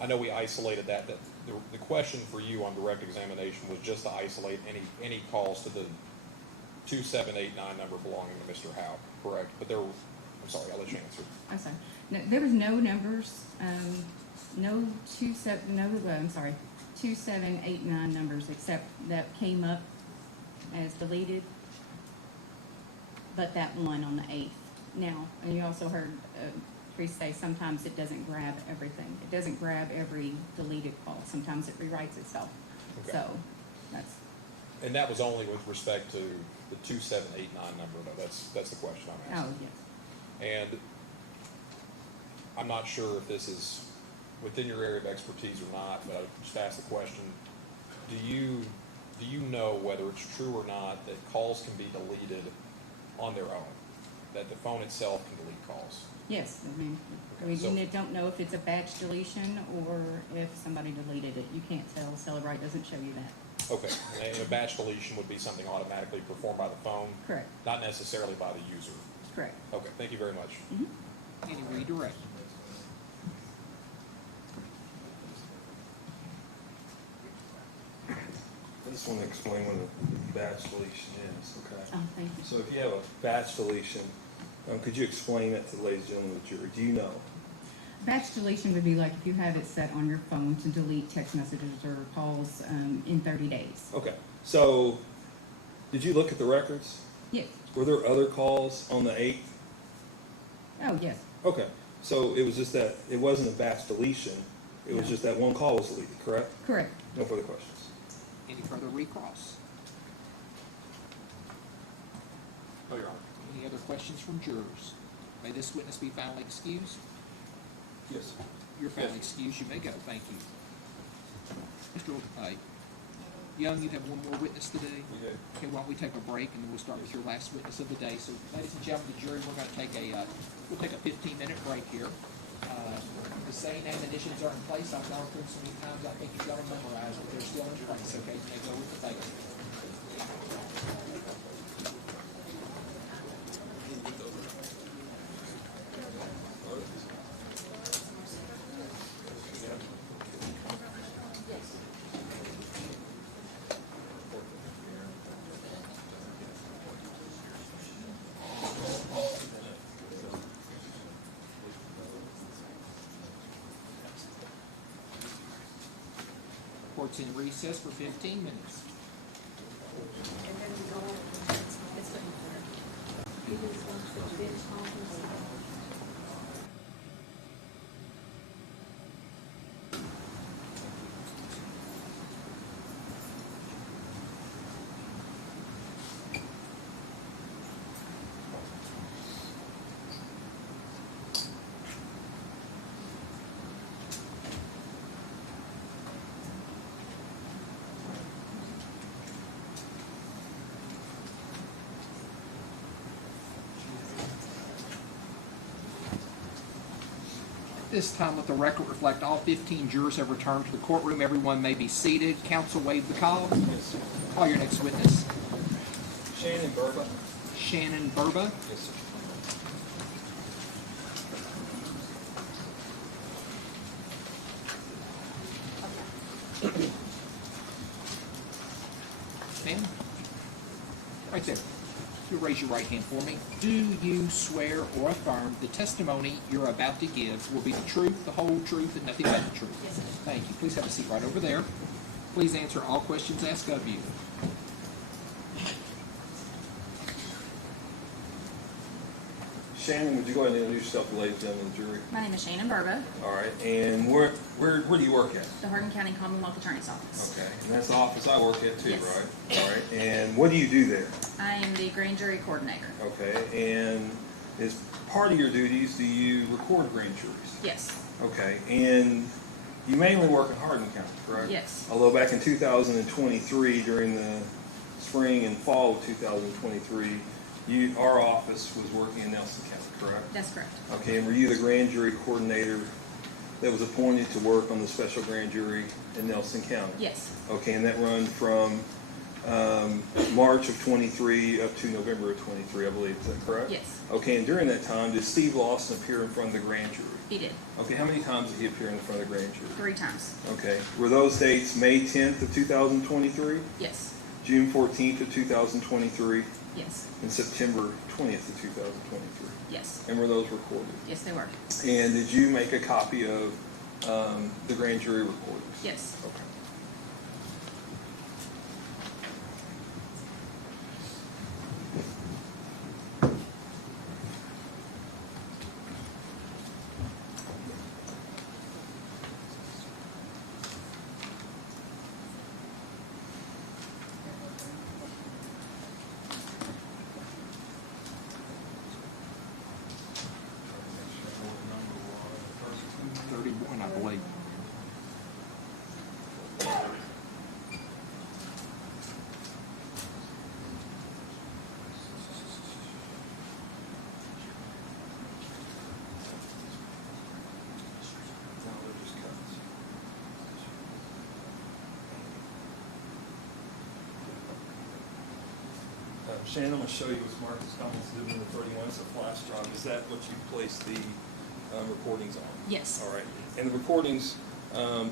I know we isolated that. The question for you on direct examination was just to isolate any calls to the 2789 number belonging to Mr. Howe, correct? But I'm sorry, I'll let you answer. I'm sorry. No, there was no numbers, no 2789 numbers except that came up as deleted, but that one on the 8th. Now, and you also heard Priest say sometimes it doesn't grab everything. It doesn't grab every deleted call. Sometimes it rewrites itself. Okay. So that's. And that was only with respect to the 2789 number, though. That's the question I'm asking. Oh, yes. And I'm not sure if this is within your area of expertise or not, but I just asked the question, do you know whether it's true or not that calls can be deleted on their own, that the phone itself can delete calls? Yes, Okay, so- we don't know if it's a batch deletion or if somebody deleted it. You can't tell. Celebrate doesn't show you that. Okay, and a batch deletion would be something automatically performed by the phone? Correct. Not necessarily by the user? Correct. Okay, thank you very much. Any redirect? I just want to explain what a batch deletion is, okay? Oh, thank you. So if you have a batch deletion, could you explain that to the ladies and gentlemen of the jury? Do you know? Batch deletion would be like if you have it set on your phone to delete text messages or calls in 30 days. Okay, so did you look at the records? Yes. Were there other calls on the 8th? Oh, yes. Okay, so it was just that, it wasn't a batch deletion, it was No. just that one call was deleted, correct? Correct. No further questions. Any further recross? No, Your Honor. Any other questions from jurors? May this witness be found excused? Yes. You're found excused. You may go. Thank you. Mr. Young, you have one more witness today? We do. Okay, why don't we take a break and then we'll start with your last witness of the day. So, ladies and gentlemen, the jury, we're going to take a 15-minute break here. The same admonitions are in place. I've gone through them so many times. I think you've got to memorize it. They're still in place. Okay, you may go with the table. Court's in recess for 15 minutes. This time, let the record reflect all 15 jurors have returned to the courtroom. Everyone may be seated. Counsel, waive the call. Call your next witness. Shannon Burba. Shannon Burba. Yes, sir. Ma'am? Right there. You raise your right hand for me. Do you swear or affirm the testimony you're about to give will be the truth, the whole truth, and nothing but the truth? Yes, sir. Thank you. Please have a seat right over there. Please answer all questions asked of you. Shannon, would you go ahead and introduce yourself to the ladies and gentlemen of the jury? My name is Shannon Burba, All right, and where do you work at? the Harden County Commonwealth Attorney's Office. Okay, and that's the office I work at too, Yes. right? All right, and what do you do there? I am the grand jury coordinator. Okay, and as part of your duties, do you record grand juries? Yes. Okay, and you mainly work in Harden County, correct? Yes. Although back in 2023, during the spring and fall of 2023, our office was working in Nelson County, correct? That's correct. Okay, and were you the grand jury coordinator that was appointed to work on the special grand jury in Nelson County? Yes. Okay, and that run from March of 23 up to November of 23, I believe. Is that correct? Yes. Okay, and during that time, did Steve Lawson appear in front of the grand jury? He did. Okay, how many times did he appear in front of the grand jury? 3 times. Okay, were those dates May 10th of 2023, Yes. June 14th of 2023, Yes. and September 20th of 2023? Yes. And were those recorded? Yes, they were. And did you make a copy of the grand jury recordings? Yes. Okay. I believe. Shannon, I'm going to show you what's marked as comments exhibit number 31. It's a flash drive. Is that what you place the recordings on? Yes. All right. And the recordings,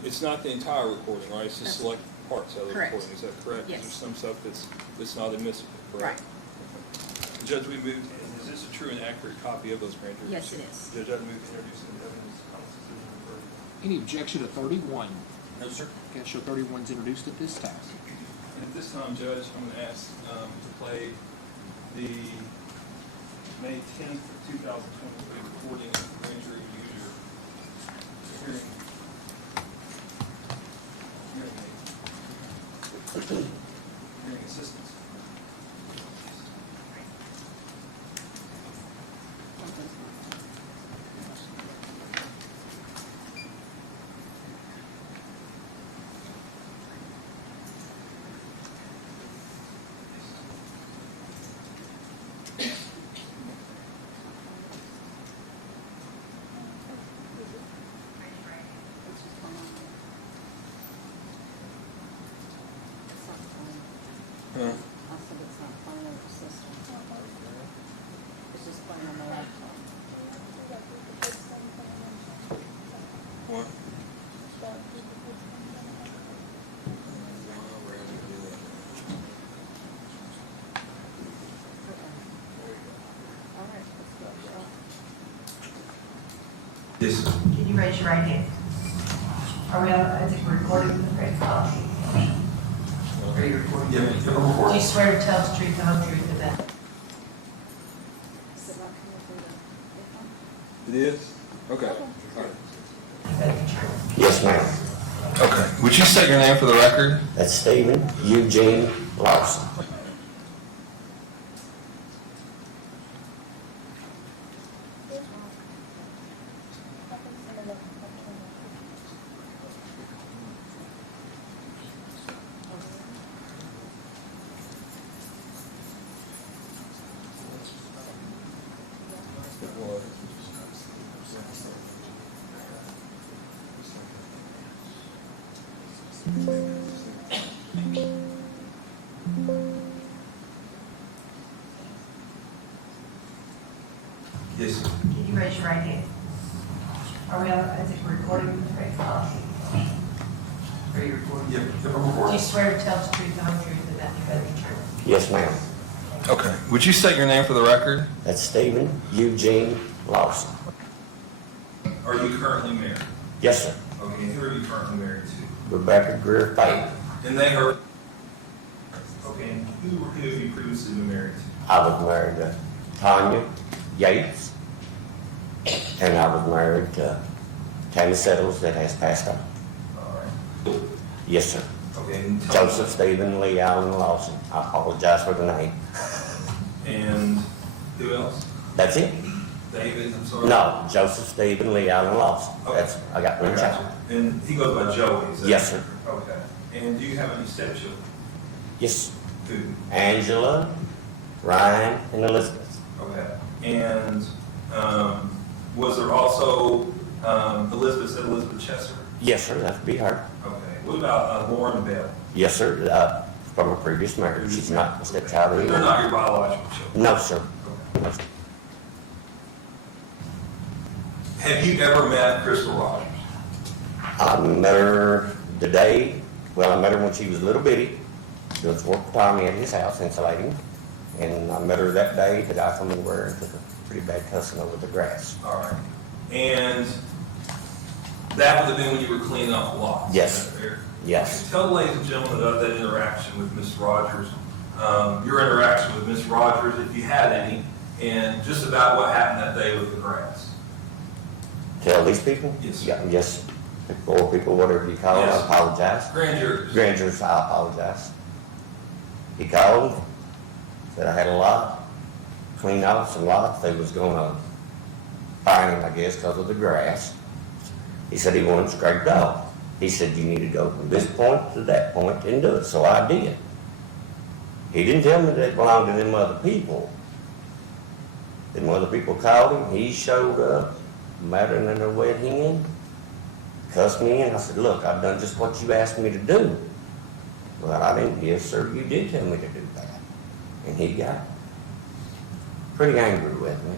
it's not the entire recording, right? It's just select parts of the Correct. recording. Is that correct? Yes. There's some stuff that's not admissible, correct? Right. Judge, we moved, is this a true and accurate copy of those grand jury? Yes, it is. Judge, I move to introduce the evidence. Comments exhibit number 30. Any objection to 31? No, sir. Okay, show 31 is introduced at this time. And at this time, Judge, I'm going to ask to play the May 10th of 2023 recording of the grand jury user hearing assistance. Yes, sir. Can you raise your right hand? Are we on, is it recording the great policy? Are you recording? Yeah, I'm Do recording. you swear to tell the truth, the whole truth, and that? It is? Okay. All right. Yes, ma'am. Okay. Would you state your name for the record? That's Stephen Eugene Lawson. Yes, sir. Can you raise your right hand? Are we on, is it recording the great policy? Are you recording? Yeah, I'm Do recording. you swear to tell the truth, the whole truth, and nothing but the truth? Yes, ma'am. Okay. Would you state your name for the record? That's Stephen Eugene Lawson. Are you currently married? Yes, sir. Okay, and who are you currently married to? Rebecca Greer Payton. And they are. Okay, and who have you previously been married to? I was married to Tanya Yates, and I was married to Tammy Settles that has passed on. All right. Yes, sir. Okay, and tell me- Joseph Stephen Lee Allen Lawson. I apologize for the name. And who else? That's it? David, I'm sorry? No, Joseph Stephen Lee Allen Lawson. Okay. That's, I got one I got child. you. And he goes by Joey, is that? Yes, sir. Okay. And do you have any stepchildren? Yes. Who? Angela, Ryan, and Elizabeth. Okay. And was there also Elizabeth Chester? Yes, sir. That'd be her. Okay. What about Lauren Bell? Yes, sir. From a previous marriage. She's not a stepchild They're anymore. not your biological children? No, sir. No, sir. Have you ever met Crystal Rogers? I met her the day, well, I met her when she was a little bitty. She was working Tommy at his house insulating. And I met her that day. The guy from anywhere took a pretty bad cussing over the grass. All right. And that would have been when you were cleaning off the lots? Yes. Is that fair? Yes. Okay. Tell the ladies and gentlemen about that interaction with Miss Rogers, your interaction with Miss Rogers, if you had any, and just about what happened that day with the grass. Tell these people? Yes. Yeah, yes. The 4 people, whatever you call them, I Yes. apologize. Grand jurors. Grand jurors, I apologize. He called, said I had a lot, cleaned off some lots. They was gonna fine him, I guess, because of the grass. He said he wanted scraped off. He said you need to go from this point to that point and do it, so I did. He didn't tell me that it belonged to them other people. Them other people called him, he showed up, madder than a wet hen, cussed me in. I said, look, I've done just what you asked me to do. Well, I didn't. Yes, sir, you did tell me to do that. And he got pretty angry with me.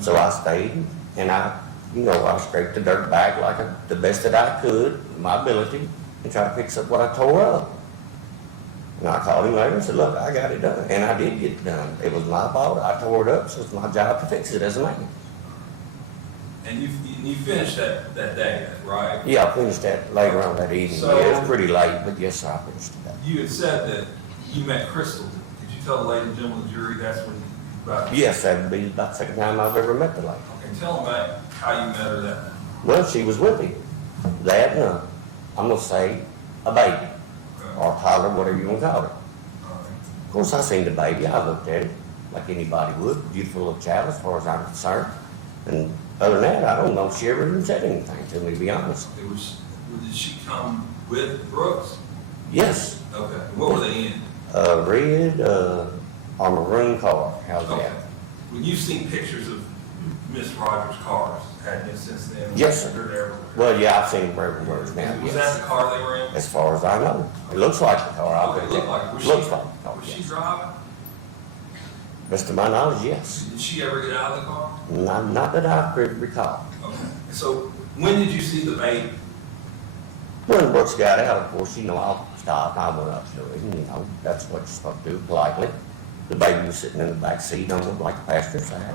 So I stayed, and I scraped the dirt back like the best that I could, my ability, and tried to fix up what I tore up. And I called him later and said, look, I got it done. And I did get it done. It was my fault. I tore it up, so it's my job to fix it as a man. And you finished that day, right? Yeah, I finished that later on that evening. So- Yeah, it was pretty late, but yes, sir, I finished it. You had said that you met Crystal. Did you tell the ladies and gentlemen of the jury that's when you Yes, that would be about the second time I've ever met the lady. Okay, tell them about how you met her that night. Well, she was with him. That and I'm going to say a baby, or a toddler, whatever you want to call it. Of course, I seen the baby. I looked at it like anybody would. Beautiful little child as far as I'm concerned. And other than that, I don't know if she ever even said anything to me, to be honest. Did she come with Brooks? Yes. Okay. What were they in? A red or maroon car. How's Okay. that? When you've seen pictures of Miss Rogers' cars, hadn't you, since then? Yes, sir. They're everywhere. Well, yeah, I've seen them everywhere now, Was yes. that the car they were in? As far as I know. It looks like the car. I'll Okay, bet looked you. like it. Was Looks she- like the car, Was she yes. driving? Best of my knowledge, yes. Did she ever get out of the car? Not that I could recall. Okay. So when did you see the baby? When Brooks got out, of course, I'll stop. I went up to him, that's what you're supposed to do, politely. The baby was sitting in the back seat on the, like the passenger side.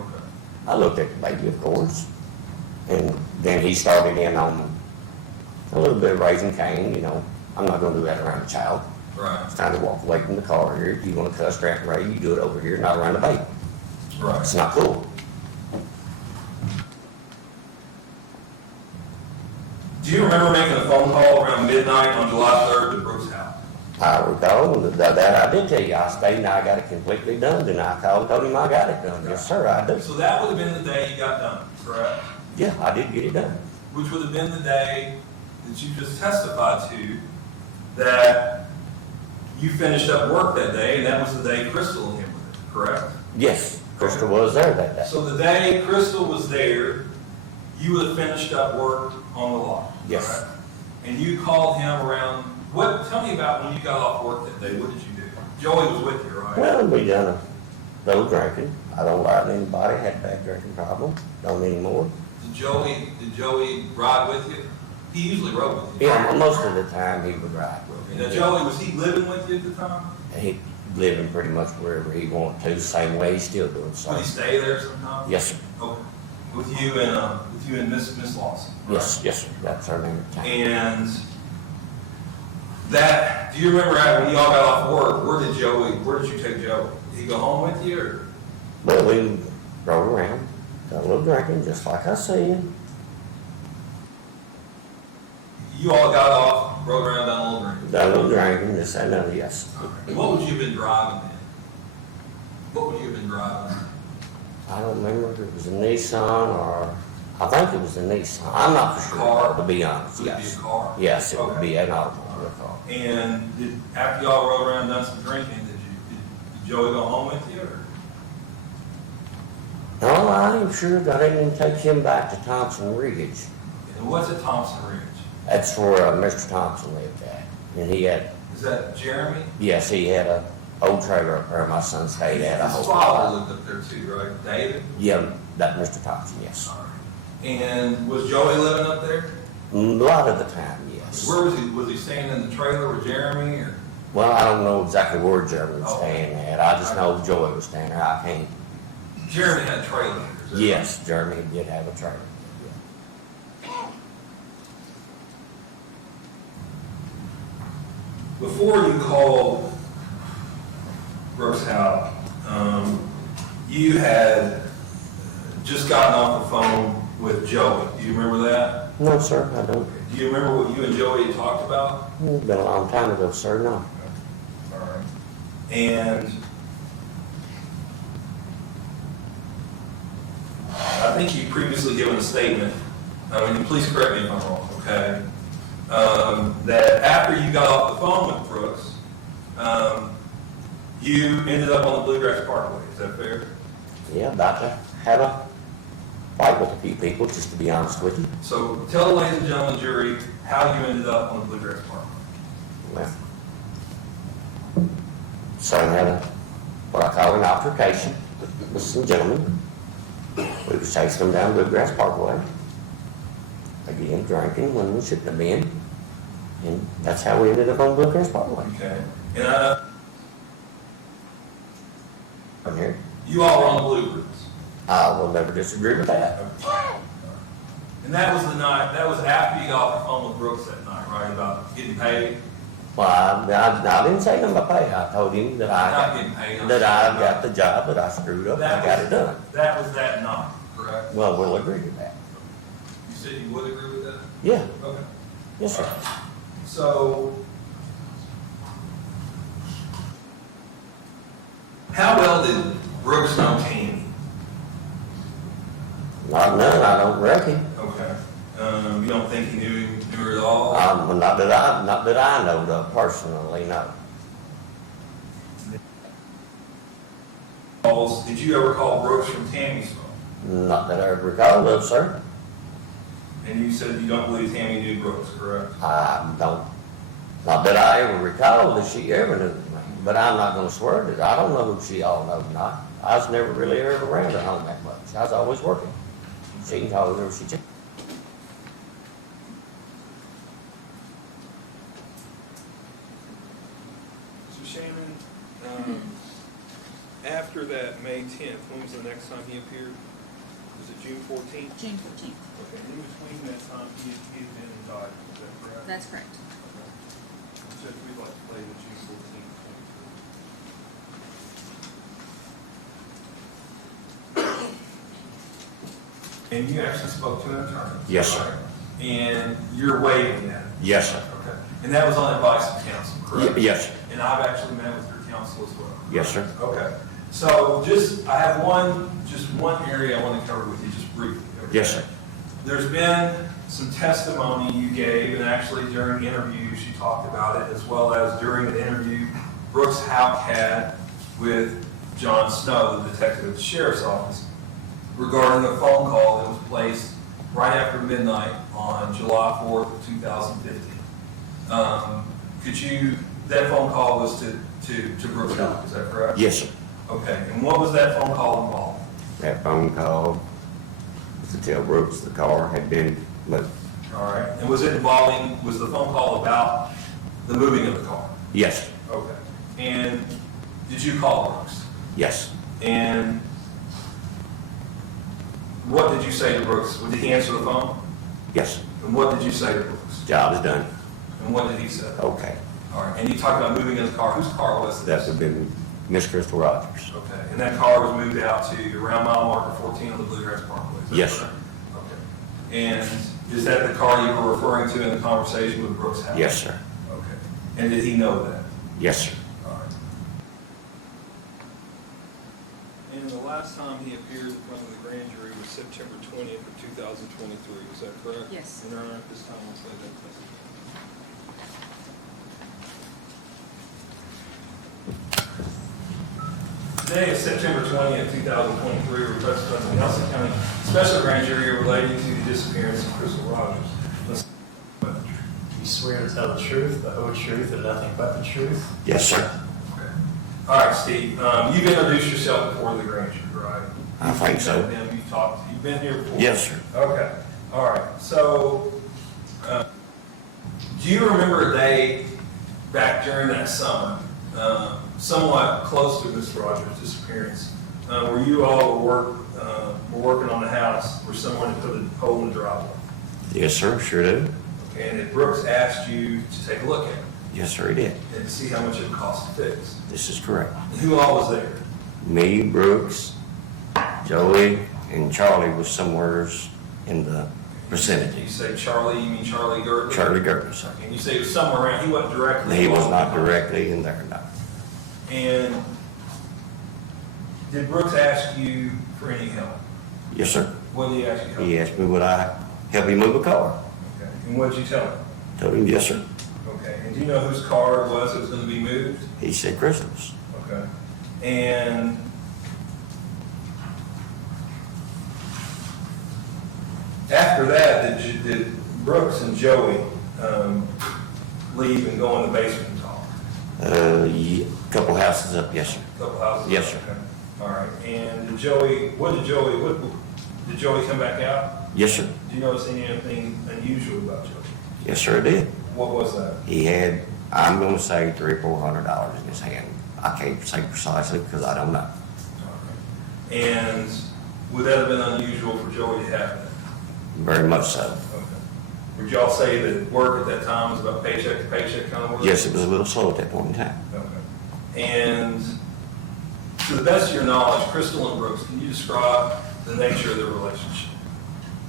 I looked at the baby, of course, and then he started in on a little bit of raising Cain, you know. I'm not gonna do that around a child. Right. It's time to walk away from the car here. If you wanna cuss, rant, and rave, you do it over here, not around the baby. Right. It's not cool. Do you remember making a phone call around midnight on July 3rd to Brooks' house? I recall that I did tell you, I stayed and I got it completely done, and I called and told him I got it done. Yes, sir, I do. So that would have been the day you got done, correct? Yeah, I did get it done. Which would have been the day that you just testified to, that you finished up work that day, and that was the day Crystal and him were there, correct? Yes, Crystal was there that day. So the day Crystal was there, you would have finished up work on the lot, Yes. correct? And you called him around, tell me about when you got off work that day, what did you do? Joey was with you, right? Well, we done a little drinking. I don't lie to anybody, had a bad drinking problem, don't anymore. Did Joey ride with you? He usually rode with you. Yeah, well, most of the time he would ride with me. Now Joey, was he living with you at the time? He living pretty much wherever he wanted to, same way he's still doing so. Would he stay there sometimes? Yes, sir. Okay. With you and Miss Lawson? Yes, yes, sir. That's our name at the time. And that, do you remember when you all got off work, where did you take Joey? Did he go home with you, or? Well, we rode around, got a little drinking, just like I said. You all got off, rode around, done a little drinking? Done a little drinking, this and that, yes. Okay. What would you have been driving then? What would you have been driving? I don't remember if it was a Nissan or, I think it was a Nissan. I'm not for sure, to be honest, Would it be yes. a car? Yes, it would Okay. be an automobile car. And after y'all rode around and done some drinking, did Joey go home with you, or? No, I ain't sure that I didn't take him back to Thompson Ridge. And what's at Thompson Ridge? That's where Mr. Thompson lived at. And he had, Is that Jeremy? yes, he had a old trailer up there my son stayed at. a His whole father lot. lived up there too, right? David? Yeah, that Mr. Thompson, yes. All right. And was Joey living up there? A lot of the time, yes. Where was he? Was he staying in the trailer with Jeremy, or? Well, I don't know exactly where Jeremy was Oh. staying at. I just know Joey was staying there. I can't. Jeremy had a trailer. is that Yes, Jeremy did have a trailer. Before you called Brooks' house, you had just gotten off the phone with Joey. Do you remember that? No, sir, I don't. Do you remember what you and Joey had talked about? It's been a long time ago, sir, no. All right. And I think you previously given a statement, and please correct me if I'm wrong, okay? That after you got off the phone with Brooks, you ended up on the Bluegrass Parkway. Is that fair? Yeah, about to have a fight with a few people, just to be honest with you. So tell the ladies and gentlemen jury how you ended up on the Bluegrass Parkway. Well, son had what I call an altercation with some gentlemen. We was chasing them down Bluegrass Parkway. Again, drinking when we shouldn't have been. And that's how we ended up on Bluegrass Parkway. Okay. And I'm here. you all were on the Bluebirds. I will never disagree with that. And that was the night, that was after you got off the phone with Brooks that night, right, about getting paid? Well, I didn't say nothing about pay. I told him that Not getting paid. that I got the job, that I screwed up, and I got it done. That was that night, correct? Well, we'll agree to that. You said you would agree with that? Yeah, Okay. yes, sir. So, how well did Brooks know Tammy? Not none, I don't reckon. Okay. You don't think he knew her at all? Well, not that I know of personally, no. Did you ever call Brooks from Tammy's phone? Not that I recall of, sir. And you said you don't believe Tammy knew Brooks, correct? I don't, not that I ever recall that she ever knew me, but I'm not gonna swear that I don't know who she all knows or not. I was never really ever around her home that much. I was always working. She can call whenever she did. So Shannon, after that May 10th, when was the next time he appeared? Was it June 14th? June 14th. Okay, in between That's correct. Judge, we'd like to play the June 14th. And you actually spoke to an attorney? Yes, sir. Right? And you're waiving that? Yes, sir. Okay. And that was on advice of counsel, correct? Yes, sir. And I've actually met with your counsel as well? Yes, sir. Okay. So I have just one area I want to cover with you, just briefly. Okay? Yes, sir. There's been some testimony you gave, and actually during interviews you talked about it, as well as during an interview Brooks Houck had with John Snow, the detective at the sheriff's office, regarding a phone call that was placed right after midnight on July 4th of 2015. That phone call was to Brooks Houck, is that correct? Yes, sir. Okay, and what was that phone call involved? That phone call was to tell Brooks the car had been moved. All right, and was the phone call about the moving of the car? Yes, sir. Okay, and did you call Brooks? Yes. And what did you say to Brooks? Did he answer the phone? Yes, sir. And what did you say to Brooks? Job is done. And what did he say? Okay. All right, and you talked about moving in the car. Whose car was That this? would have been Miss Crystal Rogers. Okay, and that car was moved out to around mile marker 14 on the Bluegrass Parkway? Is that Yes, correct? Okay. And is that the car you were referring to in the conversation with Brooks Houck? Yes, sir. Okay. And did he know that? Yes, sir. All right. And the last time he appeared in front of the grand jury was September 20th of 2023, is that correct? Yes. And Your Honor, at this time, we'll play that testimony. Today is September 20th, 2023. We're present from the Nelson County Special Grand Jury relating to the disappearance of Crystal Rogers. You swear to tell the truth, the whole truth, and nothing but the truth? Yes, sir. Okay. All right, Steve. You've introduced yourself before the grand jury, right? I think so. You've been here before? Yes, sir. Okay. All right. So, do you remember a day back during that summer, somewhat close to Miss Rogers' disappearance, where you all were working on the house where someone had put a hole in the driveway? Yes, sir. Sure do. Okay, and that Brooks asked you to take a look at it Yes, sir, he did. and to see how much it would cost to fix. This is correct. And who all was there? Me, Brooks, Joey, and Charlie was somewhere in the vicinity. You say Charlie, you mean Charlie Girdley? Charlie Girdley, sir. And you say it was somewhere around, he wasn't directly He was involved? not directly in there, no. And did Brooks ask you for any help? Yes, sir. What did he ask you? He asked me would I help him move a car. Okay. And what did you tell him? Told him, yes, sir. Okay. And do you know whose car it was that was going to be moved? He said Crystal's. Okay. And after that, did Brooks and Joey leave and go in the basement and talk? A couple houses up, yes, sir. Couple houses? Yes, sir. Okay. All right. And did Joey come back out? Yes, sir. Do you notice anything unusual about Joey? Yes, sir, I did. What was that? He had, I'm going to say $300 or $400 in his hand. I can't say precisely because I don't know. And would that have been unusual for Joey to have that? Very much so. Okay. Would y'all say that work at that time was about paycheck to paycheck kind of work? Yes, it was a little slow at that point in time. Okay. And to the best of your knowledge, Crystal and Brooks, can you describe the nature of their relationship?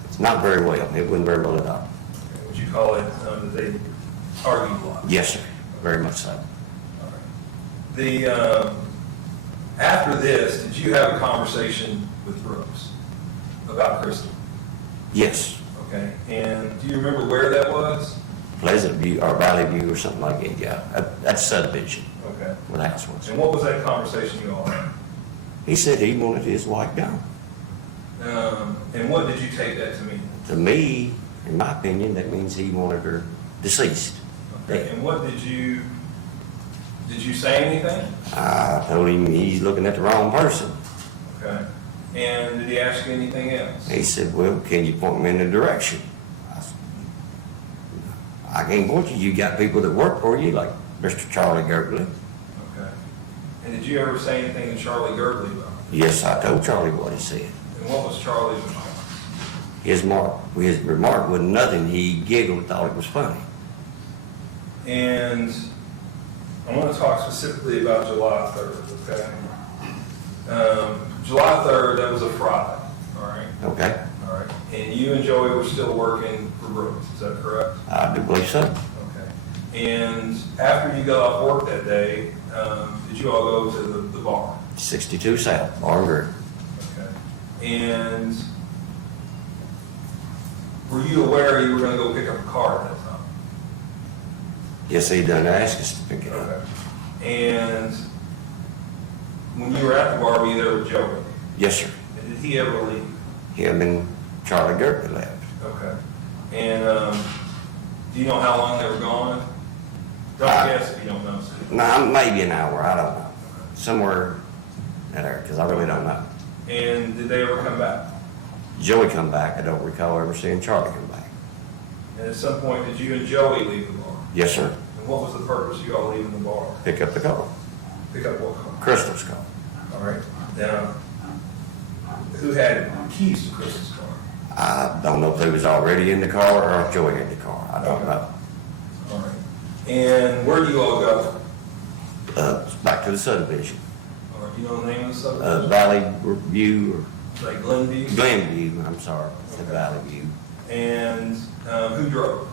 It's not very well. It wasn't very well at all. Okay. Would you call it that they argued a lot? Yes, sir. Very much so. After this, did you have a conversation with Brooks about Crystal? Yes. Okay. And do you remember where that was? Pleasant View or Valley View or something like that, yeah. That's subdivision. Okay. Where the house was. And what was that conversation you all had? He said he wanted his wife gone. And what did you take that to mean? To me, in my opinion, that means he wanted her deceased. Okay. And what did you say anything? I told him he's looking at the wrong person. Okay. And did he ask you anything else? He said, well, can you point me in the direction? I can't point you. You got people that work for you, like Mr. Charlie Girdley. Okay. And did you ever say anything to Charlie Girdley about it? Yes, I told Charlie what he said. And what was Charlie's remark? His remark wasn't nothing. He giggled, thought it was funny. And I want to talk specifically about July 3rd, okay? July 3rd, that was a Friday, all right? Okay, All right. And you and Joey were still working for Brooks, is that correct? I do believe so. Okay. And after you got off work that day, did you all go to the bar? 62 South, Barnger. Okay. And were you aware you were going to go pick up a car at that time? Yes, he done ask us to pick it up. Okay. And when you were at the bar, were you there with Joey? Yes, sir. And did he ever leave? Him and Charlie Girdley left. Okay. And do you know how long they were gone? Don't guess if you don't know. No, maybe an hour, I don't know. Somewhere in there, because I really don't know. And did they ever come back? Joey come back, I don't recall ever seeing Charlie come back. And at some point, did you and Joey leave the bar? Yes, sir. And what was the purpose of you all leaving the bar? Pick up the car. Pick up what car? Crystal's car. All right. Now, who had keys to Crystal's car? I don't know if they was already in the car or if Joey had the car. I don't know. All right. And where do you all go? Back to the subdivision. All right. Do you know the name of the subdivision? Valley View Like Glenview? or Glenview, I'm sorry. It's the Valley View. And who drove?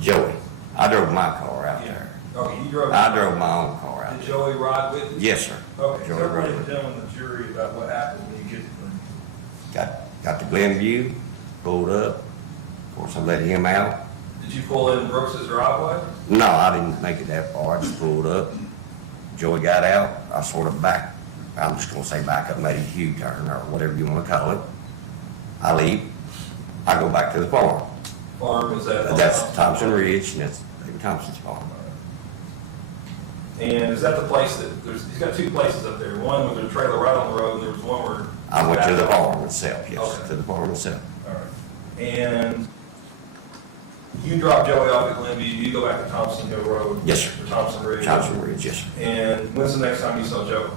Joey. I drove my car out there. Okay, you drove. I drove my own car out Did there. Joey ride with you? Yes, sir. Okay, Joey so rode everybody with me. telling the jury about what happened when you get to Glenview. Got to Glenview, pulled up. Of course, I let him out. Did you pull in Brooks's driveway? No, I didn't make it that far. I just pulled up. Joey got out. I sort of back. I'm just gonna say back up, made a U-turn or whatever you want to call it. I leave. I go back to the farm. Farm is that? That's Thompson Ridge, and that's David Thompson's farm. And is that the place that, he's got two places up there. One with a trailer right on the road, and there was one where. I went to the farm itself, yes, Okay. to the farm itself. All right. And you drop Joey off at Glenview, you go back to Thompson Hill Road? Yes, sir. Or Thompson Ridge? Thompson Ridge, yes, sir. And when's the next time you saw Joey?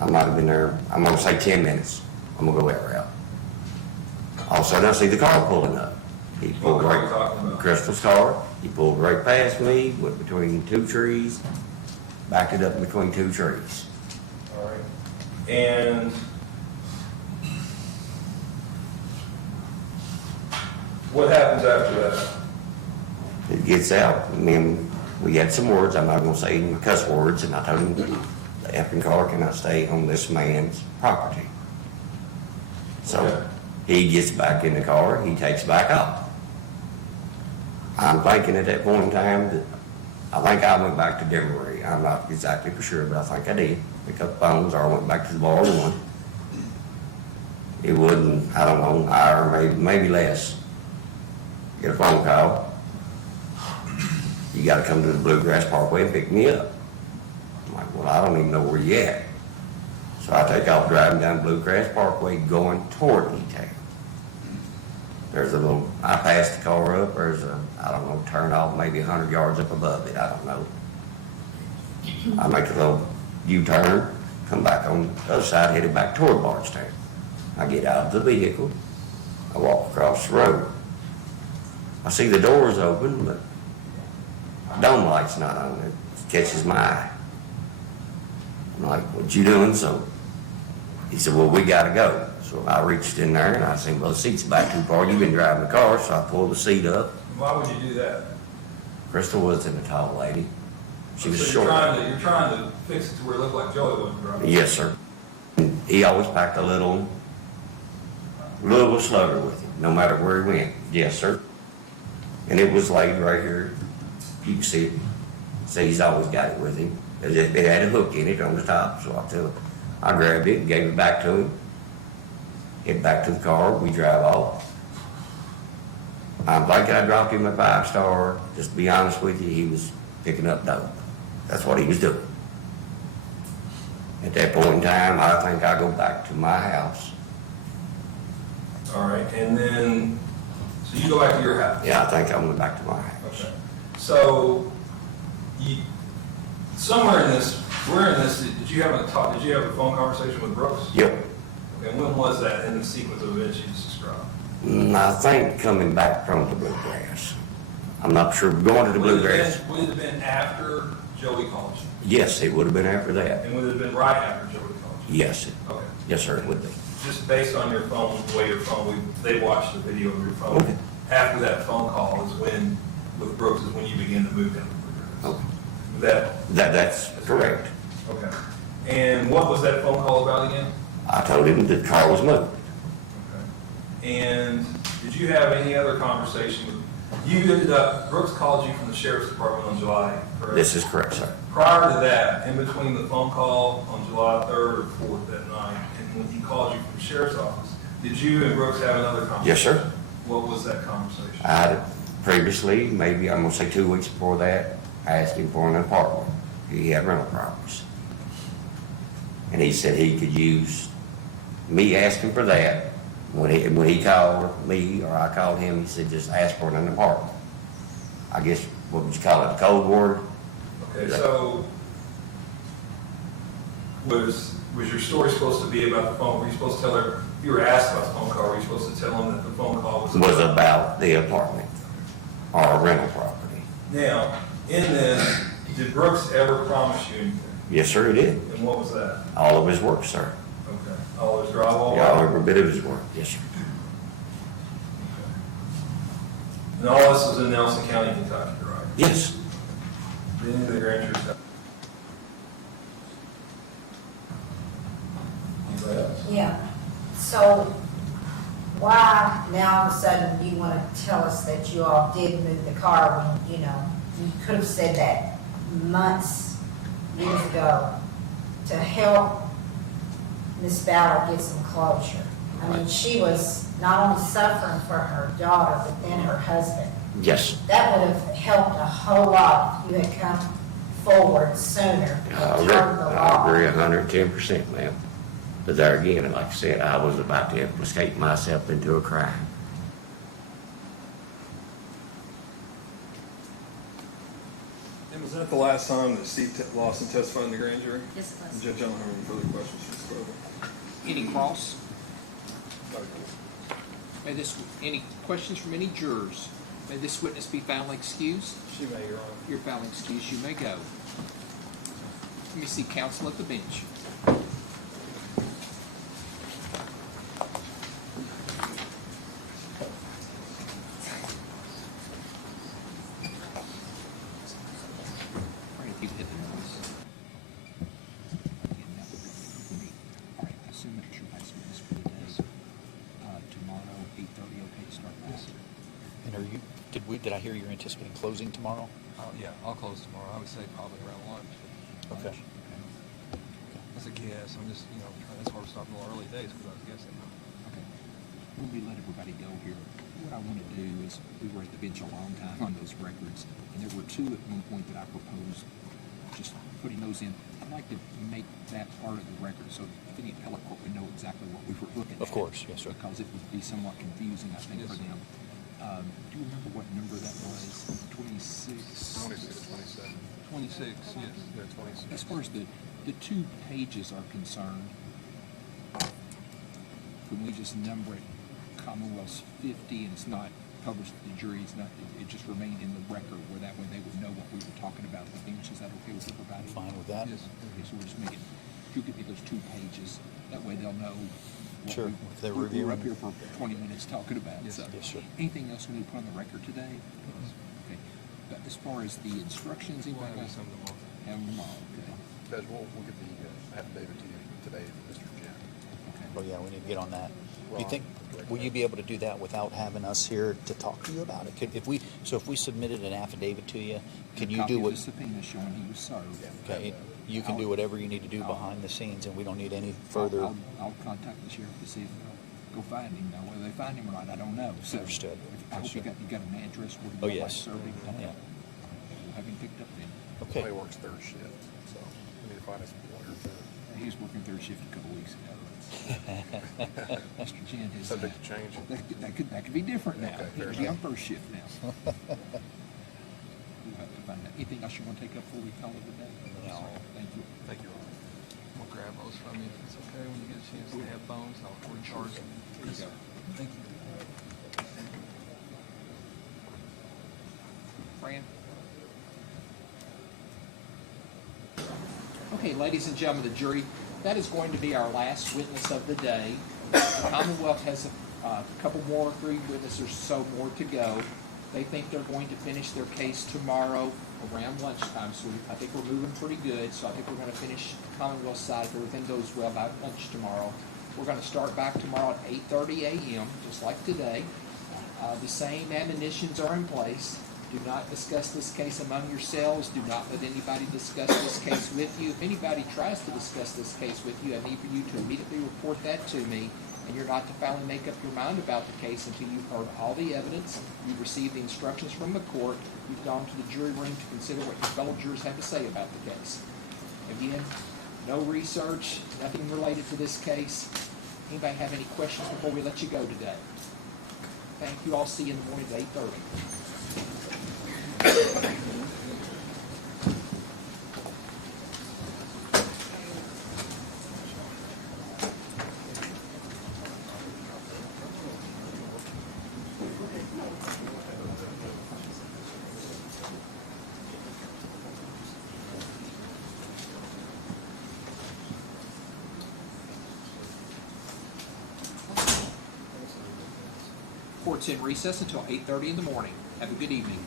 I might have been there, I'm gonna say 10 minutes. I'm gonna go that route. All of a sudden, I see the car pulling up. He pulled What car are you right, talking about? Crystal's car. He pulled right past me, went between two trees, backed it up between two trees. All right. And what happens after that? It gets out, and then we had some words, I'm not gonna say any cuss words, and I told him, the effing car cannot stay on this man's property. So, Okay. he gets back in the car, he takes back off. I'm thinking at that point in time that, I think I went back to Demery, I'm not exactly for sure, but I think I did. Pick up phones, or I went back to the bar one. It wasn't, I don't know, an hour, maybe less. Get a phone call. You gotta come to the Bluegrass Parkway and pick me up. I'm like, well, I don't even know where you at. So I take off driving down Bluegrass Parkway going toward E-Town. There's a little, I passed the car up, there's a, I don't know, turn off maybe 100 yards up above it, I don't know. I make a little U-turn, come back on the other side, headed back toward Bardstown. I get out of the vehicle, I walk across the road. I see the doors open, but dome light's not on it. It catches my eye. I'm like, what you doing? So he said, well, we gotta go. So I reached in there and I said, well, the seat's back too far. You've been driving the car. So I pulled the seat up. Why would you do that? Crystal wasn't a tall lady. She was So short. you're trying to fix it to where it looked like Joey wasn't driving? Yes, sir. He always packed a little Louisville slugger with him, no matter where he went. Yes, sir. And it was laid right here. You can see it. So he's always got it with him. It had a hook in it on the top, so I grabbed it and gave it back to him. Head back to the car, we drive off. I'm thinking I dropped him a 5-star. Just to be honest with you, he was picking up dope. That's what he was doing. At that point in time, I think I go back to my house. All right, and then, so you go back to your house? Yeah, I think I went back to my house. Okay. So, somewhere in this, did you have a phone conversation with Brooks? Yep. Okay, when was that in the sequence of events you just described? I think coming back from the Bluegrass. I'm not sure, going to the Bluegrass. Would it have been after Joey called you? Yes, it would have been after that. And would it have been right after Joey called you? Yes. Okay. Yes, sir, it would be. Just based on your phone, the way your phone, they watched the video of your phone. Okay. After that phone call is when, with Brooks, is when you begin to move down the Bluegrass. Okay. That's correct. Okay. And what was that phone call about again? I told him the car was moved. And did you have any other conversation with, you ended up, Brooks called you from the sheriff's department on July, correct? This is correct, sir. Prior to that, in between the phone call on July 3rd or 4th that night, and when he called you from the sheriff's office, did you and Brooks have another conversation? Yes, sir. What was that conversation? I had previously, maybe I'm gonna say 2 weeks before that, I asked him for an apartment. He had rental properties. And he said he could use me asking for that. When he called me or I called him, he said, just ask for an apartment. I guess, what would you call it, a code word? Okay, so was your story supposed to be about the phone? Were you supposed to tell her, you were asked about the phone call, were you supposed to tell him that the phone call was About the apartment or a rental property. Now, in this, did Brooks ever promise you anything? Yes, sir, he did. And what was that? All of his work, sir. Okay, all his drywall? Yeah, every bit of his work, yes, sir. And all this was in Nelson County, Kentucky, right? Yes. Did any of the grand jurors have? Anybody else? Yeah, so why now all of a sudden you want to tell us that you all did move the car when, you know, you could have said that months, years ago to help Miss Ballard get some closure? I mean, she was not only suffering for her daughter, but then her husband. Yes. That would have helped a whole lot if you had come forward sooner and I turned the law. agree 110%, ma'am. But there again, like I said, I was about to escape myself into a crime. And was that the last time that Steve Lawson testified in the grand jury? Yes, it was. Judge, I don't have any further questions for this brother. Any cross? Any questions from any jurors? May this witness be found excused? She may, Your Honor. You're found excused, you may go. Let me see counsel at the bench. And are you, did I hear you're anticipating closing tomorrow? Yeah, I'll close tomorrow. I would say probably around lunch. Okay. That's a guess. I'm just, it's hard to start in the early days because I was guessing. Okay. When we let everybody go here, what I want to do is, we were at the bench a long time on those records, and there were two at one point that I proposed just putting those in. I'd like to make that part of the record so if any appellate court would know exactly what we were looking at. Of course, yes, sir. Because it would be somewhat confusing, I think, for them. Do you remember what number that was? 26? 26, 27. 26, yes. Yeah, 26. As far as the 2 pages are concerned, when we just number it Commonwealth's 50 and it's not published to the jury, it just remained in the record where that way they would know what we were talking about at the bench. Is that okay with everybody? Fine with that. Yes. Okay, so we're just making, if you give me those 2 pages, that way they'll know. What Sure, if they're reviewing. We're up here for 20 minutes talking about. Yes, So. yes, sir. Anything else we need to put on the record today? Okay. But as far as the instructions, We'll anybody have got? some of them all. Have them all, okay. Judge, we'll get the affidavit to you today, Mr. Jen. Oh, yeah, we need to get on that. Do you think, will you be able to do that without having us here to talk to you about it? If we submitted an affidavit to you, can you do what? Copy of the subpoena showing he was served. Okay, you can do whatever you need to do behind the scenes, and we don't need any further. I'll contact the sheriff to see if they'll go find him. Now, whether they find him or not, I don't know. So, Understood. I hope you got an address where Oh, you yes. serve him. Yeah. We'll have him picked up then. Okay. He works third shift, so we need to find us a lawyer for He was working third shift a couple weeks ago. Mr. Jen is subject to change. That could be different now. Okay, fair He'll be on enough. first shift now. We'll have to find out. Anything else you want to take up before we call it a day? No. Thank you. Thank you, Ron. We'll grab those from you if it's okay when you get a chance to have phones. I'll recharge them. There you go. Thank you. Okay, ladies and gentlemen of the jury, that is going to be our last witness of the day. The Commonwealth has a couple more, 3 witnesses or so more to go. They think they're going to finish their case tomorrow around lunchtime, so I think we're moving pretty good. So I think we're going to finish the Commonwealth side if everything goes well by lunch tomorrow. We're going to start back tomorrow at 8:30 a.m., just like today. The same admonitions are in place. Do not discuss this case among yourselves. Do not let anybody discuss this case with you. If anybody tries to discuss this case with you, I need for you to immediately report that to me. And you're not to finally make up your mind about the case until you've heard all the evidence, you've received the instructions from the court, you've gone to the jury room to consider what your fellow jurors have to say about the case. Again, no research, nothing related to this case. Anybody have any questions before we let you go today? Thank you. I'll see you in the morning at 8:30. 'Court's in recess until 8:30 in the morning. Have a good evening.